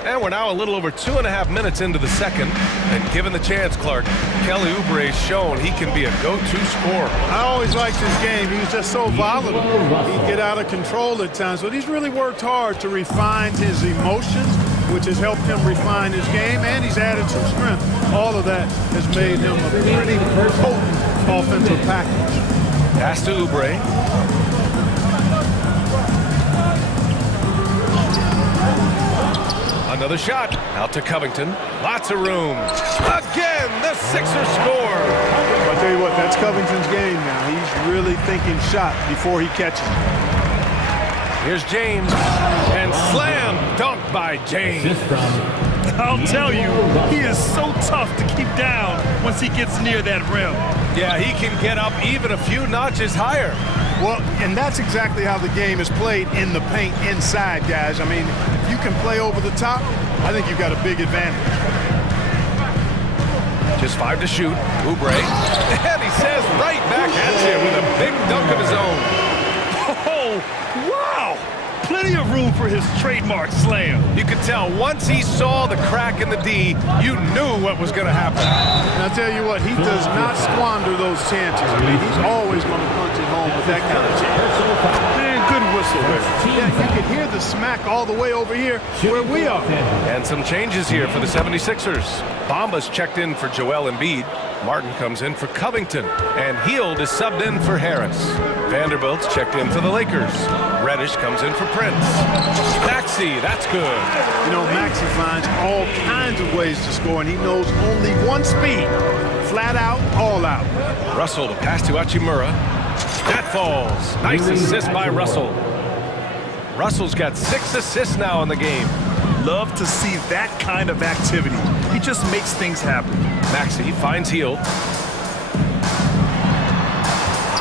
And we're now a little over 2.5 minutes into the second. And given the chance, Clark, Kelly Oubre's shown he can be a go-to scorer. I always liked his game. He was just so volatile. He'd get out of control at times, but he's really worked hard to refine his emotions, which has helped him refine his game, and he's added some strength. All of that has made him a pretty potent offensive package. Pass to Oubre. Another shot out to Covington. Lots of room. Again, the Sixers score. I'll tell you what, that's Covington's game now. He's really thinking shot before he catches it. Here's James. And slam dunk by James. I'll tell you, he is so tough to keep down once he gets near that rim. Yeah, he can get up even a few notches higher. Well, and that's exactly how the game is played in the paint inside, guys. I mean, if you can play over the top, I think you've got a big advantage. Just 5 to shoot. Oubre. And he says right back at you with a big dunk of his own. Oh, wow! Plenty of room for his trademark slam. You could tell once he saw the crack in the D, you knew what was going to happen. And I'll tell you what, he does not squander those chances. I mean, he's always going to punch it home with that kind of chance. Man, good whistle there. Yeah, you can hear the smack all the way over here where we are. And some changes here for the 76ers. Bamba's checked in for Joel Embiid. Martin comes in for Covington. And Hield is subbed in for Harris. Vanderbilt's checked in for the Lakers. Reddish comes in for Prince. Maxey, that's good. You know, Maxey finds all kinds of ways to score, and he knows only one speed. Flat out, all out. Russell to pass to Hachimura. That falls. Nice assist by Russell. Russell's got 6 assists now in the game. Love to see that kind of activity. He just makes things happen. Maxey finds Hield.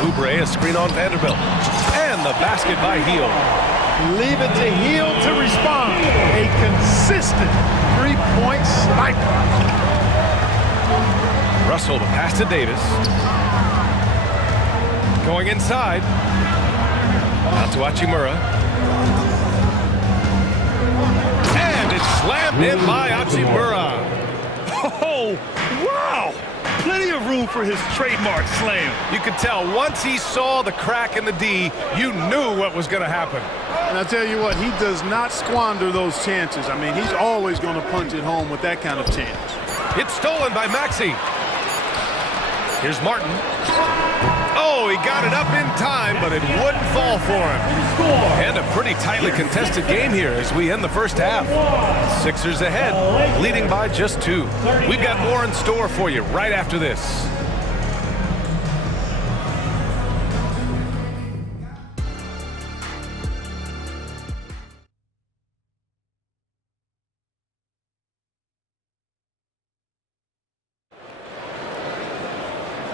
Oubre, a screen on Vanderbilt. And the basket by Hield. Leave it to Hield to respond. A consistent three-point sniper. Russell to pass to Davis. Going inside. Out to Hachimura. And it's slammed in by Hachimura. Oh, wow! Plenty of room for his trademark slam. You could tell once he saw the crack in the D, you knew what was going to happen. And I'll tell you what, he does not squander those chances. I mean, he's always going to punch it home with that kind of chance. It's stolen by Maxey. Here's Martin. Oh, he got it up in time, but it wouldn't fall for him. And a pretty tightly contested game here as we end the first half. Sixers ahead, leading by just 2. We've got more in store for you right after this.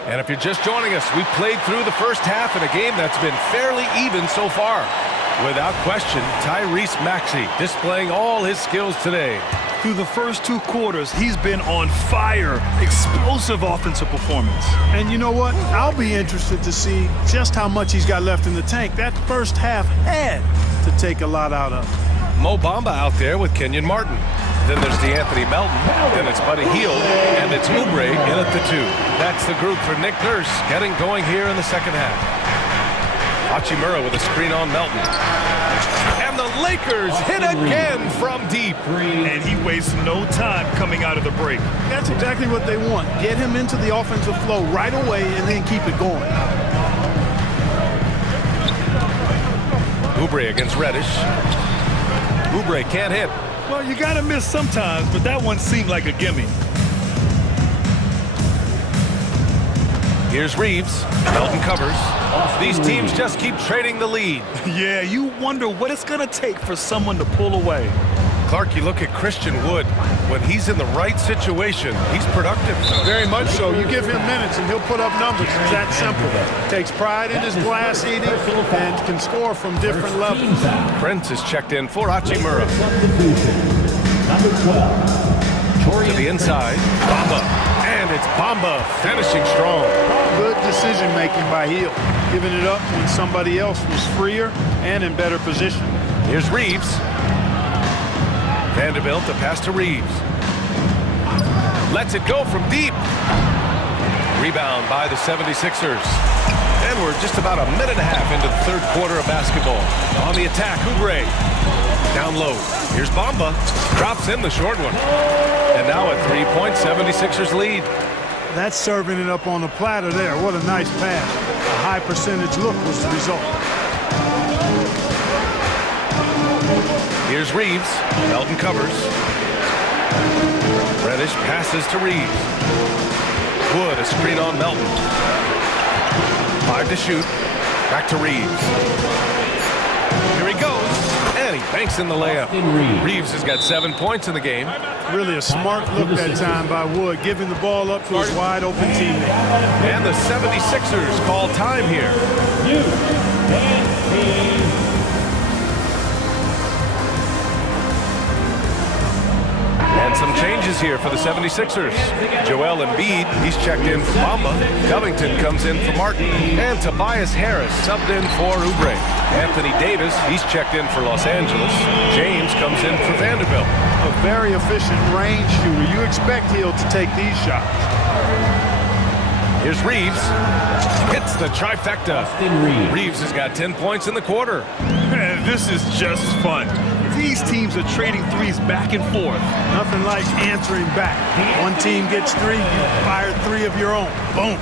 And if you're just joining us, we played through the first half in a game that's been fairly even so far. Without question, Tyrese Maxey displaying all his skills today. Through the first 2 quarters, he's been on fire. Explosive offensive performance. And you know what? I'll be interested to see just how much he's got left in the tank. That first half had to take a lot out of him. Mo Bamba out there with Kenyon Martin. Then there's DeAnthony Melton. Then it's Buddy Hield. And it's Oubre in at the 2. That's the group for Nick Nurse getting going here in the second half. Hachimura with a screen on Melton. And the Lakers hit again from deep. And he wastes no time coming out of the break. That's exactly what they want. Get him into the offensive flow right away and then keep it going. Oubre against Reddish. Oubre can't hit. Well, you got to miss sometimes, but that one seemed like a gimme. Here's Reeves. Melton covers. These teams just keep trading the lead. Yeah, you wonder what it's going to take for someone to pull away. Clark, you look at Christian Wood. When he's in the right situation, he's productive. Very much so. You give him minutes and he'll put up numbers. It's that simple. Takes pride in his glass eating and can score from different levels. Prince is checked in for Hachimura. To the inside, Bamba. And it's Bamba finishing strong. Good decision making by Hield. Giving it up when somebody else was freer and in better position. Here's Reeves. Vanderbilt, the pass to Reeves. Lets it go from deep. Rebound by the 76ers. And we're just about a minute and a half into the third quarter of basketball. On the attack, Oubre. Down low. Here's Bamba. Drops in the short one. And now a 3-point 76ers lead. That's serving it up on the platter there. What a nice pass. A high percentage look was the result. Here's Reeves. Melton covers. Reddish passes to Reeves. Wood, a screen on Melton. 5 to shoot. Back to Reeves. Here he goes. And he banks in the layup. Reeves has got 7 points in the game. Really a smart look that time by Wood, giving the ball up to his wide open teammate. And the 76ers call time here. And some changes here for the 76ers. Joel Embiid, he's checked in for Bamba. Covington comes in for Martin. And Tobias Harris subbed in for Oubre. Anthony Davis, he's checked in for Los Angeles. James comes in for Vanderbilt. A very efficient range shooter. You expect Hill to take these shots. Here's Reeves. Hits the trifecta. Reeves has got 10 points in the quarter. Man, this is just fun. These teams are trading threes back and forth. Nothing like answering back. One team gets 3, you fire 3 of your own. Boom.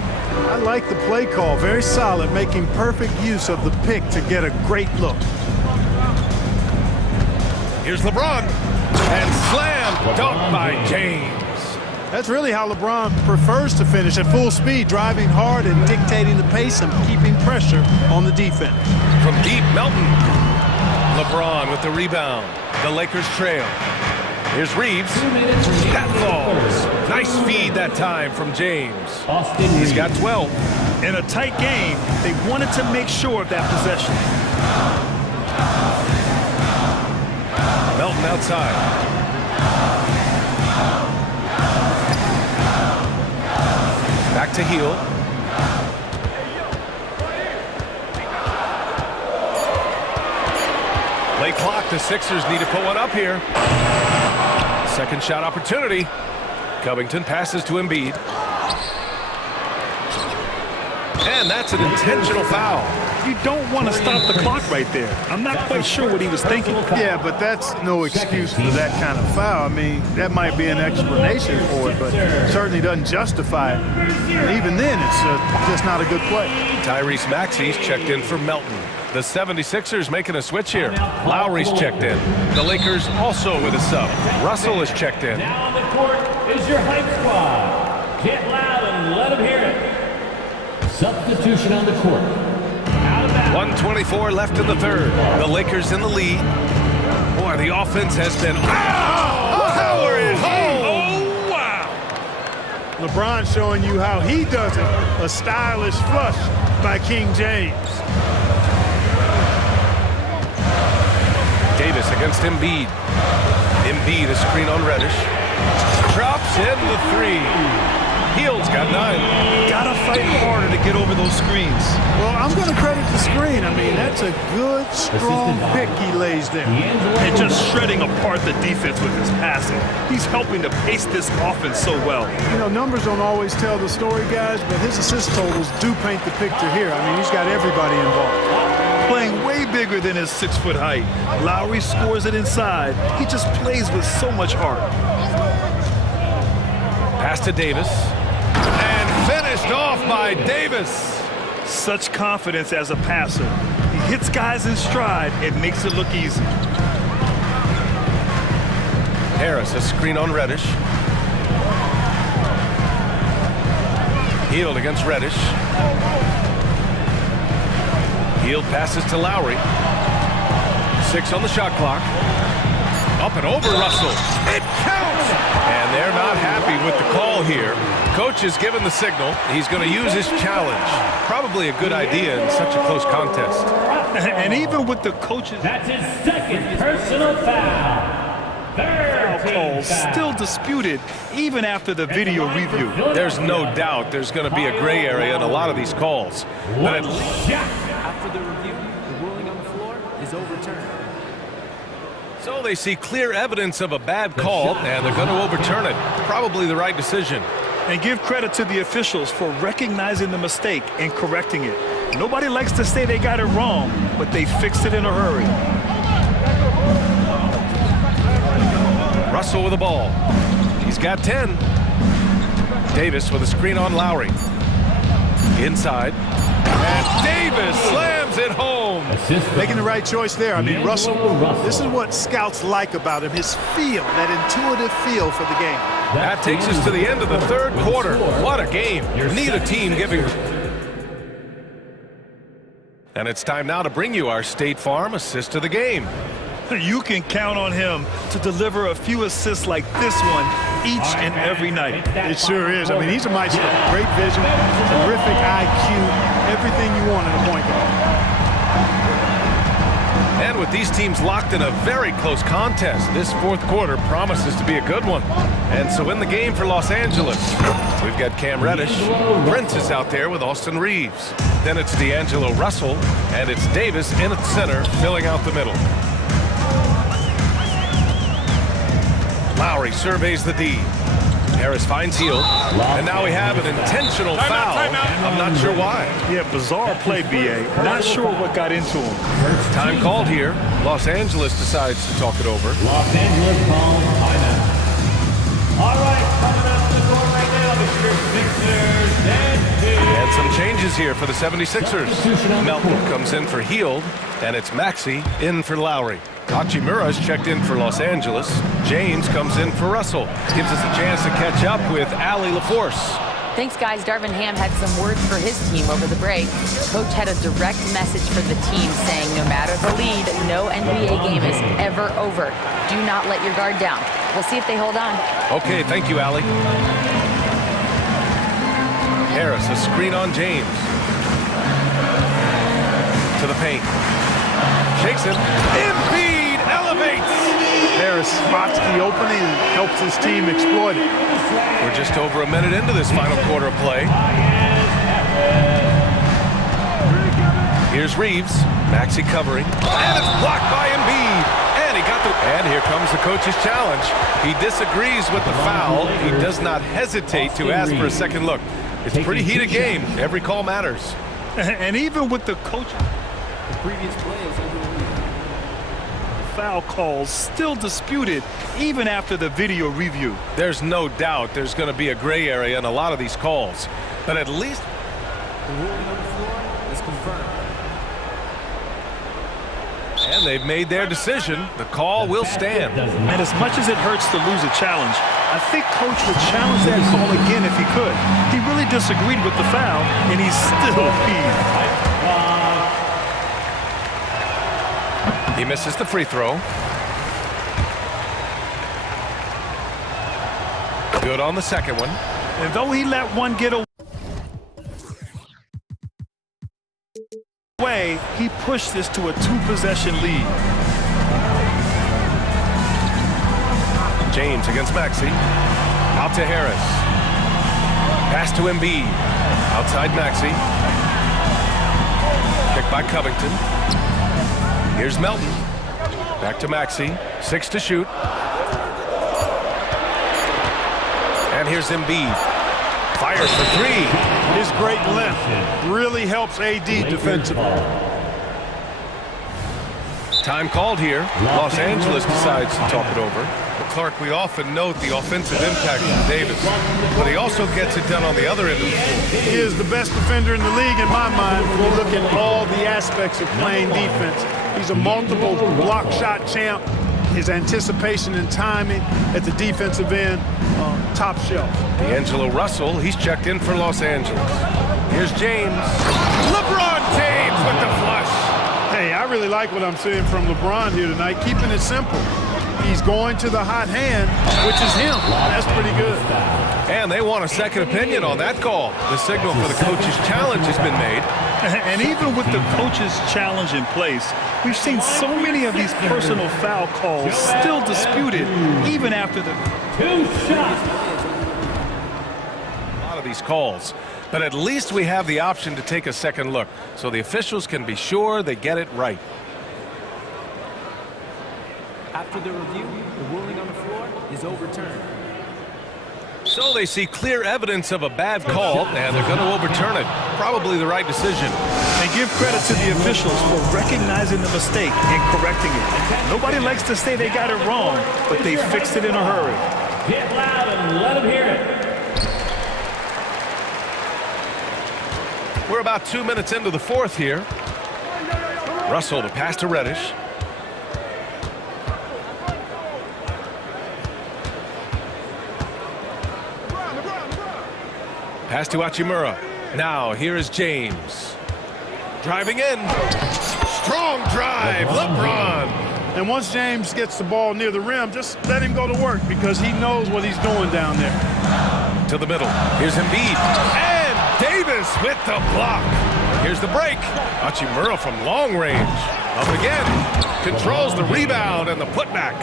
I like the play call. Very solid, making perfect use of the pick to get a great look. Here's LeBron. And slam dunked by James. That's really how LeBron prefers to finish, at full speed, driving hard and dictating the pace and keeping pressure on the defense. From deep, Melton. LeBron with the rebound. The Lakers trail. Here's Reeves. That falls. Nice feed that time from James. He's got 12. In a tight game, they wanted to make sure of that possession. Melton outside. Back to Hill. Late clock, the Sixers need to put one up here. Second shot opportunity. Covington passes to Embiid. And that's an intentional foul. You don't want to stop the clock right there. I'm not quite sure what he was thinking. Yeah, but that's no excuse for that kind of foul. I mean, that might be an explanation for it, but it certainly doesn't justify it. And even then, it's just not a good play. Tyrese Maxey's checked in for Melton. The 76ers making a switch here. Lowry's checked in. The Lakers also with a sub. Russell is checked in. Now on the court is your hype squad. Get loud and let them hear it. Substitution on the court. 1:24 left in the third. The Lakers in the lead. Boy, the offense has been... Power is home! Oh, wow! LeBron showing you how he does it. A stylish flush by King James. Davis against Embiid. Embiid, a screen on Reddish. Drops in the 3. Hield's got 9. Gotta fight harder to get over those screens. Well, I'm going to credit the screen. I mean, that's a good, strong pick he lays there. And just shredding apart the defense with his passing. He's helping to pace this offense so well. You know, numbers don't always tell the story, guys, but his assist totals do paint the picture here. I mean, he's got everybody involved. Playing way bigger than his 6-foot height. Lowry scores it inside. He just plays with so much heart. Pass to Davis. And finished off by Davis. Such confidence as a passer. He hits guys in stride. It makes it look easy. Harris, a screen on Reddish. Hield against Reddish. Hield passes to Lowry. 6 on the shot clock. Up and over Russell. It counts! And they're not happy with the call here. Coach has given the signal. He's going to use his challenge. Probably a good idea in such a close contest. And even with the coaches... That's his second personal foul. Foul calls still disputed even after the video review. There's no doubt there's going to be a gray area in a lot of these calls. But at least... After the review, the ruling on the floor is overturned. So they see clear evidence of a bad call, and they're going to overturn it. Probably the right decision. And give credit to the officials for recognizing the mistake and correcting it. Nobody likes to say they got it wrong, but they fixed it in a hurry. Russell with the ball. He's got 10. Davis with a screen on Lowry. Inside. And Davis slams it home. Making the right choice there. I mean, Russell, this is what scouts like about him, his feel, that intuitive feel for the game. That takes us to the end of the third quarter. What a game. Neither team giving... And it's time now to bring you our State Farm assist of the game. You can count on him to deliver a few assists like this one each and every night. It sure is. I mean, he's a maestro. Great vision, terrific IQ, everything you want in a point guard. And with these teams locked in a very close contest, this fourth quarter promises to be a good one. And so in the game for Los Angeles, we've got Cam Reddish. Prince is out there with Austin Reeves. Then it's D'Angelo Russell, and it's Davis in at center, filling out the middle. Lowry surveys the D. Harris finds Hield, and now we have an intentional foul. I'm not sure why. Yeah, bizarre play, B.A. Not sure what got into him. Time called here. Los Angeles decides to talk it over. Los Angeles calls timeout. All right, coming up to the court right now, the Sixers and some changes here for the 76ers. Melton comes in for Hield, and it's Maxey in for Lowry. Hachimura's checked in for Los Angeles. James comes in for Russell. Gives us a chance to catch up with Allie LaForce. Thanks, guys. Darvin Ham had some words for his team over the break. Coach had a direct message for the team saying no matter the lead, no NBA game is ever over. Do not let your guard down. We'll see if they hold on. Okay, thank you, Allie. Harris, a screen on James. To the paint. Shakes it. Embiid elevates. Harris spots the opening and helps his team exploit it. We're just over a minute into this final quarter of play. Here's Reeves. Maxey covering. And it's blocked by Embiid. And he got the... And here comes the coach's challenge. He disagrees with the foul. He does not hesitate to ask for a second look. It's a pretty heated game. Every call matters. And even with the coach... The previous play is foul calls still disputed even after the video review. There's no doubt there's going to be a gray area in a lot of these calls, but at least the ruling on the floor is confirmed. And they've made their decision. The call will stand. And as much as it hurts to lose a challenge, I think Coach would challenge that call again if he could. He really disagreed with the foul, and he's still peeved. He misses the free throw. Good on the second one. And though he let one get away, he pushed this to a two-possession lead. James against Maxey. Out to Harris. Pass to Embiid. Outside Maxey. Kick by Covington. Here's Melton. Back to Maxey. 6 to shoot. And here's Embiid. Fires for 3. His great length really helps AD defensively. Time called here. Los Angeles decides to talk it over. Clark, we often note the offensive impact of Davis, but he also gets it done on the other end of the floor. He is the best defender in the league in my mind when you look at all the aspects of playing defense. He's a multiple block shot champ. His anticipation and timing at the defensive end, top shelf. D'Angelo Russell, he's checked in for Los Angeles. Here's James. LeBron James with the flush. Hey, I really like what I'm seeing from LeBron here tonight, keeping it simple. He's going to the hot hand, which is him. That's pretty good. And they want a second opinion on that call. The signal for the coach's challenge has been made. And even with the coach's challenge in place, we've seen so many of these personal foul calls still disputed even after the 2 shots. A lot of these calls, but at least we have the option to take a second look so the officials can be sure they get it right. After the review, the ruling on the floor is overturned. So they see clear evidence of a bad call, and they're going to overturn it. Probably the right decision. And give credit to the officials for recognizing the mistake and correcting it. Nobody likes to say they got it wrong, but they fixed it in a hurry. Get loud and let them hear it. We're about 2 minutes into the fourth here. Russell to pass to Reddish. Pass to Hachimura. Now here is James. Driving in. Strong drive. LeBron. And once James gets the ball near the rim, just let him go to work because he knows what he's doing down there. To the middle. Here's Embiid. And Davis with the block. Here's the break. Hachimura from long range. Up again. Controls the rebound and the putback.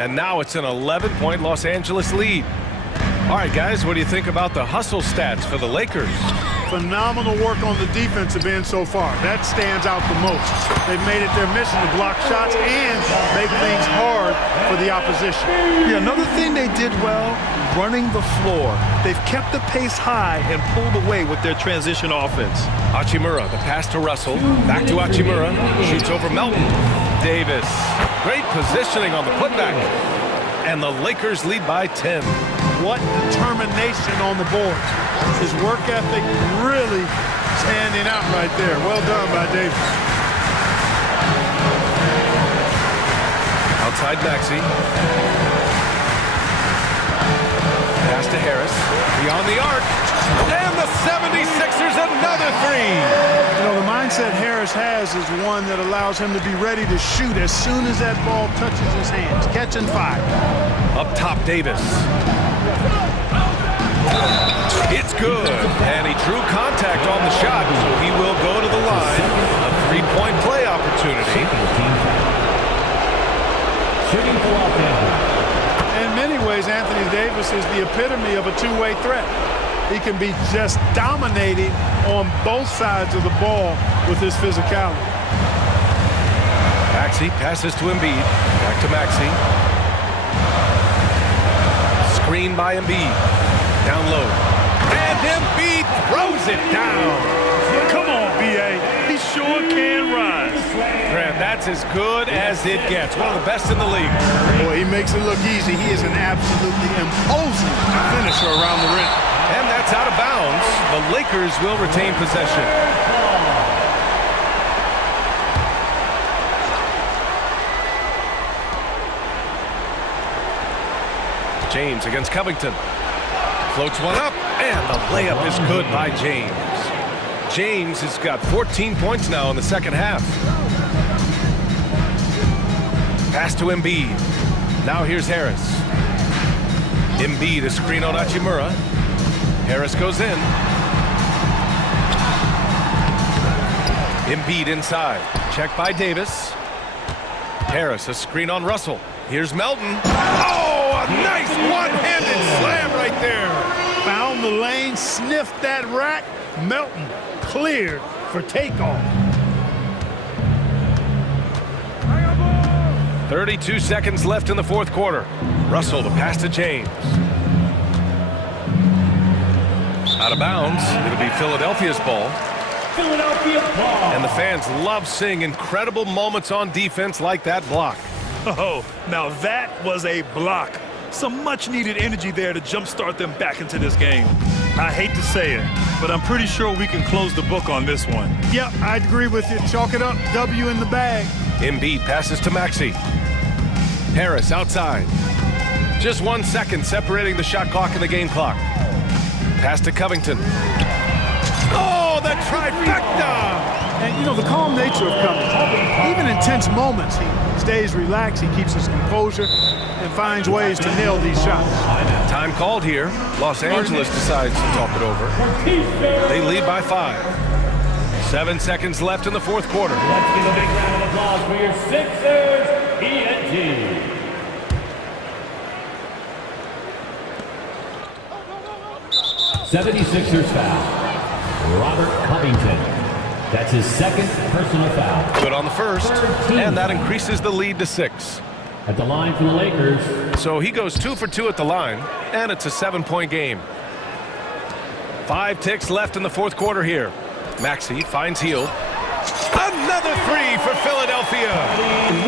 And now it's an 11-point Los Angeles lead. All right, guys, what do you think about the hustle stats for the Lakers? Phenomenal work on the defensive end so far. That stands out the most. They've made it their mission to block shots and make things hard for the opposition. Yeah, another thing they did well, running the floor. They've kept the pace high and pulled away with their transition offense. Hachimura, the pass to Russell. Back to Hachimura. Shoots over Melton. Davis. Great positioning on the putback. And the Lakers lead by 10. What determination on the boards. His work ethic really standing out right there. Well done by Davis. Outside Maxey. Pass to Harris. Beyond the arc. And the 76ers another three. You know, the mindset Harris has is one that allows him to be ready to shoot as soon as that ball touches his hands. Catch and fire. Up top, Davis. It's good. And he drew contact on the shot, so he will go to the line. A three-point play opportunity. In many ways, Anthony Davis is the epitome of a two-way threat. He can be just dominating on both sides of the ball with his physicality. Maxey passes to Embiid. Back to Maxey. Screen by Embiid. Down low. And Embiid throws it down. Come on, B.A. He sure can rise. Grant, that's as good as it gets. One of the best in the league. Boy, he makes it look easy. He is an absolutely imposing finisher around the rim. And that's out of bounds. The Lakers will retain possession. James against Covington. Floats one up, and the layup is good by James. James has got 14 points now in the second half. Pass to Embiid. Now here's Harris. Embiid, a screen on Hachimura. Harris goes in. Embiid inside. Check by Davis. Harris, a screen on Russell. Here's Melton. Oh, a nice one-handed slam right there. Found the lane, sniffed that rack. Melton cleared for takeoff. 32 seconds left in the fourth quarter. Russell to pass to James. Out of bounds. It'll be Philadelphia's ball. Philadelphia ball. And the fans love seeing incredible moments on defense like that block. Oh, now that was a block. Some much-needed energy there to jumpstart them back into this game. I hate to say it, but I'm pretty sure we can close the book on this one. Yep, I'd agree with you. Chalk it up. W in the bag. Embiid passes to Maxey. Harris outside. Just 1 second separating the shot clock and the game clock. Pass to Covington. Oh, the trifecta! And, you know, the calm nature of Covington, even in tense moments, he stays relaxed, he keeps his composure, and finds ways to nail these shots. Time called here. Los Angeles decides to talk it over. They lead by 5. 7 seconds left in the fourth quarter. Let's give a big round of applause for your Sixers, ENT. '76ers foul. Robert Covington. That's his second personal foul. Good on the first, and that increases the lead to 6. At the line for the Lakers. So he goes 2 for 2 at the line, and it's a 7-point game. 5 ticks left in the fourth quarter here. Maxey finds Hield. Another three for Philadelphia.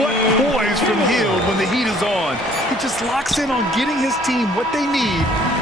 What poise from Hield when the heat is on. He just locks in on getting his team what they need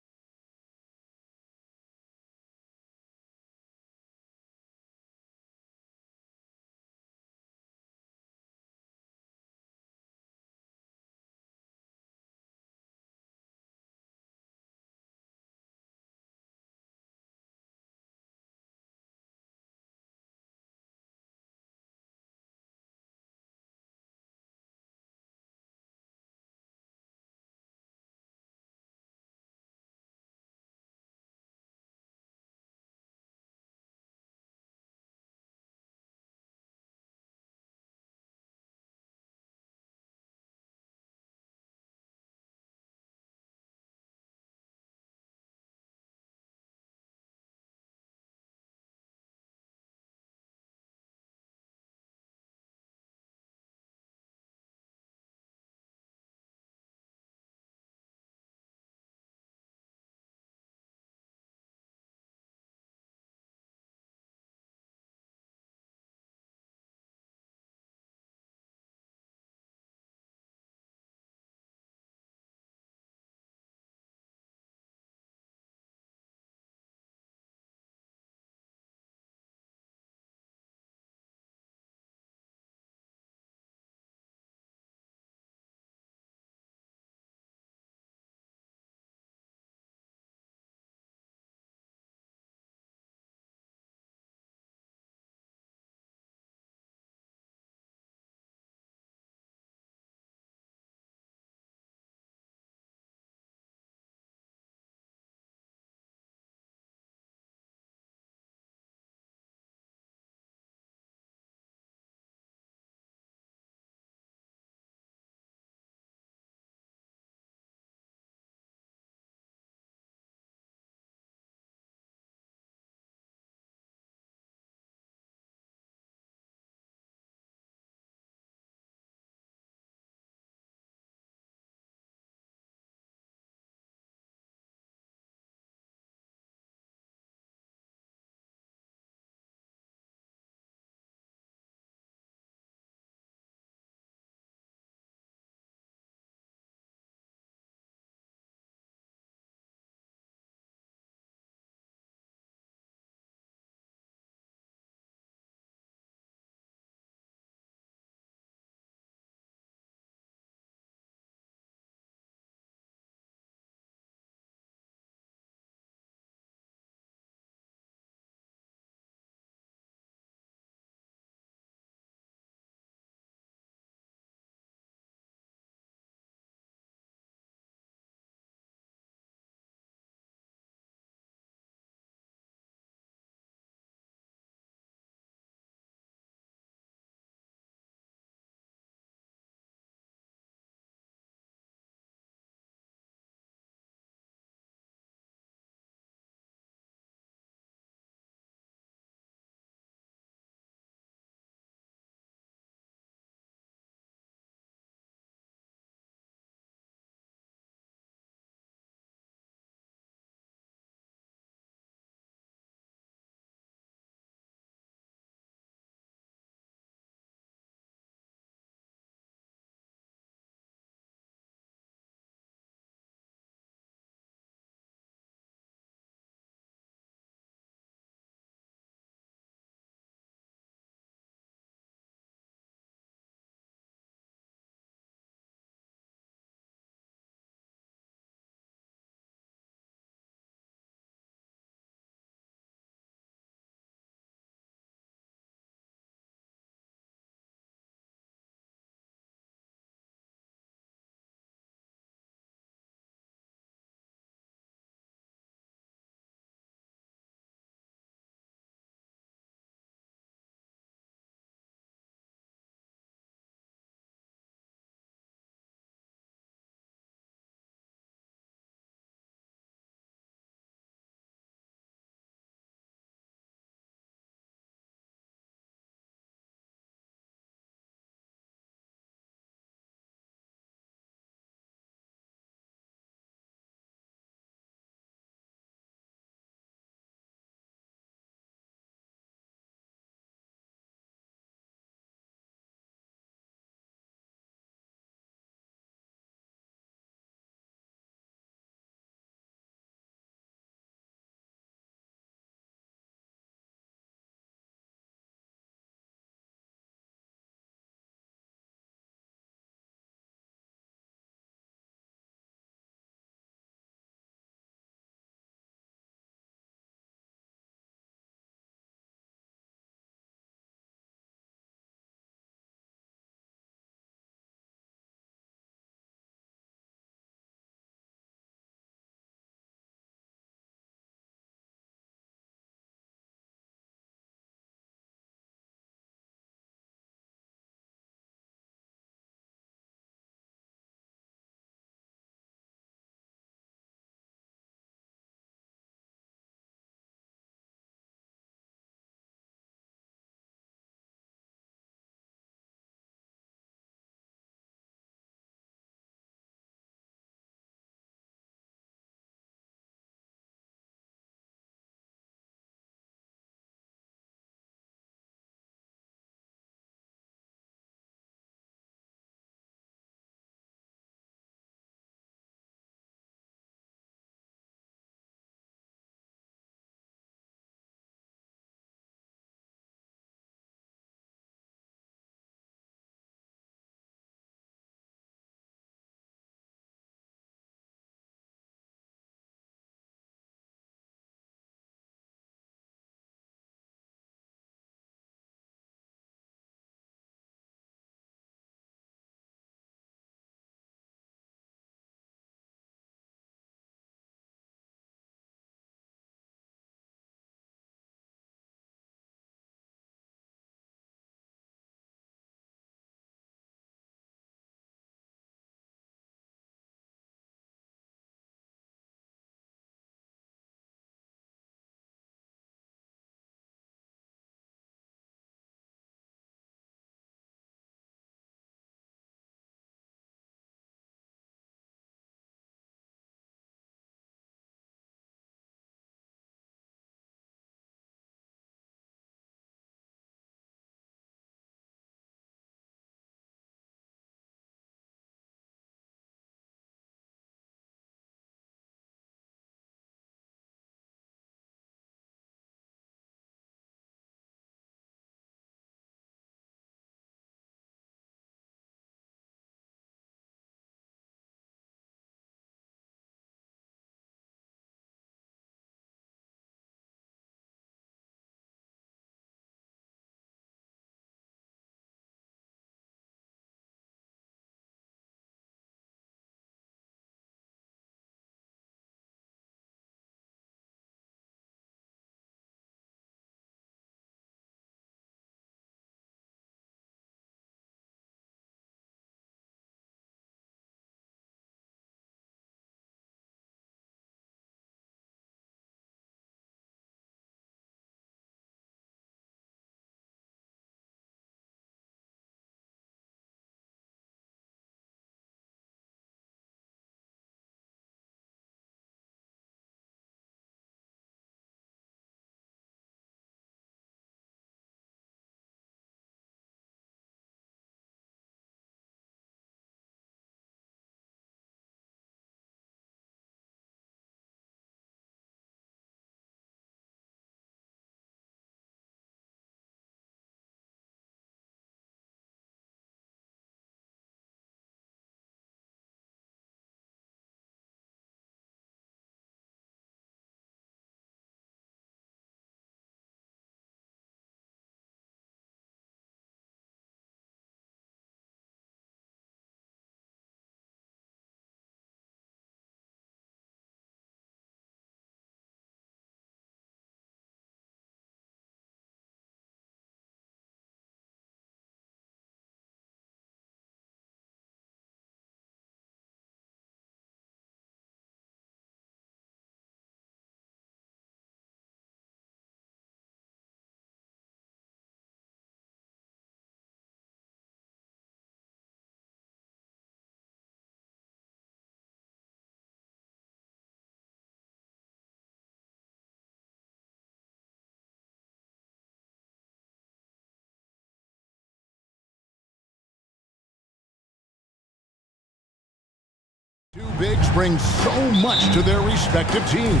Two bigs bring so much to their respective teams.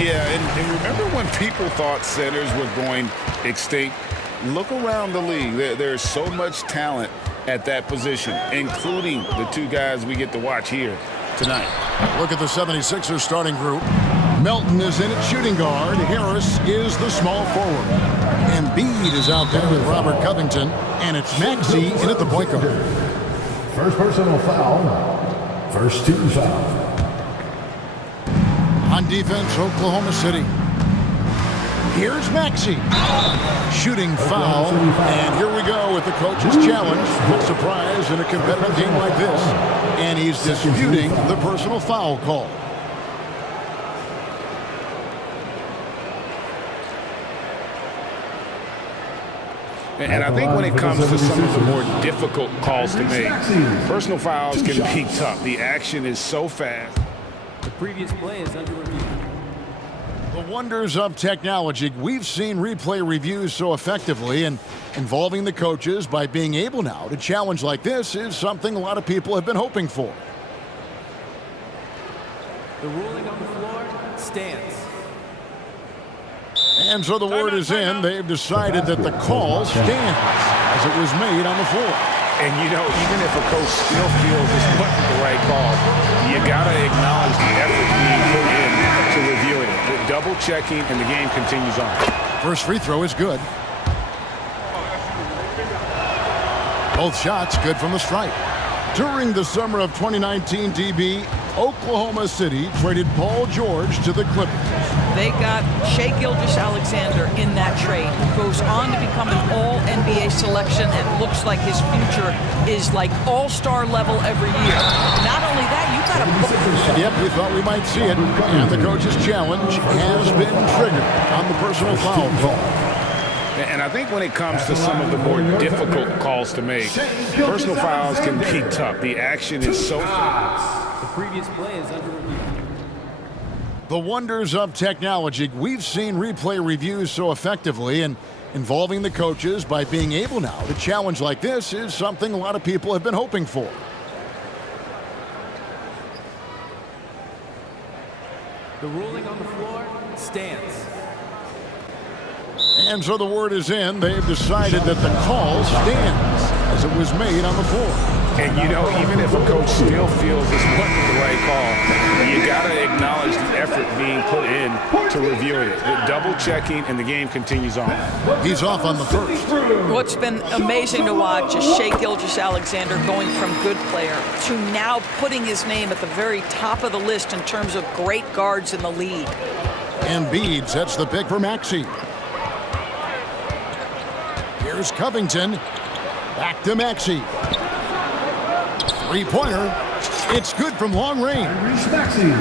Yeah, and remember when people thought centers were going extinct? Look around the league. There's so much talent at that position, including the two guys we get to watch here tonight. Look at the 76ers starting group. Melton is in at shooting guard. Harris is the small forward. Embiid is out there with Robert Covington. And it's Maxey in at the point guard. First personal foul. First team foul. On defense, Oklahoma City. Here's Maxey. Shooting foul. And here we go with the coach's challenge. No surprise in a competitive game like this. And he's disputing the personal foul call. And I think when it comes to some of the more difficult calls to make, personal fouls can be tough. The action is so fast. The previous play is under review. The wonders of technology. We've seen replay reviews so effectively, and involving the coaches by being able now to challenge like this is something a lot of people have been hoping for. The ruling on the floor stands. And so the word is in. They've decided that the call stands as it was made on the floor. And, you know, even if a coach still feels this wasn't the right call, you got to acknowledge the effort being put in to reviewing it. The double checking, and the game continues on. First free throw is good. Both shots good from the stripe. During the summer of 2019, DB, Oklahoma City traded Paul George to the Clippers. They got Shai Gilgeous-Alexander in that trade, who goes on to become an all-NBA selection and looks like his future is like all-star level every year. Not only that, you got a... Yep, we thought we might see it. And the coach's challenge has been triggered on the personal foul call. And I think when it comes to some of the more difficult calls to make, personal fouls can be tough. The action is so fast. The previous play is under review. The wonders of technology. We've seen replay reviews so effectively, and involving the coaches by being able now to challenge like this is something a lot of people have been hoping for. The ruling on the floor stands. And so the word is in. They've decided that the call stands as it was made on the floor. And, you know, even if a coach still feels this wasn't the right call, you got to acknowledge the effort being put in to reviewing it. The double checking, and the game continues on. He's off on the first. What's been amazing to watch is Shai Gilgeous-Alexander going from good player to now putting his name at the very top of the list in terms of great guards in the league. Embiid sets the pick for Maxey. Here's Covington. Back to Maxey. Three-pointer. It's good from long range.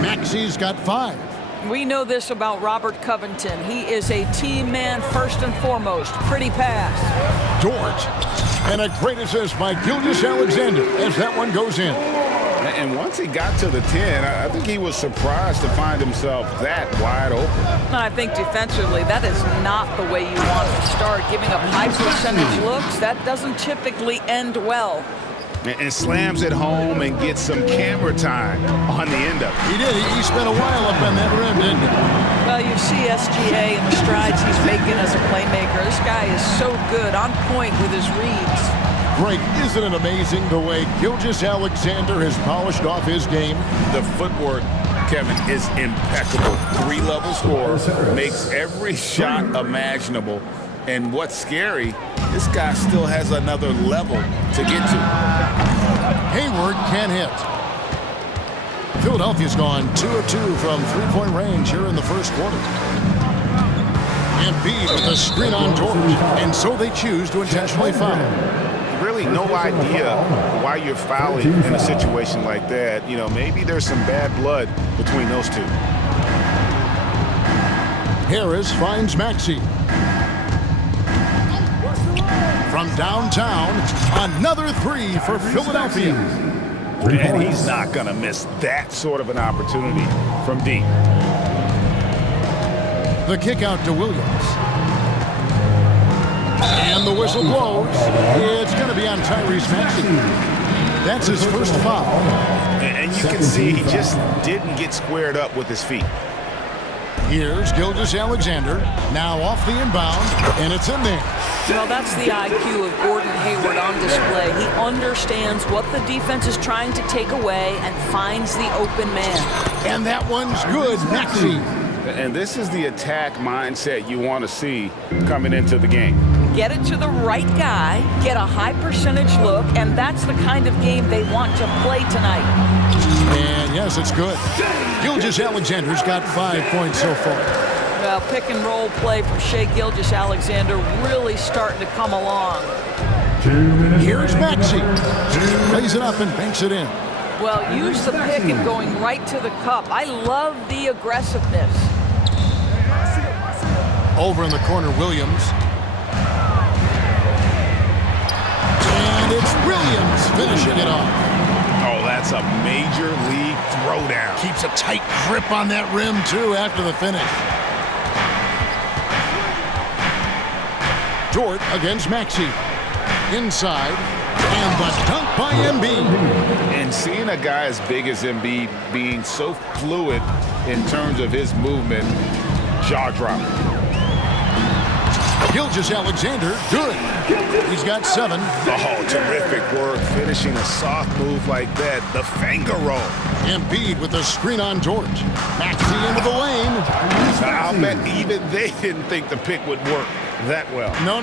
Maxey's got 5. We know this about Robert Covington. He is a team man first and foremost. Pretty pass. Dort. And a great assist by Gilgeous-Alexander as that one goes in. And once he got to the 10, I think he was surprised to find himself that wide open. I think defensively, that is not the way you want to start. Giving up high percentage looks, that doesn't typically end well. And slams it home and gets some camera time on the end of it. He did. He spent a while up on that rim, didn't he? Well, you see SGA and the strides he's making as a playmaker. This guy is so good, on point with his reads. Greg, isn't it amazing the way Gilgeous-Alexander has polished off his game? The footwork, Kevin, is impeccable. 3-level scorer, makes every shot imaginable. And what's scary, this guy still has another level to get to. Hayward can't hit. Philadelphia's gone 2 of 2 from three-point range here in the first quarter. Embiid with a screen on George, and so they choose to intentionally foul. Really no idea why you're fouling in a situation like that. You know, maybe there's some bad blood between those two. Harris finds Maxey. From downtown, another 3 for Philadelphia. And he's not going to miss that sort of an opportunity from deep. The kick out to Williams. And the whistle blows. It's going to be on Tyrese Maxey. That's his first foul. And you can see he just didn't get squared up with his feet. Here's Gilgeous-Alexander, now off the inbound, and it's in there. Well, that's the IQ of Gordon Hayward on display. He understands what the defense is trying to take away and finds the open man. And that one's good. Maxey. And this is the attack mindset you want to see coming into the game. Get it to the right guy, get a high percentage look, and that's the kind of game they want to play tonight. And yes, it's good. Gilgeous-Alexander's got 5 points so far. Well, pick and roll play from Shai Gilgeous-Alexander really starting to come along. Here's Maxey. Plays it up and banks it in. Well, use the pick and going right to the cup. I love the aggressiveness. Over in the corner, Williams. And it's Williams finishing it off. Oh, that's a major league throwdown. Keeps a tight grip on that rim, too, after the finish. Dort against Maxey. Inside. And the dunk by Embiid. And seeing a guy as big as Embiid being so fluid in terms of his movement, jaw-dropping. Gilgeous-Alexander, good. He's got 7. Oh, terrific work finishing a soft move like that. The finger roll. Embiid with the screen on Dort. Maxey into the lane. I'll bet even they didn't think the pick would work that well. No.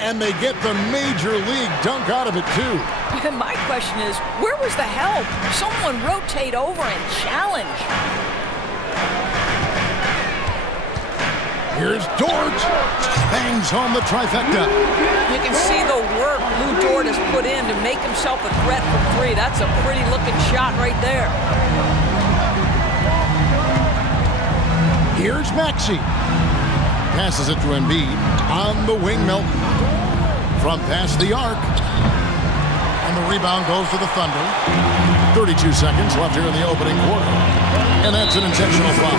And they get the major league dunk out of it, too. And my question is, where was the help? Someone rotate over and challenge. Here's Dort. Bangs home the trifecta. You can see the work Lou Dort has put in to make himself a threat from 3. That's a pretty looking shot right there. Here's Maxey. Passes it to Embiid. On the wing, Melton. From past the arc. And the rebound goes to the Thunder. 32 seconds left here in the opening quarter. And that's an intentional foul.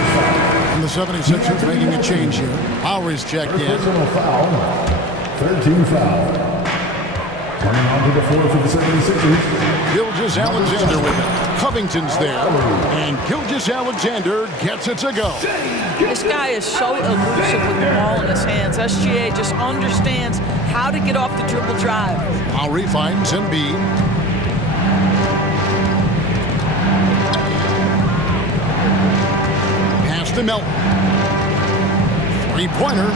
And the 76ers making a change here. Lowry's checked in. Personal foul. 13 foul. Coming on to the floor for the 76ers. Gilgeous-Alexander with it. Covington's there. And Gilgeous-Alexander gets it to go. This guy is so elusive with the ball in his hands. SGA just understands how to get off the dribble drive. Lowry finds Embiid. To Melton. Three-pointer.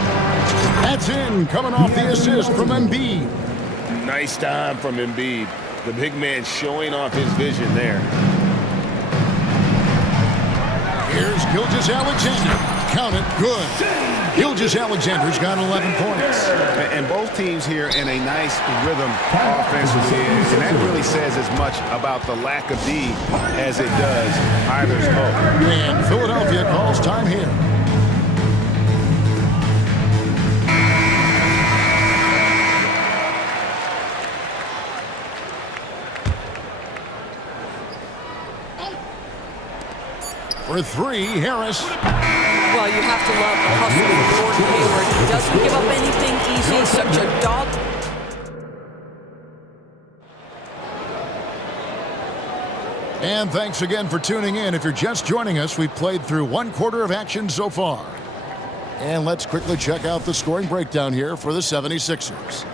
That's in. Coming off the assist from Embiid. Nice time from Embiid. The big man showing off his vision there. Here's Gilgeous-Alexander. Count it. Good. Gilgeous-Alexander's got 11 points. And both teams here in a nice rhythm offensively. And that really says as much about the lack of D as it does either's hope. And Philadelphia calls time here. For 3, Harris. Well, you have to love the hustle of Gordon Hayward. He doesn't give up anything easy. Such a dog. And thanks again for tuning in. If you're just joining us, we've played through 1 quarter of action so far. And let's quickly check out the scoring breakdown here for the 76ers.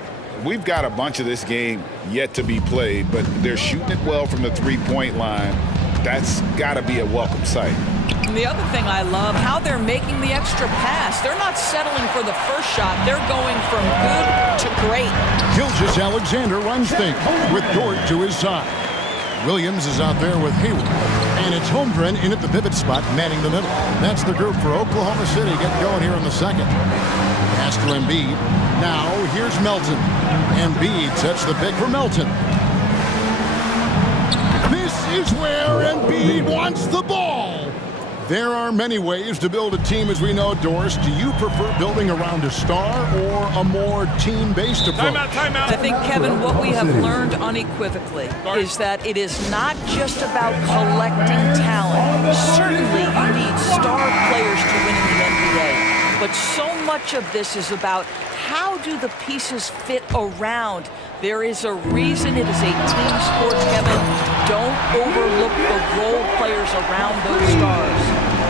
We've got a bunch of this game yet to be played, but they're shooting it well from the three-point line. That's got to be a welcome sight. And the other thing I love, how they're making the extra pass. They're not settling for the first shot. They're going from good to great. Gilgeous-Alexander runs things with Dort to his side. Williams is out there with Hayward. And it's Holmgren in at the pivot spot, manning the middle. That's the group for Oklahoma City getting going here in the second. Pass to Embiid. Now here's Melton. Embiid sets the pick for Melton. This is where Embiid wants the ball. There are many ways to build a team, as we know, Doris. Do you prefer building around a star or a more team-based approach? I think, Kevin, what we have learned unequivocally is that it is not just about collecting talent. Certainly, you need star players to win in the NBA. But so much of this is about how do the pieces fit around There is a reason it is a team sport, Kevin. Don't overlook the role players around those stars.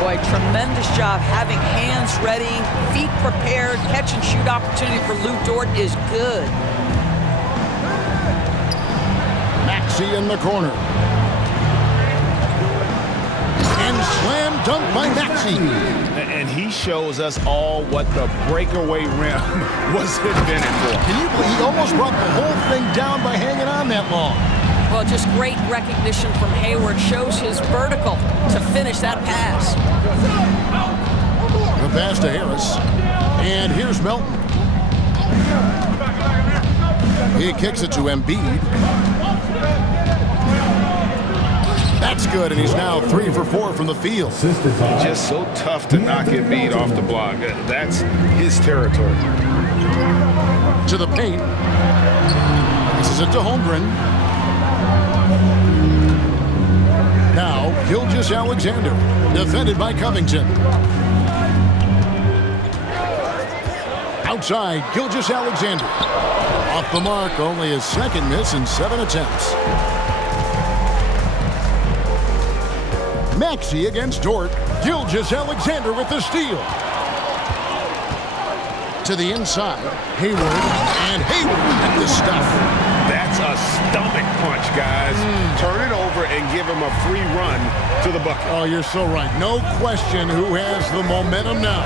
Boy, tremendous job having hands ready, feet prepared, catch and shoot opportunity for Lou Dort is good. Maxey in the corner. And slam dunk by Maxey. And he shows us all what the breakaway rim was invented for. Can you believe he almost brought the whole thing down by hanging on that long? Well, just great recognition from Hayward. Shows his vertical to finish that pass. The pass to Harris. And here's Melton. He kicks it to Embiid. That's good, and he's now 3 for 4 from the field. Just so tough to knock Embiid off the block. That's his territory. To the paint. Passes it to Holmgren. Now, Gilgeous-Alexander, defended by Covington. Outside, Gilgeous-Alexander. Off the mark, only his second miss in 7 attempts. Maxey against Dort. Gilgeous-Alexander with the steal. To the inside, Hayward, and Hayward at the stuff. That's a stomach punch, guys. Turn it over and give him a free run to the bucket. Oh, you're so right. No question who has the momentum now.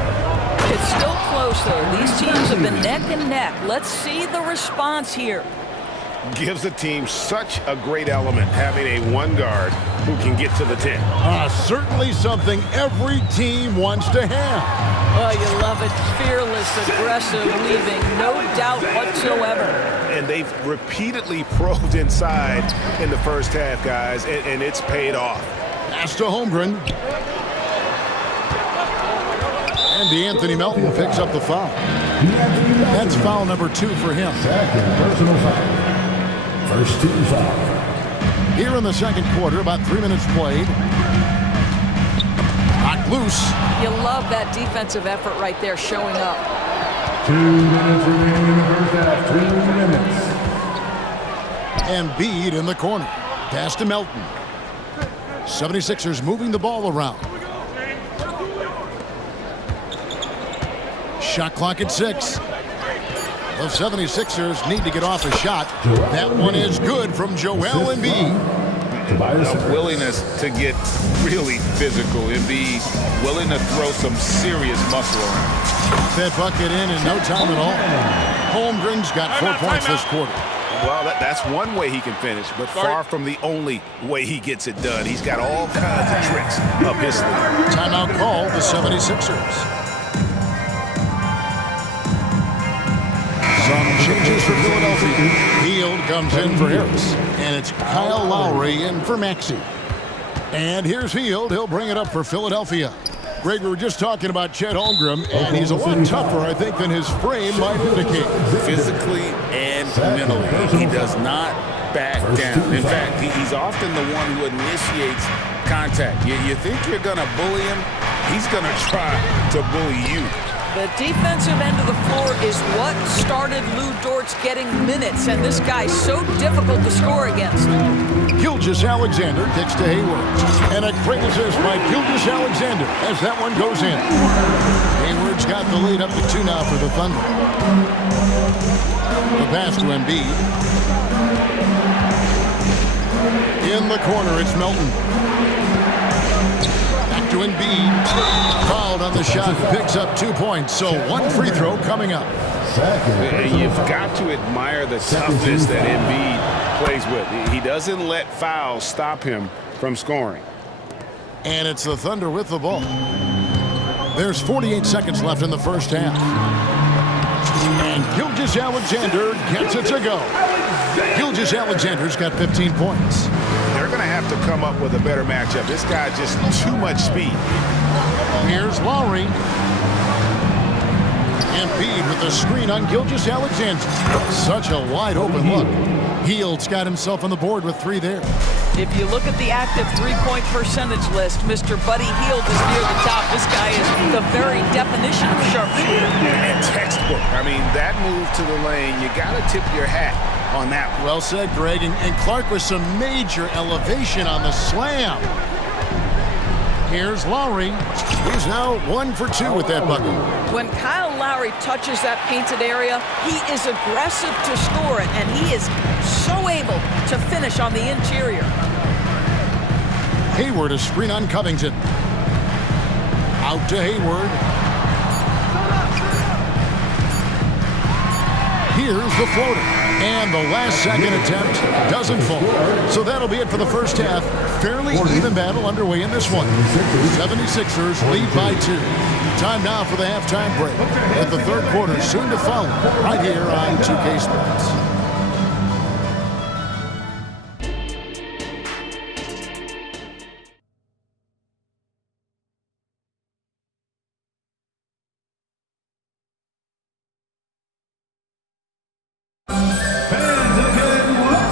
It's still close, though. These teams have been neck and neck. Let's see the response here. Gives the team such a great element having a one guard who can get to the 10. Certainly something every team wants to have. Oh, you love it. Fearless, aggressive, leaving no doubt whatsoever. And they've repeatedly probed inside in the first half, guys, and it's paid off. Pass to Holmgren. And DeAnthony Melton picks up the foul. That's foul number 2 for him. Second personal foul. First team foul. Here in the second quarter, about 3 minutes played. Knocked loose. You love that defensive effort right there showing up. 2 minutes remaining in the first half. 2 minutes. Embiid in the corner. Pass to Melton. 76ers moving the ball around. Shot clock at 6. The 76ers need to get off a shot. That one is good from Joel Embiid. A willingness to get really physical. Embiid willing to throw some serious muscle around. That bucket in no time at all. Holmgren's got 4 points this quarter. Well, that's one way he can finish, but far from the only way he gets it done. He's got all kinds of tricks up his sleeve. Timeout call, the 76ers. Some changes for Philadelphia. Hield comes in for Harris. And it's Kyle Lowry in for Maxey. And here's Hield. He'll bring it up for Philadelphia. Greg, we were just talking about Chet Holmgren, and he's a lot tougher, I think, than his frame might indicate. Physically and mentally, he does not back down. In fact, he's often the one who initiates contact. You think you're going to bully him, he's going to try to bully you. The defensive end of the floor is what started Lou Dort's getting minutes, and this guy's so difficult to score against. Gilgeous-Alexander kicks to Hayward. And a great assist by Gilgeous-Alexander as that one goes in. Hayward's got the lead up to 2 now for the Thunder. The pass to Embiid. In the corner, it's Melton. Back to Embiid. Fouled on the shot, picks up 2 points. So 1 free throw coming up. And you've got to admire the toughness that Embiid plays with. He doesn't let fouls stop him from scoring. And it's the Thunder with the ball. There's 48 seconds left in the first half. And Gilgeous-Alexander gets it to go. Gilgeous-Alexander's got 15 points. They're going to have to come up with a better matchup. This guy just too much speed. Here's Lowry. Embiid with the screen on Gilgeous-Alexander. Such a wide open look. Hield's got himself on the board with 3 there. If you look at the active three-point percentage list, Mr. Buddy Hield is near the top. This guy is the very definition of sharpshooter. And textbook. I mean, that move to the lane, you got to tip your hat on that one. Well said, Greg. And Clark with some major elevation on the slam. Here's Lowry. He's now 1 for 2 with that bucket. When Kyle Lowry touches that painted area, he is aggressive to score it, and he is so able to finish on the interior. Hayward, a screen on Covington. Out to Hayward. Here's the floater. And the last second attempt doesn't fall. So that'll be it for the first half. Fairly even battle underway in this one. 76ers lead by 2. Time now for the halftime break. At the third quarter, soon to follow, right here on 2K Sports.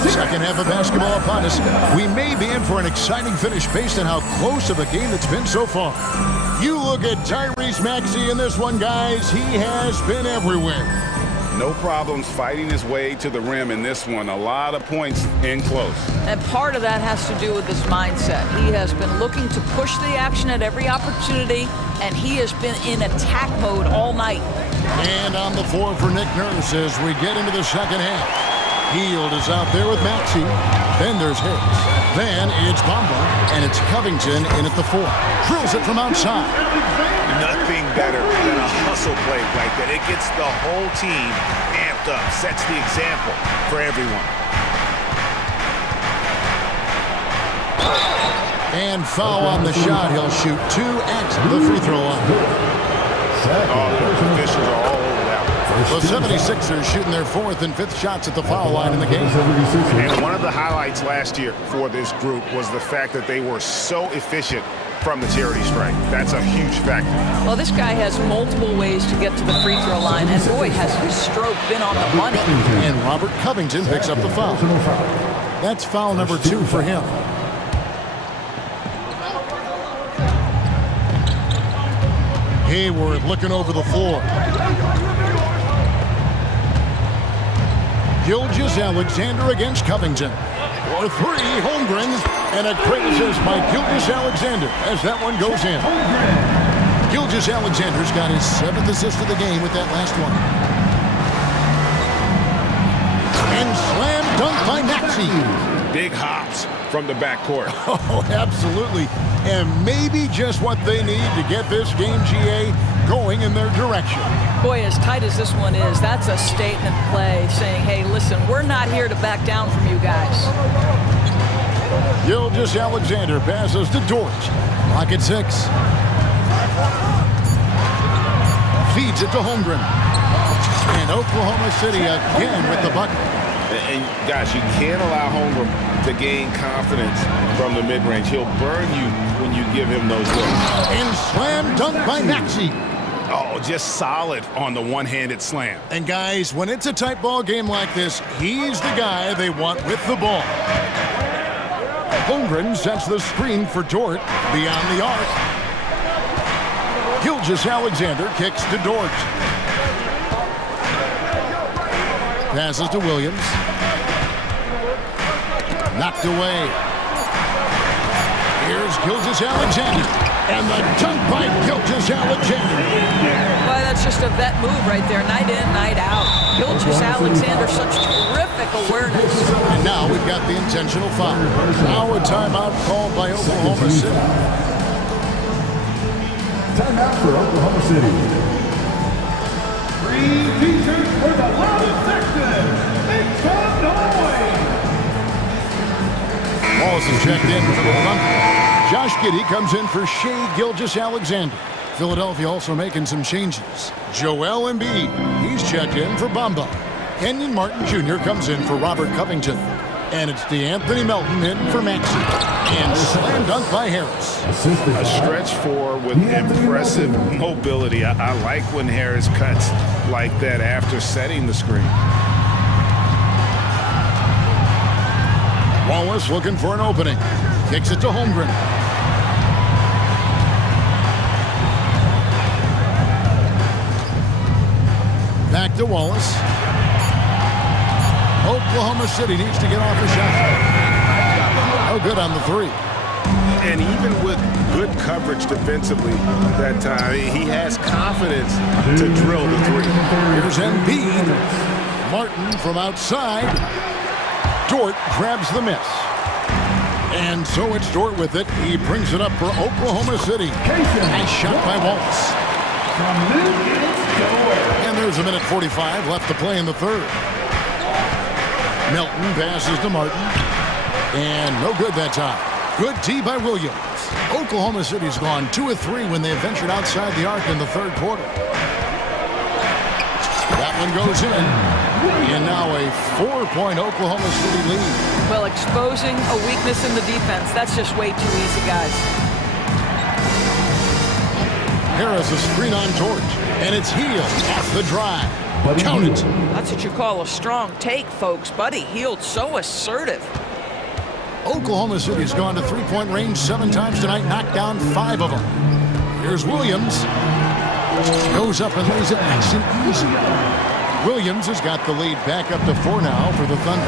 Second half of basketball upon us. We may be in for an exciting finish based on how close of a game it's been so far. You look at Tyrese Maxey in this one, guys. He has been everywhere. No problems fighting his way to the rim in this one. A lot of points in close. And part of that has to do with his mindset. He has been looking to push the action at every opportunity, and he has been in attack mode all night. And on the floor for Nick Nurse as we get into the second half. Hield is out there with Maxey. Then there's Harris. Then it's Bamba, and it's Covington in at the 4. Drills it from outside. Nothing better than a hustle play like that. It gets the whole team amped up, sets the example for everyone. And foul on the shot. He'll shoot 2 at the free throw line. The officials are all over that one. The 76ers shooting their 4th and 5th shots at the foul line in the game. And one of the highlights last year for this group was the fact that they were so efficient from the charity stripe. That's a huge factor. Well, this guy has multiple ways to get to the free throw line, and boy, has his stroke been on the money. And Robert Covington picks up the foul. That's foul number 2 for him. Hayward looking over the floor. Gilgeous-Alexander against Covington. For 3, Holmgren, and a great assist by Gilgeous-Alexander as that one goes in. Gilgeous-Alexander's got his 7th assist of the game with that last one. And slam dunk by Maxey. Big hops from the backcourt. Oh, absolutely. And maybe just what they need to get this game, GA, going in their direction. Boy, as tight as this one is, that's a statement play saying, hey, listen, we're not here to back down from you guys. Gilgeous-Alexander passes to Dort. Clock at 6. Feeds it to Holmgren. And Oklahoma City again with the bucket. And guys, you can't allow Holmgren to gain confidence from the mid-range. He'll burn you when you give him those looks. And slam dunk by Maxey. Oh, just solid on the one-handed slam. And guys, when it's a tight ball game like this, he's the guy they want with the ball. Holmgren sets the screen for Dort beyond the arc. Gilgeous-Alexander kicks to Dort. Passes to Williams. Knocked away. Here's Gilgeous-Alexander. And the dunk by Gilgeous-Alexander. Boy, that's just a vet move right there. Night in, night out. Gilgeous-Alexander, such terrific awareness. And now we've got the intentional foul. Now a timeout called by Oklahoma City. Timeout for Oklahoma City. 3 teachers for the loudest section. Make some noise. Wallace is checked in for the Thunder. Josh Giddey comes in for Shai Gilgeous-Alexander. Philadelphia also making some changes. Joel Embiid, he's checked in for Bamba. Kenyon Martin Jr. comes in for Robert Covington. And it's DeAnthony Melton in for Maxey. And slam dunk by Harris. A stretch four with impressive mobility. I like when Harris cuts like that after setting the screen. Wallace looking for an opening. Kicks it to Holmgren. Back to Wallace. Oklahoma City needs to get off a shot. Oh, good on the three. And even with good coverage defensively that time, he has confidence to drill the three. Here's Embiid. Martin from outside. Dort grabs the miss. And so it's Dort with it. He brings it up for Oklahoma City. Nice shot by Wallace. And there's a minute 45 left to play in the third. Melton passes to Martin. And no good that time. Good D by Williams. Oklahoma City's gone 2 of 3 when they ventured outside the arc in the third quarter. That one goes in. And now a 4-point Oklahoma City lead. Well, exposing a weakness in the defense, that's just way too easy, guys. Harris a screen on George. And it's Hield off the drive. Count it. That's what you call a strong take, folks. Buddy Hield, so assertive. Oklahoma City's gone to three-point range 7 times tonight, knocked down 5 of them. Here's Williams. Goes up and lays it nice and easy. Williams has got the lead back up to 4 now for the Thunder.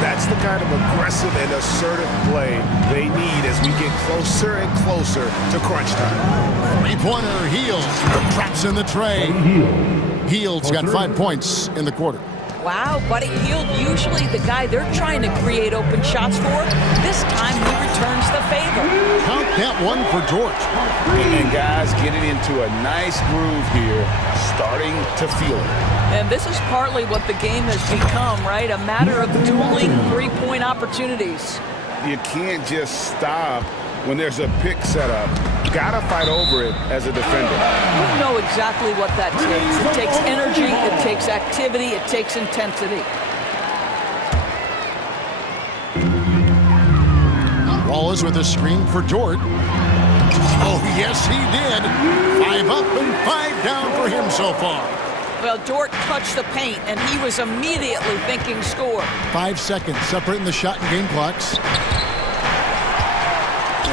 That's the kind of aggressive and assertive play they need as we get closer and closer to crunch time. Three-pointer, Hield traps in the tray. Hield's got 5 points in the quarter. Wow, Buddy Hield, usually the guy they're trying to create open shots for. This time he returns the favor. Count that one for George. And guys getting into a nice groove here, starting to feel it. And this is partly what the game has become, right? A matter of dueling three-point opportunities. You can't just stop when there's a pick set up. Gotta fight over it as a defender. You know exactly what that takes. It takes energy, it takes activity, it takes intensity. Wallace with a screen for Dort. Oh, yes, he did. 5 up and 5 down for him so far. Well, Dort touched the paint, and he was immediately thinking score. 5 seconds separating the shot and game clocks.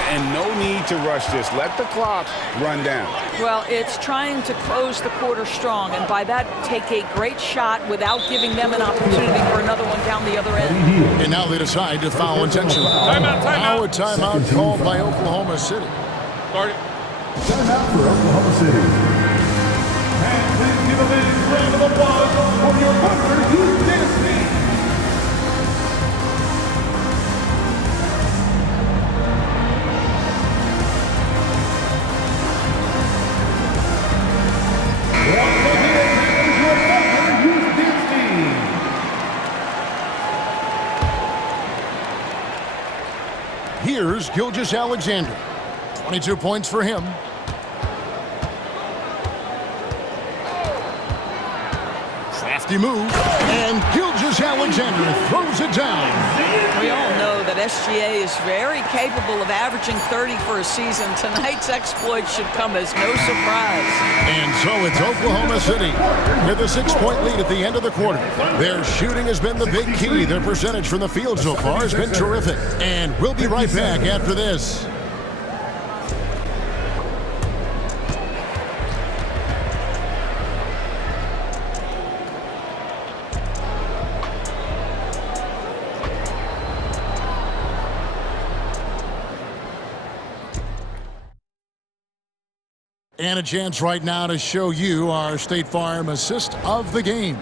And no need to rush this. Let the clock run down. Well, it's trying to close the quarter strong, and by that, take a great shot without giving them an opportunity for another one down the other end. And now they decide to foul intentionally. Timeout. Now a timeout called by Oklahoma City. Start it. Timeout for Oklahoma City. And please give a big round of applause for your partner, Youth Dance Team. Here's Gilgeous-Alexander. 22 points for him. Crafty move, and Gilgeous-Alexander throws it down. We all know that SGA is very capable of averaging 30 for a season. Tonight's exploit should come as no surprise. And so it's Oklahoma City with a 6-point lead at the end of the quarter. Their shooting has been the big key. Their percentage from the field so far has been terrific. And we'll be right back after this. And a chance right now to show you our State Farm assist of the game.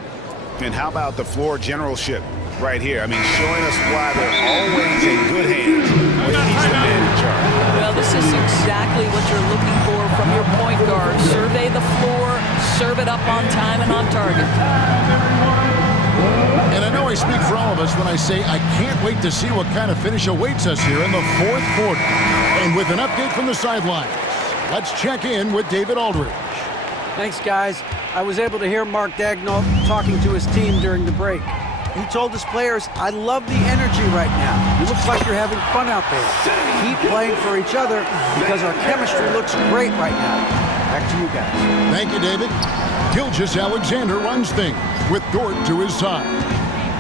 And how about the floor generalship right here? I mean, showing us why they're always in good hands when he's the man in charge. Well, this is exactly what you're looking for from your point guard. Survey the floor, serve it up on time and on target. And I know I speak for all of us when I say I can't wait to see what kind of finish awaits us here in the fourth quarter. And with an update from the sidelines, let's check in with David Aldridge. Thanks, guys. I was able to hear Mark Daigneault talking to his team during the break. He told his players, I love the energy right now. It looks like you're having fun out there. Keep playing for each other because our chemistry looks great right now. Back to you guys. Thank you, David. Gilgeous-Alexander runs things with Dort to his side.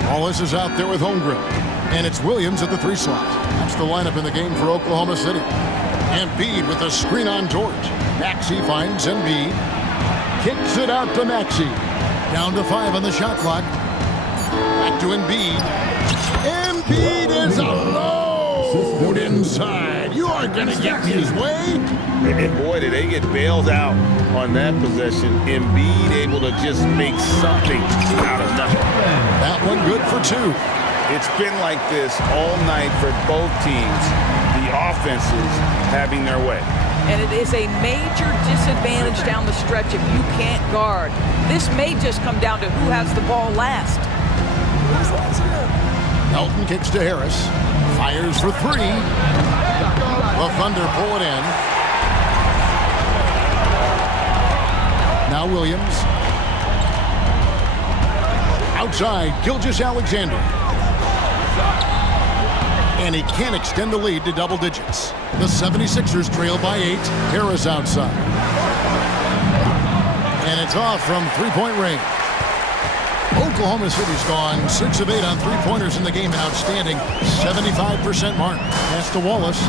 Wallace is out there with Holmgren. And it's Williams at the 3 slot. That's the lineup in the game for Oklahoma City. Embiid with a screen on Dort. Maxey finds Embiid. Kicks it out to Maxey. Down to 5 on the shot clock. Back to Embiid. Embiid is alone inside. You aren't going to get his way. And boy, did they get bailed out on that possession. Embiid able to just make something out of nothing. That one good for two. It's been like this all night for both teams. The offenses having their way. And it is a major disadvantage down the stretch if you can't guard. This may just come down to who has the ball last. Melton kicks to Harris. Fires for three. The Thunder pull it in. Now Williams. Outside, Gilgeous-Alexander. And he can't extend the lead to double digits. The 76ers trail by 8. Harris outside. And it's off from three-point range. Oklahoma City's gone 6 of 8 on three-pointers in the game. An outstanding 75% mark. Pass to Wallace.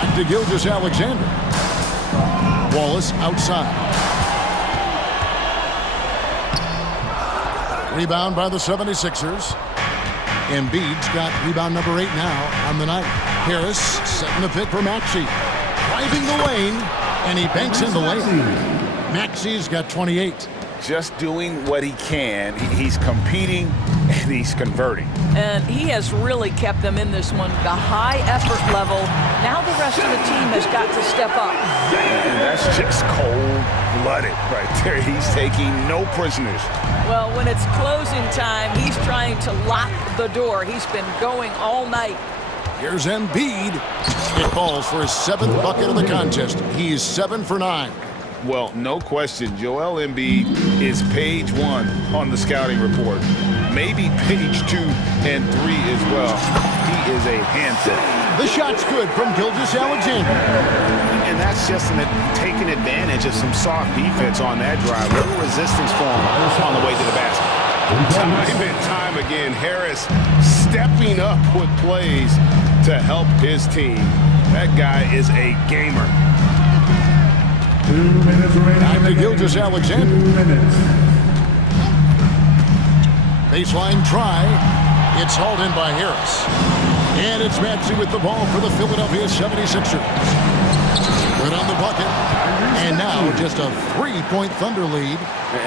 Back to Gilgeous-Alexander. Wallace outside. Rebound by the 76ers. Embiid's got rebound number 8 now on the night. Harris setting the pick for Maxey. Driving the lane, and he banks in the lane. Maxey's got 28. Just doing what he can. He's competing, and he's converting. And he has really kept them in this one. The high effort level. Now the rest of the team has got to step up. And that's just cold-blooded right there. He's taking no prisoners. Well, when it's closing time, he's trying to lock the door. He's been going all night. Here's Embiid. It falls for his 7th bucket of the contest. He's 7 for 9. Well, no question, Joel Embiid is page 1 on the scouting report. Maybe page 2 and 3 as well. He is a handset. The shot's good from Gilgeous-Alexander. And that's just taking advantage of some soft defense on that drive. Little resistance for him on the way to the basket. Time and time again, Harris stepping up with plays to help his team. That guy is a gamer. 2 minutes remaining. Back to Gilgeous-Alexander. 2 minutes. Baseline try. It's hauled in by Harris. And it's Maxey with the ball for the Philadelphia 76ers. Good on the bucket. And now just a 3-point Thunder lead.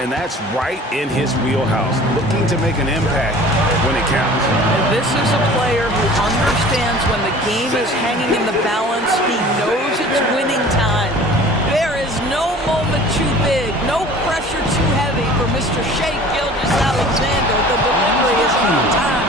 And that's right in his wheelhouse, looking to make an impact when it counts. And this is a player who understands when the game is hanging in the balance. He knows it's winning time. There is no moment too big, no pressure too heavy for Mr. Shea Gilgeous-Alexander. The delivery is on time.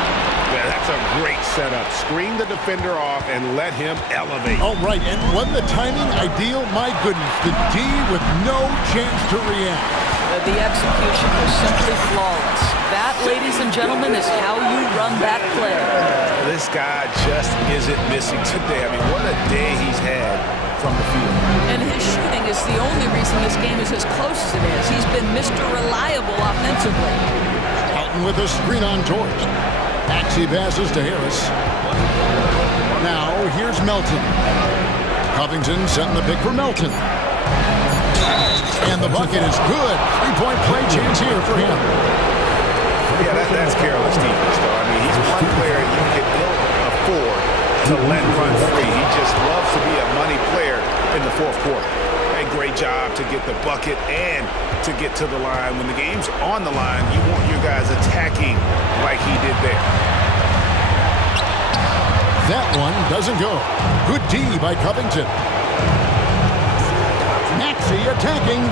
Yeah, that's a great setup. Screen the defender off and let him elevate. All right, and when the timing ideal, my goodness, the D with no chance to react. The execution was simply flawless. That, ladies and gentlemen, is how you run that play. This guy just isn't missing today. I mean, what a day he's had from the field. And his shooting is the only reason this game is as close as it is. He's been Mr. Reliable offensively. Houghton with a screen on George. Maxey passes to Harris. Now, here's Melton. Covington setting the pick for Melton. And the bucket is good. 3-point play chance here for him. Yeah, that's careless defense, though. I mean, he's one player you can ill afford to let run free. He just loves to be a money player in the fourth quarter. A great job to get the bucket and to get to the line. When the game's on the line, you want your guys attacking like he did there. That one doesn't go. Good D by Covington. Maxey attacking.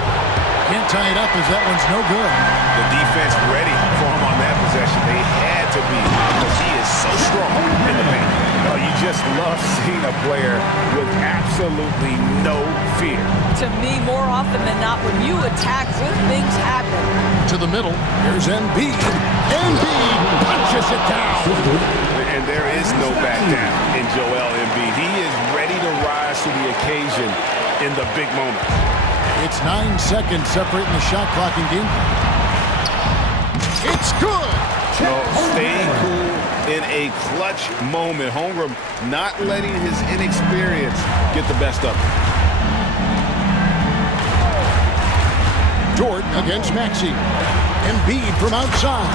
Can't tie it up as that one's no good. The defense ready for him on that possession. They had to be because he is so strong in the paint. Oh, you just love seeing a player with absolutely no fear. To me, more often than not, when you attack, good things happen. To the middle, here's Embiid. Embiid punches it down. And there is no back down in Joel Embiid. He is ready to rise to the occasion in the big moment. It's 9 seconds separating the shot clock and game. It's good. So staying cool in a clutch moment. Holmgren not letting his inexperience get the best of him. Jordan against Maxey. Embiid from outside.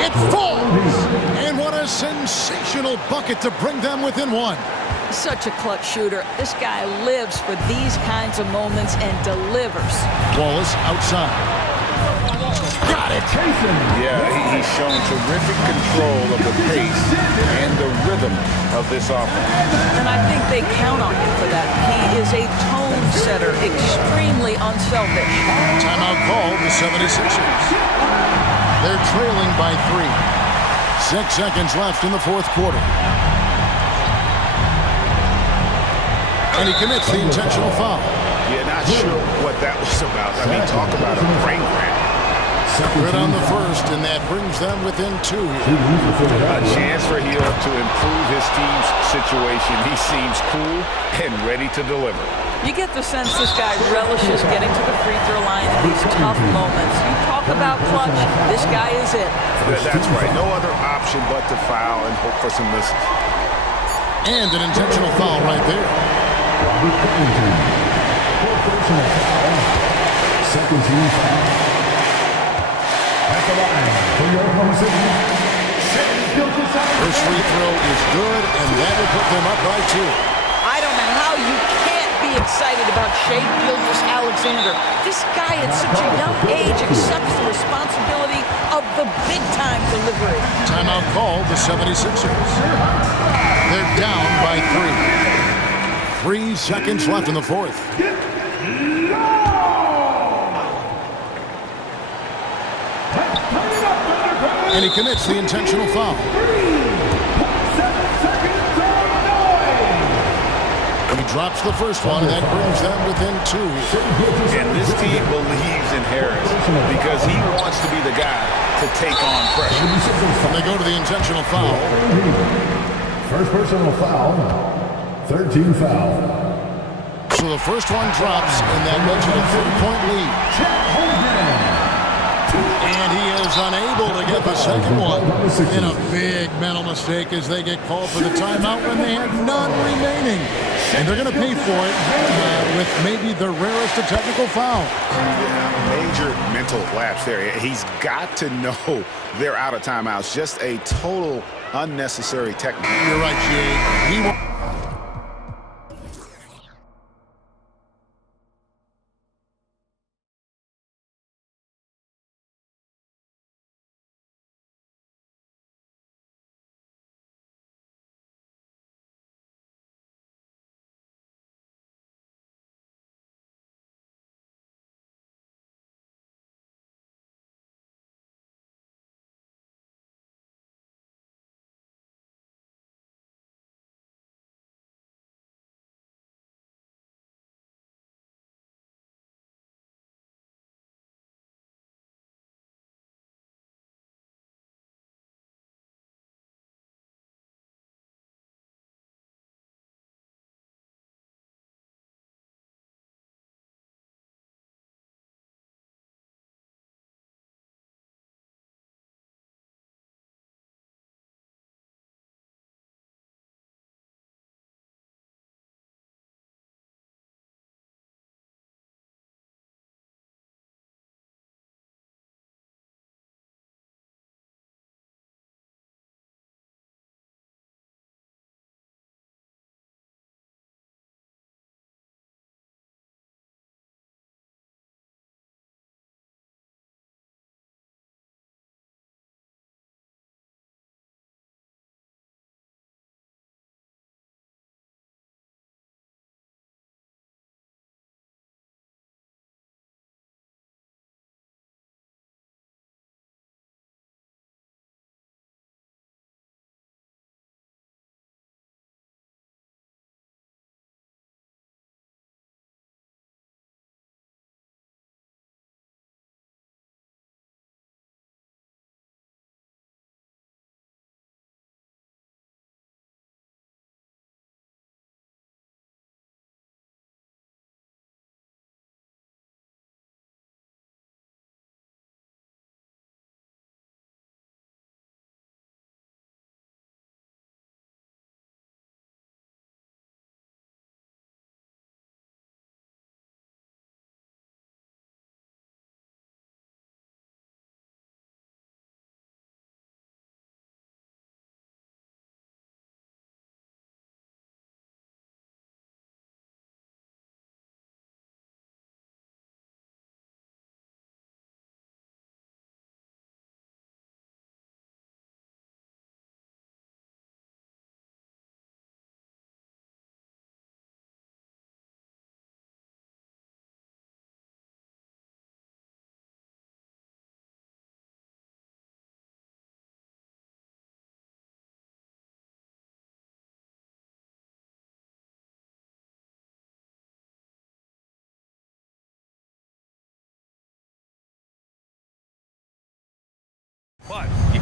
It falls. And what a sensational bucket to bring them within one. Such a clutch shooter. This guy lives for these kinds of moments and delivers. Wallace outside. Got it. Yeah, he's shown terrific control of the pace and the rhythm of this offense. And I think they count on him for that. He is a tone setter, extremely unselfish. Timeout called the 76ers. They're trailing by 3. 6 seconds left in the fourth quarter. And he commits the intentional foul. Yeah, not sure what that was about. I mean, talk about a brain grab. Good on the first, and that brings them within 2 here. A chance for Hill to improve his team's situation. He seems cool and ready to deliver. You get the sense this guy relishes getting to the free throw line in these tough moments. You talk about clutch, this guy is it. That's right. No other option but to foul and hope for some misses. And an intentional foul right there. Second team foul. At the line for your Oklahoma City. First free throw is good, and that will put them up by 2. I don't know how you can't be excited about Shai Gilgeous-Alexander. This guy at such a young age accepts the responsibility of the big-time delivery. Timeout called the 76ers. They're down by 3. 3 seconds left in the fourth. And he commits the intentional foul. He drops the first one, and that brings them within 2. And this team believes in Harris because he wants to be the guy to take on pressure. And they go to the intentional foul. First personal foul. Third team foul. So the first one drops, and that makes it a 3-point lead. And he is unable to get the second one. In a big mental mistake as they get called for the timeout when they have none remaining. And they're going to pay for it with maybe the rarest of technical fouls. Yeah, major mental lapse there. He's got to know they're out of timeouts. Just a total unnecessary technique. You're right, Jay. He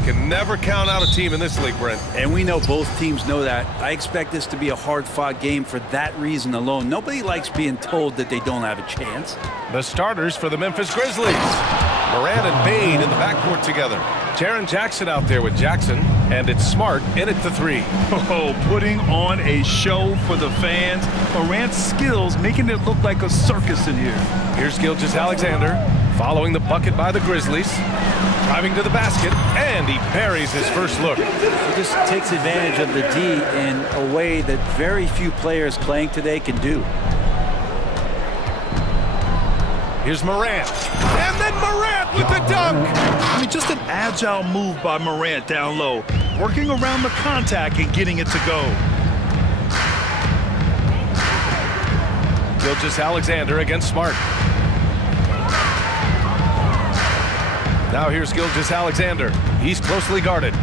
can never count out a team in this league, Brent. And we know both teams know that. I expect this to be a hard-fought game for that reason alone. Nobody likes being told that they don't have a chance. The starters for the Memphis Grizzlies. Moran and Bain in the backcourt together. Jaren Jackson out there with Jackson, and it's Smart in at the 3. Oh, putting on a show for the fans. Morant's skills making it look like a circus in here. Here's Gilgeous-Alexander following the bucket by the Grizzlies. Driving to the basket, and he buries his first look. He just takes advantage of the D in a way that very few players playing today can do. Here's Morant, and then Morant with the dunk! I mean, just an agile move by Morant down low, working around the contact and getting it to go. Gilgeous-Alexander against Smart. Now here's Gilgeous-Alexander. He's closely guarded.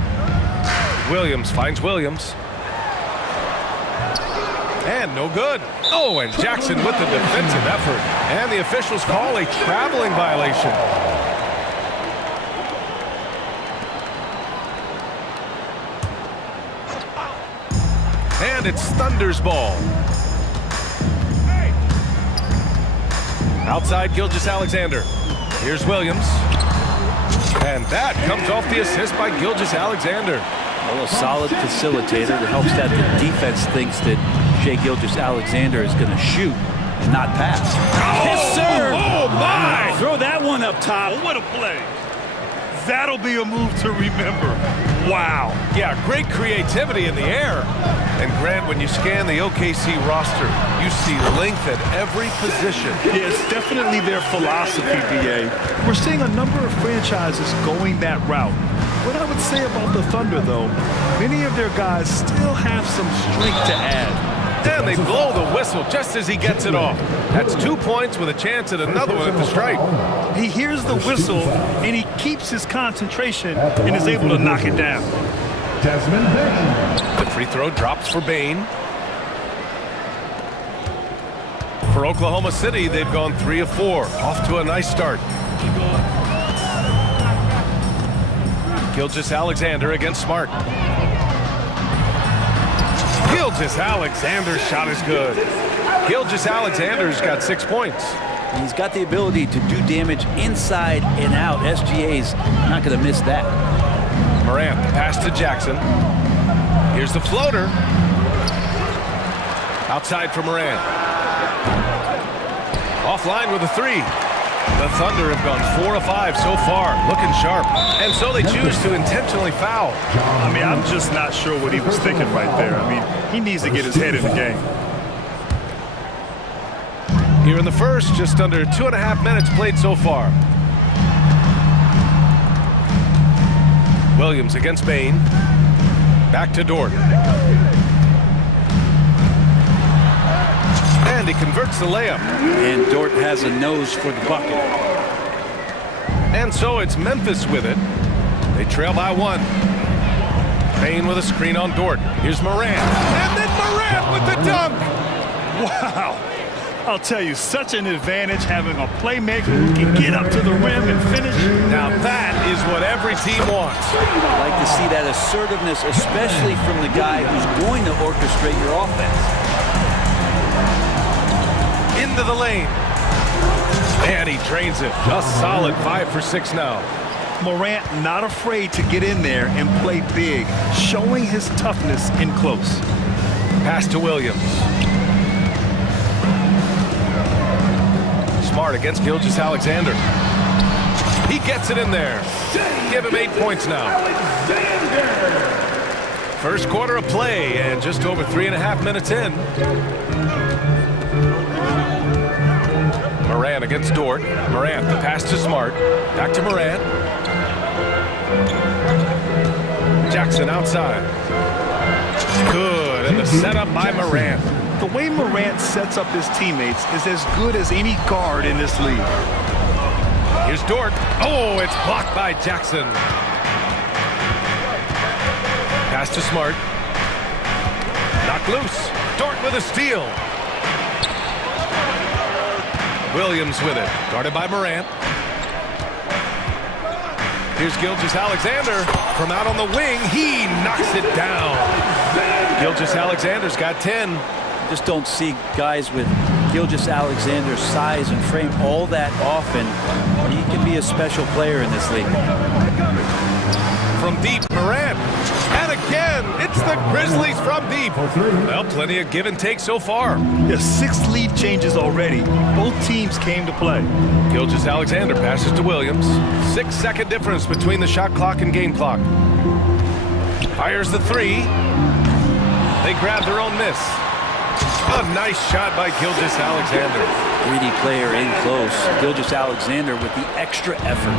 Williams finds Williams. And no good. Oh, and Jackson with the defensive effort. And the officials call a traveling violation. And it's Thunder's ball. Outside Gilgeous-Alexander. Here's Williams. And that comes off the assist by Gilgeous-Alexander. A solid facilitator that helps that the defense thinks that Shai Gilgeous-Alexander is going to shoot and not pass. Oh, yes, sir! Oh, my! Throw that one up top. Oh, what a play. That'll be a move to remember. Wow. Yeah, great creativity in the air. And Grant, when you scan the OKC roster, you see length at every position. Yeah, it's definitely their philosophy, BA. We're seeing a number of franchises going that route. What I would say about the Thunder, though, many of their guys still have some strength to add. And they blow the whistle just as he gets it off. That's 2 points with a chance at another one at the stripe. He hears the whistle, and he keeps his concentration and is able to knock it down. The free throw drops for Bain. For Oklahoma City, they've gone 3 of 4. Off to a nice start. Gilgeous-Alexander against Smart. Gilgeous-Alexander's shot is good. Gilgeous-Alexander's got 6 points. He's got the ability to do damage inside and out. SGA's not going to miss that. Morant, pass to Jackson. Here's the floater. Outside for Morant. Offline with a 3. The Thunder have gone 4 of 5 so far, looking sharp. And so they choose to intentionally foul. I mean, I'm just not sure what he was thinking right there. I mean, he needs to get his head in the game. Here in the first, just under 2.5 minutes played so far. Williams against Bain. Back to Dort. And he converts the layup. And Dort has a nose for the bucket. And so it's Memphis with it. They trail by 1. Bain with a screen on Dort. Here's Morant. And then Morant with the dunk. Wow. I'll tell you, such an advantage having a playmaker who can get up to the rim and finish. Now that is what every team wants. I like to see that assertiveness, especially from the guy who's going to orchestrate your offense. Into the lane. And he drains it. A solid 5 for 6 now. Morant not afraid to get in there and play big, showing his toughness in close. Pass to Williams. Smart against Gilgeous-Alexander. He gets it in there. Give him 8 points now. First quarter of play and just over 3.5 minutes in. Morant against Dort. Morant, the pass to Smart. Back to Morant. Jackson outside. Good, and the setup by Morant. The way Morant sets up his teammates is as good as any guard in this league. Here's Dort. Oh, it's blocked by Jackson. Pass to Smart. Knocked loose. Dort with a steal. Williams with it. Guarded by Morant. Here's Gilgeous-Alexander from out on the wing. He knocks it down. Gilgeous-Alexander's got 10. Just don't see guys with Gilgeous-Alexander's size and frame all that often. He can be a special player in this league. From deep, Morant. And again, it's the Grizzlies from deep. Well, plenty of give and take so far. Yeah, 6 lead changes already. Both teams came to play. Gilgeous-Alexander passes to Williams. 6-second difference between the shot clock and game clock. Fires the 3. They grab their own miss. A nice shot by Gilgeous-Alexander. Greedy player in close. Gilgeous-Alexander with the extra effort.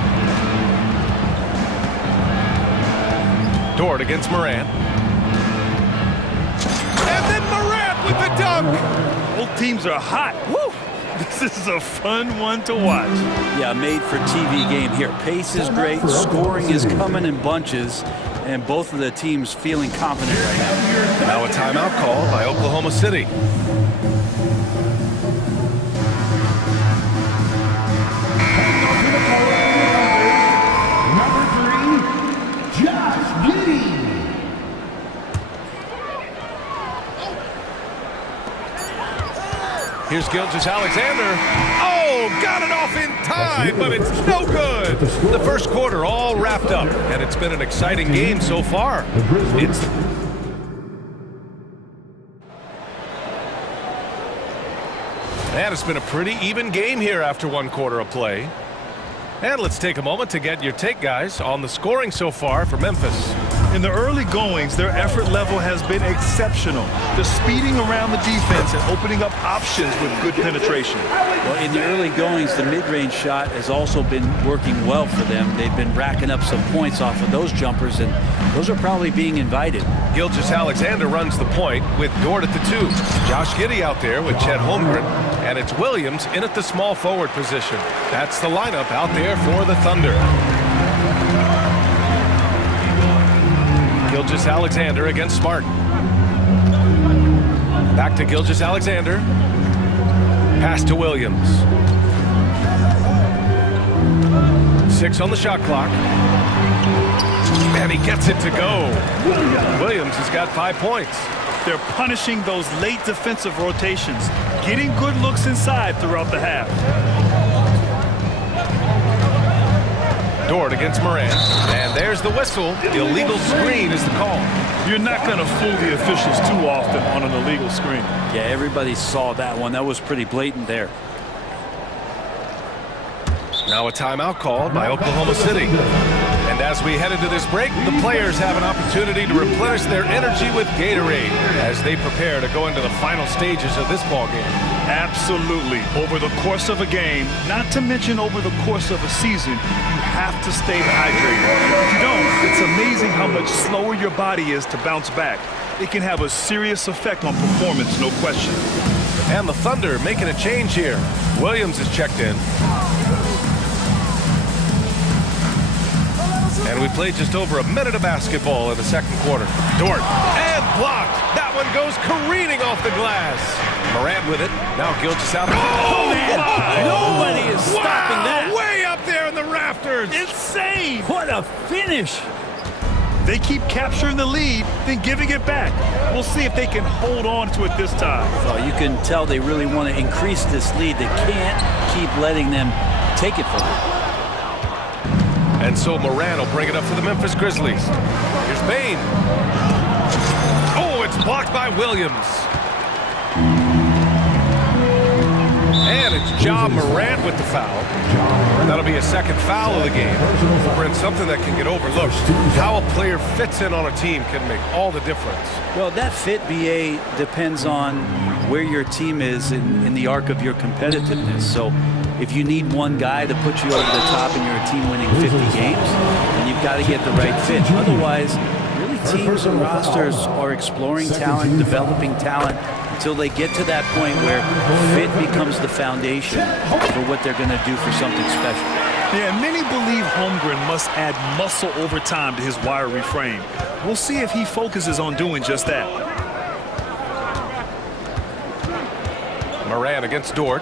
Dort against Morant. And then Morant with the dunk. Both teams are hot. Woo! This is a fun one to watch. Yeah, made for TV game here. Pace is great. Scoring is coming in bunches. And both of the teams feeling confident right now. Now a timeout call by Oklahoma City. Here's Gilgeous-Alexander. Oh, got it off in time, but it's no good. The first quarter all wrapped up, and it's been an exciting game so far. And it's been a pretty even game here after 1 quarter of play. And let's take a moment to get your take, guys, on the scoring so far for Memphis. In the early goings, their effort level has been exceptional. They're speeding around the defense and opening up options with good penetration. Well, in the early goings, the mid-range shot has also been working well for them. They've been racking up some points off of those jumpers, and those are probably being invited. Gilgeous-Alexander runs the point with Dort at the 2. Josh Giddey out there with Chet Holmgren. And it's Williams in at the small forward position. That's the lineup out there for the Thunder. Gilgeous-Alexander against Smart. Back to Gilgeous-Alexander. Pass to Williams. 6 on the shot clock. And he gets it to go. Williams has got 5 points. They're punishing those late defensive rotations, getting good looks inside throughout the half. Dort against Morant. And there's the whistle. The illegal screen is the call. You're not going to fool the officials too often on an illegal screen. Yeah, everybody saw that one. That was pretty blatant there. Now a timeout called by Oklahoma City. And as we head into this break, the players have an opportunity to replenish their energy with Gatorade as they prepare to go into the final stages of this ball game. Absolutely. Over the course of a game, not to mention over the course of a season, you have to stay hydrated. If you don't, it's amazing how much slower your body is to bounce back. It can have a serious effect on performance, no question. And the Thunder making a change here. Williams is checked in. And we played just over a minute of basketball in the second quarter. Dort, and blocked. That one goes careening off the glass. Morant with it. Now Gilgeous-Alexander. Oh, man. Nobody is stopping that. Way up there in the rafters. Insane. What a finish. They keep capturing the lead, then giving it back. We'll see if they can hold on to it this time. Well, you can tell they really want to increase this lead. They can't keep letting them take it from them. And so Morant will bring it up for the Memphis Grizzlies. Here's Bane. Oh, it's blocked by Williams. And it's Ja Morant with the foul. That'll be a second foul of the game. Brent, something that can get overlooked. How a player fits in on a team can make all the difference. Well, that fit, BA, depends on where your team is in the arc of your competitiveness. So if you need one guy to put you over the top and you're a team winning 50 games, then you've got to get the right fit. Otherwise, really teams and rosters are exploring talent, developing talent, until they get to that point where fit becomes the foundation for what they're going to do for something special. Yeah, many believe Holmgren must add muscle over time to his wiry frame. We'll see if he focuses on doing just that. Morant against Dort.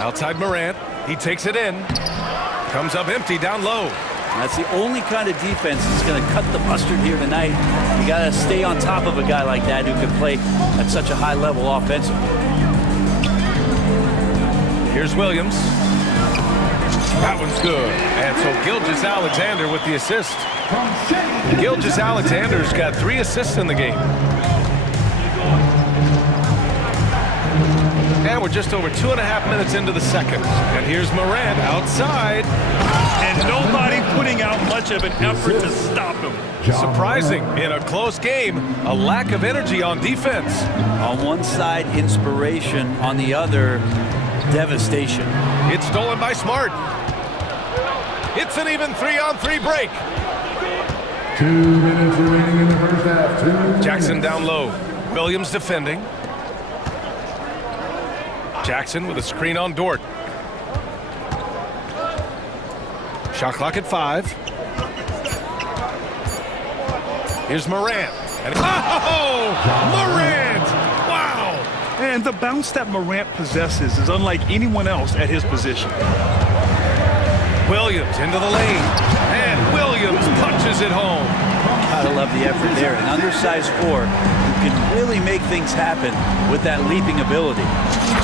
Outside Morant. He takes it in. Comes up empty down low. That's the only kind of defense that's going to cut the mustard here tonight. You got to stay on top of a guy like that who can play at such a high level offensively. Here's Williams. That one's good. And so Gilgeous-Alexander with the assist. Gilgeous-Alexander's got 3 assists in the game. And we're just over 2.5 minutes into the second. And here's Morant outside. And nobody putting out much of an effort to stop him. Surprising in a close game, a lack of energy on defense. On one side, inspiration. On the other, devastation. It's stolen by Smart. It's an even 3-on-3 break. 2 minutes remaining in the first half. Jackson down low. Williams defending. Jackson with a screen on Dort. Shot clock at 5. Here's Morant. And Morant! Wow! And the bounce that Morant possesses is unlike anyone else at his position. Williams into the lane. And Williams punches it home. Gotta love the effort there. An undersized 4 who can really make things happen with that leaping ability.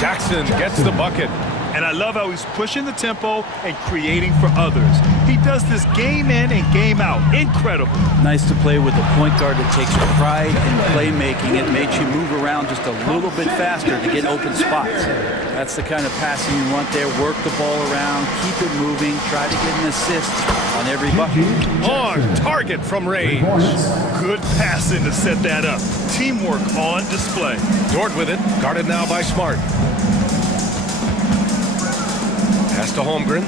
Jackson gets the bucket. And I love how he's pushing the tempo and creating for others. He does this game in and game out. Incredible. Nice to play with a point guard that takes pride in playmaking. It makes you move around just a little bit faster to get open spots. That's the kind of passing you want there. Work the ball around, keep it moving, try to get an assist on every bucket. On target from range. Good passing to set that up. Teamwork on display. Dort with it, guarded now by Smart. Pass to Holmgren.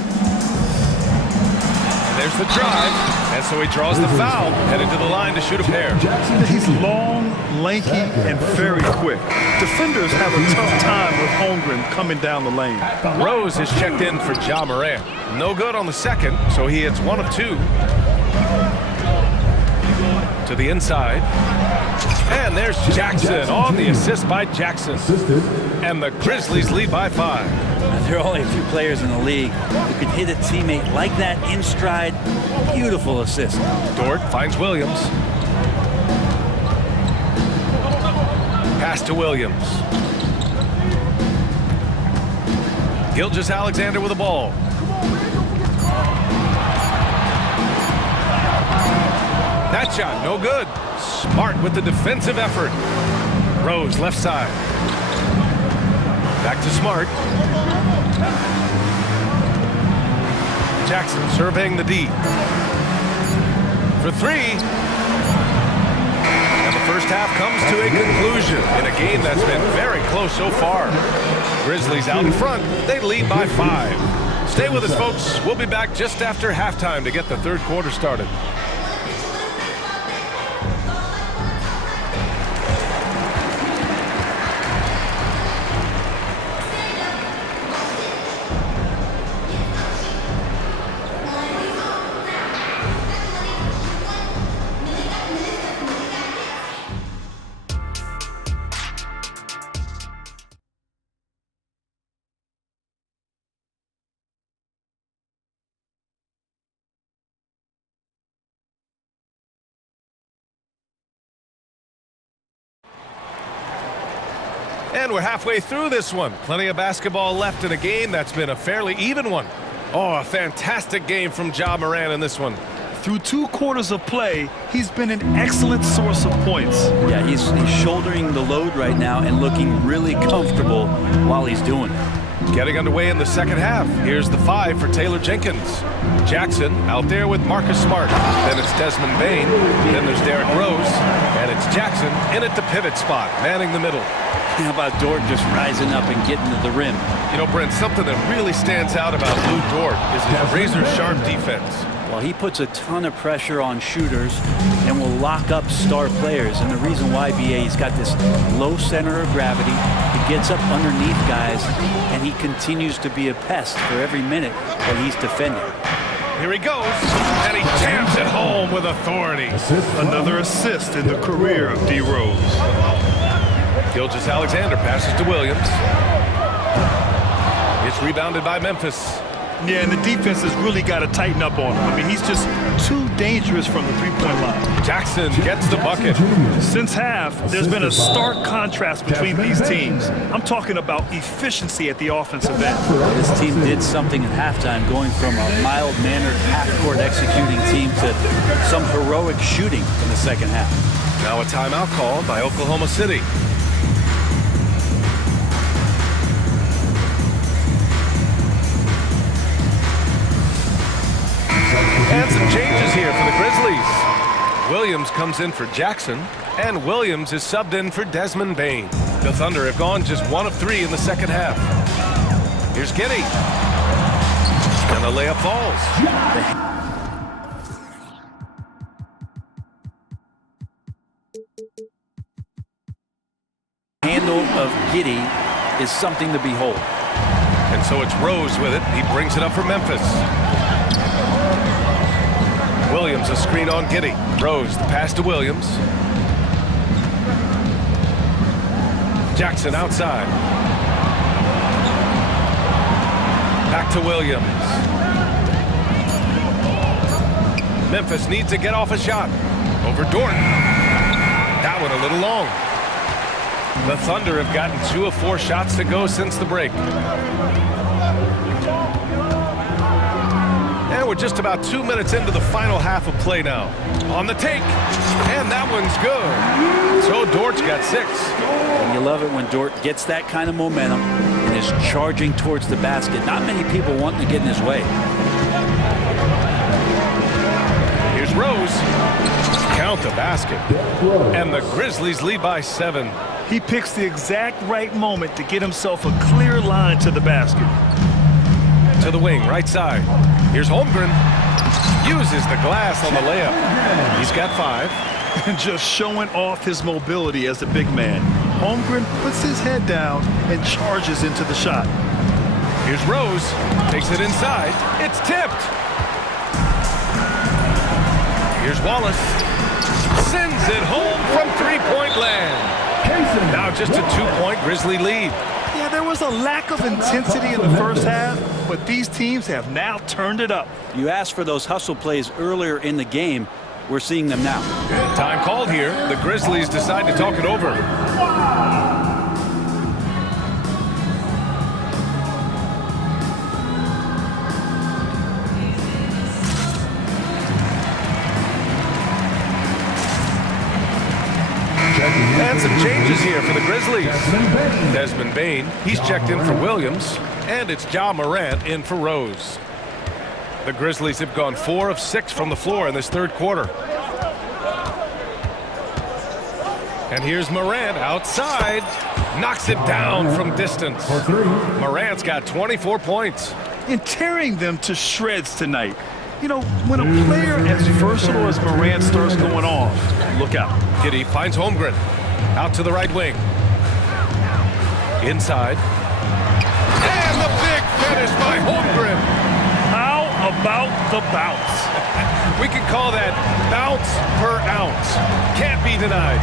There's the drive, and so he draws the foul, headed to the line to shoot a pair. He's long, lanky, and very quick. Defenders have a tough time with Holmgren coming down the lane. Rose is checked in for Ja Morant. No good on the second, so he hits 1 of 2. To the inside. And there's Jackson on the assist by Jackson. And the Grizzlies lead by 5. There are only a few players in the league who can hit a teammate like that in stride. Beautiful assist. Dort finds Williams. Pass to Williams. Gilgeous-Alexander with the ball. That shot, no good. Smart with the defensive effort. Rose, left side. Back to Smart. Jackson surveying the D. For 3. And the first half comes to a conclusion in a game that's been very close so far. Grizzlies out in front. They lead by 5. Stay with us, folks. We'll be back just after halftime to get the third quarter started. And we're halfway through this one. Plenty of basketball left in a game that's been a fairly even one. Oh, a fantastic game from Ja Morant in this one. Through 2 quarters of play, he's been an excellent source of points. Yeah, he's shouldering the load right now and looking really comfortable while he's doing it. Getting underway in the second half. Here's the 5 for Taylor Jenkins. Jackson out there with Marcus Smart. Then it's Desmond Bain. Then there's Derrick Rose. And it's Jackson in at the pivot spot, manning the middle. How about Dort just rising up and getting to the rim? You know, Brent, something that really stands out about Lou Dort is his razor-sharp defense. Well, he puts a ton of pressure on shooters and will lock up star players. And the reason why, BA, he's got this low center of gravity. He gets up underneath guys, and he continues to be a pest for every minute that he's defending. Here he goes, and he jams it home with authority. Another assist in the career of D. Rose. Gilgeous-Alexander passes to Williams. It's rebounded by Memphis. Yeah, and the defense has really got to tighten up on him. I mean, he's just too dangerous from the three-point line. Jackson gets the bucket. Since half, there's been a stark contrast between these teams. I'm talking about efficiency at the offensive end. This team did something at halftime, going from a mild-mannered half-court executing team to some heroic shooting in the second half. Now a timeout called by Oklahoma City. And some changes here for the Grizzlies. Williams comes in for Jackson, and Williams is subbed in for Desmond Bain. The Thunder have gone just 1 of 3 in the second half. Here's Giddey. And the layup falls. Handle of Giddey is something to behold. And so it's Rose with it. He brings it up for Memphis. Williams a screen on Giddey. Rose the pass to Williams. Jackson outside. Back to Williams. Memphis needs to get off a shot. Over Dort. That one a little long. The Thunder have gotten 2 of 4 shots to go since the break. And we're just about 2 minutes into the final half of play now. On the take, and that one's good. So Dort's got 6. And you love it when Dort gets that kind of momentum and is charging towards the basket. Not many people wanting to get in his way. Here's Rose. Count the basket. And the Grizzlies lead by 7. He picks the exact right moment to get himself a clear line to the basket. To the wing, right side. Here's Holmgren. Uses the glass on the layup. He's got 5. And just showing off his mobility as a big man. Holmgren puts his head down and charges into the shot. Here's Rose. Takes it inside. It's tipped. Here's Wallace. Sends it home from three-point land. Now just a 2-point Grizzly lead. Yeah, there was a lack of intensity in the first half, but these teams have now turned it up. You asked for those hustle plays earlier in the game. We're seeing them now. Time called here. The Grizzlies decide to talk it over. And some changes here for the Grizzlies. Desmond Bain, he's checked in for Williams, and it's Ja Morant in for Rose. The Grizzlies have gone 4 of 6 from the floor in this third quarter. And here's Morant outside. Knocks it down from distance. Morant's got 24 points. And tearing them to shreds tonight. You know, when a player as versatile as Morant starts going off, look out. Giddey finds Holmgren. Out to the right wing. Inside. And the big finish by Holmgren. How about the bounce? We can call that bounce per ounce. Can't be denied.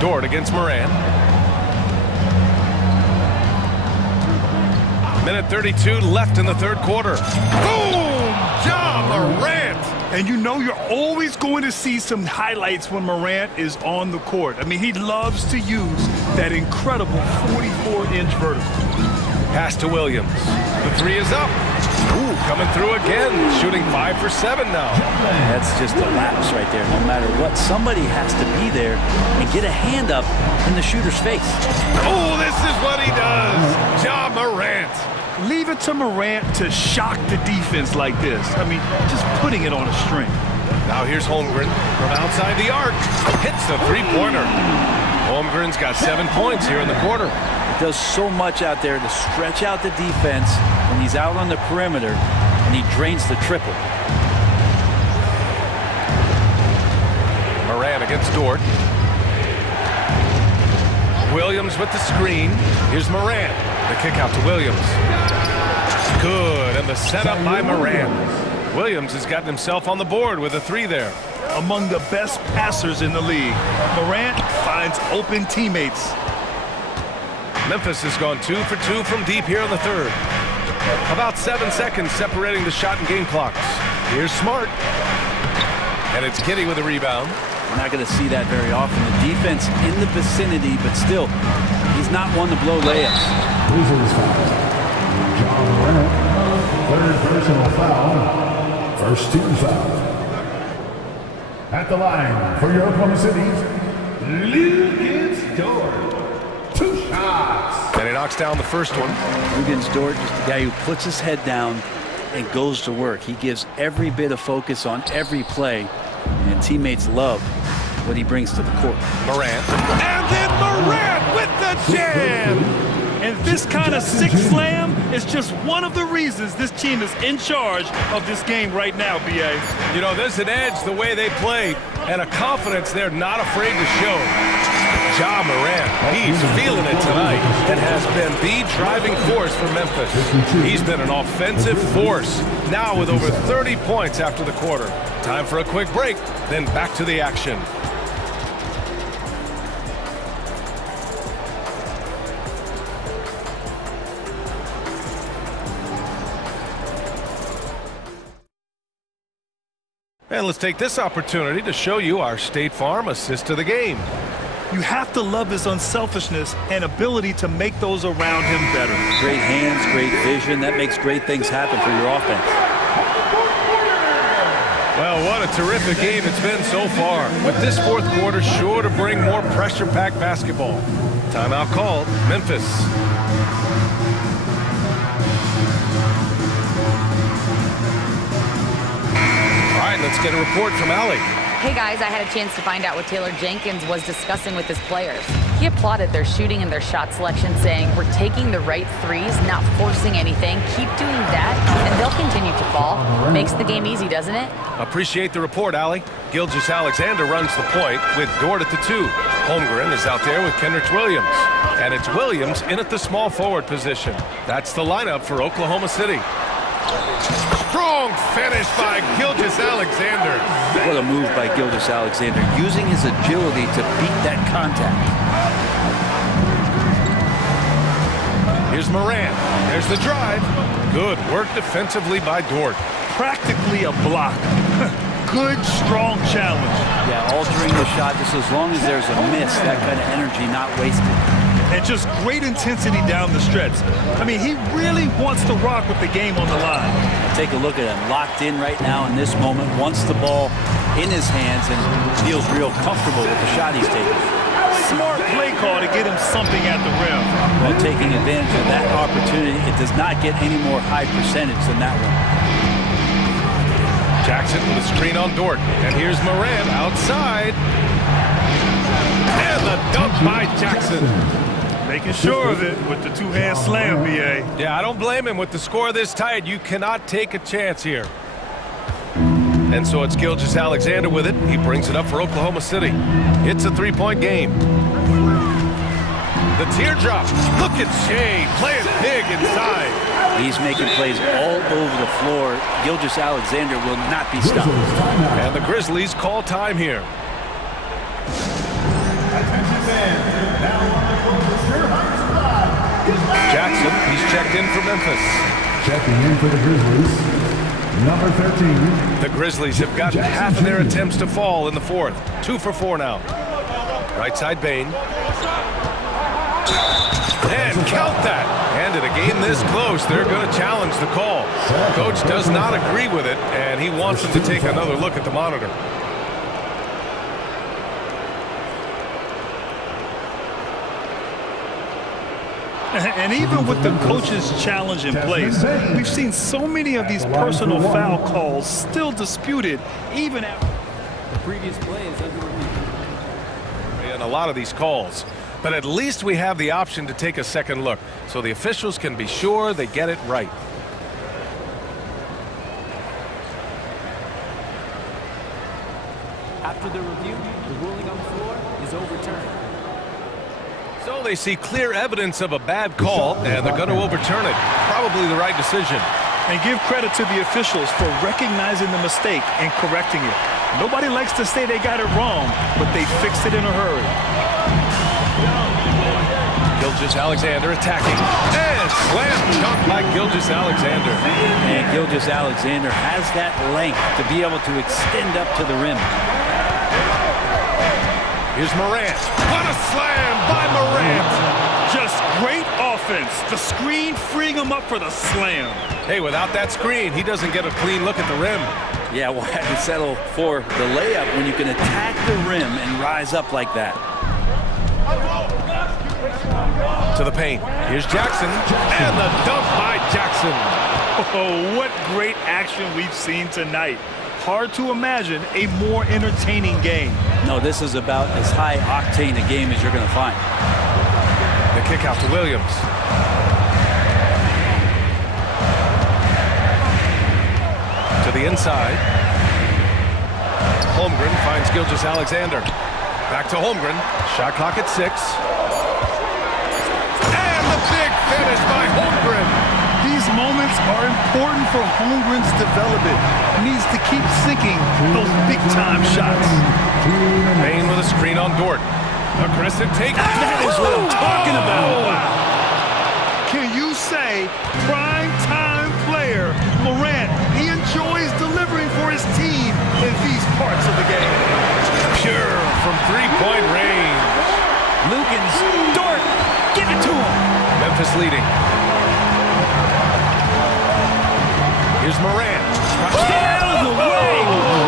Dort against Morant. Minute 32 left in the third quarter. Boom! Ja Morant! And you know you're always going to see some highlights when Morant is on the court. I mean, he loves to use that incredible 44-inch vertical. Pass to Williams. The 3 is up. Ooh, coming through again. Shooting 5 for 7 now. That's just a lapse right there. No matter what, somebody has to be there and get a hand up in the shooter's face. Oh, this is what he does. Ja Morant. Leave it to Morant to shock the defense like this. I mean, just putting it on a string. Now here's Holmgren from outside the arc. Hits the three-pointer. Holmgren's got 7 points here in the quarter. He does so much out there to stretch out the defense when he's out on the perimeter, and he drains the triple. Morant against Dort. Williams with the screen. Here's Morant. The kick out to Williams. Good, and the setup by Morant. Williams has gotten himself on the board with a 3 there. Among the best passers in the league, Morant finds open teammates. Memphis has gone 2 for 2 from deep here in the third. About 7 seconds separating the shot and game clocks. Here's Smart. And it's Kitty with a rebound. We're not going to see that very often. The defense in the vicinity, but still, he's not one to blow layups. Grizzlies foul. John Morant, third personal foul. First team foul. At the line for your Oklahoma City, Lucas Dort. 2 shots. And he knocks down the first one. Lucas Dort is the guy who puts his head down and goes to work. He gives every bit of focus on every play, and teammates love what he brings to the court. Morant. And then Morant with the jam. And this kind of sick slam is just one of the reasons this team is in charge of this game right now, B.A. You know, there's an edge the way they play and a confidence they're not afraid to show. Ja Morant, he's feeling it tonight and has been the driving force for Memphis. He's been an offensive force, now with over 30 points after the quarter. Time for a quick break, then back to the action. And let's take this opportunity to show you our State Farm assist to the game. You have to love his unselfishness and ability to make those around him better. Great hands, great vision. That makes great things happen for your offense. Well, what a terrific game it's been so far. With this fourth quarter sure to bring more pressure-packed basketball. Timeout called, Memphis. All right, let's get a report from Allie. Hey guys, I had a chance to find out what Taylor Jenkins was discussing with his players. He applauded their shooting and their shot selection, saying, "We're taking the right threes, not forcing anything. Keep doing that, and they'll continue to fall." Makes the game easy, doesn't it? Appreciate the report, Allie. Gilgeous-Alexander runs the point with Dort at the 2. Holmgren is out there with Kenrich Williams. And it's Williams in at the small forward position. That's the lineup for Oklahoma City. Strong finish by Gilgeous-Alexander. What a move by Gilgeous-Alexander, using his agility to beat that contact. Here's Morant. There's the drive. Good work defensively by Dort. Practically a block. Good, strong challenge. Yeah, altering the shot just as long as there's a miss, that kind of energy not wasted. And just great intensity down the stretch. I mean, he really wants to rock with the game on the line. Take a look at him, locked in right now in this moment, wants the ball in his hands and feels real comfortable with the shot he's taking. Smart play call to get him something at the rim. Well, taking advantage of that opportunity, it does not get any more high percentage than that one. Jackson with a screen on Dort. And here's Morant outside. And the dunk by Jackson. Making sure of it with the two-hand slam, B.A. Yeah, I don't blame him. With the score this tight, you cannot take a chance here. And so it's Gilgeous-Alexander with it. He brings it up for Oklahoma City. It's a three-point game. The teardrop. Look at Shea playing big inside. He's making plays all over the floor. Gilgeous-Alexander will not be stopped. And the Grizzlies call time here. Jackson, he's checked in for Memphis. Checking in for the Grizzlies, number 13. The Grizzlies have gotten half of their attempts to fall in the fourth. 2 for 4 now. Right side Bane. And count that. And in a game this close, they're going to challenge the call. Coach does not agree with it, and he wants them to take another look at the monitor. And even with the coach's challenge in place, we've seen so many of these personal foul calls still disputed, even after the previous play is under review. And a lot of these calls. But at least we have the option to take a second look, so the officials can be sure they get it right. After the review, the ruling on the floor is overturned. So they see clear evidence of a bad call, and they're going to overturn it. Probably the right decision. And give credit to the officials for recognizing the mistake and correcting it. Nobody likes to say they got it wrong, but they fixed it in a hurry. Gilgeous-Alexander attacking. And slam dunk by Gilgeous-Alexander. And Gilgeous-Alexander has that length to be able to extend up to the rim. Here's Morant. What a slam by Morant. Just great offense. The screen freeing him up for the slam. Hey, without that screen, he doesn't get a clean look at the rim. Yeah, why settle for the layup when you can attack the rim and rise up like that? To the paint. Here's Jackson. And the dunk by Jackson. Oh, what great action we've seen tonight. Hard to imagine a more entertaining game. No, this is about as high octane a game as you're going to find. The kick out to Williams. To the inside. Holmgren finds Gilgeous-Alexander. Back to Holmgren. Shot clock at 6. And the big finish by Holmgren. These moments are important for Holmgren's development. He needs to keep sinking those big-time shots. Maine with a screen on Dort. Aggressive take. That is what I'm talking about. Wow. Can you say prime-time player Morant, he enjoys delivering for his team in these parts of the game? Pure from three-point range. Lukens, Dort, give it to him. Memphis leading. Here's Morant. Out of the way.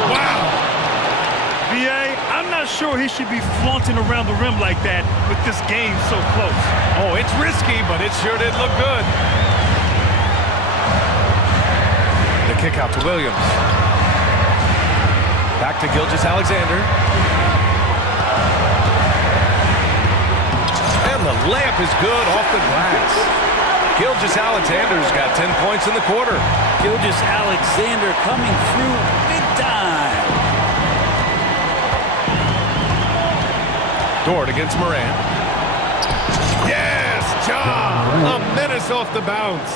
Wow. B.A., I'm not sure he should be flaunting around the rim like that with this game so close. Oh, it's risky, but it sure did look good. The kick out to Williams. Back to Gilgeous-Alexander. And the layup is good off the glass. Gilgeous-Alexander's got 10 points in the quarter. Gilgeous-Alexander coming through big time. Dort against Morant. Yes, Ja! A menace off the bounce.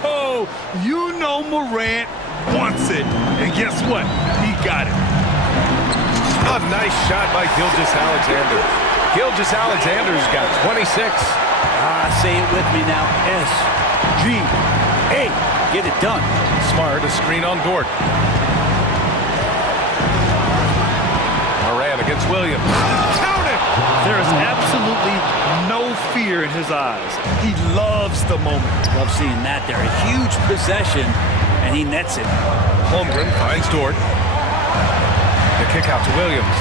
Oh, you know Morant wants it. And guess what? He got it. A nice shot by Gilgeous-Alexander. Gilgeous-Alexander's got 26. Say it with me now. S-G-A. Get it done. Smart, a screen on Dort. Morant against Williams. Count it! There is absolutely no fear in his eyes. He loves the moment. Love seeing that there. A huge possession, and he nets it. Holmgren finds Dort. The kick out to Williams.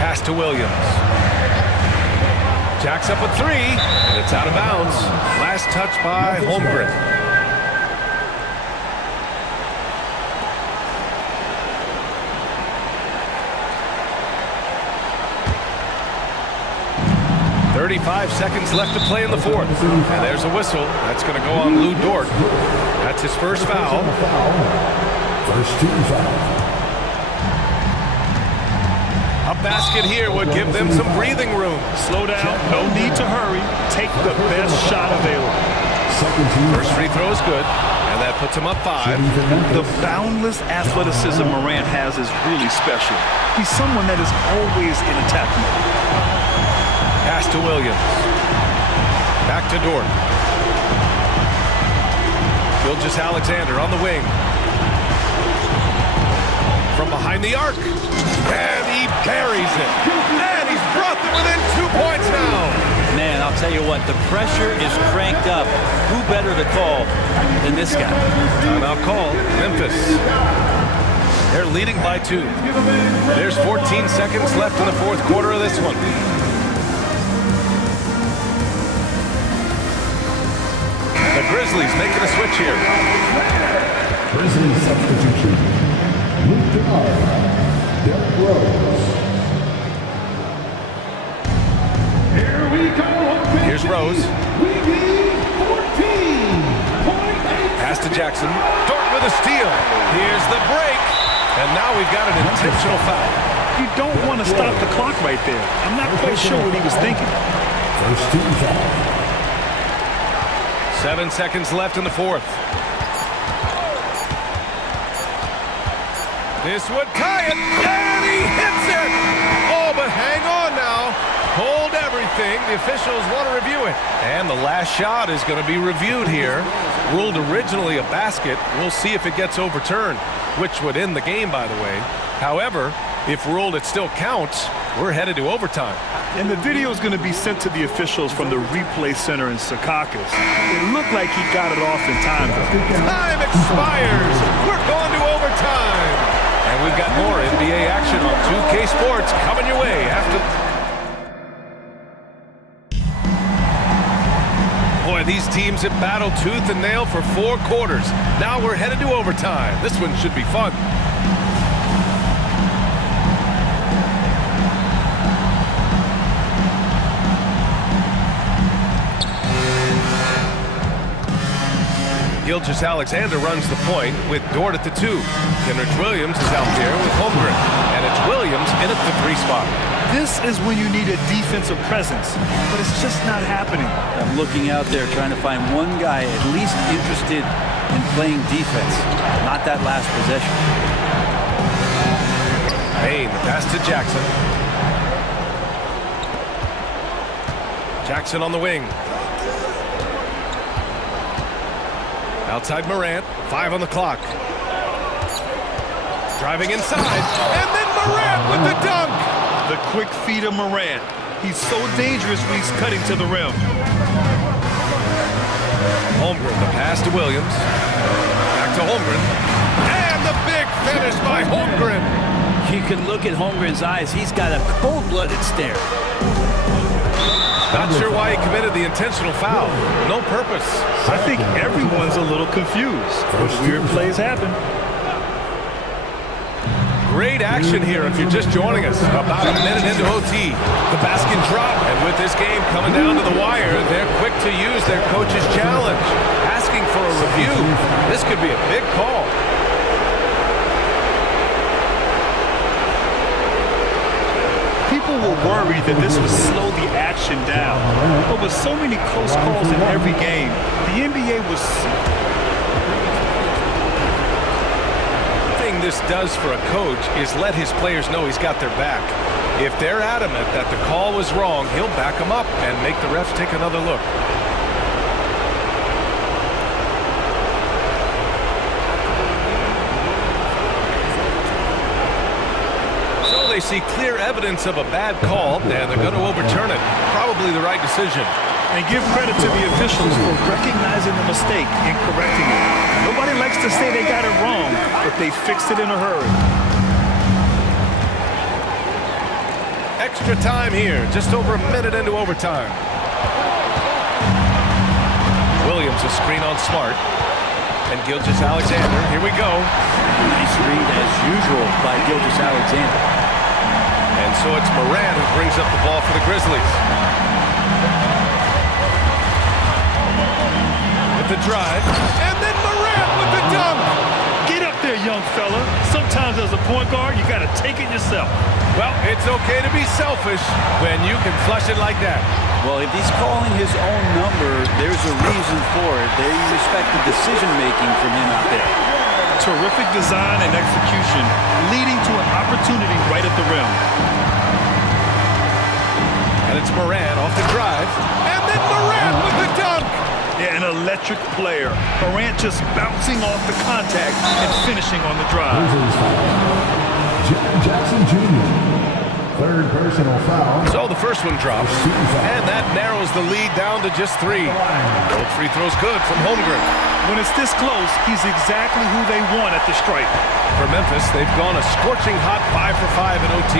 Pass to Williams. Jacks up a 3, and it's out of bounds. Last touch by Holmgren. "35 seconds left to play in the fourth. And there's a whistle. That's going to go on Lou Dort. That's his first foul. First team foul. A basket here would give them some breathing room. Slow down, no need to hurry. Take the best shot available. First free throw is good, and that puts him up 5. The boundless athleticism Morant has is really special. He's someone that is always in attack mode. Pass to Williams. Back to Dort. Gilgeous-Alexander on the wing. From behind the arc. And he buries it. And he's brought them within 2 points now. Man, I'll tell you what, the pressure is cranked up. Who better to call than this guy? Timeout call, Memphis. They're leading by 2. There's 14 seconds left in the fourth quarter of this one. The Grizzlies making a switch here. Grizzlies substitution. Luke Derrick Rose. Here we go. Here's Rose. We need 14.8. Pass to Jackson. Dort with a steal. Here's the break. And now we've got an intentional foul. You don't want to stop the clock right there. I'm not quite sure what he was thinking. First team foul. 7 seconds left in the fourth. This would tie it, and he hits it! Oh, but hang on now. Hold everything. wing. The officials want to review it. And the last shot is going to be reviewed here. Ruled originally a basket. We'll see if it gets overturned, which would end the game, by the way. However, if ruled it still counts, we're headed to overtime. And the video is going to be sent to the officials from the replay center in Secaucus. It looked like he got it off in time, though. Time expires. We're going to overtime. And we've got more NBA action on 2K Sports coming your way after... Boy, these teams have battled tooth and nail for 4 quarters. Now we're headed to overtime. This one should be fun. Gilgeous-Alexander runs the point with Dort at the 2. Kenrich Williams is out there with Holmgren. And it's Williams in at the 3 spot. This is when you need a defensive presence, but it's just not happening. I'm looking out there trying to find one guy at least interested in playing defense, not that last possession. Payne, the pass to Jackson. Jackson on the wing. Outside Morant, 5 on the clock. Driving inside, and then Morant with the dunk! The quick feed of Morant. He's so dangerous when he's cutting to the rim. Holmgren, the pass to Williams. Back to Holmgren. And the big finish by Holmgren! You can look at Holmgren's eyes. He's got a cold-blooded stare. Not sure why he committed the intentional foul. No purpose. I think everyone's a little confused. But weird plays happen. Great action here if you're just joining us. About a minute into OT. The basket drop. And with this game coming down to the wire, they're quick to use their coach's challenge. Asking for a review. This could be a big call. People were worried that this would slow the action down. But with so many close calls in every game, the NBA was... The thing this does for a coach is let his players know he's got their back. If they're adamant that the call was wrong, he'll back them up and make the refs take another look. They see clear evidence of a bad call, and they're going to overturn it. Probably the right decision. And give credit to the officials for recognizing the mistake and correcting it. Nobody likes to say they got it wrong, but they fixed it in a hurry. Extra time here, just over a minute into overtime. Williams a screen on Smart. And Gilgeous-Alexander, here we go. Nice read as usual by Gilgeous-Alexander. And so it's Morant who brings up the ball for the Grizzlies. With the drive, and then Morant with the dunk! Get up there, young fella. Sometimes as a point guard, you got to take it yourself. Well, it's okay to be selfish when you can flush it like that. Well, if he's calling his own number, there's a reason for it. They respect the decision-making from him out there. Terrific design and execution, leading to an opportunity right at the rim. And it's Morant off the drive, and then Morant with the dunk! Yeah, an electric player. Morant just bouncing off the contact and finishing on the drive. Jackson Jr. Third personal foul. So the first one drops, and that narrows the lead down to just 3. Both free throws good from Holmgren. When it's this close, he's exactly who they want at the stripe. For Memphis, they've gone a scorching hot 5 for 5 in OT.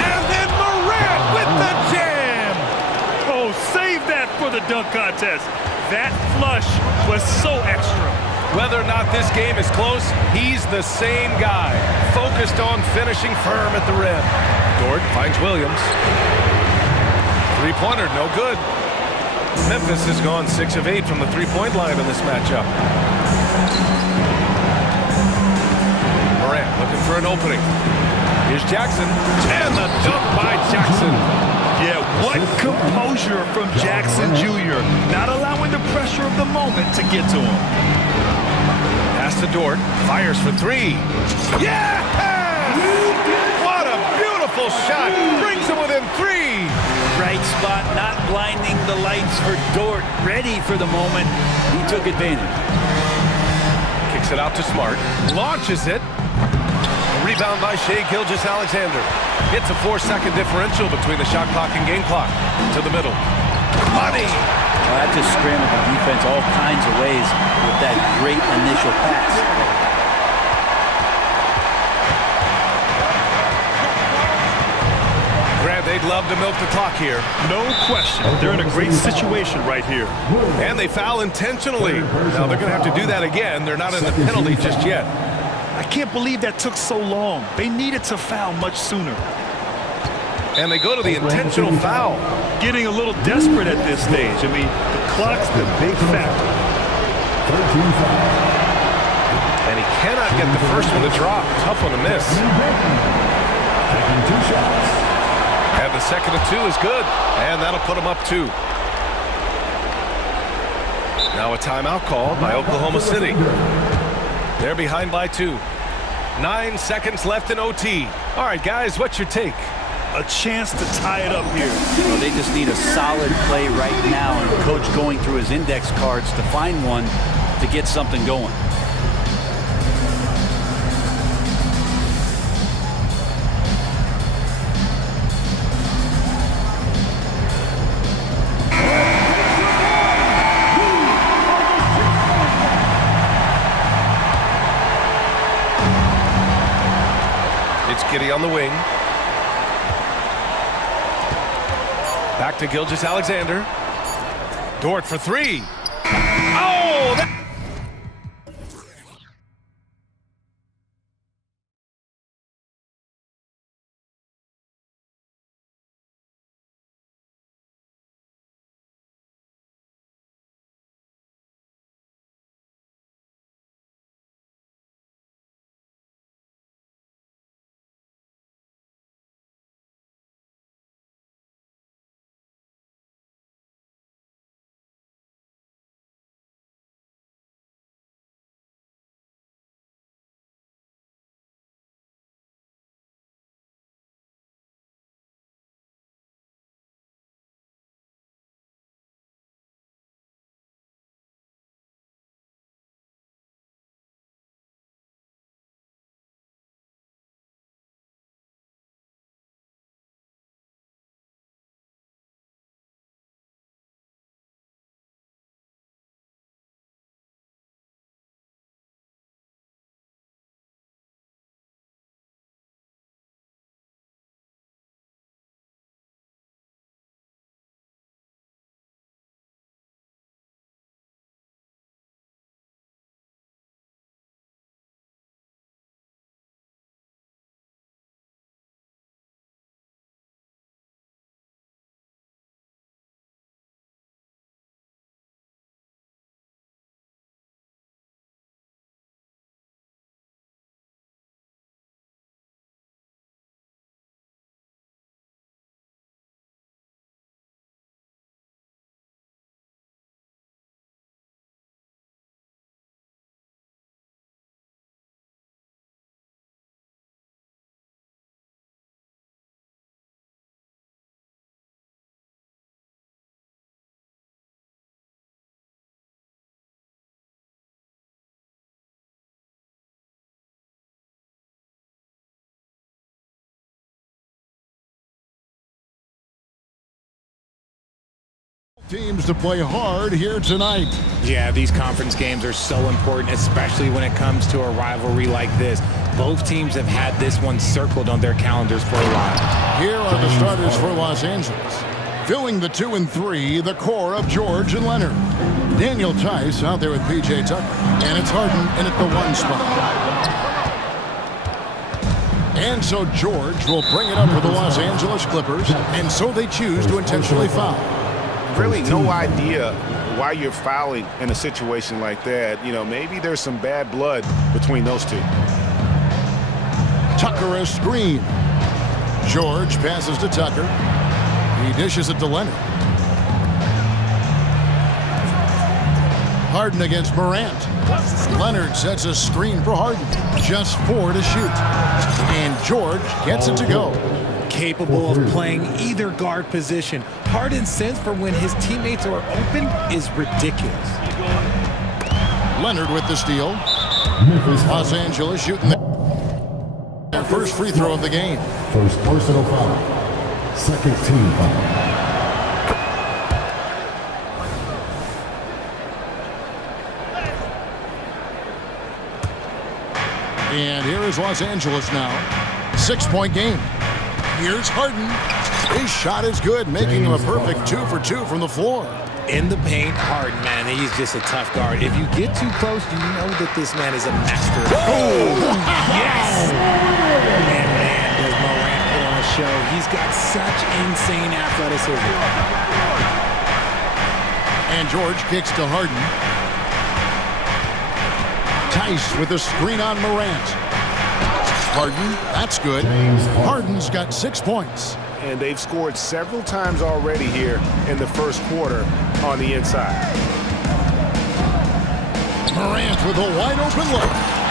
And then Morant with the jam! Oh, save that for the dunk contest. That flush was so extra. Whether or not this game is close, he's the same guy, focused on finishing firm at the rim. Dort finds Williams. Three-pointer, no good. Memphis has gone 6 of 8 from the three-point line in this matchup. Morant looking for an opening. Here's Jackson, and the dunk by Jackson. Yeah, what composure from Jackson Jr. Not allowing the pressure of the moment to get to him. Pass to Dort, fires for 3. Yes! What a beautiful shot! Brings him within 3. shot, not blinding the lights for Dort. Ready for the moment. He took advantage. Kicks it out to Smart. Launches it. A rebound by Shai Gilgeous-Alexander. It's a 4-second differential between the shot clock and game clock. To the middle. Money! Well, that just scrambled the defense all kinds of ways with that great initial pass. Grant, they'd love to milk the clock here. No question. They're in a great situation right here. And they foul intentionally. Now they're going to have to do that again. They're not in the penalty just yet. I can't believe that took so long. They needed to foul much sooner. And they go to the intentional foul. Getting a little desperate at this stage. I mean, the clock's the big factor. And he cannot get the first one to drop. Tough one to miss. And the second of 2 is good. And that'll put him up 2. Now a timeout called by Oklahoma City. They're behind by 2. 9 seconds left in OT. All right, guys, what's your take? A chance to tie it up here. Well, they just need a solid play right now, and the coach going through his index cards to find one to get something going. It's Giddey on the wing. Back to Gilgeous-Alexander. Dort for 3. Oh! Teams to play hard here tonight. Yeah, these conference games are so important, especially when it comes to a rivalry like this. Both teams have had this one circled on their calendars for a while. Here are the starters for Los Angeles. Filling the 2 and 3, the core of George and Leonard. Daniel Tice out there with P.J. Tucker. And it's Harden in at the 1 spot. And so George will bring it up for the Los Angeles Clippers. And so they choose to intentionally foul. Really no idea why you're fouling in a situation like that. You know, maybe there's some bad blood between those two. Tucker a screen. George passes to Tucker. He dishes it to Leonard. Harden against Morant. Leonard sets a screen for Harden. Just 4 to shoot. And George gets it to go. Capable of playing either guard position. Harden's sense for when his teammates are open is ridiculous. Leonard with the steal. Los Angeles shooting their first free throw of the game. First personal foul. Second team foul. And here is Los Angeles now. 6-point game. Here's Harden. His shot is good, making him a perfect 2 for 2 from the floor. In the paint, Harden, man, he's just a tough guard. If you get too close, you know that this man is a master. Oh, yes! And man, does Morant put on a show. He's got such insane athleticism. And George kicks to Harden. Tice with a screen on Morant. Harden, that's good. Harden's got 6 points. And they've scored several times already here in the first quarter on the inside. Morant with a wide open look.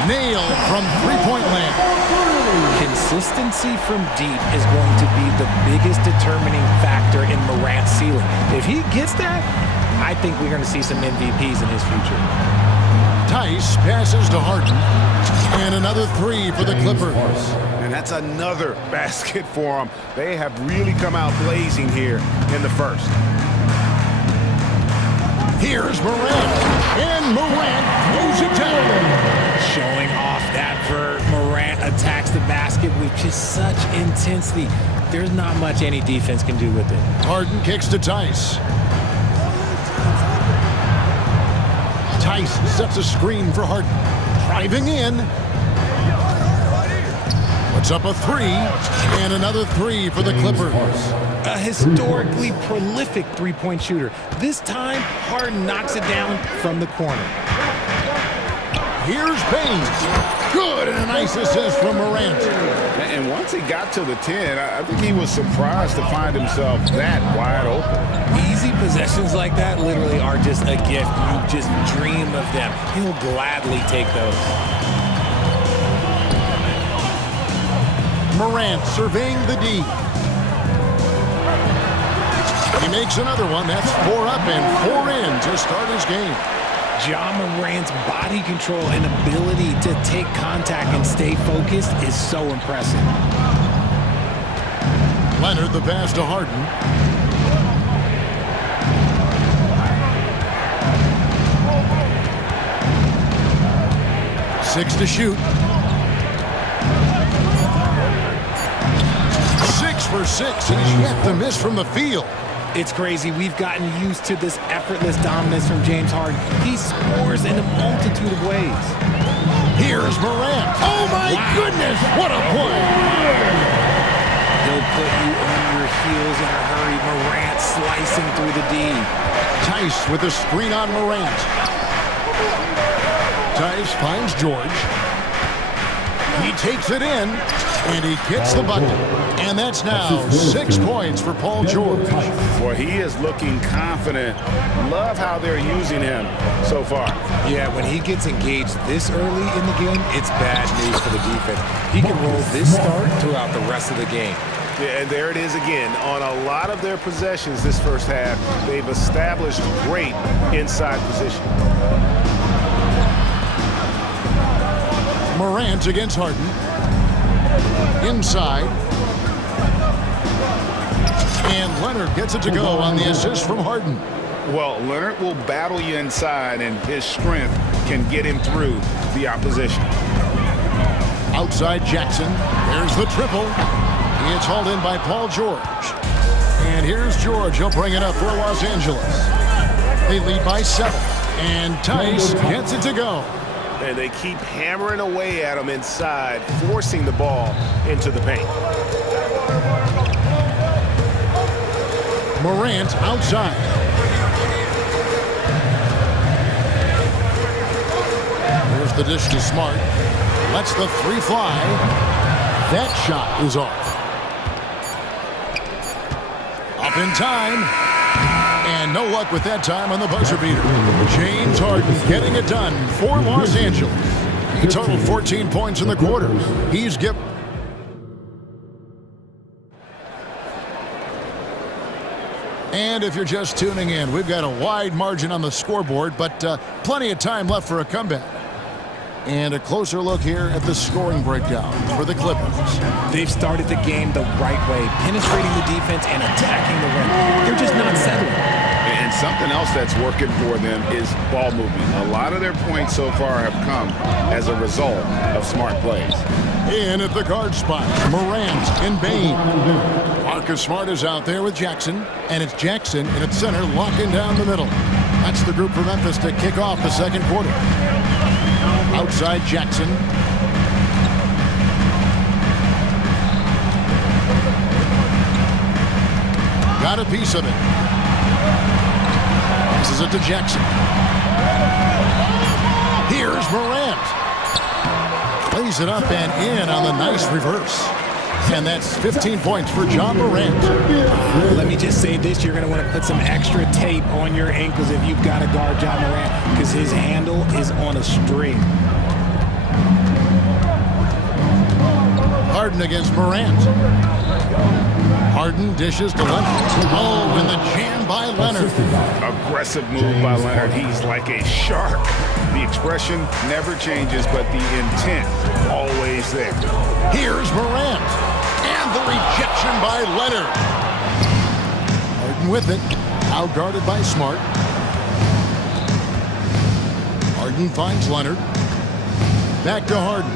Nailed from three-point land. Consistency from deep is going to be the biggest determining factor in Morant's ceiling. If he gets that, I think we're going to see some MVPs in his future. Tice passes to Harden. And another 3 for the Clippers. And that's another basket for them. They have really come out blazing here in the first. Here's Morant. And Morant throws it down. Showing off that vert. Morant attacks the basket with just such intensity. There's not much any defense can do with it. Harden kicks to Tice. Tice sets a screen for Harden. Driving in. Puts up a 3. And another 3 for the Clippers. A historically prolific three-point shooter. This time, Harden knocks it down from the corner. Here's Baines. Good, and a nice assist from Morant. And once he got to the 10, I think he was surprised to find himself that wide open. Easy possessions like that literally are just a gift. You just dream of them. He'll gladly take those. Morant surveying the D. He makes another one. That's 4 up and 4 in to start his game. Ja Morant's body control and ability to take contact and stay focused is so impressive. Leonard the pass to Harden. Six to shoot. 6 for 6. He's yet to miss from the field. It's crazy. We've gotten used to this effortless dominance from James Harden. He scores in a multitude of ways. Here's Morant. Oh, my goodness. What a play. He'll put you on your heels in a hurry. Morant slicing through the D. Tice with a screen on Morant. Tice finds George. He takes it in, and he gets the bucket. And that's now 6 points for Paul George. Boy, he is looking confident. Love how they're using him so far. Yeah, when he gets engaged this early in the game, it's bad news for the defense. He can roll this start throughout the rest of the game. Yeah, and there it is again. On a lot of their possessions this first half, they've established great inside position. Morant against Harden. Inside. And Leonard gets it to go on the assist from Harden. Well, Leonard will battle you inside, and his strength can get him through the opposition. Outside Jackson. There's the triple. It's hauled in by Paul George. And here's George. He'll bring it up for Los Angeles. They lead by 7. And Tice gets it to go. And they keep hammering away at him inside, forcing the ball into the paint. Morant outside. There's the dish to Smart. Lets the 3 fly. That shot is off. Up in time. And no luck with that time on the buzzer beater. James Harden getting it done for Los Angeles. He totaled 14 points in the quarter. He's given... And if you're just tuning in, we've got a wide margin on the scoreboard, but plenty of time left for a comeback. And a closer look here at the scoring breakdown for the Clippers. They've started the game the right way, penetrating the defense and attacking the rim. They're just not settling. And something else that's working for them is ball movement. A lot of their points so far have come as a result of smart plays. In at the guard spot, Morant and Bain. Marcus Smart is out there with Jackson, and it's Jackson in at center, locking down the middle. That's the group for Memphis to kick off the second quarter. Outside Jackson. Got a piece of it. Passes it to Jackson. Here's Morant. Plays it up and in on the nice reverse. And that's 15 points for John Morant. Let me just say this, you're going to want to put some extra tape on your ankles if you've got to guard John Morant, because his handle is on a string. Harden against Morant. Harden dishes to Leonard. Oh, and the jam by Leonard. Aggressive move by Leonard. He's like a shark. The expression never changes, but the intent always there. Here's Morant. And the rejection by Leonard. Harden with it. Outguarded by Smart. Harden finds Leonard. Back to Harden.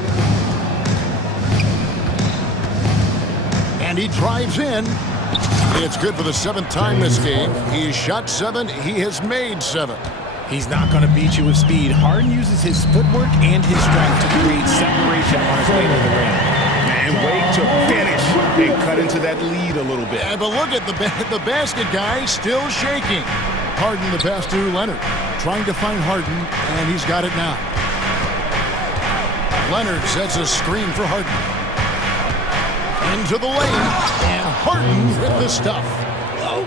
And he drives in. It's good for the 7th time this game. He's shot 7. He has made 7. He's not going to beat you with speed. Harden uses his footwork and his strength to create separation on his way to the rim. And wait to finish and cut into that lead a little bit. Yeah, but look at the basket guy still shaking. Harden the pass to Leonard. Trying to find Harden, and he's got it now. Leonard sets a screen for Harden. Into the lane, and Harden with the stuff.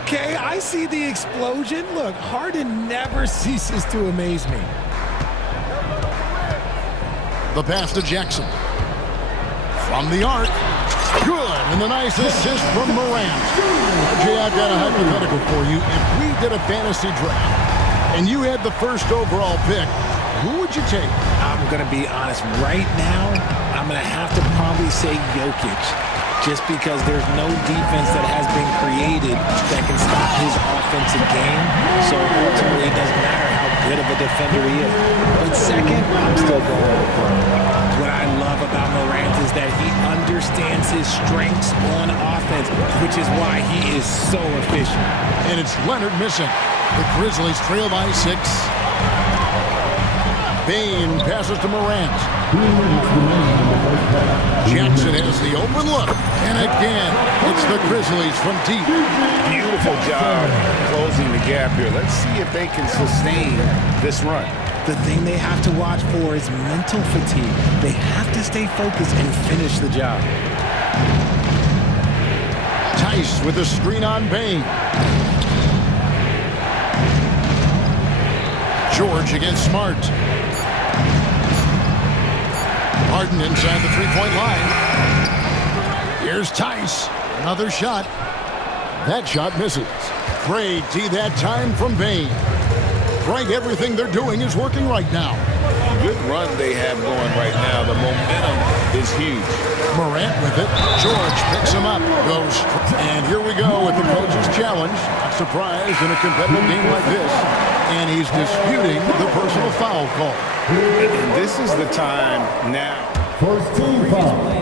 Okay, I see the explosion. Look, Harden never ceases to amaze me. The pass to Jackson. From the arc. Good, and the nice assist from Morant. Jay, I've got a hypothetical for you. If we did a fantasy draft, and you had the first overall pick, who would you take? I'm going to be honest. Right now, I'm going to have to probably say Jokic. Just because there's no defense that has been created that can stop his offensive game. So ultimately, it doesn't matter how good of a defender he is. But second, I'm still going with LeBron. What I love about Morant is that he understands his strengths on offense, which is why he is so efficient. And it's Leonard missing. The Grizzlies trail by 6. Bain passes to Morant. Jackson has the open look. And again, it's the Grizzlies from deep. Beautiful job closing the gap here. Let's see if they can sustain this run. The thing they have to watch for is mental fatigue. They have to stay focused and finish the job. Tice with a screen on Bain. George against Smart. Harden inside the three-point line. Here's Tice. Another shot. That shot misses. Great D that time from Bain. Greg, everything they're doing is working right now. Good run they have going right now. The momentum is huge. Morant with it. George picks him up. Goes. And here we go with the coach's challenge. Not surprised in a competitive game like this. And he's disputing the personal foul call. And this is the time now. First team foul.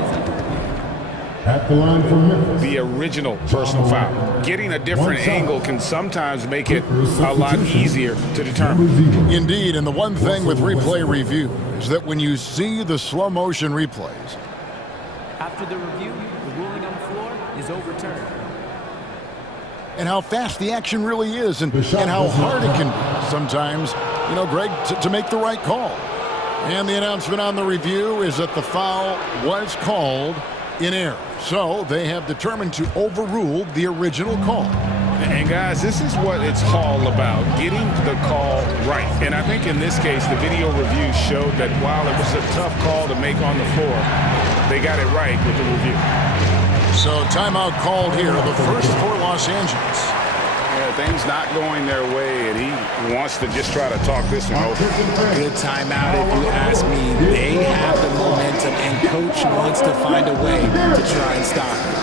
At the line for Memphis. The original personal foul. Getting a different angle can sometimes make it a lot easier to determine. Indeed, and the one thing with replay review is that when you see the slow motion replays. After the review, the ruling on the floor is overturned. And how fast the action really is and how hard it can be sometimes, you know, Greg, to make the right call. And the announcement on the review is that the foul was called in error. So they have determined to overrule the original call. And guys, this is what it's all about, getting the call right. And I think in this case, the video review showed that while it was a tough call to make on the floor, they got it right with the review. So timeout called here, the first for Los Angeles. Yeah, things not going their way, and he wants to just try to talk this one over. Good timeout if you ask me. They have the momentum, and coach wants to find a way to try and stop it.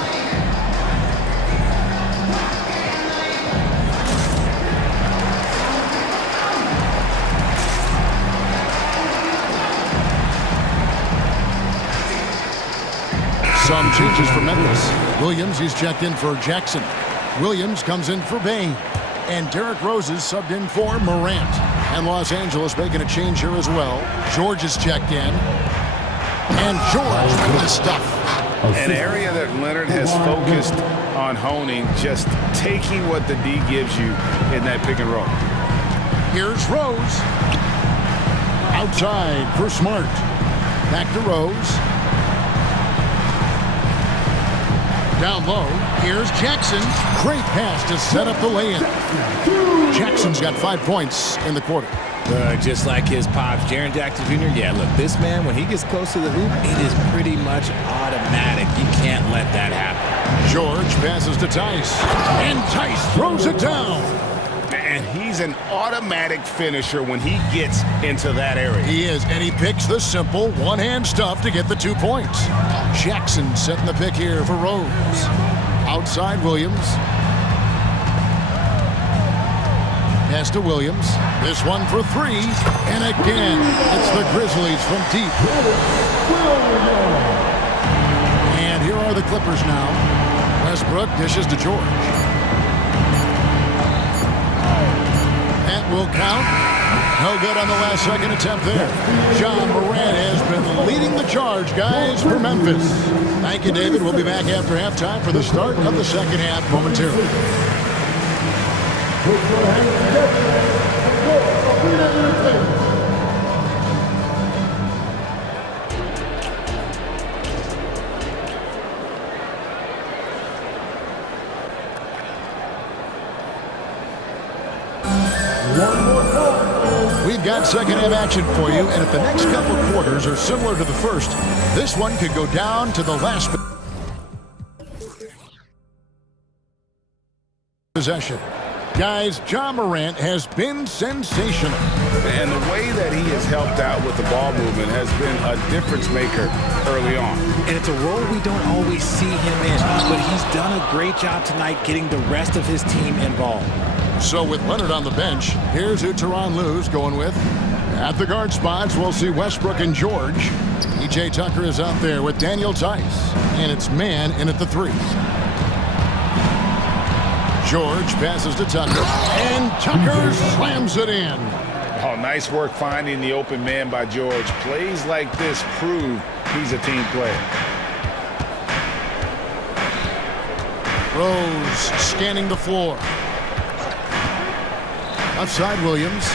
Some changes for Memphis. Williams, he's checked in for Jackson. Williams comes in for Bain. And Derrick Rose is subbed in for Morant. And Los Angeles making a change here as well. George is checked in. And George with this stuff. An area that Leonard has focused on honing, just taking what the D gives you in that pick and roll. Here's Rose. Outside for Smart. Back to Rose. Down low, here's Jackson. Great pass to set up the lay-in. Jackson's got 5 points in the quarter. Just like his pops, Jaren Jackson Jr. Yeah, look, this man, when he gets close to the hoop, it is pretty much automatic. You can't let that happen. George passes to Tice. And Tice throws it down. And he's an automatic finisher when he gets into that area. He is, and he picks the simple one-hand stuff to get the 2 points. Jackson setting the pick here for Rose. Outside Williams. Pass to Williams. This one for three. And again, it's the Grizzlies from deep. And here are the Clippers now. Westbrook dishes to George. That will count. No good on the last second attempt there. John Morant has been leading the charge, guys, for Memphis. Thank you, David. We'll be back after halftime for the start of the second half momentarily. We've got second half action for you, and if the next couple quarters are similar to the first, this one could go down to the last possession. Guys, John Morant has been sensational. And the way that he has helped out with the ball movement has been a difference maker early on. And it's a role we don't always see him in, but he's done a great job tonight getting the rest of his team involved. So with Leonard on the bench, here's who Tyronn Lue's going with. At the guard spots, we'll see Westbrook and George. E.J. Tucker is out there with Daniel Tice. And it's man in at the three. George passes to Tucker. And Tucker slams it in. Oh, nice work finding the open man by George. Plays like this prove he's a team player. Rose scanning the floor. Outside Williams.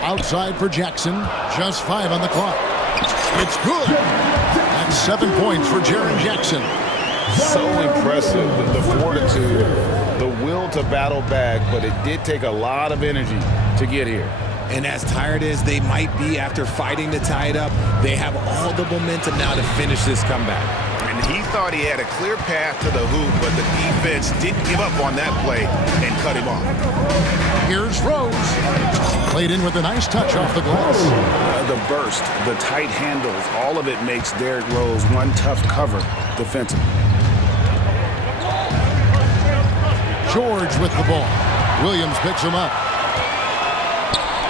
Outside for Jackson. Just 5 on the clock. It's good. That's 7 points for Jaren Jackson. So impressive, the fortitude, the will to battle back, but it did take a lot of energy to get here. And as tired as they might be after fighting to tie it up, they have all the momentum now to finish this comeback. And he thought he had a clear path to the hoop, but the defense didn't give up on that play and cut him off. Here's Rose. Played in with a nice touch off the glass. The burst, the tight handles, all of it makes Derrick Rose one tough cover defensively. George with the ball. Williams picks him up.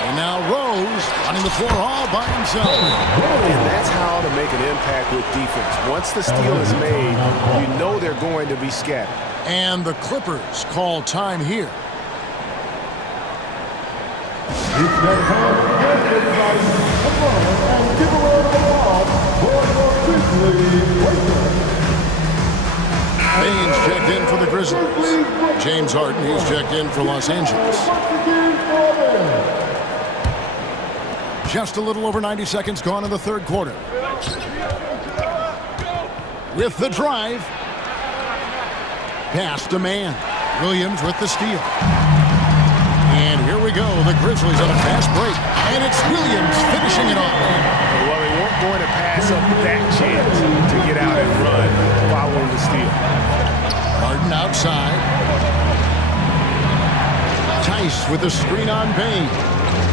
And now Rose running the floor all by himself. And that's how to make an impact with defense. Once the steal is made, you know they're going to be scattered. And the Clippers call time here. It's that time again, everybody. Come on and give away the ball for your Grizzlies. Baines checked in for the Grizzlies. James Harden, he's checked in for Los Angeles. Just a little over 90 seconds gone in the third quarter. With the drive. Pass to man. Williams with the steal. And here we go. The Grizzlies on a fast break. And it's Williams finishing it off. Well, they weren't going to pass up that chance to get out and run following the steal. Harden outside. Tice with a screen on Bain.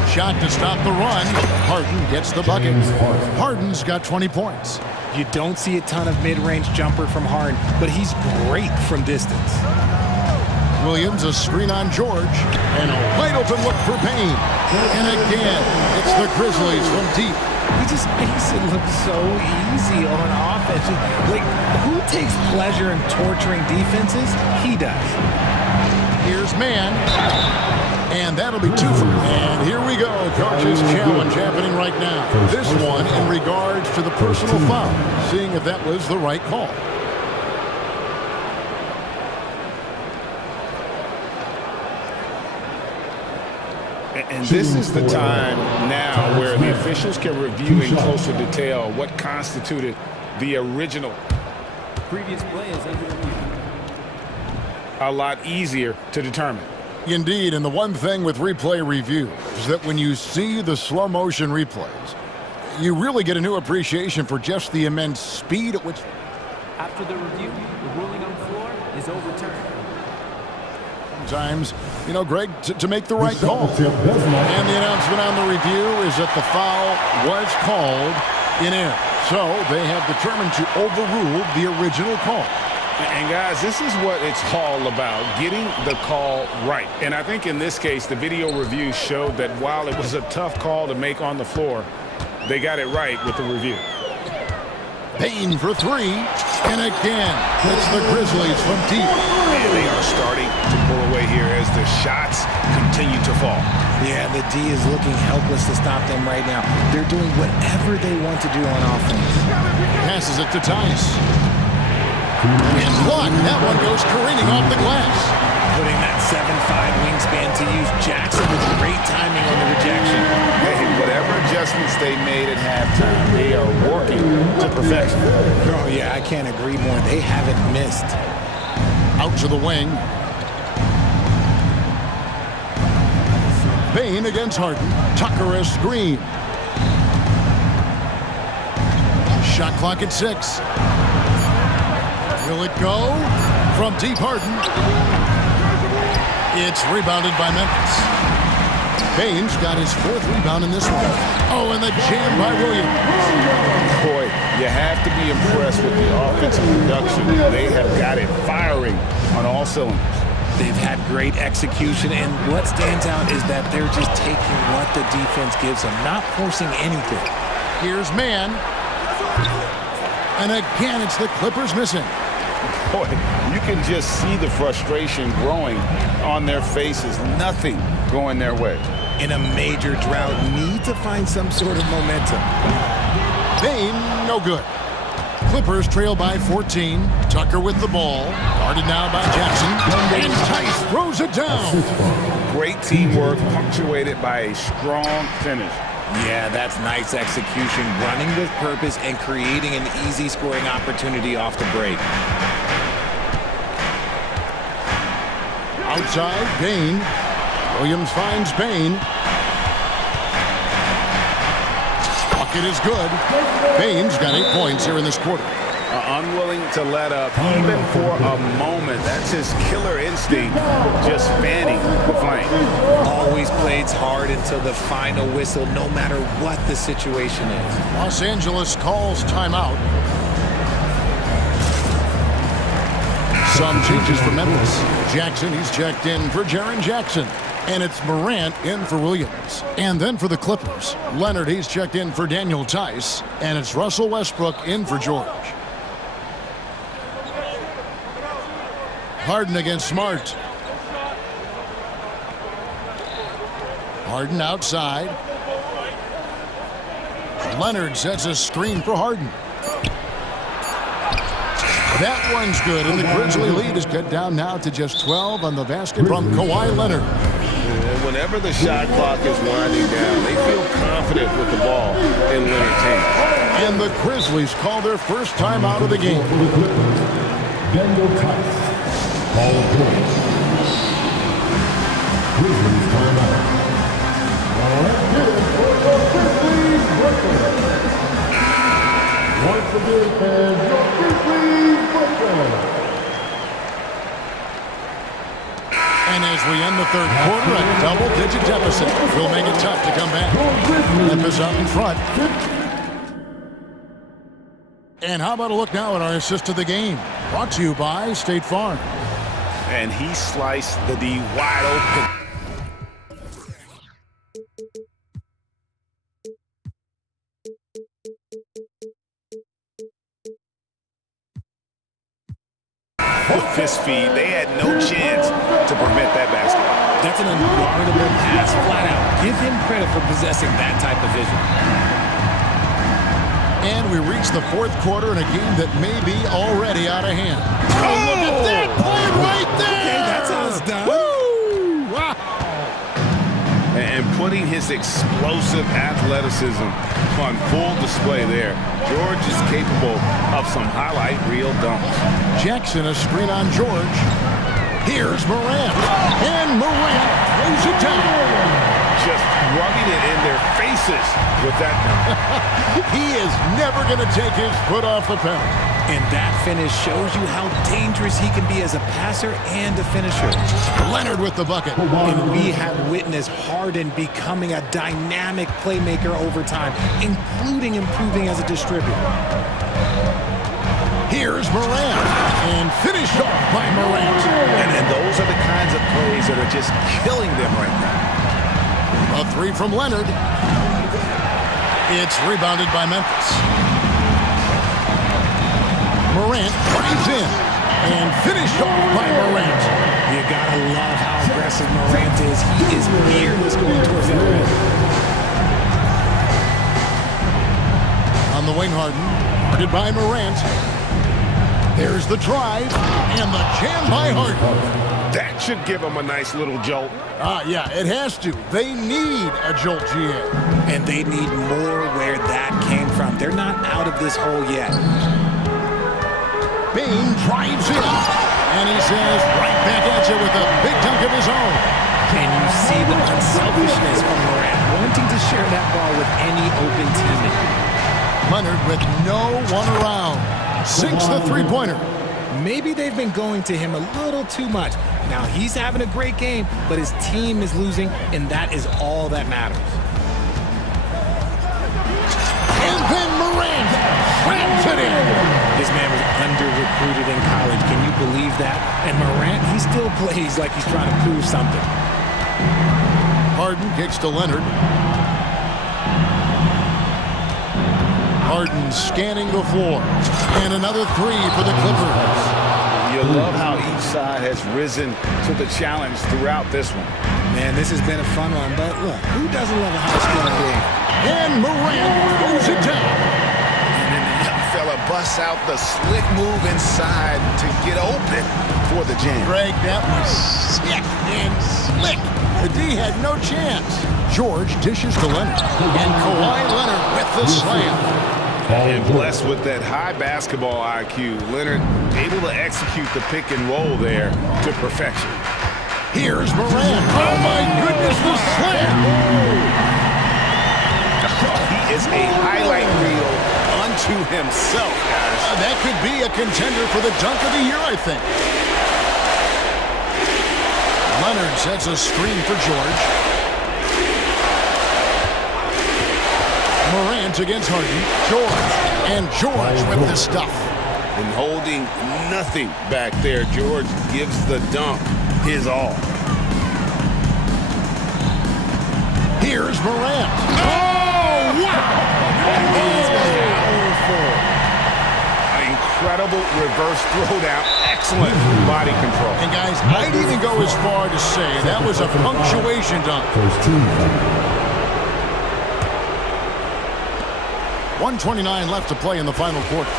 Shot to stop the run. Harden gets the bucket. Harden's got 20 points. You don't see a ton of mid-range jumper from Harden, but he's great from distance. Williams, a screen on George, and a wide open look for Payne. And again, it's the Grizzlies from deep. He just makes it look so easy on offense. Like, who takes pleasure in torturing defenses? He does. Here's man. And that'll be 2 for him. And here we go. Coach's challenge happening right now. This one in regards to the personal foul. Seeing if that was the right call. And this is the time now where the officials can review in closer detail what constituted the original. Previous play is under review. A lot easier to determine. Indeed, and the one thing with replay review is that when you see the slow motion replays, you really get a new appreciation for just the immense speed at which... After the review, the ruling on the floor is overturned. Sometimes, you know, Greg, to make the right call. And the announcement on the review is that the foul was called in error. So they have determined to overrule the original call. And guys, this is what it's all about, getting the call right. And I think in this case, the video review showed that while it was a tough call to make on the floor, they got it right with the review. Payne for 3, and again, it's the Grizzlies from deep. And they are starting to pull away here as the shots continue to fall. Yeah, the D is looking helpless to stop them right now. They're doing whatever they want to do on offense. Passes it to Tice. And blocked. That one goes careening off the glass. Putting that 7'5" wingspan to use. Jackson with great timing on the rejection. Hey, whatever adjustments they made at halftime, they are working to perfection. Oh, yeah, I can't agree more. They haven't missed. Out to the wing. Payne against Harden. Tucker a screen. Shot clock at 6. Will it go? From deep, Harden. It's rebounded by Memphis. Payne's got his 4th rebound in this one. Oh, and the jam by Williams. Boy, you have to be impressed with the offensive production. They have got it firing on all cylinders. They've had great execution, and what stands out is that they're just taking what the defense gives them, not forcing anything. Here's man. And again, it's the Clippers missing. Boy, you can just see the frustration growing on their faces. Nothing going their way. In a major drought, need to find some sort of momentum. Payne, no good. Clippers trail by 14. Tucker with the ball. Guarded now by Jackson. And Tice throws it down. Great teamwork punctuated by a strong finish. Yeah, that's nice execution. Running with purpose and creating an easy scoring opportunity off the break. Outside, Bain. Williams finds Bain. Bucket is good. Bain's got 8 points here in this quarter. Unwilling to let up even for a moment. That's his killer instinct, just fanning the flame. Always plays hard until the final whistle, no matter what the situation is. Los Angeles calls timeout. Some changes for Memphis. Jackson, he's checked in for Jaren Jackson. And it's Morant in for Williams. And then for the Clippers, Leonard, he's checked in for Daniel Tice. And it's Russell Westbrook in for George. Harden against Smart. Harden outside. Leonard sets a screen for Harden. That one's good, and the Grizzly lead is cut down now to just 12 on the basket from Kawhi Leonard. Whenever the shot clock is winding down, they feel confident with the ball in Leonard's hands. And the Grizzlies call their first time out of the game. And as we end the third quarter, a double-digit deficit will make it tough to come back. Memphis out in front. And how about a look now at our assist of the game? Brought to you by State Farm. And he sliced the D wide open. With this feed, they had no chance to prevent that basket. That's an unguardable pass, flat out. Give him credit for possessing that type of vision. And we reach the fourth quarter in a game that may be already out of hand. Oh, look at that play right there! Okay, that's how it's done. Woo! Wow. And putting his explosive athleticism on full display there. George is capable of some highlight reel dunks. Jackson, a screen on George. Here's Morant. And Morant throws it down. Just rubbing it in their faces with that dunk. He is never going to take his foot off the pedal. And that finish shows you how dangerous he can be as a passer and a finisher. Leonard with the bucket. And we have witnessed Harden becoming a dynamic playmaker over time, including improving as a distributor. Here's Morant. And finished off by Morant. And those are the kinds of plays that are just killing them right now. A three from Leonard. It's rebounded by Memphis. Morant drives in and finished off by Morant. You gotta love how aggressive Morant is. He is fearless going towards the rim. On the wing, Harden. Guarded by Morant. There's the drive and the jam by Harden. That should give him a nice little jolt. Yeah, it has to. They need a jolt, GA. And they need more where that came from. They're not out of this hole yet. Bain drives in, and he says right back at you with a big dunk of his own. Can you see the unselfishness from Morant, wanting to share that ball with any open teammate? Leonard with no one around. Sinks the three-pointer. Maybe they've been going to him a little too much. Now he's having a great game, but his team is losing, and that is all that matters. And then Morant slams it in. This man was under-recruited in college. Can you believe that? And Morant, he still plays like he's trying to prove something. Harden kicks to Leonard. Harden scanning the floor. And another three for the Clippers. You love how each side has risen to the challenge throughout this one. Man, this has been a fun one, but look, who doesn't love a high-scoring game? And Morant throws it down. And then the young fella busts out the slick move inside to get open for the jam. Greg, that was sick and slick. The D had no chance. George dishes to Leonard. And Kawhi Leonard with the slam. And blessed with that high basketball IQ, Leonard able to execute the pick and roll there to perfection. Here's Morant. Oh my goodness, the slam! He is a highlight reel unto himself, guys. That could be a contender for the dunk of the year, I think. Leonard sets a screen for George. Morant against Harden. George. And George with the stuff. And holding nothing back there, George gives the dunk his all. Here's Morant. Oh, wow! Incredible reverse throwdown. Excellent body control. And guys, I'd even go as far to say that was a punctuation dunk. 1:29 left to play in the final quarter.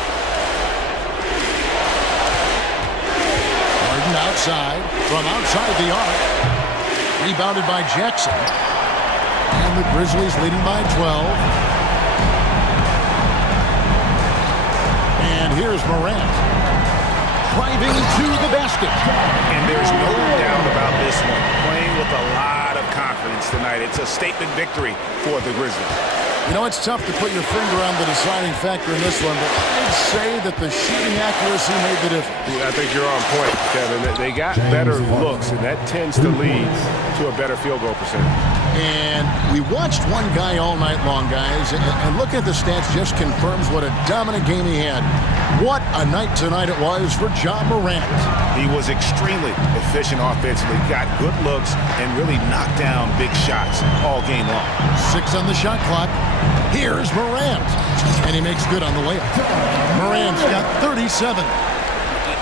Harden outside, from outside the arc. Rebounded by Jackson. And the Grizzlies leading by 12. And here's Morant. Driving to the basket. And there's no doubt about this one. Playing with a lot of confidence tonight. It's a statement victory for the Grizzlies. You know, it's tough to put your finger on the deciding factor in this one, but I'd say that the shooting accuracy made the difference. Yeah, I think you're on point, Kevin. They got better looks, and that tends to lead to a better field goal percentage. And we watched one guy all night long, guys, and looking at the stats just confirms what a dominant game he had. What a night tonight it was for Ja Morant. He was extremely efficient offensively, got good looks, and really knocked down big shots all game long. 6 on the shot clock. Here's Morant, and he makes good on the layup. Morant's got 37.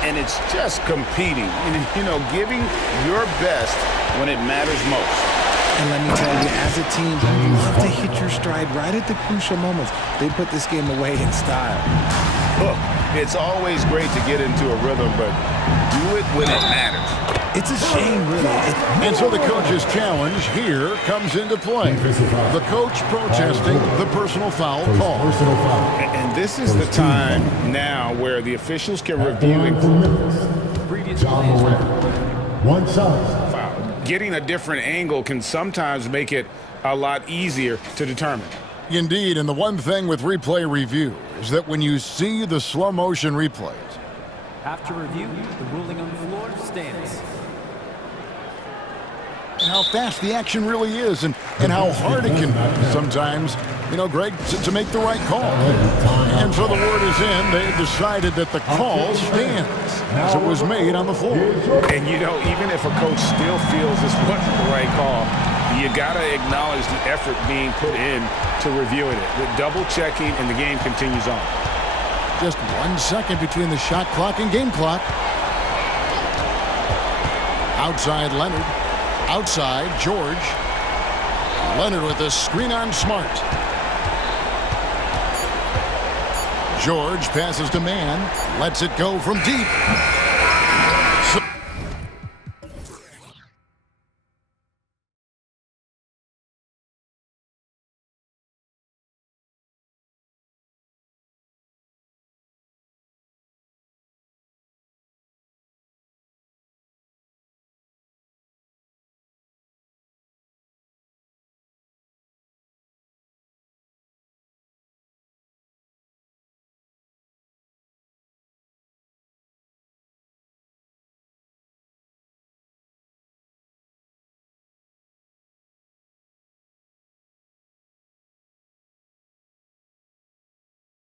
And it's just competing, you know, giving your best when it matters most. And let me tell you, as a team, you have to hit your stride right at the crucial moments. They put this game away in style. Look, it's always great to get into a rhythm, but do it when it matters. It's a shame, really. And so the coach's challenge here comes into play. The coach protesting the personal foul call. And this is the time now where the officials can review it. One side. Getting a different angle can sometimes make it a lot easier to determine. Indeed, and the one thing with replay review is that when you see the slow motion replays, After review, the ruling on the floor stands. and how fast the action really is and how hard it can be sometimes, you know, Greg, to make the right call. And so the word is in. They decided that the call stands as it was made on the floor. And, you know, even if a coach still feels this wasn't the right call, you got to acknowledge the effort being put in to reviewing it. With double-checking, and the game continues on. Just 1 second between the shot clock and game clock. Outside Leonard. Outside George. Leonard with a screen on Smart. George passes to Mann. Lets it go from deep.